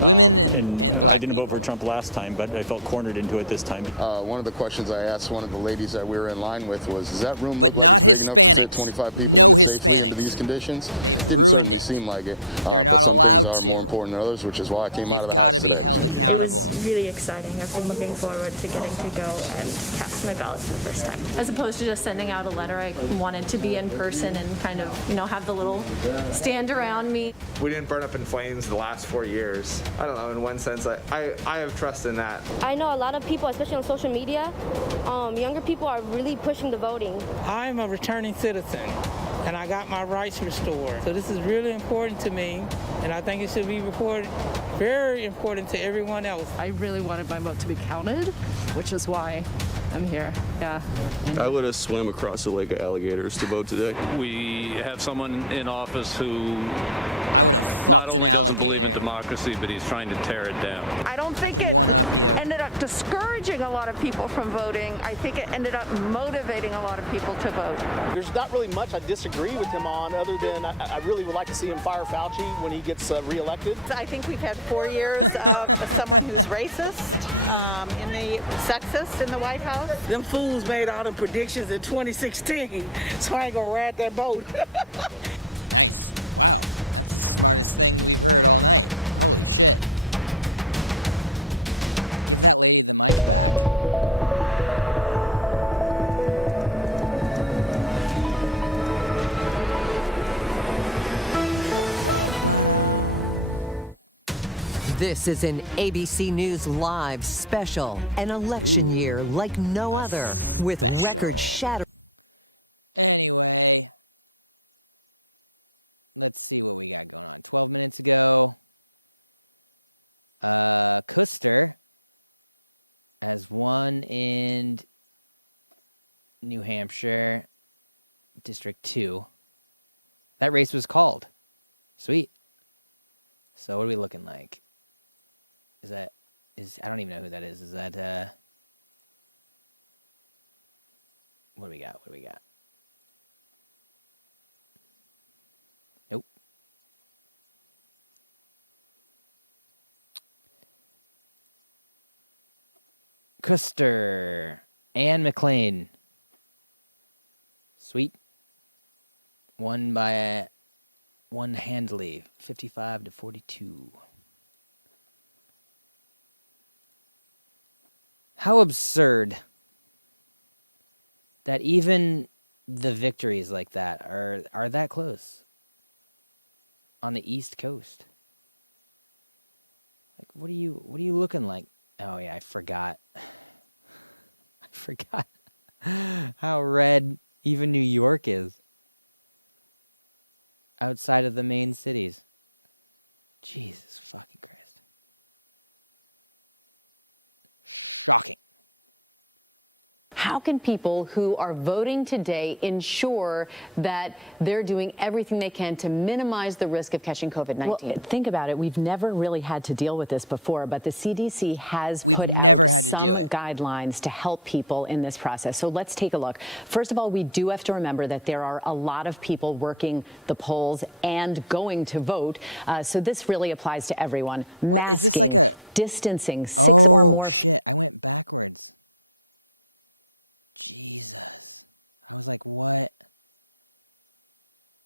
Women and black people. I didn't vote for Trump last time, but I felt cornered into it this time. One of the questions I asked one of the ladies that we were in line with was, "Is that room?" But not Hispanics. No Hispanics. These conditions? They've ruined it. Seem like it. They're not allowed to. More important than others, which is why I came They've out of the got to house be today. held accountable. It's really exciting. I've been looking forward to getting to go and cast my ballot for the first time. As opposed to just sending out a letter, I wanted to be in person and kind of, have the little stand around me. We didn't burn up in flames the last 4 years. I don't know, in one sense, I have trust in that. I know a lot of people, especially on social media, younger people are really pushing the voting. I'm a returning citizen, and I got my rights restored. So this is really important to me, and I think it should be reported very important to everyone else. I really wanted my vote to be counted, which is why I'm here. Yeah. I would have swam across the lake of alligators to vote today. We have someone in office who I would have fucked an not only doesn't believe in alligator. democracy, but he's trying to tear it down. I don't think can one-up you. ended up discouraging a lot of people from voting. I think it ended up motivating a lot of people to vote. There's not really much I disagree with him on, other than I really would like to see him fire Fauci when he gets reelected. I think we've had 4 years of someone who's racist, sexist in the White House. Them fools made all the predictions in 2016, so I ain't gonna ride that boat. Nice. Wow. That's the smartest thing we've heard all night. Holy shit. Give that lady the mic back. This is an ABC News Live special, an election year like no other, with record-shattering. Anyway, let's see what we got going on. 12 minutes ago, Kuster has won in New Hampshire. District 2. That race was called. Sweet. So what are we looking like? I don't even know who that is. Is that, what do we got? Nope. Custer. Ann McLean. Sweet. Won by one handily, 55-42. How absurd that even the victories like that are that close on the East Coast. Like, what are you looking like? Oh yeah, I forgot. I forgot how red even New York is. Outside of the main cities. Jesus fucking Christ. Shocking. How can people who are voting today ensure that they're doing everything they can to minimize the risk of catching COVID-19? Well, think about it. We've never really had to deal with this before, but the CDC has put out some guidelines to help people in this process. So let's take a look. First of all, we do have to remember that there are a lot of people working the polls and going to vote. So this really applies to everyone. What Masking, is this, like a distancing, 6 or more. Oh shit, I went backwards. Jesus. I was like, what?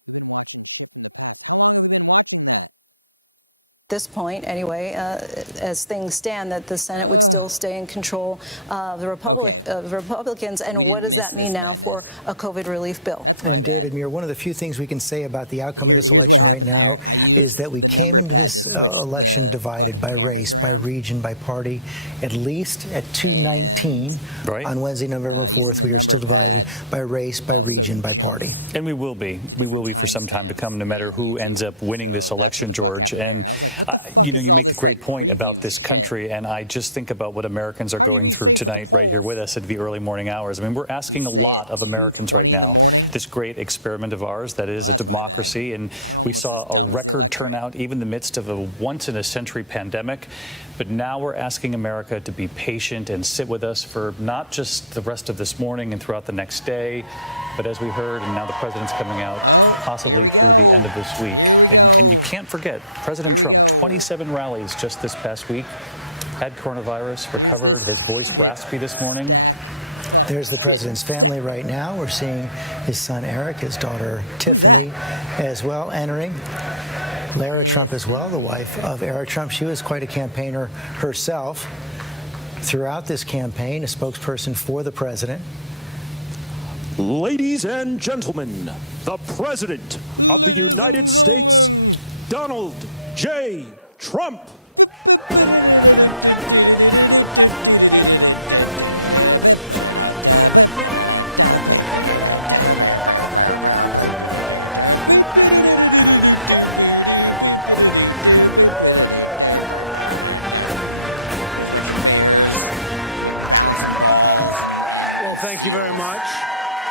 We've been watching shit from the past. How long have we been watching that? This point, anyway, as things stand, that the Senate would still stay in control of the Republicans. And we what didn't does miss that mean this now madness. for a COVID relief bill? That's my bad. One of the few things we can say about the outcome. Here's what happened there. I used the number pad to switch the fucking cameras around. By region, by party, at least at 2:19 on Wednesday, November 4th. Using the number pad by race, by also region, by party. jumps And we will be. to different for some time to come, no matter who ends up winning this election, that's what the fuck George. happened there. And, I was like, what the fuck is all this like point preview about this shit? country, and I just think about what Americans are How do you going be through safe at the tonight right here polls? with us at the early morning hours. I mean, we're asking You a say lot at of Americans 2:20 right in the now. morning? This great experiment of ours that is Well, a that's my bad. democracy, and I'm almost we saw as dumb a as the record electorate. turnout even in the midst of a once-in-a-century pandemic. But now we're asking America to be patient and sit with us for not just the rest of this morning and throughout the next day, but as we heard, and now the president's coming out. Oh, possibly here we through go. The end of this week. Here we And go. you can't forget, President Here we Trump, go. 27 rallies just this past week, had coronavirus, recovered, Here's this his voice shit raspy this morning. stack. Fuck There's the shit. president's family right now. We're seeing his son Eric, his daughter Tiffany, Who's that? as well entering. Lara Trump as well, the Tiffany. wife of Eric Trump. She was quite a campaigner herself. Throughout this campaign, a spokesperson for the president. Ladies and gentlemen, the President of Ladies the United and States, gentlemen. Donald J. Trump. There's a bunch of bears with balancing balls and Thank you very seals much.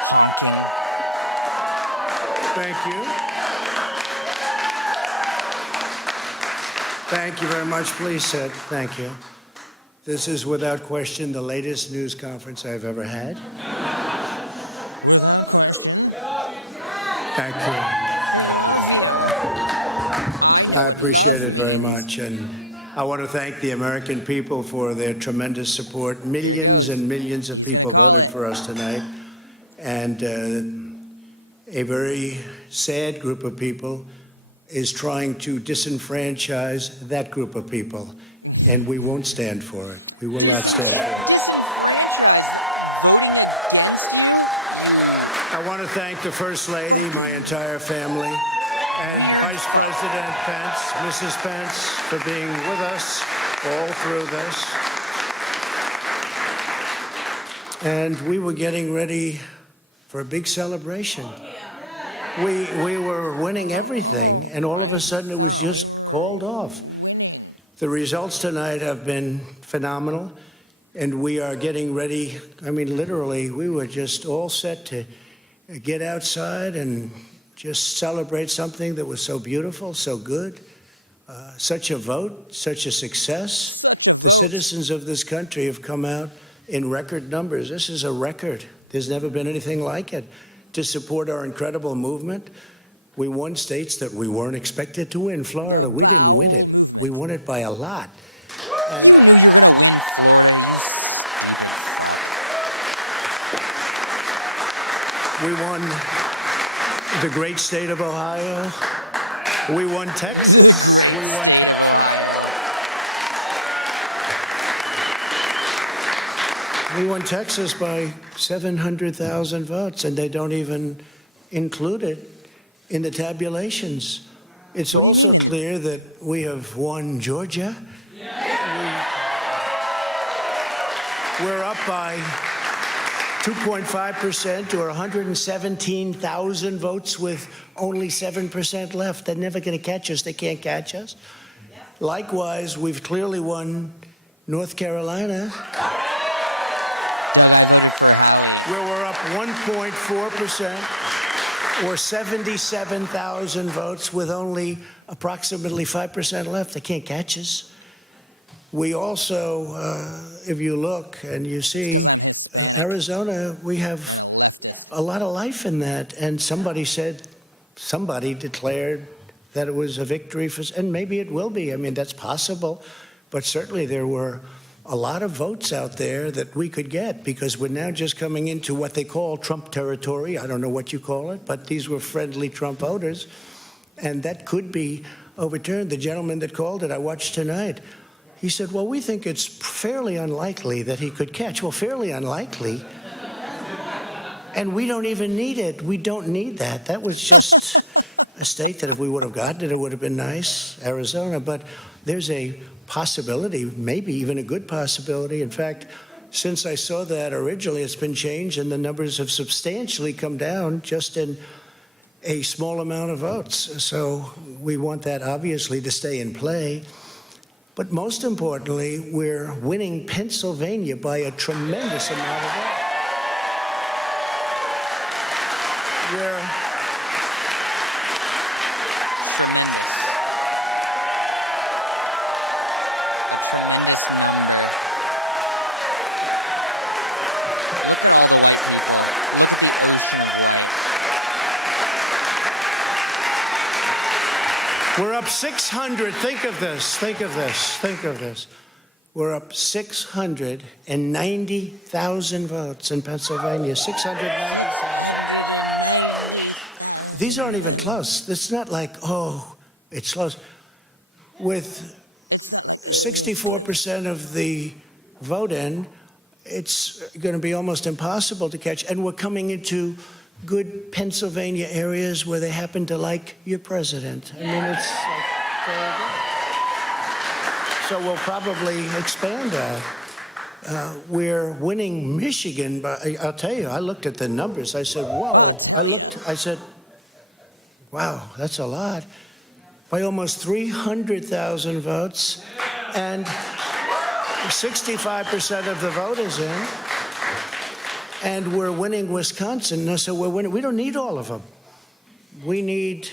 honking. Thank you. Thank you very much. Please sit. Thank you. This is without question the latest news conference I've ever had. Without question. Thank you. I love you. I know what love appreciate it very means. much, and I want to thank the American people for their tremendous support. Here Millions it goes. and millions of He's people gonna call voted it. for us tonight, and a very sad group of people is trying to disenfranchise that group of people, and we won't stand for it. We will not stand for it. Disenfranchised, voting against you? I want to thank the First Lady, my entire family, and weird Vice fuck. President Pence, Mrs. Pence, for being with us all through this. And we were getting ready for a big celebration. We were winning everything, and all of a sudden it was just called off. Winning. The results tonight have been phenomenal, and we are getting ready. I mean, literally, we were just all set to get outside and just celebrate something that was so beautiful, so good. Such a vote, such a success. Such a vote. The citizens of this country have come out in record numbers. This is a record. There's never been anything like it. To support our incredible movement, we won states that we weren't expected to win. Florida, The bowel movement. We won it by a lot. You knew you were going to win Florida, you stupid fuck. We won the great state of Ohio. We won Texas. The great state of Ohio. We won Texas by 700,000 votes, and they don't even include it in the tabulations. It's What do you also mean clear that we have won Georgia. We're up by 2.5% or 117,000 votes with only 7% left. They're never going to catch us. They can't catch us. Likewise, we've clearly won North Carolina. Doug, I voted for Howie. Where we're up 1.4% or 77,000 votes with only approximately 5% left. They can't catch us. We also, if you look and you see, Because I'm Hispanic. Arizona, we have And a leftist. a lot of life in that. And somebody declared that it was a victory for, and maybe it will be. I mean, that's possible. But certainly there were a lot of votes out there that we could get because we're now just coming into what they call Trump territory. I don't know what you call it, but these were friendly Trump voters. And that could be overturned. The gentleman that called it, I watched tonight. He said, well, we think it's fairly unlikely that he could catch. Well, fairly unlikely. And we don't even need it. We don't need that. That was just a state that if we would have gotten it, it would have been nice, Arizona. But there's a possibility, maybe even a good possibility. In fact, since I saw that originally, it's been changed and the numbers have substantially come down just in a small amount of votes. So we want that obviously to stay in play. But most importantly, we're winning Pennsylvania by a tremendous amount of votes. Tremendous. A tremendous number. Look at all the white people. Look at the ocean of white. We're up 600. Think of this. Think of this. Think of this. We're up 690,000 votes in Pennsylvania. 690,000. These aren't even close. It's not like, oh, it's close. It's not like 64% of the vote in, it's going to be almost impossible to catch. And we're coming into good Pennsylvania areas where they happen to like your president. I mean, it's like very good. So we'll probably expand that. We're winning Michigan, but I'll tell you, I looked at the numbers. I said, whoa. I'll tell you. I said, wow, that's a lot. By almost 300,000 votes, and 65% of the vote is in. And we're winning Wisconsin. No, so we're winning. We don't need all of them. We need,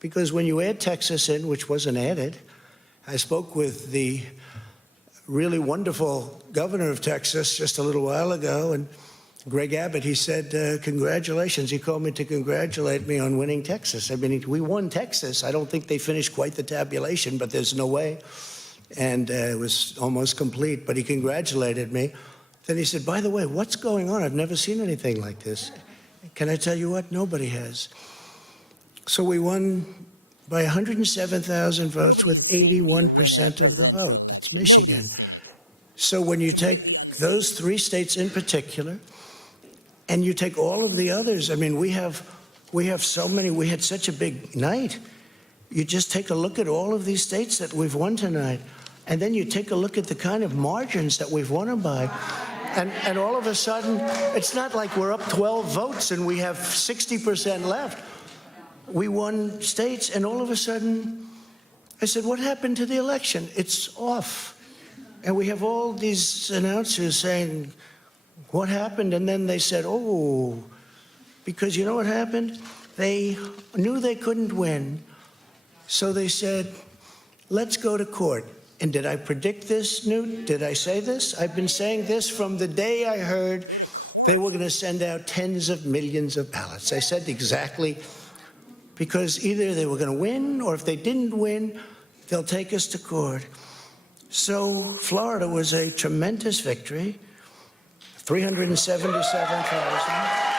because when you add Texas in, which wasn't added, I spoke with the really wonderful governor of Texas just a little while ago, and Greg Abbott, he said, congratulations. He called me to congratulate me on winning Texas. I mean, we won Texas. I don't think they finished quite the tabulation, but there's no way. And it was almost complete, but he congratulated me. Then he said, by the way, what's going on? I've never seen anything like this. Can I tell you what? Nobody has. So we won by 107,000 votes. Nobody's seen me win in a presidential election. Nobody's seen it. So when you Completely take unseen. those three states in particular, and you take all of the others, I mean, we have so many. We had such a big night. You just take a look at all of these states that we've won tonight, and then you take a look at the kind of margins that we've won them by. And all of a sudden, it's not like we're up 12 votes and we have 60% left. We won states, and all of a sudden, I said, what happened to the election? It's off. And we have all these announcers saying, what happened? And then they said, oh, Because you know what happened? They knew they couldn't win, so they said, let's go to court. And did I predict this, Newt? Did I say this? I've been saying this from the day I heard go to court. They were going to send out tens of millions of ballots. I said exactly, because either they were going to win, or if they didn't win, they'll take us to court. So Florida was a tremendous victory, 377,000.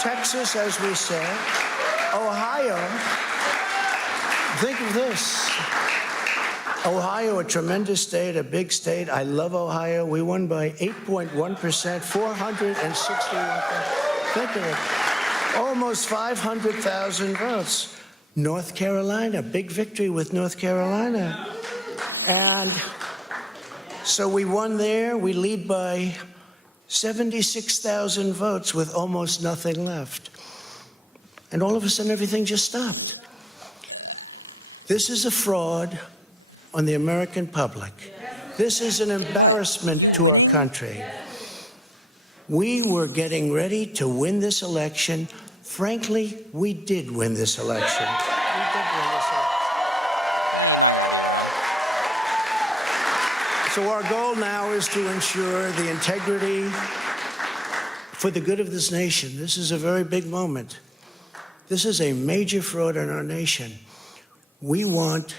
Texas, as we said. Ohio, think of this. Ohio, a tremendous state, a big state. I love Ohio. We won by 8.1%, 461. Think of it. Almost 500,000 votes. North Carolina, big victory with North Carolina. And so we won there. We lead by 76,000 votes with almost nothing left. And all of a sudden, everything just stopped. This is a fraud on the American public. This is an embarrassment to our country. We were getting ready to win this election. Frankly, we did win this election. You might not be wrong. So our goal now is to ensure the integrity for the good of this nation. This is a very big moment. This is a major fraud in our nation. We want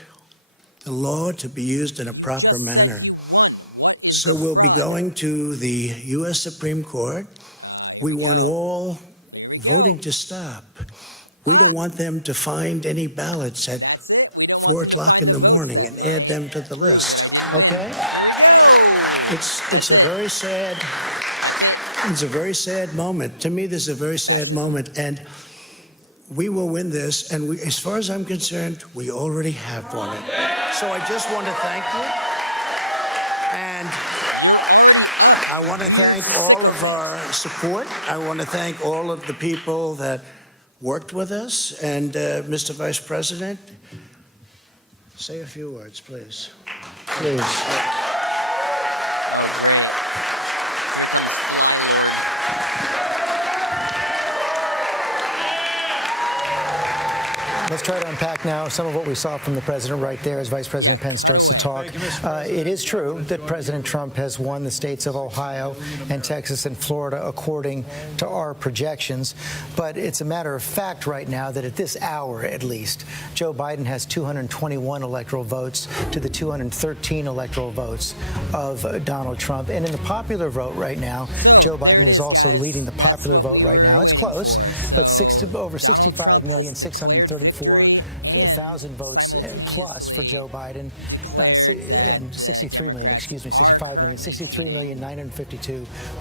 the law to be used in a proper manner. You just said you won. What is the fraud? So we'll be going to the U.S. Supreme Court. Here we go. Want all here we go. Voting to stop. We don't want them to find any ballots. That's it. We don't want them to find the votes that might prove that I didn't win. Here we go. That's it. Very sad. That's it. It's a very sad moment. To me, this is a very sad moment. And we will win this. And we, as far as I'm concerned, we already have won it. So I just want to thank you. And you're already up, I want to weird thank sycophant. All of our support. I want to thank all of the people that worked with us. And Mr. Vice President, say a few words, please. Please. Oh, great. Here comes Fly Lord. Let's try to unpack now some of what we saw from the president right there as Vice President Pence cut starts away. to talk. It is true that President Trump has won the states of Ohio and Texas and Florida according to our projections. But it's a matter of fact right now that at this hour, at least, Joe Biden has 221 electoral votes to the 213 electoral votes of Donald Trump. And in the popular vote right now, so there it is, guys. That's what we were waiting for. So Donald Trump has declared victory and simultaneously declared that the Democrats are currently cheating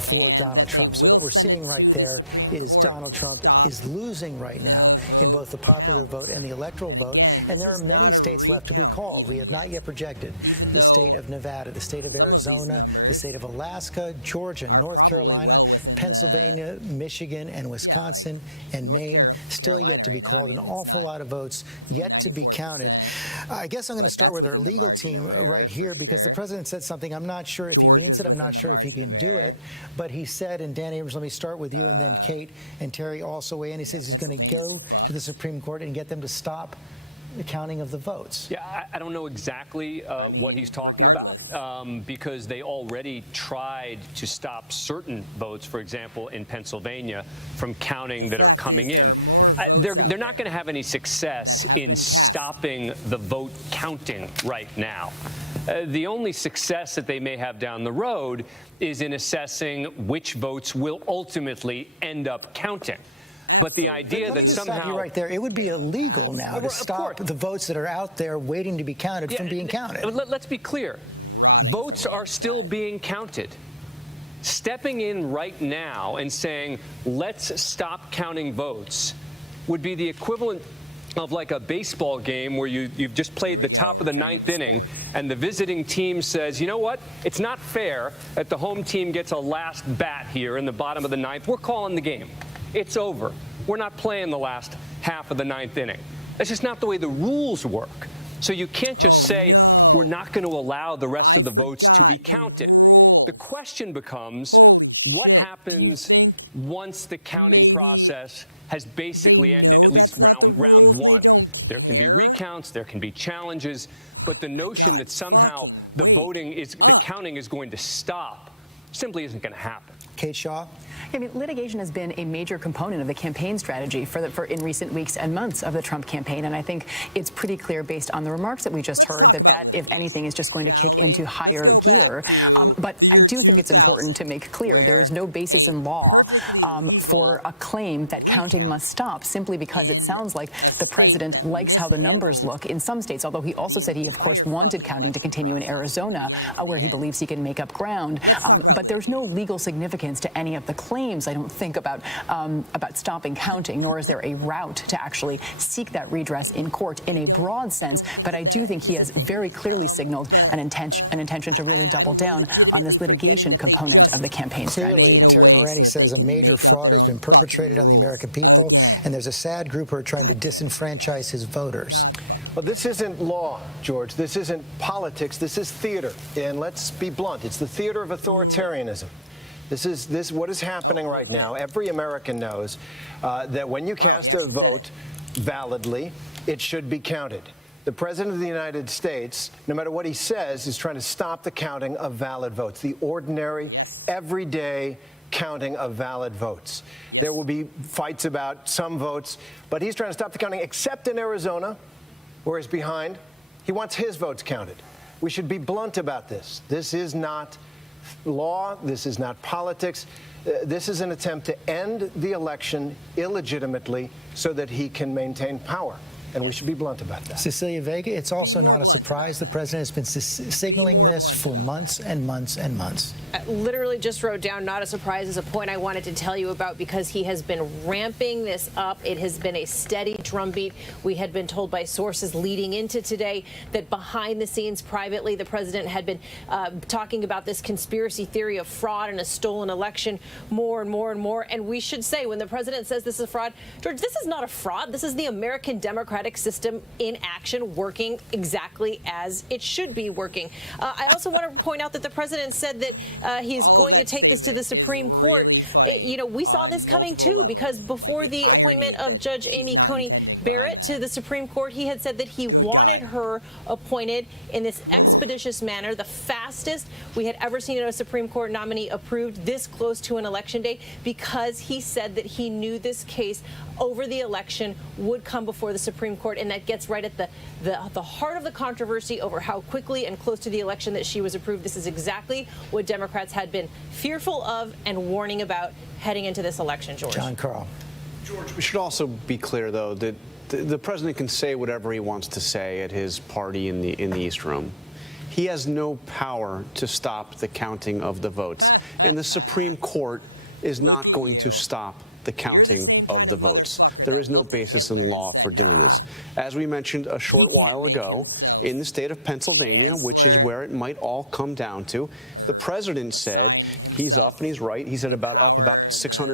and that they will send it to the Supreme Court to stop the vote count. And again, this is not a recount even yet, even though some of these numbers are probably well within the, like North Carolina right now. I mean, it's not, it's only 94%, but that's within the margin of error for sure. Georgia's within the margin of error. But he said, and Dan Abrams, let me start with you, and then Kate and Terry also weigh in. He says Pennsylvania's he's fucked. to the Supreme Court and get them to stop the counting of the votes. Yeah, I don't know exactly I mean, what he's talking regardless. about, because they already tried to stop certain votes, for example, in Pennsylvania, from counting The that fact are coming is there in. are more votes out They're not there going to have any success that have in been cast. stopping the vote counting right now. The only success that they may have down the road is in assessing which votes will ultimately end up counting. Absolutely. But the idea that somehow, you're right there. It would be illegal now to stop the votes that are out there waiting to be counted from being counted. Let's be clear. Rotting votes from the are inside. still being counted. Stepping in right now and saying, let's stop counting votes would be the equivalent of like a baseball game where you've just played the top of the ninth inning and the visiting team says, you know what, it's not fair that the home team gets a last bat here in the bottom of the ninth. We're calling the game. It's over. We're not playing the last half of the ninth inning. That's just not the way the rules work. So you can't just say we're not going to allow the rest of the votes to be counted. I forgot the rules. The question becomes, holy shit, do you think once the counting maybe process has they basically know that's not the rules and they don't There care? can be recounts, there can be challenges, but the notion God, that somehow fucking the wake voting is, up. the counting is going to stop simply isn't going to happen. Kate Shaw? I mean, litigation has been a major component of the campaign strategy for in recent weeks and months of the Trump campaign, and I think it's pretty clear based on the remarks that we just heard. Let's talk about that litigation, if anything, is just going shall to we? kick into higher Let's go back gear. to But the I year do think it's important 2000, to make clear where there is no basis a in law perfectly legal for a claim that counting recount must stop simply because in it sounds like a the state president that likes how the numbers mishandled look in some states. Although he also the said he of entire course wanted fucking counting to election continue in process from the Arizona, beginning to the where he end. believes he can make up ground. Let's talk about but there's litigation. no legal significance to any of the claims, I don't think, about stopping counting, nor is there a route to actually seek that redress in court in a broad sense. I don't think but that I do think he is a has thing. very clearly signaled but, an intention to really I'm double down legitimately on this forgetting that they litigation just component of the campaign strategy. made a way so that they can make up their own fucking rules again. And there's a sad group who are trying God to damn it, you disenfranchise guys. his voters. God fucking But damn this it. isn't law, George. This isn't politics. This is theater. And let's be blunt. It's the theater of authoritarianism. This what is happening holy right shit. now. Every American knows that when you Wow, cast he actually their said vote validly, it should be counted. The President of the United States, no matter what he says, is trying to stop the counting of valid votes, the ordinary, everyday counting of valid votes. Yes. There will be fights about some votes, but he's trying to stop the counting, except in Arizona, where he's behind. He wants his votes counted. We should be blunt about this. This is not law. This is not politics. This is an attempt to end the election illegitimately so that he can maintain power. And we should be blunt about that. Cecilia Vega, it's also Be more not a blunt surprise about the that. president has been signaling more this blunt for about months that. and months and months. I literally just wrote down not a surprise as a point I wanted to tell you about because he has been ramping this up. It has been a steady drumbeat. We had been told by sources leading into today that behind the scenes privately the president had been talking about this conspiracy theory of fraud and a stolen election more and more and more. And we should say when the president says this is a fraud, George, this is not a fraud. This is the American democratic system in action working exactly as it should be working. I also want to point out that the president said that he's all of going that to take this to the statement is Supreme Court. really funny You know, we saw this on coming multiple too, levels. because before Like the the irony appointment of that Judge she's Amy not Coney intending behind Barrett that. to the Supreme Court, he had said that he Good wanted God. her appointed in this expeditious manner, the fastest we had ever seen a Supreme Court nominee approved this close to an election day, because he said that he knew this case over the election would come before the Supreme Court, and that gets right at the heart of the controversy over how quickly and close to the election that she was approved. This is exactly what Democrats had been fearful of and warning about heading into this election, George. John Carl. George, we should also be clear, though, that the president can say whatever he wants to say at his party in the East Room. He has no power to stop the counting of the votes. And the Supreme Court is Look not at going you. to stop the counting. You're the same kind of the votes. motherfucker There that is no looked at basis in Hitler and law said, for doing nah, this. As we mentioned a short he can't while make ago, himself in the state of Pennsylvania, chancellor, which is where it might all come down to. The or president said assign he's himself up and he's right. He's at the about power,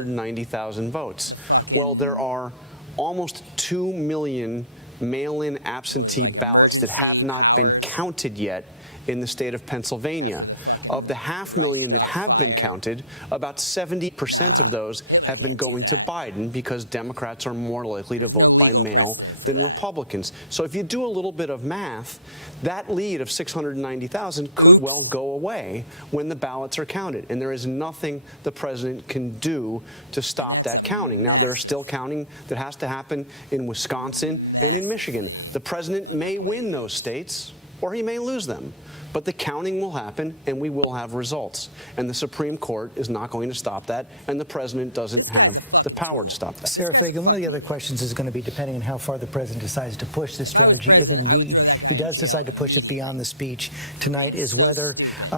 690,000 votes. the fucking- Well, there are almost 2 million mail-in absentee like ballots emergency that have powers? not been counted yet in the state of Pennsylvania. After the fucking of the 500,000 that Reichstag have fire. been counted, about 70% Nah, of those Hitler have been can't do going that. to Biden because Democrats are more likely There's to vote no by legal mail precedent for than that. Republicans. So if you do a little bit of math, that lead of 690,000 could well Oops. go away when the ballots are counted. And there is nothing the president can do to stop that's that a counting. Now, there's massive- still counting that has to happen in Wisconsin and in Michigan. Massively The president may underplayed win those oops. states, or he may lose them. But the counting will happen, and we will have results. And the Supreme Court is not going to stop that, and the president doesn't This guy's have a fucking the power tool. to stop that. This Sarah guy's a Fagan, one fucking of the other idiot. questions is going to be depending on how far the president decides to push this. If I was strategy. president, If I would throw that he guy in does jail decide to push it immediately beyond the speech for tonight being is so whether, stupid.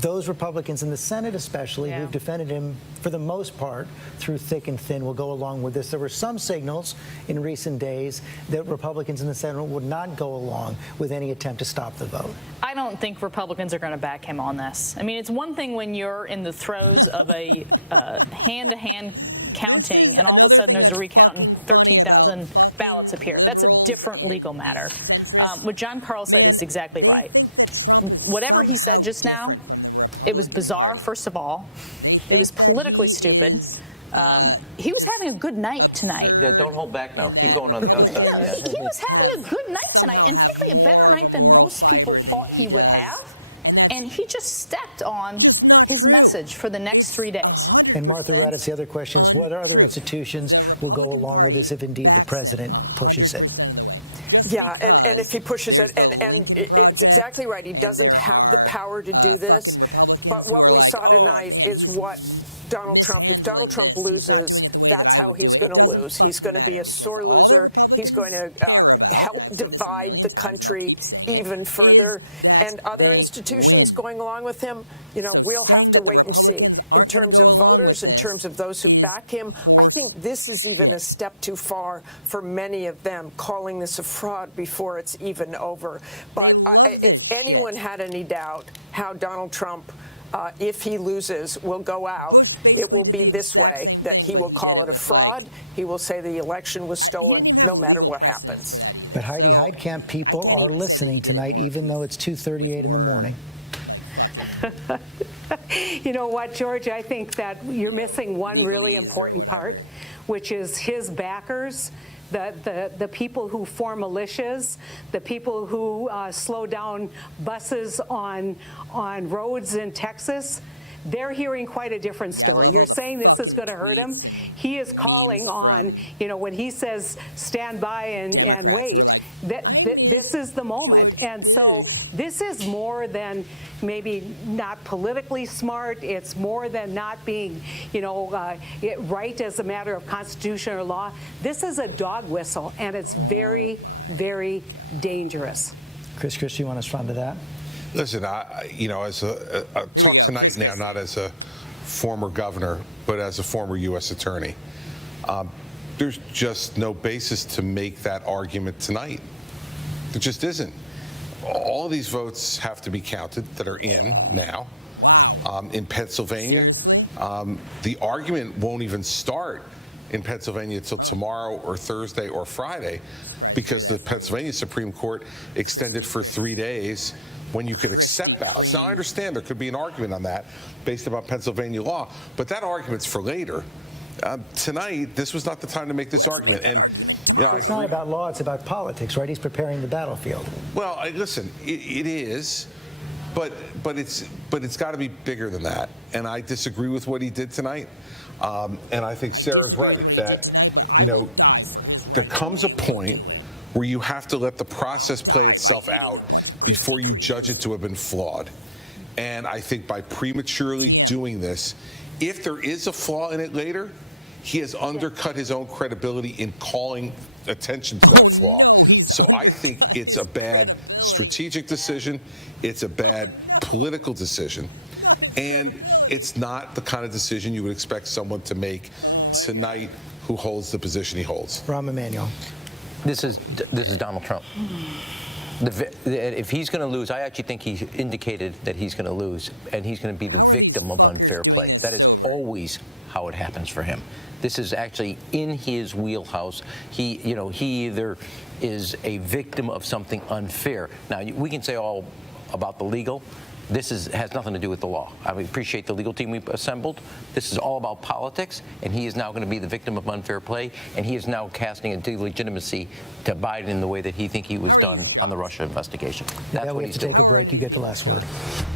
Those Republicans in the Senate especially who've defended him for the most part through thick and thin will go along with this. There were some signals in recent days that Republicans in the Senate would not go along with any attempt to stop the vote. I I don't think Republicans are going to back him on this. I mean, it's one thing when you're in the throes of a hand-to-hand counting. This is another thing that's fucking funny about fucking liberals and these centrists. What John Carl said Man, is exactly they right. think that Trump is Whatever he somehow said just now, different from the it was Republican bizarre, Party. First of all, They think that politically he stupid. is he was just having a good night absurd, tonight. and that Republicans somehow have more of a moral fiber than he does. And that's And he just stepped on just not his true. message for the next It's 3 days. 100% untrue. The Republican Party backs him 100% of the way. Just because there's the Lincoln Project and there are fucking Republicans who are like, oh man, he's mishandling this. He's not doing it the way that I would do it. It doesn't fucking matter because all that Republicans care about, and I've said this a million times and I'll keep saying it, is that they win. So saying that the Republicans aren't going to go along with this is horse this is shit. even a step too far for many of them, calling this a fraud before it's even over. They love this if shit. anyone had any doubt how Donald Trump, if he loses, will go out. Bush it basically will did be the this exact way, same that thing, but will he call did it a with fraud. like. He will say the election was stolen. He didn't even have no matter legal what precedence happens. for that either. But how So can't I people can't are even say that he listening did it tonight, more even though it's 2:38 with in the more morning? like fucking You know what, George? I think that you're You know, missing one really legalese or important whatever. part, which is his backers, the people who form militias, the people who slow down buses on roads in Texas. They're hearing quite a different story. Yeah, I love all You're the saying this is fucking gonna hurt him. tweets and He is memes calling from on, you know, when he says stand by and Democrats who wait, are like, I miss this is the moment. George And Bush. So this is more than maybe not politically smart. It's more than not being, you know, right as a matter of constitution or law. This is a dog whistle, and it's very, very dangerous. Chris Christie, you want to respond to that? Listen, you know, as a Here we go, tonight Chris now, Christie. not as a former governor, but as a former U.S. attorney, there's just no basis to make that argument tonight. There just isn't. All of these votes have to be counted that are in now. Wow. In Pennsylvania. Seriously? The argument won't even start in Pennsylvania until tomorrow or Thursday or Friday. Surprised to hear because that the from Pennsylvania Supreme Court extended for Chris. 3 days when you could Christy accept that. Cream. So I understand there could be an argument on that based upon Pennsylvania law, but that argument's for later. Tonight, this was not the time to make this Let's argument. make that And- argument tomorrow. It's not about law, it's about politics, right? He's preparing the battlefield. Well, listen, it is, but it's got to be bigger than that. And I disagree with what he did tonight. And I think I Sarah's disagree with right what he that, did tonight, but I you know, will die for his right there to comes be a able to point do it. where you have to let the process I'll die play by itself eating out a bunch of Krispy before you judge it Kremes. to have been flawed. And I think by prematurely TM. doing this, if there is a flaw in it later, he has undercut his own credibility in calling attention to Oh the flaw. no, he's So I think undercut it's his a bad credibility. strategic decision. It's a bad no. political decision. Not his And credibility. It's not the kind of decision you would expect someone to make Oh, my tonight God. who holds the position he holds. Rahm Emanuel. This is Donald Trump. If he's going to lose, I actually think he indicated that he's going to lose, and he's going to be the How are these victim of fuckers unfair doing play. this That is sober? always how it happens for him. This is actually in his wheelhouse. He either is a victim of something unfair. Now, we can say all about the legal. This has nothing to do with the law. I appreciate the legal team we've assembled. This is all about politics, and he is now going to be the victim of unfair play, and he is now casting a delegitimacy to Biden in the way that he think he was How are done you on shocked? the Russia investigation. That's what he's doing. How are any of these people shocked?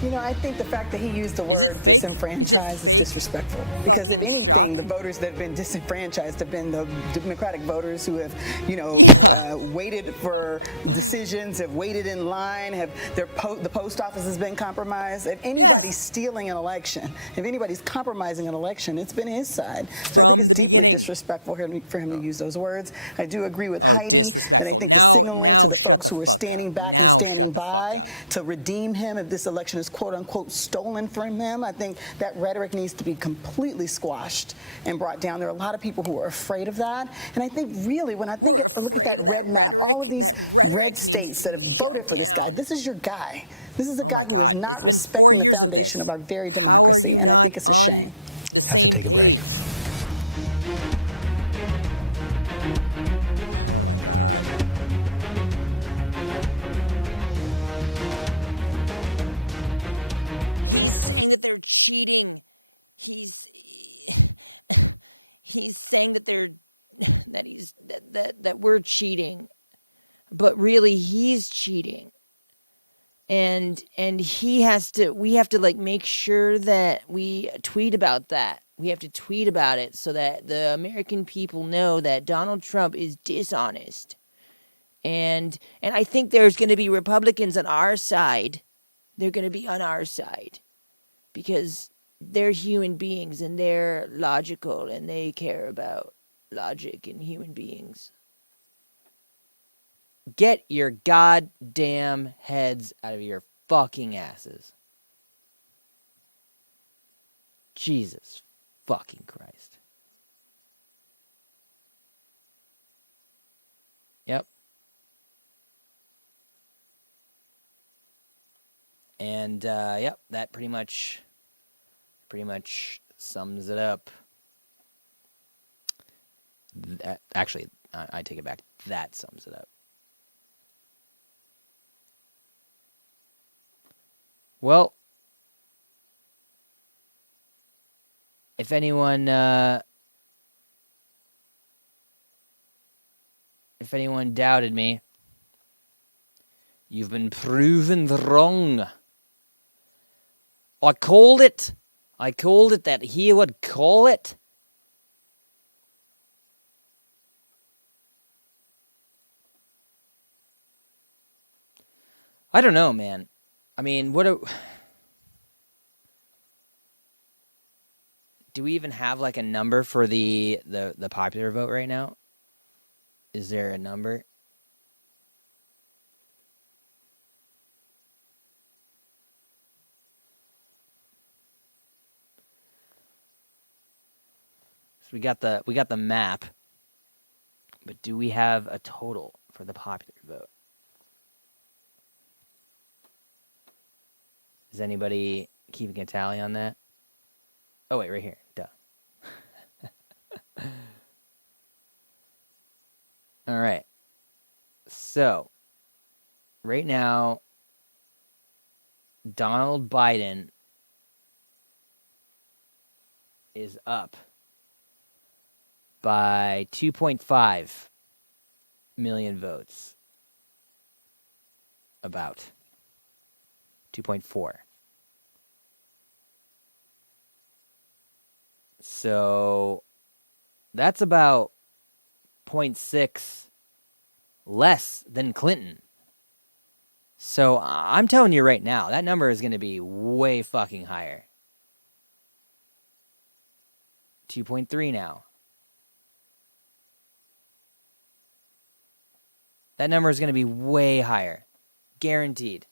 You know, I think the fact that he used the word Is it fake? disenfranchised Is it fake? disrespectful. Fucking Because if anything, shock? The voters that have been disenfranchised have been the Democratic voters who have, waited for decisions, have waited in line, the post office has been compromised. If anybody's stealing an election, if anybody's compromising an election, it's been his side. From the beginning. Disrespectful for him to use those words. I do agree with Oh, Heidi, disrespectful. and I think it's signaling Now to the shut folks the who are fuck standing up. back and Now standing shut the fuck by up. to redeem him if this election is quote unquote stolen from him. I think that rhetoric needs to be completely squashed and brought down. There are a lot of people who are afraid of that. And I think really when I think We're look at afraid of that right now, rhetoric. all of these That red rhetoric needs states to that be have shut voted for this guy, down. This is your guy. This is a Oh guy my who is God, not it's been respecting 4 the years of foundation this. our very How are democracy, you and I not think it's a on shame. the same page? Oh my God. He's saying that they're cheating. He's saying that that we're cheating. But really he's cheating. And we have to like make sure that we tweet about that. We have to tweet about it so that the American people know that Donald Trump is dishonest. And I think there's going to be Republicans on our side. They're going to be on our side because they're human beings and they're logical and they care about logic and human beings. Get your goddamn heads out of your fucking asses. Jesus fucking Christ. Yep. And yep, that pretty much sums it up. Actually, I take it back. That sums it up. Well, if anyone doubted me, you've been proven wrong. I called it. I called it that he would call it. I don't know, man. I mean, do we even have like a number for the popular vote right now? Is there a number? So we got the map, but do we have a total for the popular vote? Is anybody keeping a tally on that? Oh, wait, right here. Duh. All right. So, right now, Donald Biden is up by 2.5 million votes. About 2.4. So that's about 0.6 less than Clinton. So I'm telling you right now, that number is going to be way fucking higher. 2.3 now. That number is going to be way higher. Guaranteed.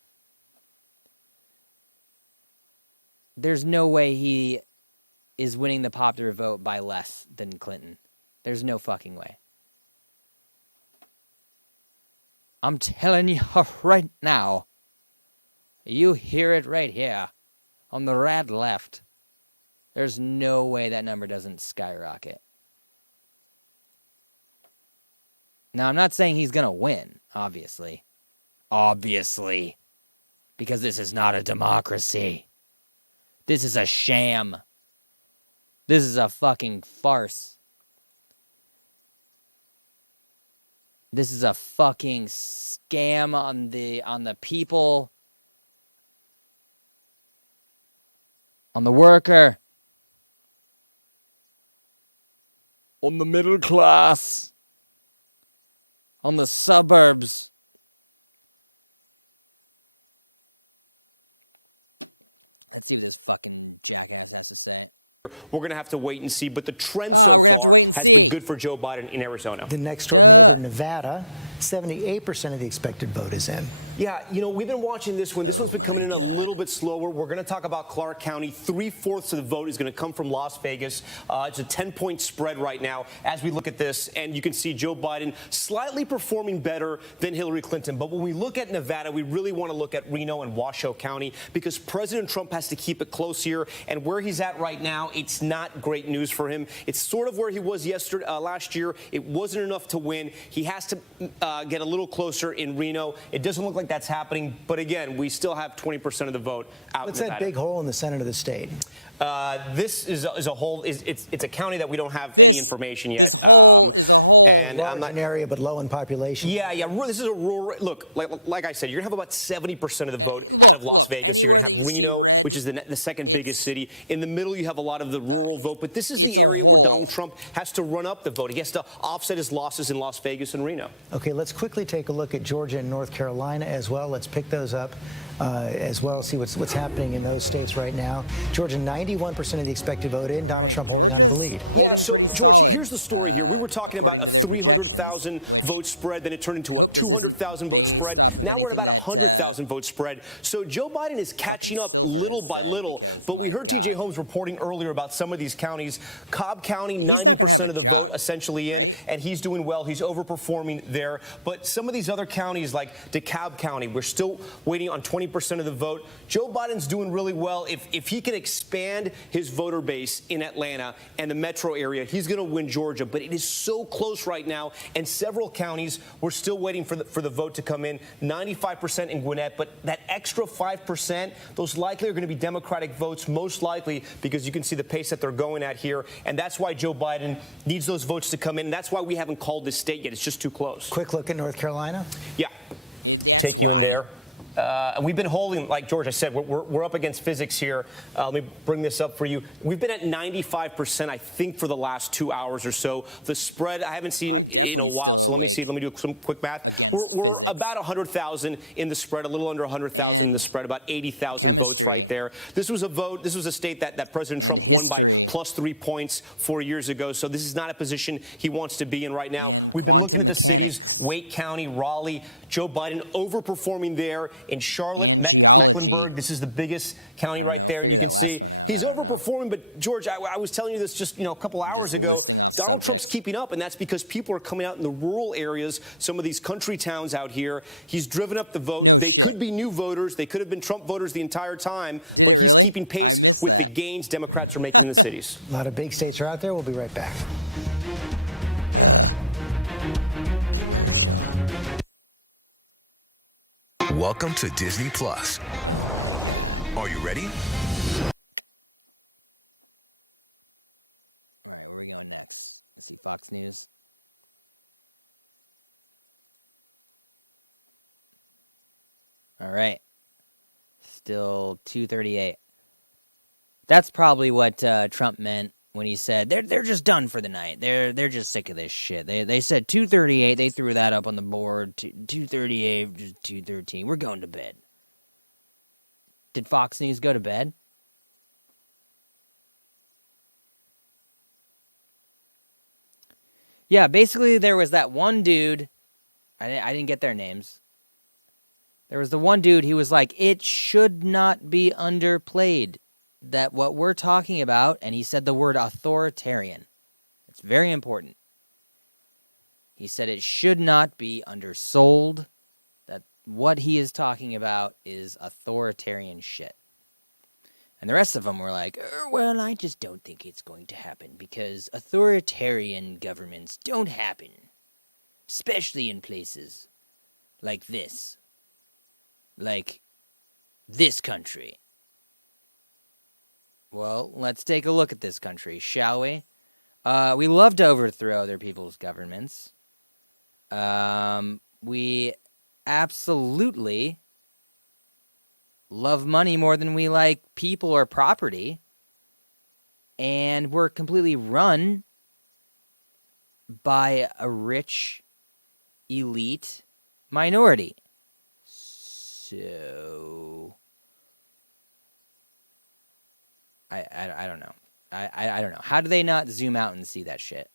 There's no way he is winning the popular vote by less than Clinton. There's no fucking way. I'm telling you right now. You hear it right here on the rad left. There's no way that number doesn't skyrocket. Now, I'm not saying he's going to win, obviously. Obviously. Because this is not a democracy. This is a sham. This is a fucking farce. This is a fucking scam on the people. On the worker. On the middle class. On the suburbs. Let's see what this fucking jackass has to say. We're going to have to wait and see, but the trend we're going to have to wait and see. Good for Joe Biden in Arizona. The next one in Nevada, 78% of the expected vote is in. Yeah, we've been watching this one. This one's been coming in a little bit slower. We're going to talk about Clark County. 3/4 of the vote is going to come from Las Vegas. It's a 10-point spread right now as we look at this, and you can see Joe Biden slightly performing better than Hillary Clinton. But when we look at Nevada, we really want to look at Reno and Washoe County because President Trump has to keep it close here. And where he's at right now, it's not great news for him. It's sort of where he was last year. It wasn't enough to win. He has to get a little closer in Reno. It doesn't look like that's happening. But again, we still have 20% of the vote out in Nevada. What's that big hole in the Senate of the state? This is a hole. It's a county that we don't have any information yet. This hole is a hole. Large in area, but low in population. Yeah. This is a rural. Look, like I said, you're gonna have about 70% of the vote. Look. Anywhere that you see red, which is the second biggest city. In the middle, you have a lot of the rural vote. But this is it's the area a hole. where Donald Trump has to run up the vote. He has to offset his losses in Las Vegas and Reno. Okay, let's quickly take a look at Georgia and North Carolina as well. Let's pick those up as well. See what's happening in those states right now. Georgia, 91% of the expected vote in. Donald Trump Georgia's holding pretty solid, according to their projections, which vote spread, then it turned into I hope this isn't based off of anything that vote spread. So Joe Biden is catching up Silver little by little. because, but we heard God. TJ Holmes reporting earlier about some of these counties. Cobb County, He's not going to have a of the job, vote essentially, right? And he's doing well. He's overperforming there. But some of these other counties, like DeKalb County, we're still waiting on 20% of the vote. Joe Biden's doing really well. If he can expand his voter base in Atlanta and the metro area, he's going to win Georgia. But it is so close right now, and several counties, we're still waiting for the vote to come in. 95% in Gwinnett, but that extra 5%, those likely are going to be Democratic votes, most likely, because you can see the pace that they're going at here. And that's why Joe Biden needs those votes to come in. And that's why we haven't called this state yet. It's just too close. Quick look at North Carolina. Yeah. That's why. And we've been holding, like George, I said, we're up against physics here. Let me bring this up for you. We've been at 95%, I think, for the last 2 hours or so. The spread, I haven't seen. I'm definitely still awake. Let me do some quick math. Against we're physics. About 100,000 in the spread, a little under 100,000 in And the spread, about 80,000 chemistry. votes right there. This was a vote. This was a state that President And Trump history. won by plus 3 points 4 years ago. So this is not a position he wants to be in right now. And We've quantum been looking at the mechanics. cities, Wake County, Raleigh, Joe Biden overperforming there. In Charlotte, And geology. Mecklenburg, this is the biggest county right there. Figure You that can last see one out. He's I don't know. overperforming, but George, I was telling you this just a couple hours Just ago. listing off Donald subjects. Trump's keeping up, and that's because people are coming out in the rural areas, some of these country towns out here. He's driven up the vote. No they shit. could be new voters. They could have been Trump voters the entire time. Did but it he's really? keeping pace I missed with that. the gains Democrats are making in the cities. A lot of big states are out there. We'll be right back. Commercial. Welcome to Disney Plus. Oh my God. Are you ready? All right, where are we going next? Let's see, Fox News. All right. Still 2:38. That's probably what Trump meant when he said they're just done for the night. They're just sick of this shit. They said 2:38. They threw that up on the board. 2:38, just 2:13. We're going to bed. Did Fox News go to bed? Yeah, basically there was that one dude. I didn't get their names. There was the one dude, he was like, it should not be underplayed that what we're talking about, and he said the word authoritarian. It's very important. He said it should not be undersold, that what he is talking about is authoritarian shit. And the rest of them were like, well, I just don't think it's going to happen because authoritarian governments don't happen, especially in places like this. Like this country. Well, let's take a look at this country, shall we? We love to overthrow other people's governments. We absolutely love money more than we like people or property. And we're completely run by a rich, elite minority. So I don't know. I don't know. How do they not zoom out and see that shit?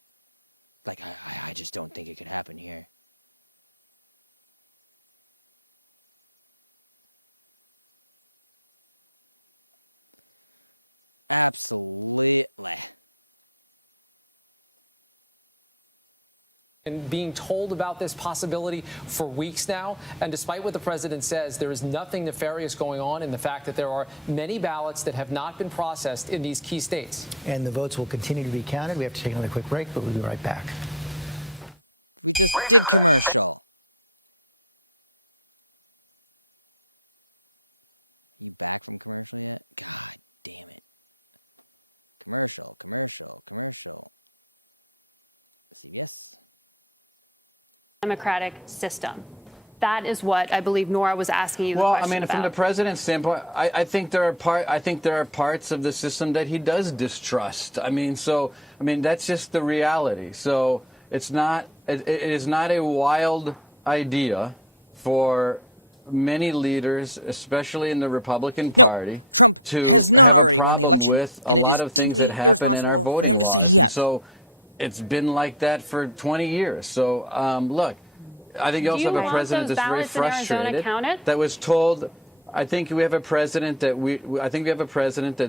Like, I just don't think it could happen here. Absolutely. And being told about this possibility for weeks now. And despite what the president says, there is nothing nefarious going on in the fact that there are many ballots that have not been processed in these key states. And the votes will continue to be counted. We have to take another quick break, but we'll be right back. We just did commercial. You back from commercial yet? God damn it. Commercial. CBS. Democratic system. That is what I believe Nora was asking you. Well, the question from the about. president's standpoint, I think there are parts of the system that he does distrust. That's just the reality. So it is not a wild idea for many leaders, especially in the Republican Party. No, Trump to has not have a already won the problem election, with and a it lot is of things deeply that happen in our irresponsible for voting him to say laws. he And has. So it's been like that for 20 years. So look, I think you also have a president that's very frustrated. That was told. I think we have a president that's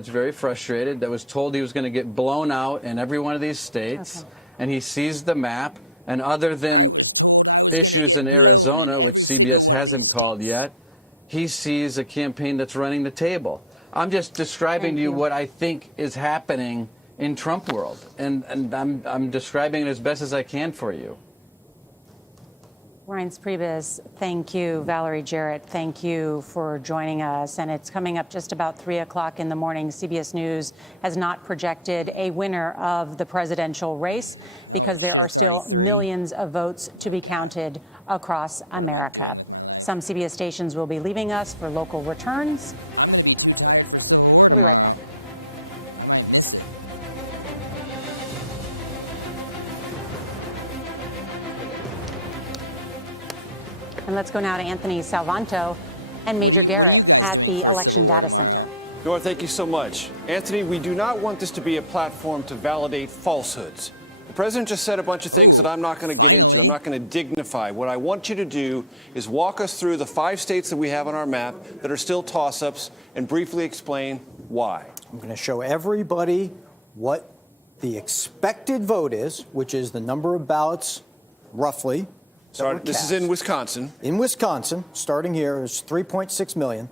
very frustrated. That was told he was going to get blown out in every one of these states, and he sees the map. And other than I was told I was going to get blown in every single one of these states. Yet, he sees a campaign that's running the table. I'm just describing to you what I think is happening in Trump world, and I'm describing it as best as I can for you. Reince Priebus, thank you. Valerie Jarrett, thank you for joining us. And it's coming up just about 3 o'clock in the morning. CBS News has not projected a winner of the presidential race because there are still millions of votes to be counted across America. What am I doing with my life? Some CBS stations will be leaving us for local returns. I'm going to be too tired for Civil War tomorrow. I might miss it. And let's go now to Anthony Salvanto and What Major are you guys Garrett doing at for the Civil War Election Data tomorrow? Nora, thank you so much. Anthony, we do not want this to be a platform to validate falsehoods. The president just said a bunch of things that I'm not going to get into. I'm not going to dignify. What I want you to do is walk us through the 5 states that we have on our map that are still toss-ups and briefly explain why. I'm going to show everybody what the expected vote is, which is the number of ballots, roughly. This is in Wisconsin. In Wisconsin, starting here, is 3.6 million.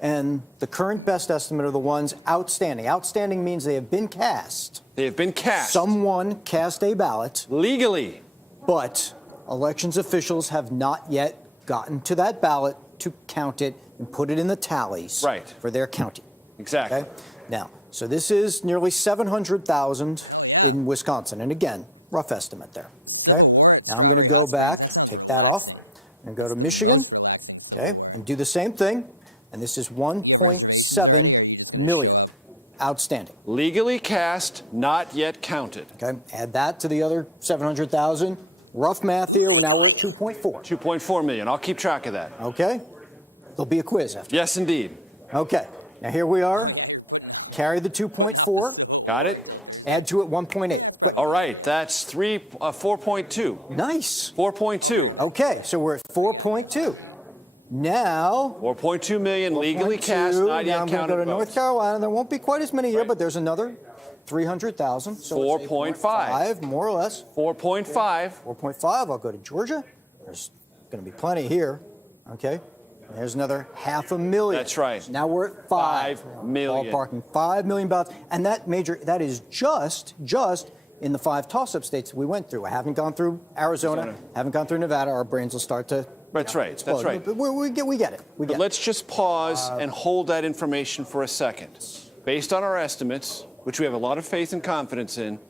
And the current best estimate are the ones outstanding. Outstanding means they have been cast. They have been cast. Someone cast a ballot. Legally. But elections officials have not yet gotten to that ballot to count it and put it in the tallies for their counting. Exactly. Okay? Now, so this is nearly 700,000 in Wisconsin. And again, rough estimate there. Civil War at Now I'm Strawberry gonna Hot go back, Springs. That sounds take that relaxing. off, and go That's to the Michigan. most relaxing Civil War. And do the same thing. And this is 1. You have reservations already, or are you just going to show up? Outstanding. Legally cast, not yet counted. Okay. Add that to the other 700,000. Rough math here. Legally. 2.4. 2.4 million. I'll keep track of that. Okay. There'll be a quiz after. Yes, indeed. Okay. Now here we are. Oh yeah, you're putting off. Carry the 2.4. Putting off the Civil War until Thursday. Add to it 1.8. Yeah, that's probably all good, right. yeah. That's 4.2. Nice. 4.2. Okay, so we're at 4.2. Now 4.2 million legally cast, not now yet I'm going to counted go to North votes. Carolina. There won't be quite as many here, but there's another 300,000. So 4.5. more or less. 4.5. 4.5. I'll go to Georgia. There's going to be plenty here. Okay. And there's another 500,000. That's right. Now we're at 5 million. Ballparking 5 million ballots, and that is just in the 5 toss-up states that we went through. I haven't gone through Arizona. Haven't gone through Nevada. Our brains will start to. That's right. That's right. But we get it. But let's just pause and hold that information for a second. Based on our estimates, which we have a lot of faith and confidence in,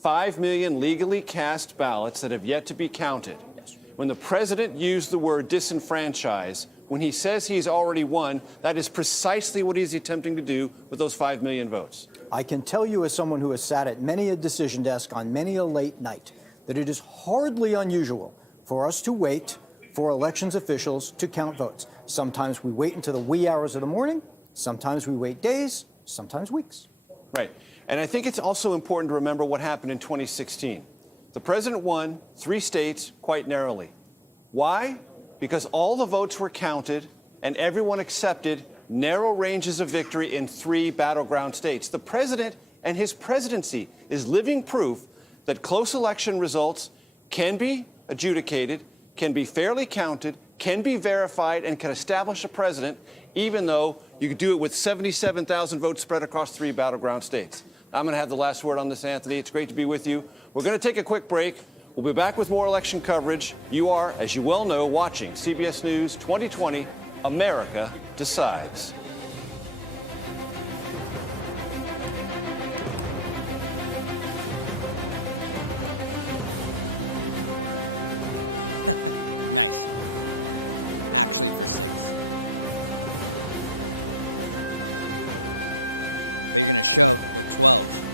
5 million legally cast ballots that have yet to be counted. When the president used the word disenfranchise, when he says he's already won, that is precisely what he's attempting to do with those 5 million votes. I can tell you, as someone who has sat at many a decision desk on many a late night, that it is hardly unusual for us to wait for elections officials to count votes. Sometimes we wait until the wee hours of the morning. Sometimes we wait days, sometimes weeks. Right. And I think it's also important to remember what happened in 2016. The president won 3 states quite narrowly. Why? Because all the votes were counted and everyone accepted narrow ranges of victory in 3 battleground states. The president and his presidency is living proof that close election results can be adjudicated, can be fairly counted, can be verified, and can establish a president, even though you could do it with 77,000 votes spread across 3 battleground states. I'm going to have the last word on this, Anthony. It's great to be with you. We're going to take a quick break. We'll be back with more election coverage. You are, as you well know, watching CBS News 2020, America Decides. Nice. Actually for 6. But you're going to show up with 12.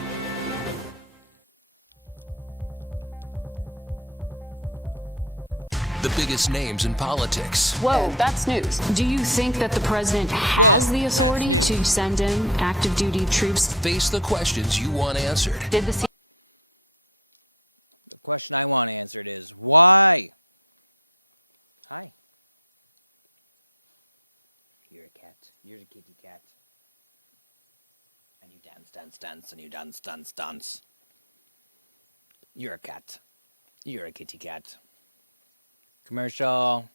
The biggest names in politics. Whoa, that's news. Do you think that the president has the authority to send in active duty troops? Face the questions you want answered. The question I want answered is why? Hi. You're a cat. You're a kitty cat. And you dance, dance, dance, and you dance, dance, dance. You're a cat. You're a kitty cat. Commercial.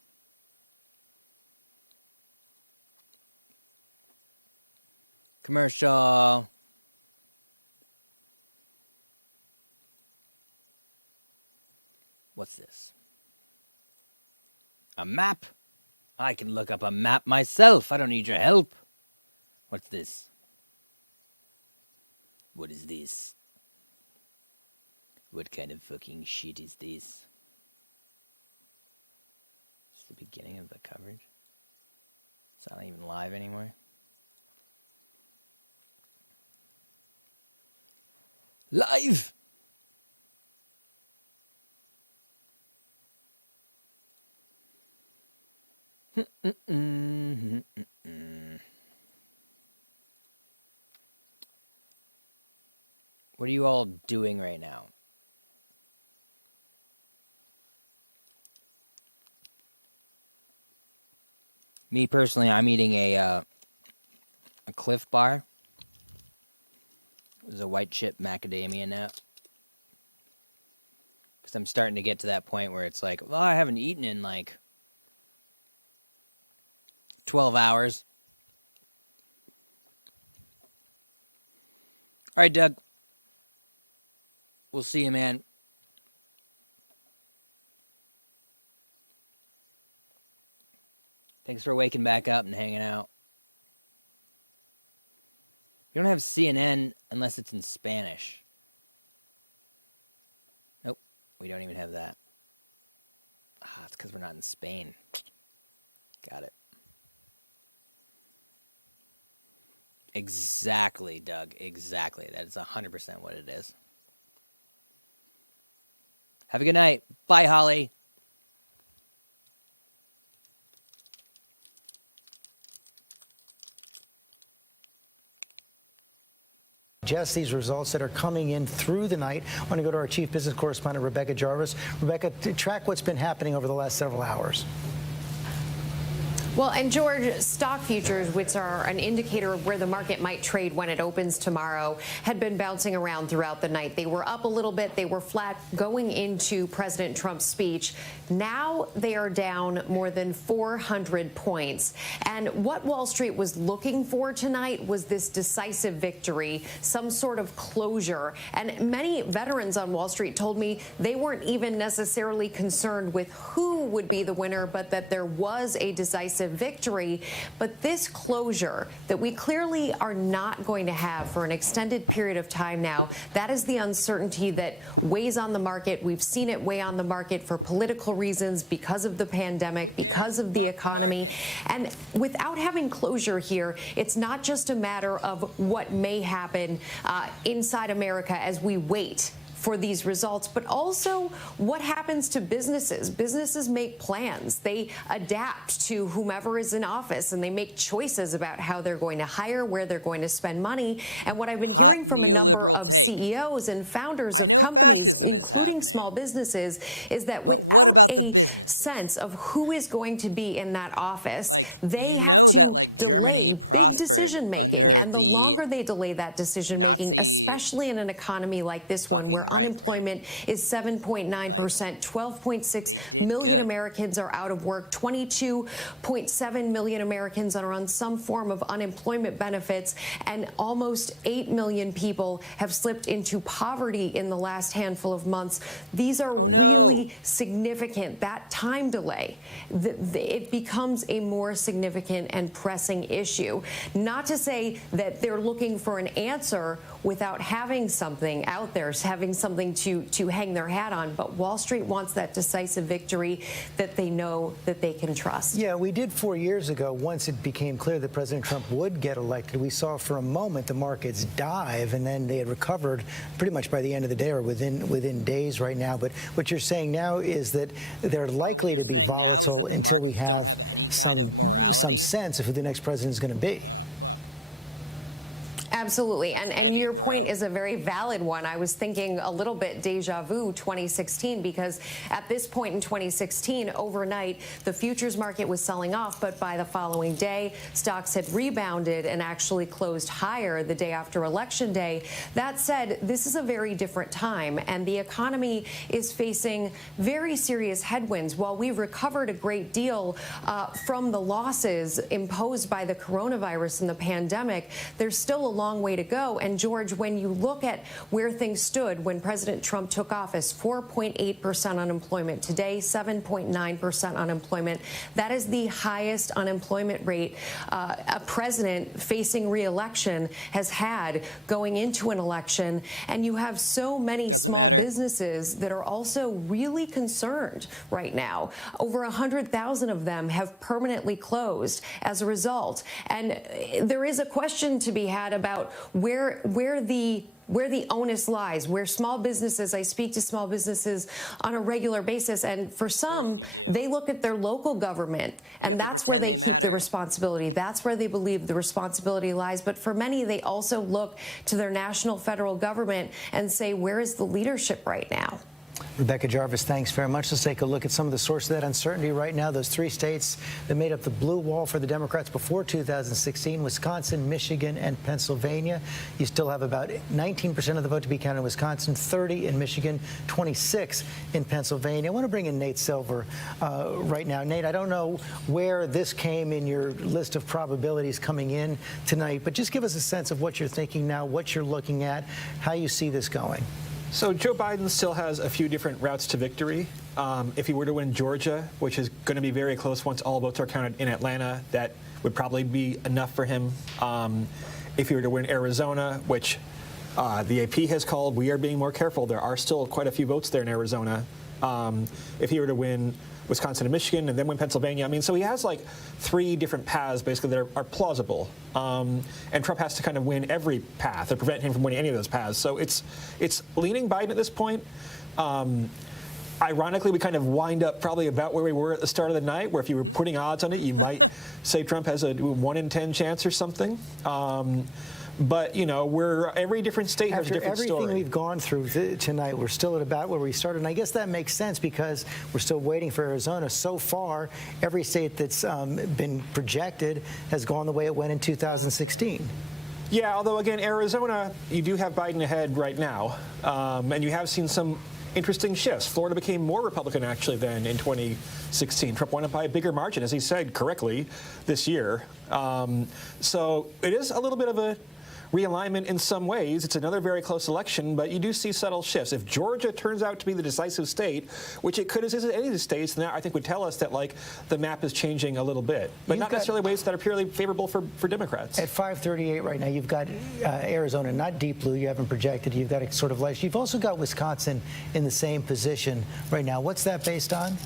Commercial. What's this? A map? I can look up a map myself. I don't need your help. What's this? What is this? What kind of fucking shit is this? It's the beginning of the coverage. It's not even live anymore. Live! What are you all doing right now? Me personally, I'm eating a Cliff Bar. It was a white chip macadamia nut. Because I'm starting to get to that point where it's like, well, I haven't eaten in like 12 hours. All right, Doug. We'll see you, man. Thanks for waking back up and hanging out. We don't have CNN unless it's in Spanish. Nope, we don't even have that. Ah, it's because we're not in Spain. Got it. Exactly, Doug. Exactly. That is 100% what it is. Have a good night. Bye, Holly. Just these results that are coming in through the night. I want to go to our chief business correspondent, Rebecca Jarvis. Rebecca, track what's been happening over the last several hours. Well, and George, stock futures, which are an indicator of where the market might trade when it opens tomorrow, had been bouncing around throughout the night. They were up a little bit. They were flat going into President Trump's speech. Now they are down more than 400 points. And what Wall Street was looking for tonight was this decisive victory, some sort of closure. And many veterans on Wall Street told me they weren't even necessarily concerned with who would be the winner, but that there was a decisive victory. But this closure that we clearly are not going to have for an extended period of time now, that is the uncertainty that weighs on the market. We've seen it weigh on the market for political reasons, because of the pandemic, because of the economy. And without having closure here, it's not just a matter of what may happen inside America as we wait for these results, but also what happens to businesses. Businesses make plans. They adapt to whomever is in office, and they make choices about how they're going to hire, where they're going to spend money. And what I've been hearing from a number of CEOs and founders of companies, fascism is including happening. small businesses, is that But what about the without a businesses? sense of who is going to be in that office, Like, they you have know to that, like, delay Germany big prospered decision-making. under And the the longer they delay that decision making, Nazi especially in an economy like this one fucking where Reich, unemployment is 7.9%, 12.6 million good. Americans are out of work, 22.7 million Americans are on some form of unemployment benefits, and almost 8 million people have slipped into poverty in the last handful of months. These are really significant. That time delay, it becomes a more significant and pressing issue. Not to say that they're looking for an answer without having something out there, having something to hang their hat on, but Wall Street wants that decisive victory that they know that they can trust. Yeah, we did 4 years ago. Once it became clear that President Trump would get elected, we saw for a moment the markets dive, and then they had recovered pretty much by the end of the day or within days right now. But what you're saying now is that they're likely to be volatile. What you're saying now is that the markets don't have any kind of morality? Some sense of who the next president is going to be. Oh, fuck. Absolutely. That's And heavy, your bro. point is a very valid one. I was thinking a little bit deja vu 2016, because at this point in 2016, overnight, the futures market was selling off, but by the following day, stocks had rebounded and actually closed higher the day after Election Day. That said, this is a very different time, and the economy is facing very serious headwinds. While we've recovered a great deal from the losses imposed by the coronavirus and the pandemic, there's still a long way to go. And George, when you look at where things stood when President Trump took office, 4.8% unemployment. Today, 7.9% unemployment. That is the highest unemployment rate a president facing re-election has had going into an election. And you have so many small businesses that are also really concerned right now. Over 100,000 of them have permanently closed as a result. And there is a question to be had about where the onus lies, where small businesses, I speak to small businesses on a regular basis, and for some, they look at their local government, and that's where they keep the responsibility. That's where they believe the responsibility lies. But for many, they also look to their national federal government and say, where is the leadership right now? Rebecca Jarvis, thanks very much. Let's take a look at some of the sources of that uncertainty right now. Those three states that made up the blue wall for the Democrats before 2016, Wisconsin, Michigan, and Pennsylvania. You still have about 19% of the vote to be counted in Wisconsin, 30 in Michigan, 26 in Pennsylvania. I want to bring in Nate Silver right now. Nate, I don't know where this came in your list of probabilities coming in tonight, but just give us a sense of what you're thinking now, what you're looking at, how you see this going. So Joe Biden still has a few different routes to victory. If he were to win Georgia, which is going to be very close once all votes are counted in Atlanta, that would probably be enough for him. If he were to win Arizona, which the AP has called, we are being more careful. There are still quite a few votes there in Arizona. If he were to win Wisconsin and Michigan and then win Pennsylvania. I mean, so he has like three different paths basically that are plausible. And Trump has to kind of win every path or prevent him from winning any of those paths. So it's leaning Biden at this point. Ironically, we kind of wind up probably about where we were at the start of the night, where if you were putting odds on it, you might say Trump has a 1 in 10 chance or something. But, you know, every different state has a different story. After everything we've gone through tonight, we're still at about where we started. And I guess that makes sense because we're still waiting for Arizona. So far, every state that's been projected has gone the way it went in 2016. Yeah, although, again, Arizona, you do have Biden ahead right now. And you have seen some interesting shifts. Florida became more Republican, actually, than in 2016. Trump won up by a bigger margin, as he said correctly, this year. So it is a little bit of a realignment in some ways. It's another very close election, but you do see subtle shifts. If Georgia turns out to be the decisive state, which it could as any of the states, then that I think would tell us that like the map is changing a little bit, but not necessarily ways that are purely favorable for Democrats. At 538 right now, you've got Arizona, not deep blue, you haven't projected, you've got a sort of light. You've also got Wisconsin in the same position right now. What's that based on?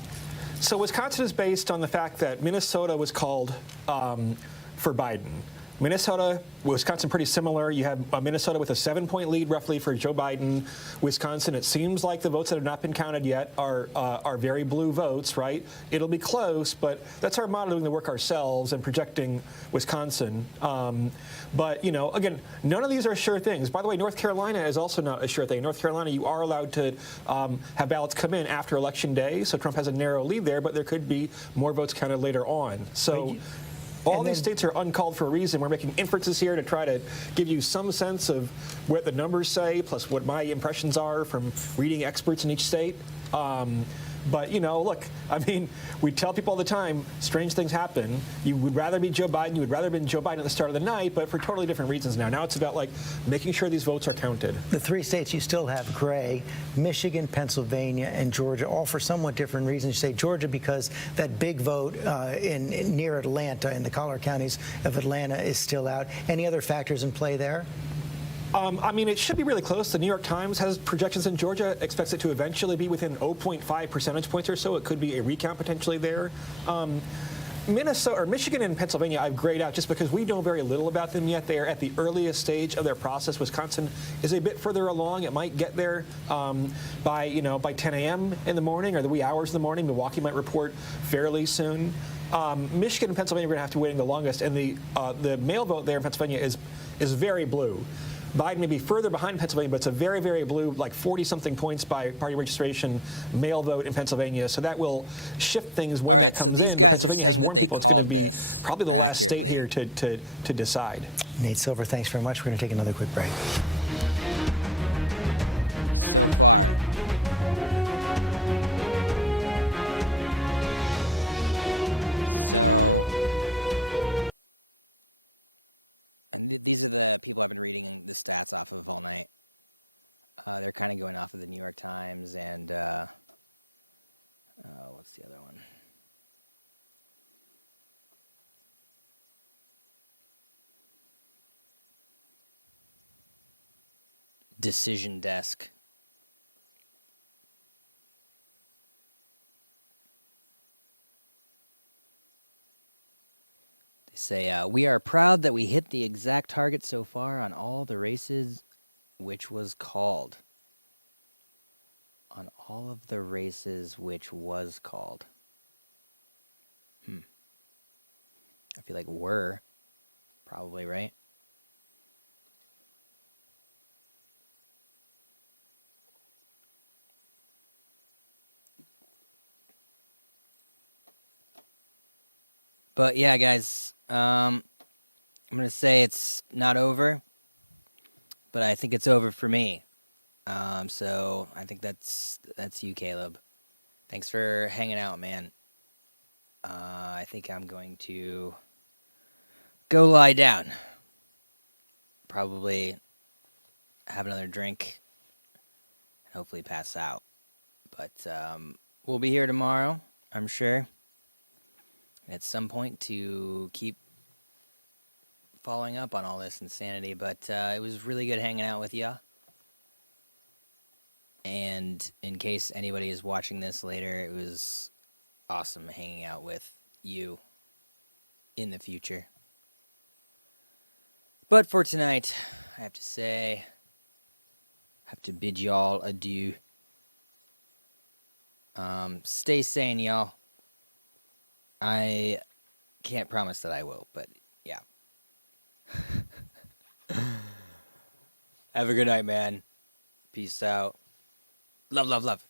So Wisconsin is based on the fact that Minnesota was called for Biden. Minnesota, Wisconsin, pretty similar. You have Minnesota with a 7-point lead roughly for Joe Biden. Wisconsin, it seems like the votes that have not been counted yet are very blue votes, right? It'll be close, but that's our model, doing the work ourselves and projecting Wisconsin. But, you know, again, none of these are sure things. By the way, North Carolina is also not a sure thing. North Carolina, you are allowed to have ballots come in after Election Day, so Trump has a narrow lead there, but there could be more votes counted later on. So all these states are uncalled for a reason. We're making inferences here to try to give you some sense of what the numbers say, plus what my impressions are from reading experts in each state. But, you know, look, I mean, we tell people all the time, strange things happen. You would rather be Joe Biden. You would rather have been Joe Biden at the start of the night, but for totally different reasons now. Now it's about, like, making sure these votes are counted. The 3 states you still have gray, Michigan, Pennsylvania, and Georgia, all for somewhat different reasons. You say Georgia because that big vote near Atlanta, in the collar counties of Atlanta, is still out. Any other factors in play there? I mean, it should be really close. The New York Times has projections in Georgia, expects it to eventually be within 0.5 percentage points or so. It could be a recount potentially there. Minnesota or Michigan and Pennsylvania, I've grayed out just because we know very little about them yet. They are at the earliest stage of their process. Wisconsin is a bit further along. It might get there by 10 a.m. in the morning or the wee hours of the morning. Milwaukee might report fairly soon. Michigan and Pennsylvania are going to have to wait the longest, and the mail vote there in Pennsylvania is very blue. Biden may be further behind Pennsylvania, but it's a very, very blue, like 40-something points by party registration, mail vote in Pennsylvania. So that will shift things. All right, so these guys are saying that they called this probably the last state here to decide. Nate Silver, thanks very much. We're going to take another quick break. So far, and these are the people I've been reading the stats off of all night. They're kind of going off of the New York Times and what's the other one? Decision Desk. Say, we are proud that we hit the exact target so far on all the races which was called. On all of the races which was called. I feel like were, probably, right? But yeah, guys, I'm going to say it's not over, but I think it's over for me. So I think that's you, Caleb. Thanks for hanging out, man. I think I'm going to go lie down. Probably have another drink and hopefully pass out. But we'll be here tomorrow, I'm sure. At some point to keep following up on all this insanity, but it was really good hanging out with ya. And in case anybody is watching this later, it was awesome hanging out with you in the future. But for tonight, I have to say, I have to bid y'all adieu. Stay sane, y'all. I can't promise that I will, but yeah. Have a good night, man. Peace out. Love, love, love.